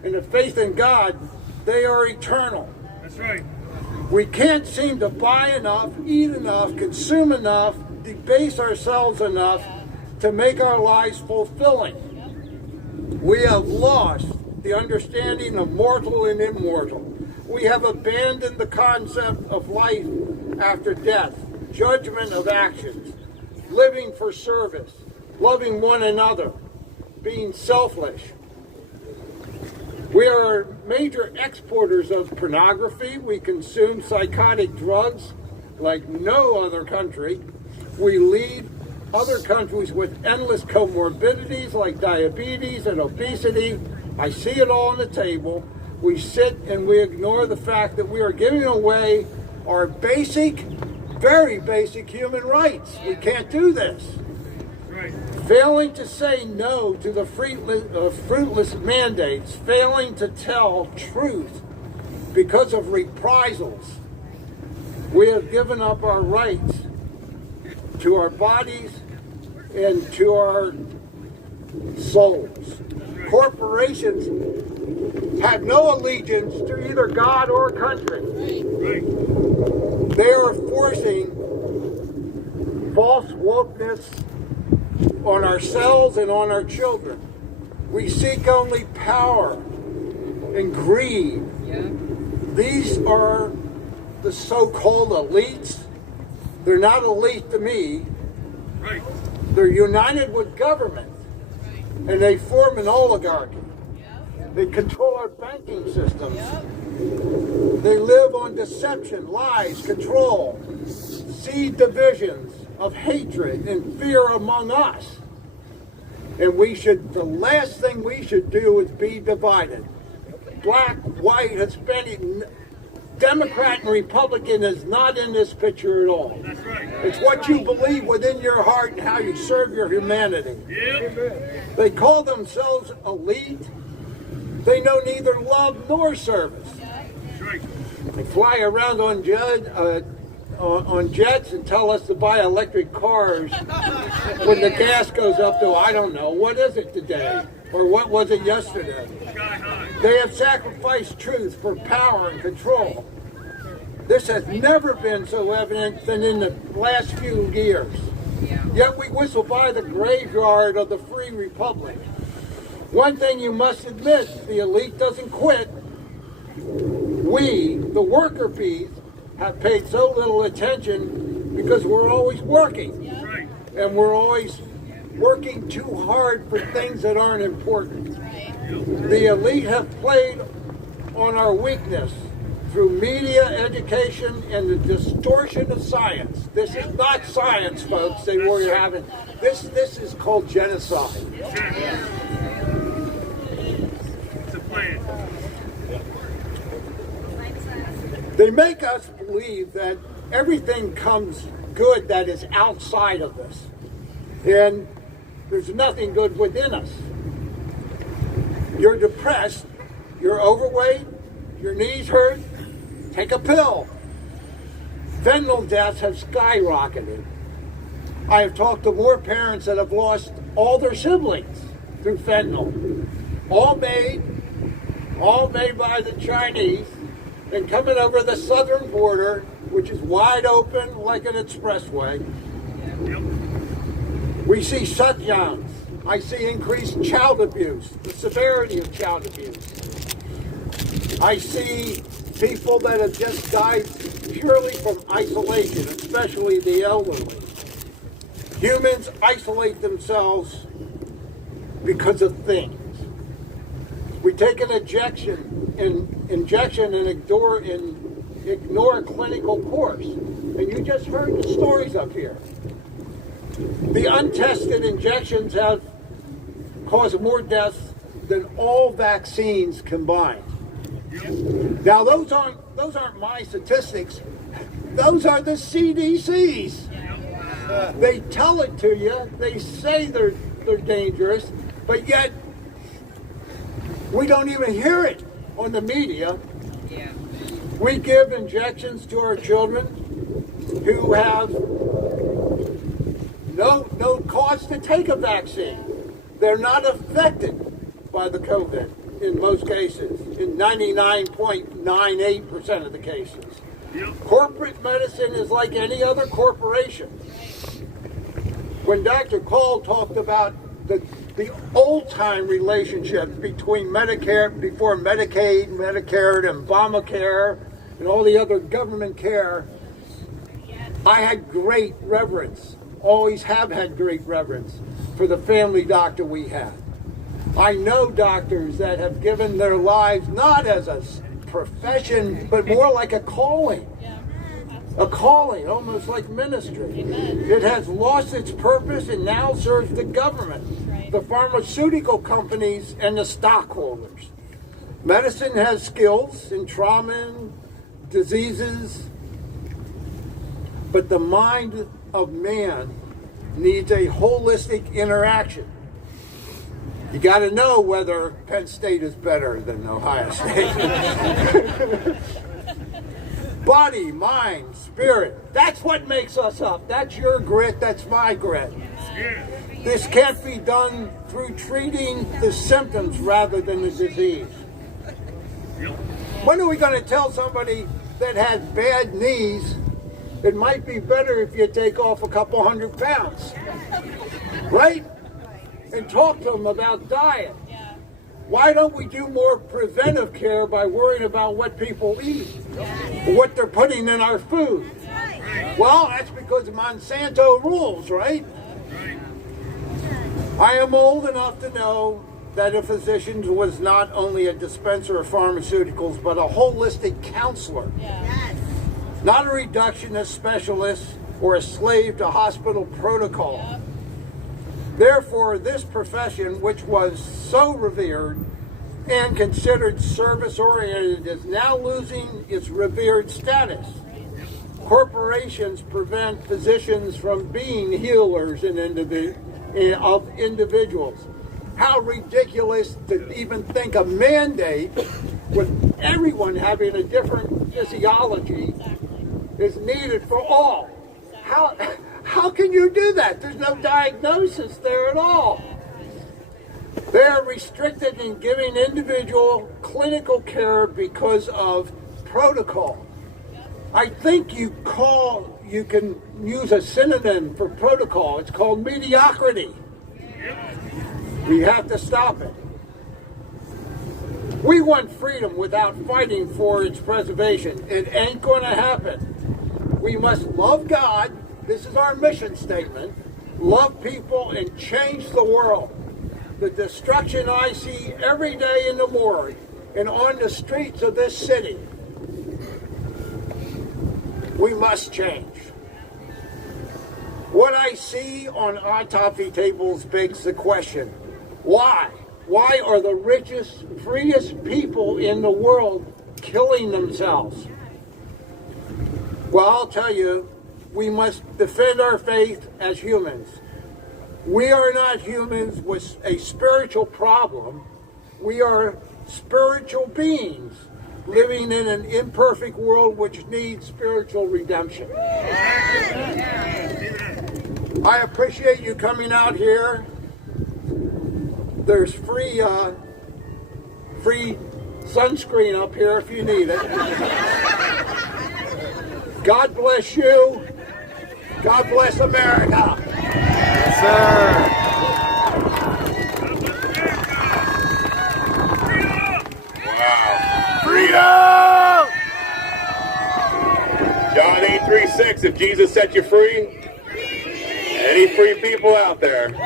and the faith in God, they are eternal. That's right. We can't seem to buy enough, eat enough, consume enough, debase ourselves enough to make our lives fulfilling. We have lost the understanding of mortal and immortal. We have abandoned the concept of life after death. judgment of actions, living for service, loving one another, being selfish. We are major exporters of pornography. We consume psychotic drugs like no other country. We lead other countries with endless comorbidities like diabetes and obesity. I see it all on the table. We sit and we ignore the fact that we are giving away our basic, very basic human rights. We can't do this. Failing to say no to the fruitless mandates, failing to tell truth because of reprisals, we have given up our rights to our bodies and to our souls. Corporations have no allegiance to either God or country. They are forcing false wokeness on ourselves and on our children. We seek only power and greed. These are the so-called elites. They're not elite to me. They're united with government, and they form an oligarchy. They control our banking systems. They live on deception, lies, control, seed divisions of hatred and fear among us. And the last thing we should do is be divided. Black, white, Hispanic, Democrat and Republican is not in this picture at all. It's what you believe within your heart and how you serve your humanity. They call themselves elite. They know neither love nor service. They fly around on jets and tell us to buy electric cars when the gas goes up to, I don't know, what is it today? Or what was it yesterday? They have sacrificed truth for power and control. This has never been so evident than in the last few years. Yet we whistle by the graveyard of the free republic. One thing you must admit, the elite doesn't quit. We, the worker bees, have paid so little attention because we're always working. And we're always working too hard for things that aren't important. The elite have played on our weakness through media, education, and the distortion of science. This is not science, folks, they were having. This is called genocide. It's a plan. They make us believe that everything comes good that is outside of us. And there's nothing good within us. You're depressed, you're overweight, your knees hurt, take a pill. Fentanyl deaths have skyrocketed. I have talked to more parents that have lost all their siblings through fentanyl. All made by the Chinese and coming over the southern border, which is wide open like an expressway. We see shutdowns. I see increased child abuse, the severity of child abuse. I see people that have just died purely from isolation, especially the elderly. Humans isolate themselves because of things. We take an injection and ignore a clinical course. And you just heard the stories up here. The untested injections have caused more deaths than all vaccines combined. Now those aren't my statistics. Those are the CDC's. They tell it to you. They say they're dangerous, but yet we don't even hear it on the media. We give injections to our children who have no cause to take a vaccine. They're not affected by the COVID in most cases, in 99.98% of the cases. Corporate medicine is like any other corporation. When Dr. Cole talked about the old-time relationship between Medicare, before Medicaid, Medicare, and Obamacare, and all the other government care, I had great reverence, always have had great reverence for the family doctor we had. I know doctors that have given their lives not as a profession, but more like a calling. A calling, almost like ministry. It has lost its purpose and now serves the government, the pharmaceutical companies, and the stockholders. Medicine has skills in trauma and diseases, but the mind of man needs a holistic interaction. You got to know whether Penn State is better than Ohio State. Body, mind, spirit. That's what makes us up. That's your grit. That's my grit. This can't be done through treating the symptoms rather than the disease. When are we going to tell somebody that has bad knees, it might be better if you take off a couple 100 pounds? Right? And talk to them about diet. Why don't we do more preventive care by worrying about what people eat, what they're putting in our food? Well, that's because of Monsanto rules, right? I am old enough to know that a physician was not only a dispenser of pharmaceuticals, but a holistic counselor. Not a reductionist specialist or a slave to hospital protocol. Therefore, this profession, which was so revered and considered service-oriented, is now losing its revered status. Corporations prevent physicians from being healers of individuals. How ridiculous to even think a mandate with everyone having a different physiology is needed for all. How can you do that? There's no diagnosis there at all. They are restricted in giving individual clinical care because of protocol. I think you can use a synonym for protocol. It's called mediocrity. We have to stop it. We want freedom without fighting for its preservation. It ain't going to happen. We must love God. This is our mission statement. Love people and change the world. The destruction I see every day in the morgue and on the streets of this city. We must change. What I see on autopsy tables begs the question, why? Why are the richest, freest people in the world killing themselves? Well, I'll tell you, we must defend our faith as humans. We are not humans with a spiritual problem. We are spiritual beings living in an imperfect world which needs spiritual redemption. I appreciate you coming out here. There's free sunscreen up here if you need it. God bless you. God bless America. Yes, sir. Wow. Freedom! John 8:36, if Jesus set you free, any free people out there? Oh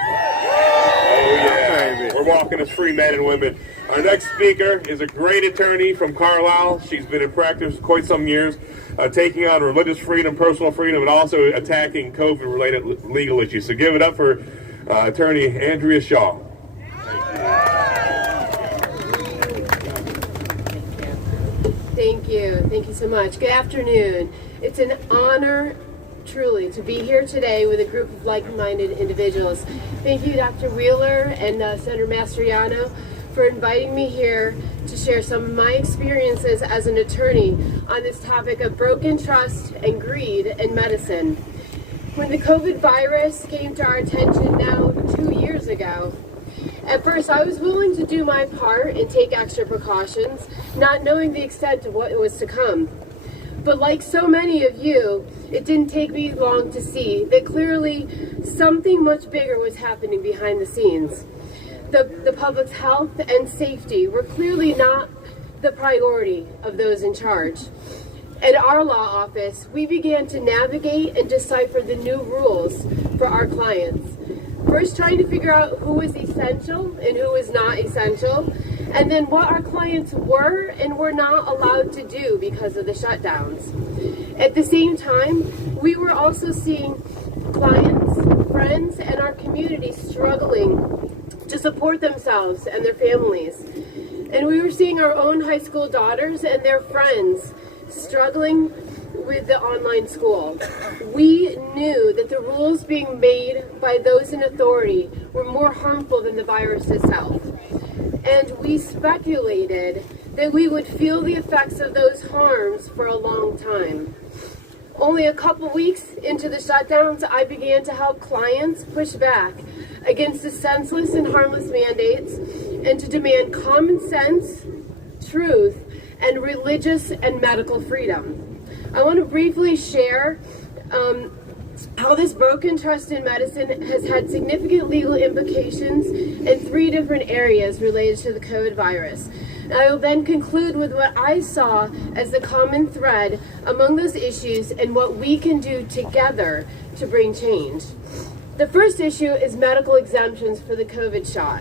yeah, we're walking as free men and women. Our next speaker is a great attorney from Carlisle. She's been in practice quite some years, taking on religious freedom, personal freedom, and also attacking COVID-related legal issues. So give it up for attorney Andrea Shaw. Thank you. Thank you so much. Good afternoon. It's an honor, truly, to be here today with a group of like-minded individuals. Thank you, Dr. Wheeler and Senator Mastriano, for inviting me here to share some of my experiences as an attorney on this topic of broken trust and greed in medicine. When the COVID virus came to our attention now 2 years ago, at first I was willing to do my part and take extra precautions, not knowing the extent of what was to come. But like so many of you, it didn't take me long to see that clearly something much bigger was happening behind the scenes. The public's health and safety were clearly not the priority of those in charge. At our law office, we began to navigate and decipher the new rules for our clients. First, trying to figure out who was essential and who was not essential, and then what our clients were and were not allowed to do because of the shutdowns. At the same time, we were also seeing clients, friends, and our community struggling to support themselves and their families. And we were seeing our own high school daughters and their friends struggling with the online school. We knew that the rules being made by those in authority were more harmful than the virus itself. And we speculated that we would feel the effects of those harms for a long time. Only a couple weeks into the shutdowns, I began to help clients push back against the senseless and harmless mandates and to demand common sense, truth, and religious and medical freedom. I want to briefly share how this broken trust in medicine has had significant legal implications in 3 different areas related to the COVID virus. And I will then conclude with what I saw as the common thread among those issues and what we can do together to bring change. The first issue is medical exemptions for the COVID shot.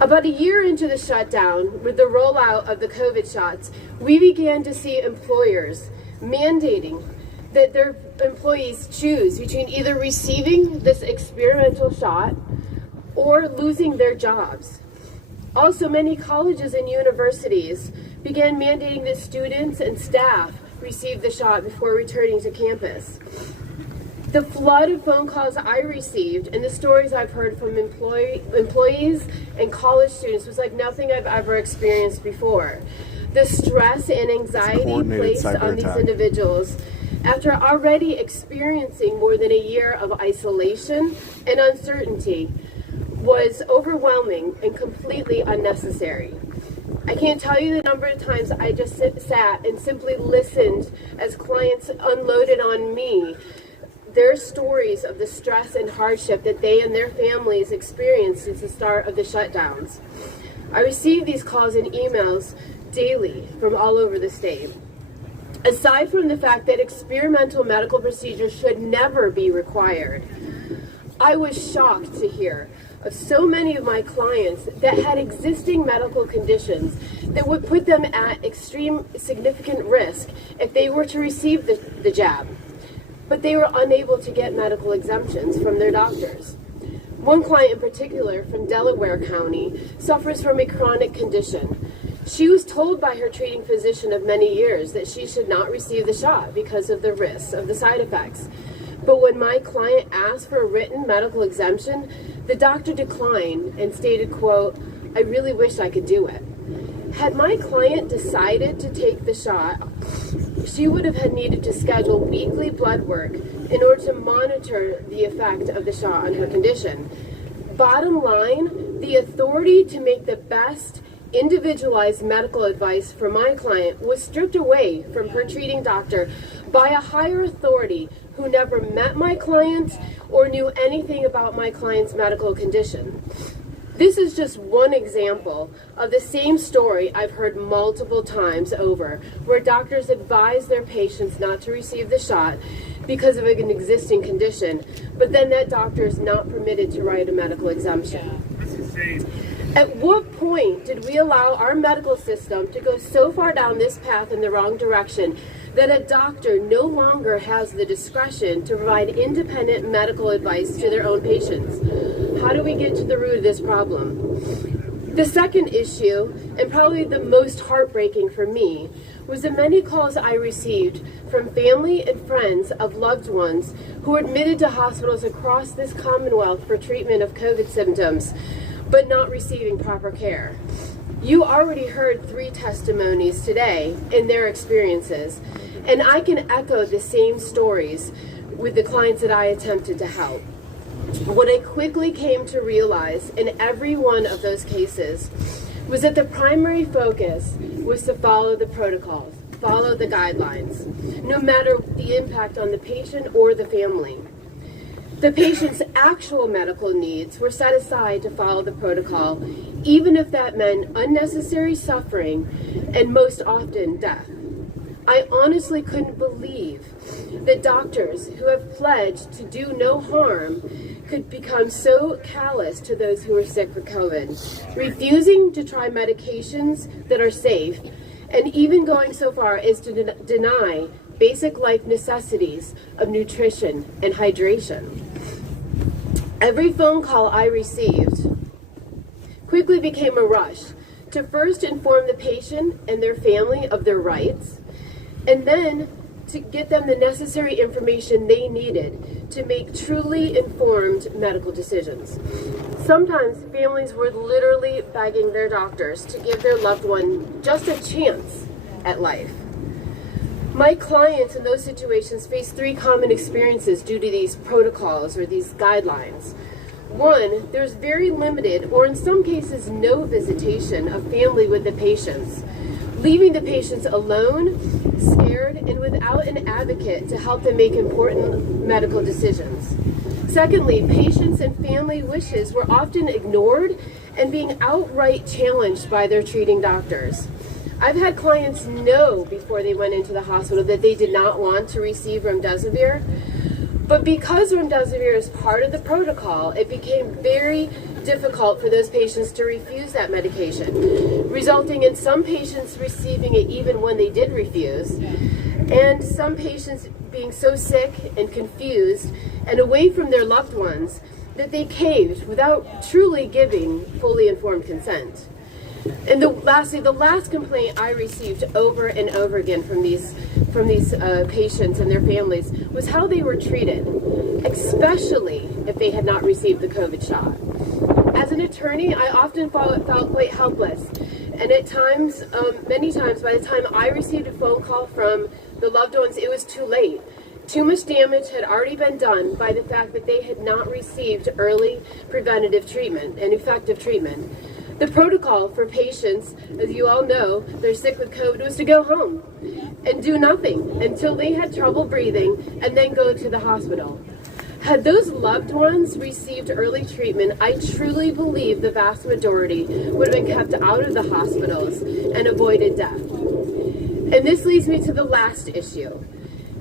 About a year into the shutdown, with the rollout of the COVID shots, we began to see employers mandating that their employees choose between either receiving this experimental shot or losing their jobs. Also, many colleges and universities began mandating that students and staff receive the shot before returning to campus. The flood of phone calls I received and the stories I've heard from employees and college students was like nothing I've ever experienced before. The stress and anxiety placed on these individuals after already experiencing more than a year of isolation and uncertainty was overwhelming and completely unnecessary. I can't tell you the number of times I just sat and simply listened as clients unloaded on me their stories of the stress and hardship that they and their families experienced since the start of the shutdowns. I receive these calls and emails daily from all over the state. Aside from the fact that experimental medical procedures should never be required, I was shocked to hear of so many of my clients that had existing medical conditions that would put them at extreme significant risk if they were to receive the jab. But they were unable to get medical exemptions from their doctors. One client in particular from Delaware County suffers from a chronic condition. She was told by her treating physician of many years that she should not receive the shot because of the risks of the side effects. But when my client asked for a written medical exemption, the doctor declined and stated, quote, "I really wish I could do it." Had my client decided to take the shot, she would have had needed to schedule weekly blood work in order to monitor the effect of the shot on her condition. Bottom line, the authority to make the best individualized medical advice for my client was stripped away from her treating doctor by a higher authority who never met my client or knew anything about my client's medical condition. This is just one example of the same story I've heard multiple times over, where doctors advise their patients not to receive the shot because of an existing condition, but then that doctor is not permitted to write a medical exemption. At what point did we allow our medical system to go so far down this path in the wrong direction that a doctor no longer has the discretion to provide independent medical advice to their own patients? How do we get to the root of this problem? The second issue, and probably the most heartbreaking for me, was the many calls I received from family and friends of loved ones who were admitted to hospitals across this Commonwealth for treatment of COVID symptoms, but not receiving proper care. You already heard 3 testimonies today in their experiences, and I can echo the same stories with the clients that I attempted to help. What I quickly came to realize in every one of those cases was that the primary focus was to follow the protocols, follow the guidelines, no matter the impact on the patient or the family. The patient's actual medical needs were set aside to follow the protocol, even if that meant unnecessary suffering and most often death. I honestly couldn't believe that doctors who have pledged to do no harm could become so callous to those who are sick with COVID, refusing to try medications that are safe, and even going so far as to deny basic life necessities of nutrition and hydration. Every phone call I received quickly became a rush to first inform the patient and their family of their rights, and then to get them the necessary information they needed to make truly informed medical decisions. Sometimes families were literally begging their doctors to give their loved one just a chance at life. My clients in those situations face three common experiences due to these protocols or these guidelines. One, there's very limited, or in some cases no, visitation of family with the patients, leaving the patients alone, scared, and without an advocate to help them make important medical decisions. Secondly, patients and family wishes were often ignored and being outright challenged by their treating doctors. I've had clients know before they went into the hospital that they did not want to receive remdesivir, but because remdesivir is part of the protocol, it became very difficult for those patients to refuse that medication, resulting in some patients receiving it even when they did refuse, and some patients being so sick and confused and away from their loved ones that they caved without truly giving fully informed consent. And lastly, the last complaint I received over and over again from these patients and their families was how they were treated, especially if they had not received the COVID shot. As an attorney, I often felt quite helpless, and at times, many times, by the time I received a phone call from the loved ones, it was too late. Too much damage had already been done by the fact that they had not received early preventative treatment and effective treatment. The protocol for patients, as you all know, they're sick with COVID, was to go home and do nothing until they had trouble breathing and then go to the hospital. Had those loved ones received early treatment, I truly believe the vast majority would have been kept out of the hospitals and avoided death. And this leads me to the last issue.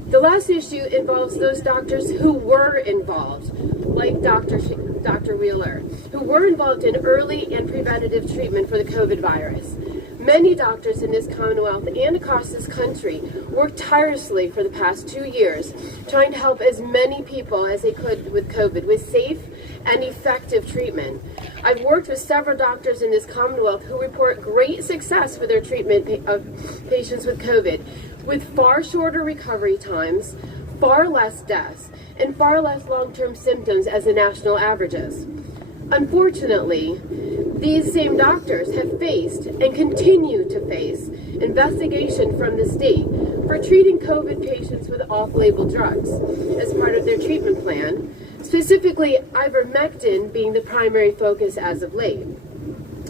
The last issue involves those doctors who were involved, like Dr. Wheeler, who were involved in early and preventative treatment for the COVID virus. Many doctors in this Commonwealth and across this country worked tirelessly for the past 2 years, trying to help as many people as they could with COVID, with safe and effective treatment. I've worked with several doctors in this Commonwealth who report great success with their treatment of patients with COVID, with far shorter recovery times, far less deaths, and far less long-term symptoms as the national averages. Unfortunately, these same doctors have faced and continue to face investigation from the state for treating COVID patients with off-label drugs as part of their treatment plan, specifically ivermectin being the primary focus as of late.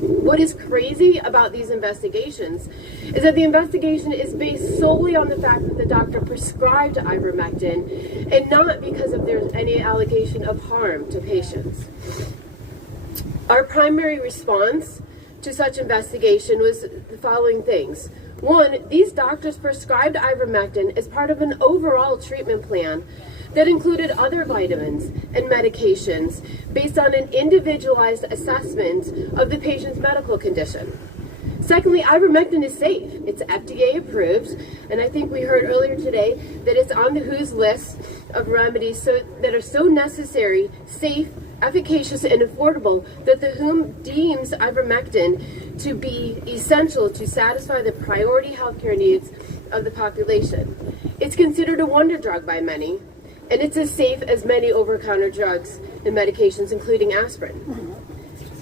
What is crazy about these investigations is that the investigation is based solely on the fact that the doctor prescribed ivermectin and not because of there's any allegation of harm to patients. Our primary response to such investigation was the following things. One, these doctors prescribed ivermectin as part of an overall treatment plan that included other vitamins and medications based on an individualized assessment of the patient's medical condition. Secondly, ivermectin is safe. It's FDA approved, and I think we heard earlier today that it's on the WHO's list of remedies that are so necessary, safe, efficacious, and affordable that the WHO deems ivermectin to be essential to satisfy the priority healthcare needs of the population. It's considered a wonder drug by many, and it's as safe as many over-the-counter drugs and medications, including aspirin.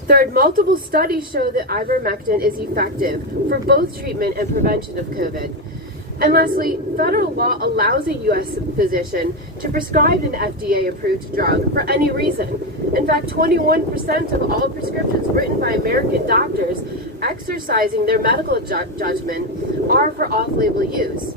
Third, multiple studies show that ivermectin is effective for both treatment and prevention of COVID. And lastly, federal law allows a U.S. physician to prescribe an FDA-approved drug for any reason. In fact, 21% of all prescriptions written by American doctors exercising their medical judgment are for off-label use.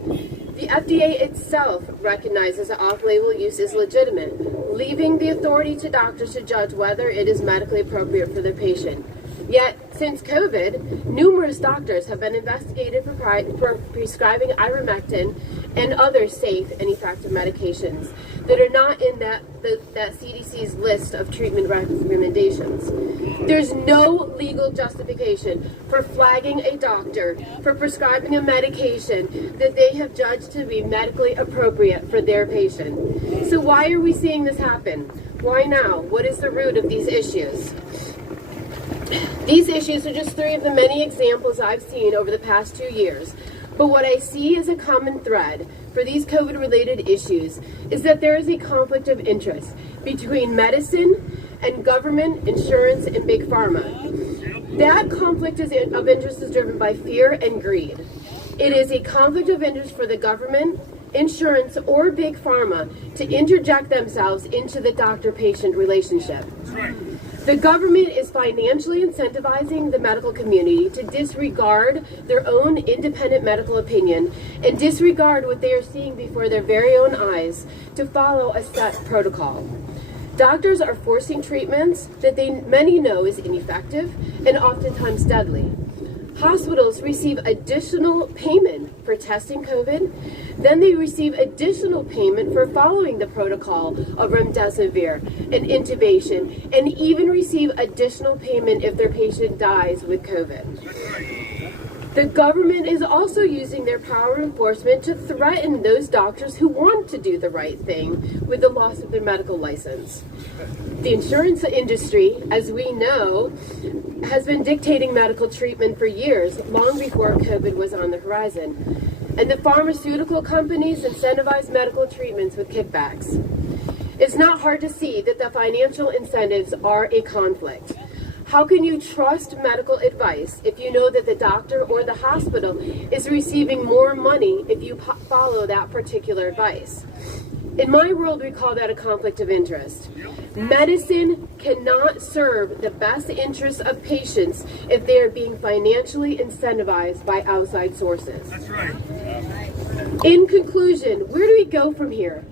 The FDA itself recognizes that off-label use is legitimate, leaving the authority to doctors to judge whether it is medically appropriate for the patient. Yet, since COVID, numerous doctors have been investigated for prescribing ivermectin and other safe and effective medications that are not in that CDC's list of treatment recommendations. There's no legal justification for flagging a doctor for prescribing a medication that they have judged to be medically appropriate for their patient. So why are we seeing this happen? Why now? What is the root of these issues? These issues are just three of the many examples I've seen over the past 2 years. But what I see as a common thread for these COVID-related issues is that there is a conflict of interest between medicine and government, insurance, and big pharma. That conflict of interest is driven by fear and greed. It is a conflict of interest for the government, insurance, or big pharma to interject themselves into the doctor-patient relationship. The government is financially incentivizing the medical community to disregard their own independent medical opinion and disregard what they are seeing before their very own eyes to follow a set protocol. Doctors are forcing treatments that many know is ineffective and oftentimes deadly. Hospitals receive additional payment for testing COVID. Then they receive additional payment for following the protocol of remdesivir and intubation, and even receive additional payment if their patient dies with COVID. The government is also using their power of enforcement to threaten those doctors who want to do the right thing with the loss of their medical license. The insurance industry, as we know, has been dictating medical treatment for years, long before COVID was on the horizon. And the pharmaceutical companies incentivize medical treatments with kickbacks. It's not hard to see that the financial incentives are a conflict. How can you trust medical advice if you know that the doctor or the hospital is receiving more money if you follow that particular advice? In my world, we call that a conflict of interest. Medicine cannot serve the best interests of patients if they are being financially incentivized by outside sources. That's right. In conclusion, where do we go from here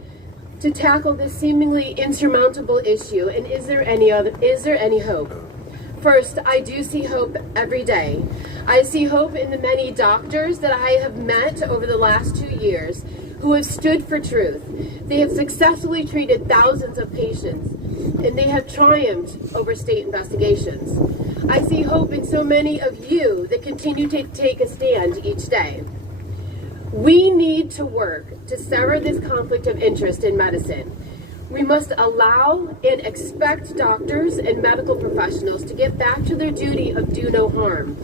to tackle this seemingly insurmountable issue, and is there any hope? First, I do see hope every day. I see hope in the many doctors that I have met over the last 2 years who have stood for truth. They have successfully treated thousands of patients, and they have triumphed over state investigations. I see hope in so many of you that continue to take a stand each day. We need to work to sever this conflict of interest in medicine. We must allow and expect doctors and medical professionals to get back to their duty of do no harm,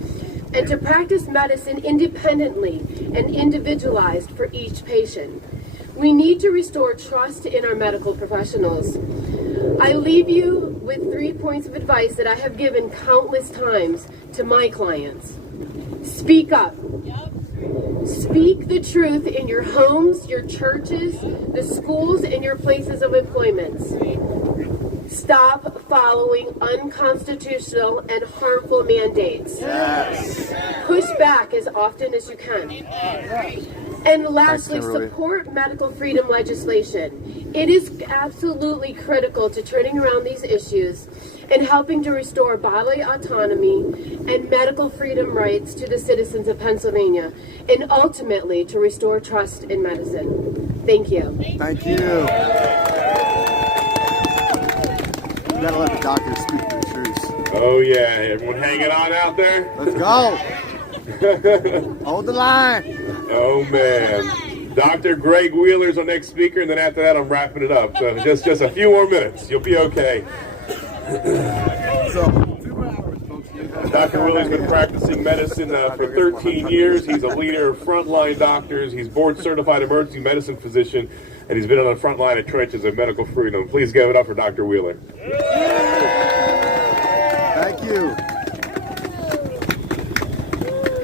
and to practice medicine independently and individualized for each patient. We need to restore trust in our medical professionals. I leave you with 3 points of advice that I have given countless times to my clients. Speak up. Speak the truth in your homes, your churches, the schools, and your places of employment. Stop following unconstitutional and harmful mandates. Yes. Push back as often as you can. And lastly, support medical freedom legislation. It is absolutely critical to turning around these issues and helping to restore bodily autonomy and medical freedom rights to the citizens of Pennsylvania, and ultimately to restore trust in medicine. Thank you. Thank you. You gotta let the doctors speak the truth. Oh yeah, everyone hanging on out there? Let's go. Hold the line. Oh man. Dr. Greg Wheeler's our next speaker, and then after that I'm wrapping it up. So just a few more minutes. You'll be okay. Dr. Wheeler's been practicing medicine for 13 years. He's a leader of frontline doctors. He's board certified emergency medicine physician, and he's been on the front line of trenches of medical freedom. Please give it up for Dr. Wheeler. Thank you.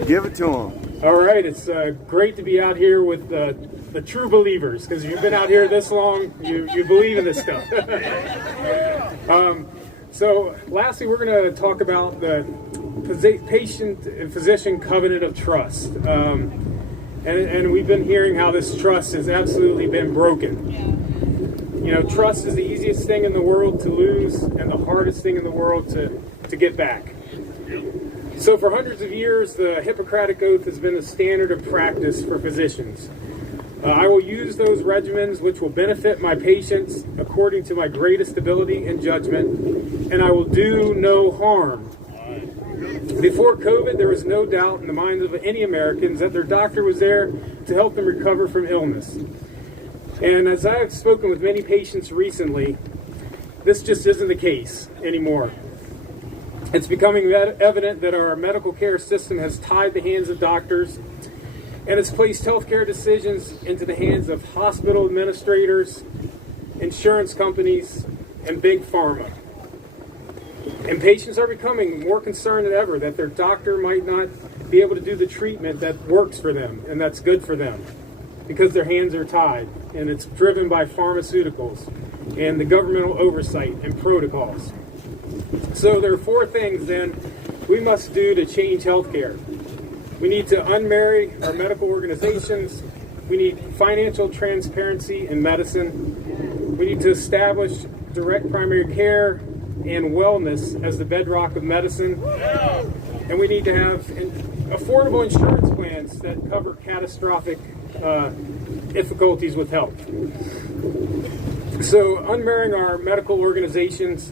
Give it to him. All right, it's great to be out here with the true believers, because if you've been out here this long, you believe in this stuff. So lastly, we're going to talk about the patient and physician covenant of trust. And we've been hearing how this trust has absolutely been broken. You know, trust is the easiest thing in the world to lose and the hardest thing in the world to get back. So for hundreds of years, the Hippocratic Oath has been the standard of practice for physicians. I will use those regimens which will benefit my patients according to my greatest ability and judgment, and I will do no harm. Before COVID, there was no doubt in the minds of any Americans that their doctor was there to help them recover from illness. And as I have spoken with many patients recently, this just isn't the case anymore. It's becoming evident that our medical care system has tied the hands of doctors, and it's placed healthcare decisions into the hands of hospital administrators, insurance companies, and big pharma. And patients are becoming more concerned than ever that their doctor might not be able to do the treatment that works for them and that's good for them because their hands are tied, and it's driven by pharmaceuticals and the governmental oversight and protocols. So there are 4 things then we must do to change healthcare. We need to unmarry our medical organizations. We need financial transparency in medicine. We need to establish direct primary care and wellness as the bedrock of medicine. And we need to have affordable insurance plans that cover catastrophic difficulties with health. So unmarrying our medical organizations,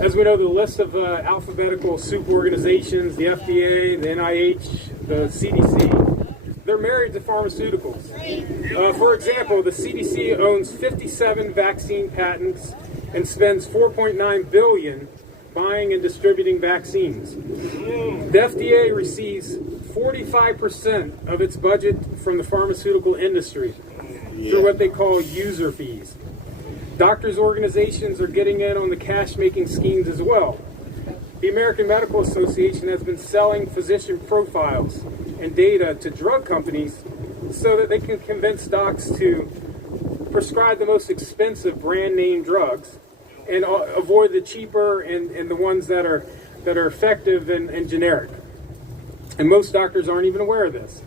as we know, the list of alphabetical soup organizations, the FDA, the NIH, the CDC, they're married to pharmaceuticals. For example, the CDC owns 57 vaccine patents and spends $4.9 billion buying and distributing vaccines. The FDA receives 45% of its budget from the pharmaceutical industry through what they call user fees. Doctors' organizations are getting in on the cash-making schemes as well. The American Medical Association has been selling physician profiles and data to drug companies so that they can convince docs to prescribe the most expensive brand-name drugs and avoid the cheaper and the ones that are effective and generic. And most doctors aren't even aware of this.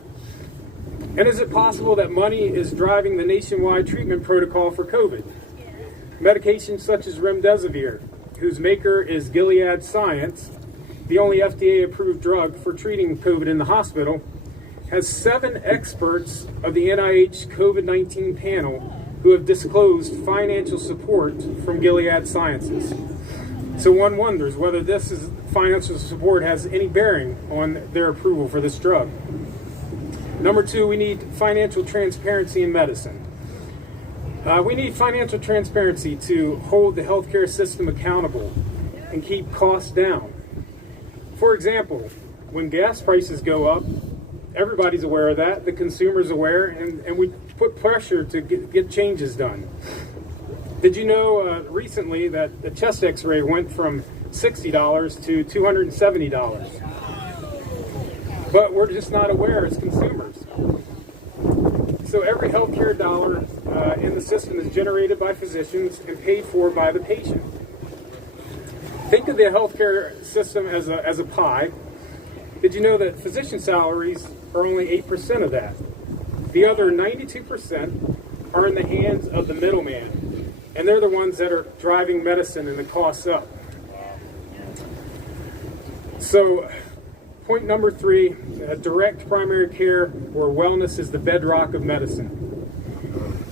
And is it possible that money is driving the nationwide treatment protocol for COVID? Medications such as remdesivir, whose maker is Gilead Science, the only FDA-approved drug for treating COVID in the hospital, has 7 experts of the NIH COVID-19 panel who have disclosed financial support from Gilead Sciences. So one wonders whether this financial support has any bearing on their approval for this drug. Number 2, we need financial transparency in medicine. We need financial transparency to hold the healthcare system accountable and keep costs down. For example, when gas prices go up, everybody's aware of that, the consumer's aware, and we put pressure to get changes done. Did you know recently that the chest x-ray went from $60 to $270? But we're just not aware as consumers. So every healthcare dollar in the system is generated by physicians and paid for by the patient. Think of the healthcare system as a pie. Did you know that physician salaries are only 8% of that? The other 92% are in the hands of the middleman, and they're the ones that are driving medicine and the costs up. So, point number 3, direct primary care or wellness is the bedrock of medicine.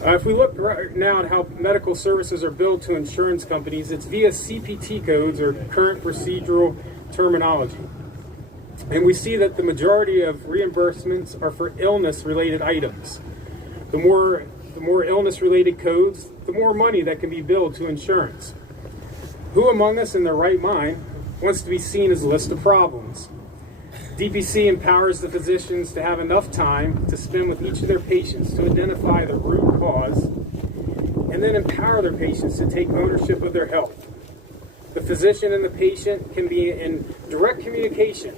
If we look right now at how medical services are billed to insurance companies, it's via CPT codes or current procedural terminology. And we see that the majority of reimbursements are for illness-related items. The more illness-related codes, the more money that can be billed to insurance. Who among us in their right mind wants to be seen as a list of problems? DPC empowers the physicians to have enough time to spend with each of their patients to identify the root cause and then empower their patients to take ownership of their health. The physician and the patient can be in direct communication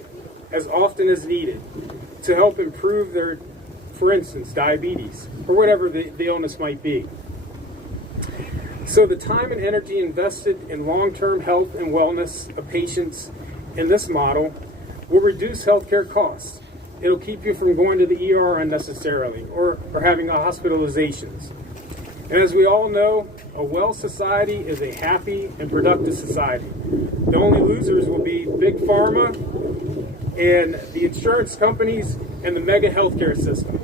as often as needed to help improve their, for instance, diabetes or whatever the illness might be. So the time and energy invested in long-term health and wellness of patients in this model will reduce healthcare costs. It'll keep you from going to the ER unnecessarily or having hospitalizations. And as we all know, a well society is a happy and productive society. The only losers will be Big Pharma and the insurance companies and the mega healthcare system.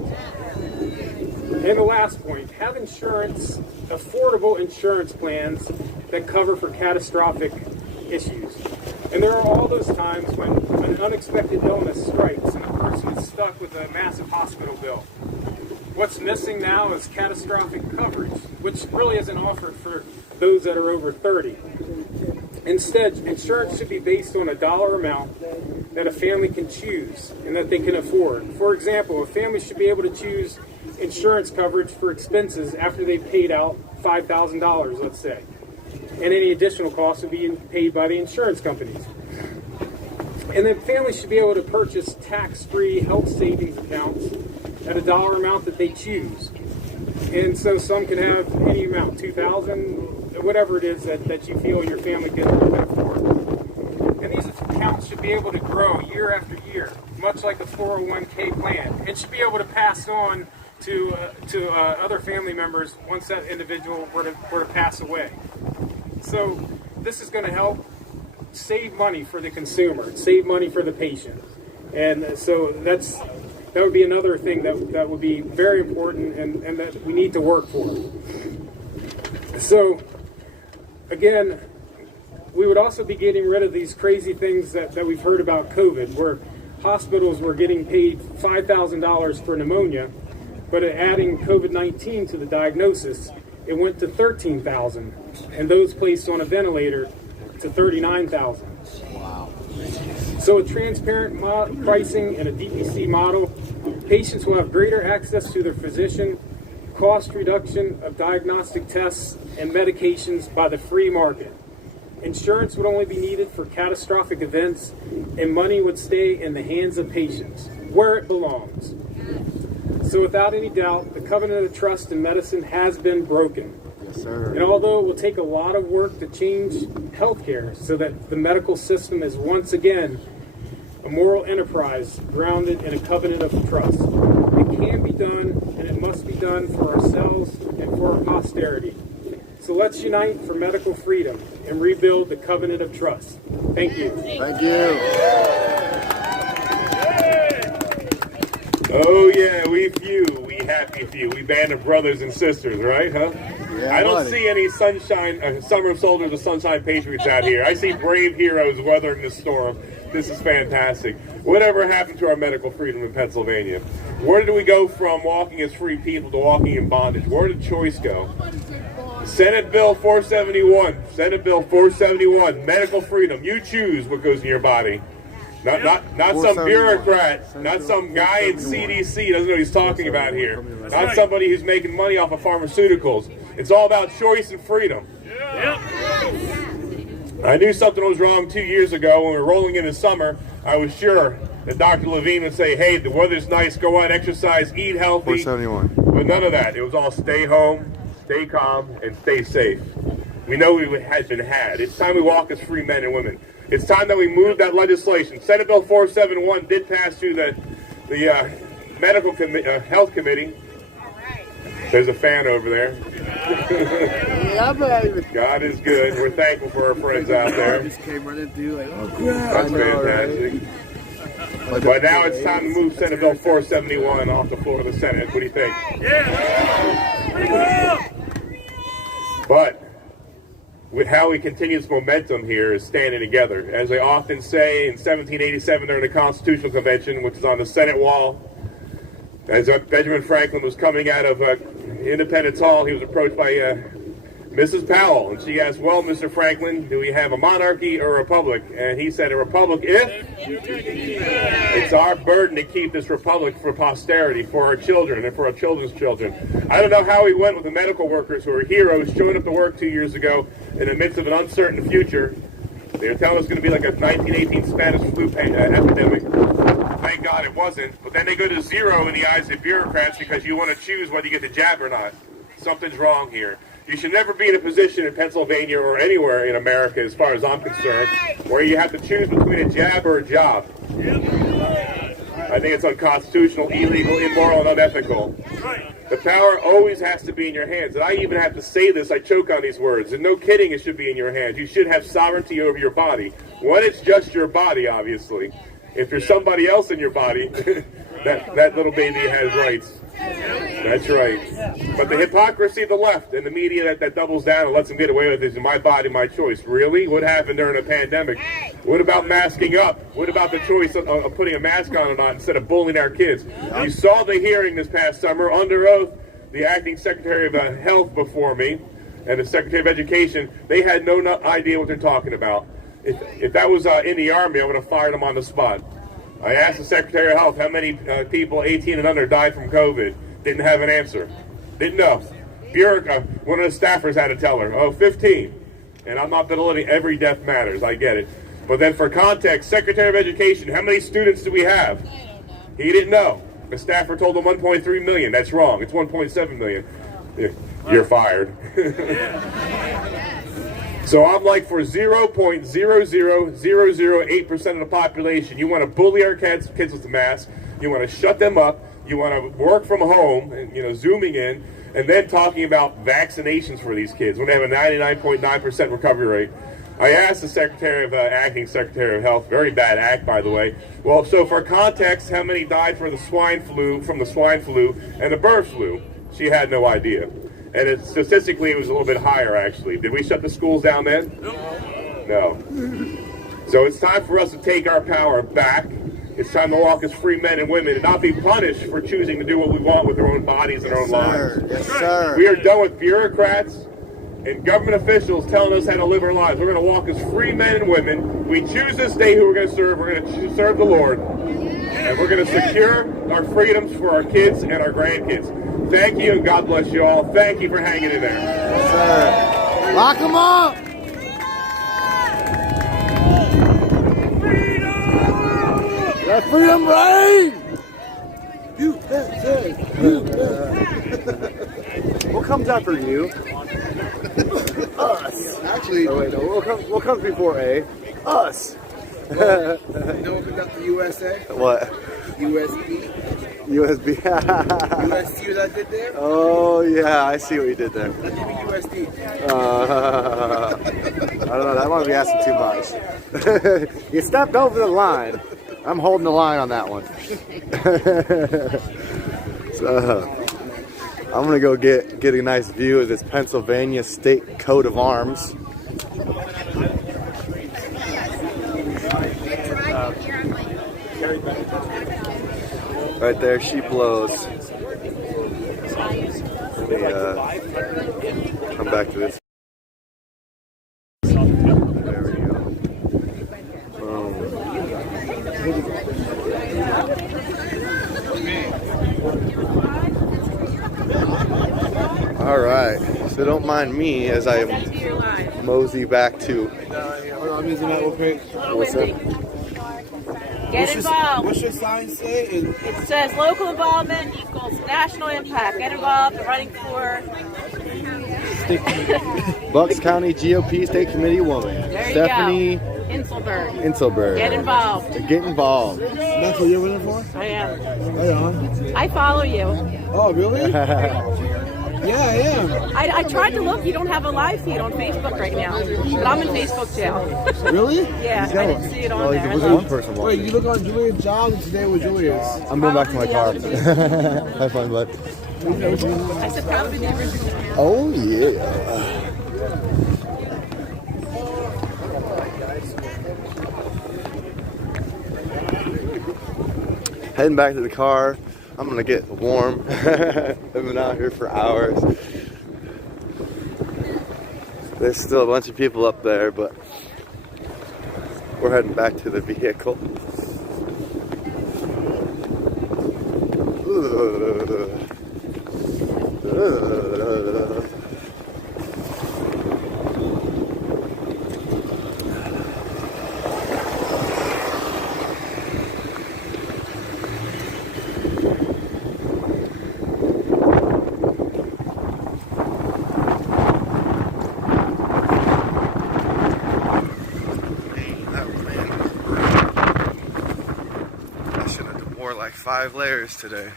And the last point, have insurance, affordable insurance plans that cover for catastrophic issues. And there are all those times when an unexpected illness strikes and a person is stuck with a massive hospital bill. What's missing now is catastrophic coverage, which really isn't offered for those that are over 30. Instead, insurance should be based on a dollar amount that a family can choose and that they can afford. For example, a family should be able to choose insurance coverage for expenses after they've paid out $5,000, let's say. And any additional costs will be paid by the insurance companies. And then families should be able to purchase tax-free health savings accounts at a dollar amount that they choose. And so some can have any amount, $2,000, whatever it is that you feel your family can afford. And these accounts should be able to grow year after year, much like a 401k plan, and should be able to pass on to other family members once that individual were to pass away. So this is going to help save money for the consumer, save money for the patient. And so that would be another thing that would be very important and that we need to work for. So again, we would also be getting rid of these crazy things that we've heard about COVID, where hospitals were getting paid $5,000 for pneumonia, but adding COVID-19 to the diagnosis, it went to $13,000, and those placed on a ventilator to $39,000. Wow. So with transparent pricing and a DPC model, patients will have greater access to their physician, cost reduction of diagnostic tests and medications by the free market. Insurance would only be needed for catastrophic events, and money would stay in the hands of patients, where it belongs. So without any doubt, the covenant of trust in medicine has been broken. Yes, sir. And although it will take a lot of work to change healthcare so that the medical system is once again a moral enterprise grounded in a covenant of trust, it can be done, and it must be done for ourselves and for our posterity. So let's unite for medical freedom and rebuild the covenant of trust. Thank you. Thank you. Oh yeah, we happy few, we band of brothers and sisters, right, huh? Yeah, I don't buddy. see any sunshine, summer soldiers or sunshine patriots out here. I see brave heroes weathering the storm. This is fantastic. Whatever happened to our medical freedom in Pennsylvania? Where did we go from walking as free people to walking in bondage? Where did choice go? Senate Bill 471. Senate Bill 471. Medical freedom. You choose what goes in your body. Not some bureaucrat, not some guy in CDC doesn't know what he's talking about here. Not somebody who's making money off of pharmaceuticals. It's all about choice and freedom. I knew something was wrong 2 years ago when we were rolling into summer. I was sure that Dr. Levine would say, hey, the weather's nice, go out, exercise, eat healthy. 471. But none of that. It was all stay home, stay calm, and stay safe. We know we had been had. It's time we walk as free men and women. It's time that we move that legislation. Senate Bill 471 did pass through the Medical Health Committee. There's a fan over there. God is good. We're thankful for our friends out there. I just came running through like, oh crap. That's fantastic. But now it's time to move Senate Bill 471 off the floor of the Senate. What do you think? Yeah. But with how we continue this momentum here is standing together. As they often say, in 1787 during the Constitutional Convention, which is on the Senate wall, as Benjamin Franklin was coming out of Independence Hall, he was approached by Mrs. Powell, and she asked, well, Mr. Franklin, do we have a monarchy or a republic? And he said, a republic if? It's our burden to keep this republic for posterity, for our children and for our children's children. I don't know how we went with the medical workers who are heroes showing up to work 2 years ago in the midst of an uncertain future. They were telling us it's going to be like a 1918 Spanish flu epidemic. Thank God it wasn't. But then they go to zero in the eyes of bureaucrats because you want to choose whether you get the jab or not. Something's wrong here. You should never be in a position in Pennsylvania or anywhere in America, as far as I'm concerned, where you have to choose between a jab or a job. I think it's unconstitutional, illegal, immoral, and unethical. The power always has to be in your hands. And I even have to say this, I choke on these words. And no kidding, it should be in your hands. You should have sovereignty over your body. When it's just your body, obviously. If there's somebody else in your body, that little baby has rights. That's right. But the hypocrisy of the left and the media that doubles down and lets them get away with this is my body, my choice. Really? What happened during a pandemic? What about masking up? What about the choice of putting a mask on or not instead of bullying our kids? You saw the hearing this past summer under oath. The acting Secretary of Health before me and the Secretary of Education, they had no idea what they're talking about. If that was in the Army, I would have fired them on the spot. I asked the Secretary of Health how many people 18 and under died from COVID. Didn't have an answer. Didn't know. One of the staffers had to tell her, 15. And I'm not belittling every death matters. I get it. But then for context, Secretary of Education, how many students do we have? He didn't know. The staffer told him 1.3 million. That's wrong. It's 1.7 million. You're fired. So I'm like, for 0.00008% of the population, you want to bully our kids with the mask, you want to shut them up, you want to work from home, and zooming in, and then talking about vaccinations for these kids when they have a 99.9% recovery rate. I asked the acting Secretary of Health, very bad act, by the way. Well, so for context, how many died from the swine flu and the bird flu? She had no idea. And statistically, it was a little bit higher, actually. Did we shut the schools down then? No. So it's time for us to take our power back. It's time to walk as free men and women and not be punished for choosing to do what we want with our own bodies and our own lives. Yes, sir. We are done with bureaucrats and government officials telling us how to live our lives. We're going to walk as free men and women. We choose this day who we're going to serve. We're going to serve the Lord. And we're going to secure our freedoms for our kids and our grandkids. Thank you, and God bless you all. Thank you for hanging in there. Yes, sir. Lock them up! That freedom reign! What comes after you? Us. Actually, oh, wait, no. What comes before A? Us. You know what comes after USA? What? USB. USB. USD that I did there? Oh yeah, I see what you did there. I'll give you USD. I don't know, that might be asking too much. You stepped over the line. I'm holding the line on that one. So, I'm gonna go get a nice view of this Pennsylvania state coat of arms. Right there, she blows. Let me come back to this. There we go. Boom. All right, so don't mind me as I mosey back to. What's up? Get involved. What's your sign say? It says local involvement equals national impact. Get involved. I'm running for Bucks County GOP State Committee woman, there you Stephanie go. Inselberg. Get involved. Get involved. That's what you're running for? I am. Right on. I follow you. Oh, really? Yeah, I am. I tried to look. You don't have a live feed on Facebook right now, but I'm in Facebook jail. Really? Yeah, I didn't see it on there. He's a one-person one. Wait, you look on Julian's job and today with Julius. I'm going back to my car. Have fun, bud. I said probably the original. Oh, yeah. Heading back to the car. I'm gonna get warm. I've been out here for hours. There's still a bunch of people up there, but we're heading back to the vehicle. I should have wore like 5 layers today.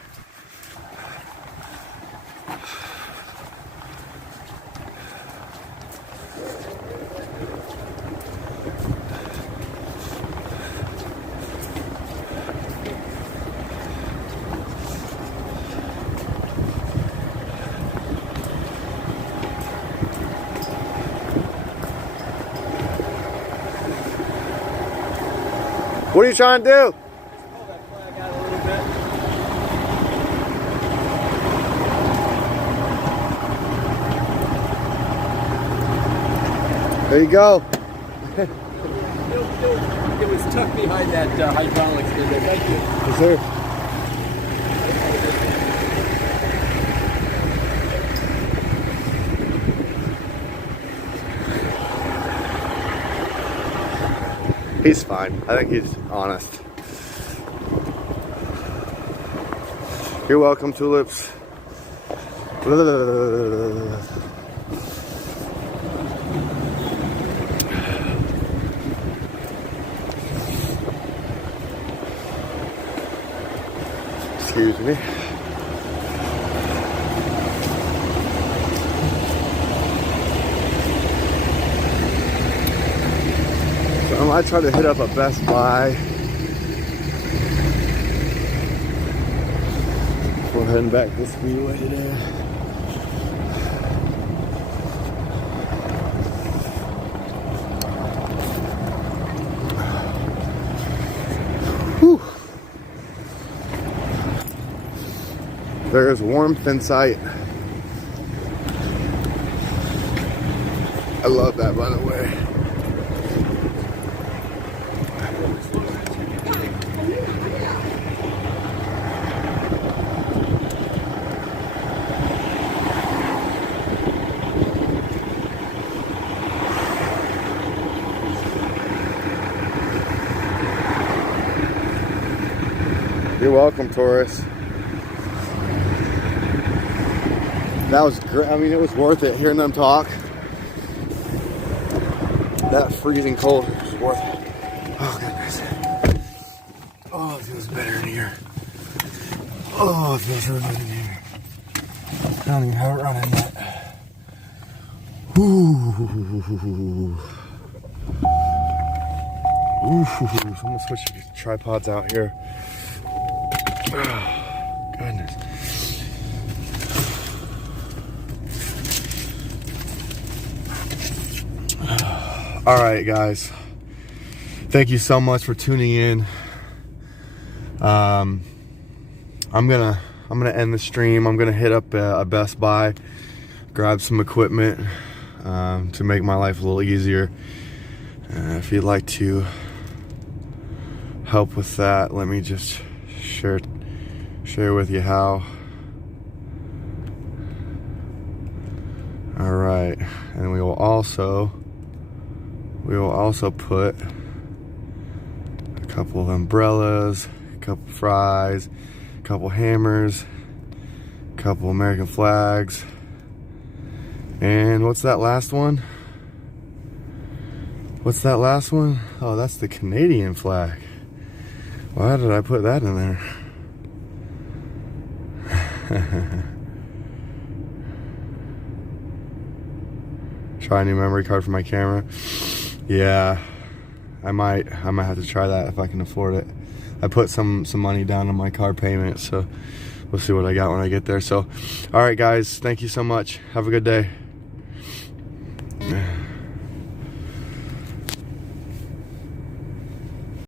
What are you trying to do? There you go. It was tucked behind that hydraulics there. Thank you. Yes, sir. He's fine. I think he's honest. You're welcome, Tulips. Excuse me. So I might try to hit up a Best Buy. We're heading back this freeway today. Whew. There is warmth in sight. I love that, by the way. You're welcome, Taurus. That was great. I mean, it was worth it hearing them talk. That freezing cold was worth it. Oh, goodness. Oh, it feels better in here. Oh, it feels really good in here. I don't even have it running yet. Ooh. Ooh. So I'm going to switch the tripods out here. Oh, goodness. All right, guys. Thank you so much for tuning in. I'm gonna end the stream. I'm gonna hit up a Best Buy, grab some equipment to make my life a little easier. If you'd like to help with that, let me just share with you how. All right, and we will also put a couple of umbrellas, a couple fries, a couple hammers, a couple American flags, and what's that last one? What's that last one? Oh, that's the Canadian flag. Why did I put that in there? Try a new memory card for my camera. Yeah, I might have to try that if I can afford it. I put some money down on my car payment, so we'll see what I got when I get there. So, all right, guys, thank you so much. Have a good day.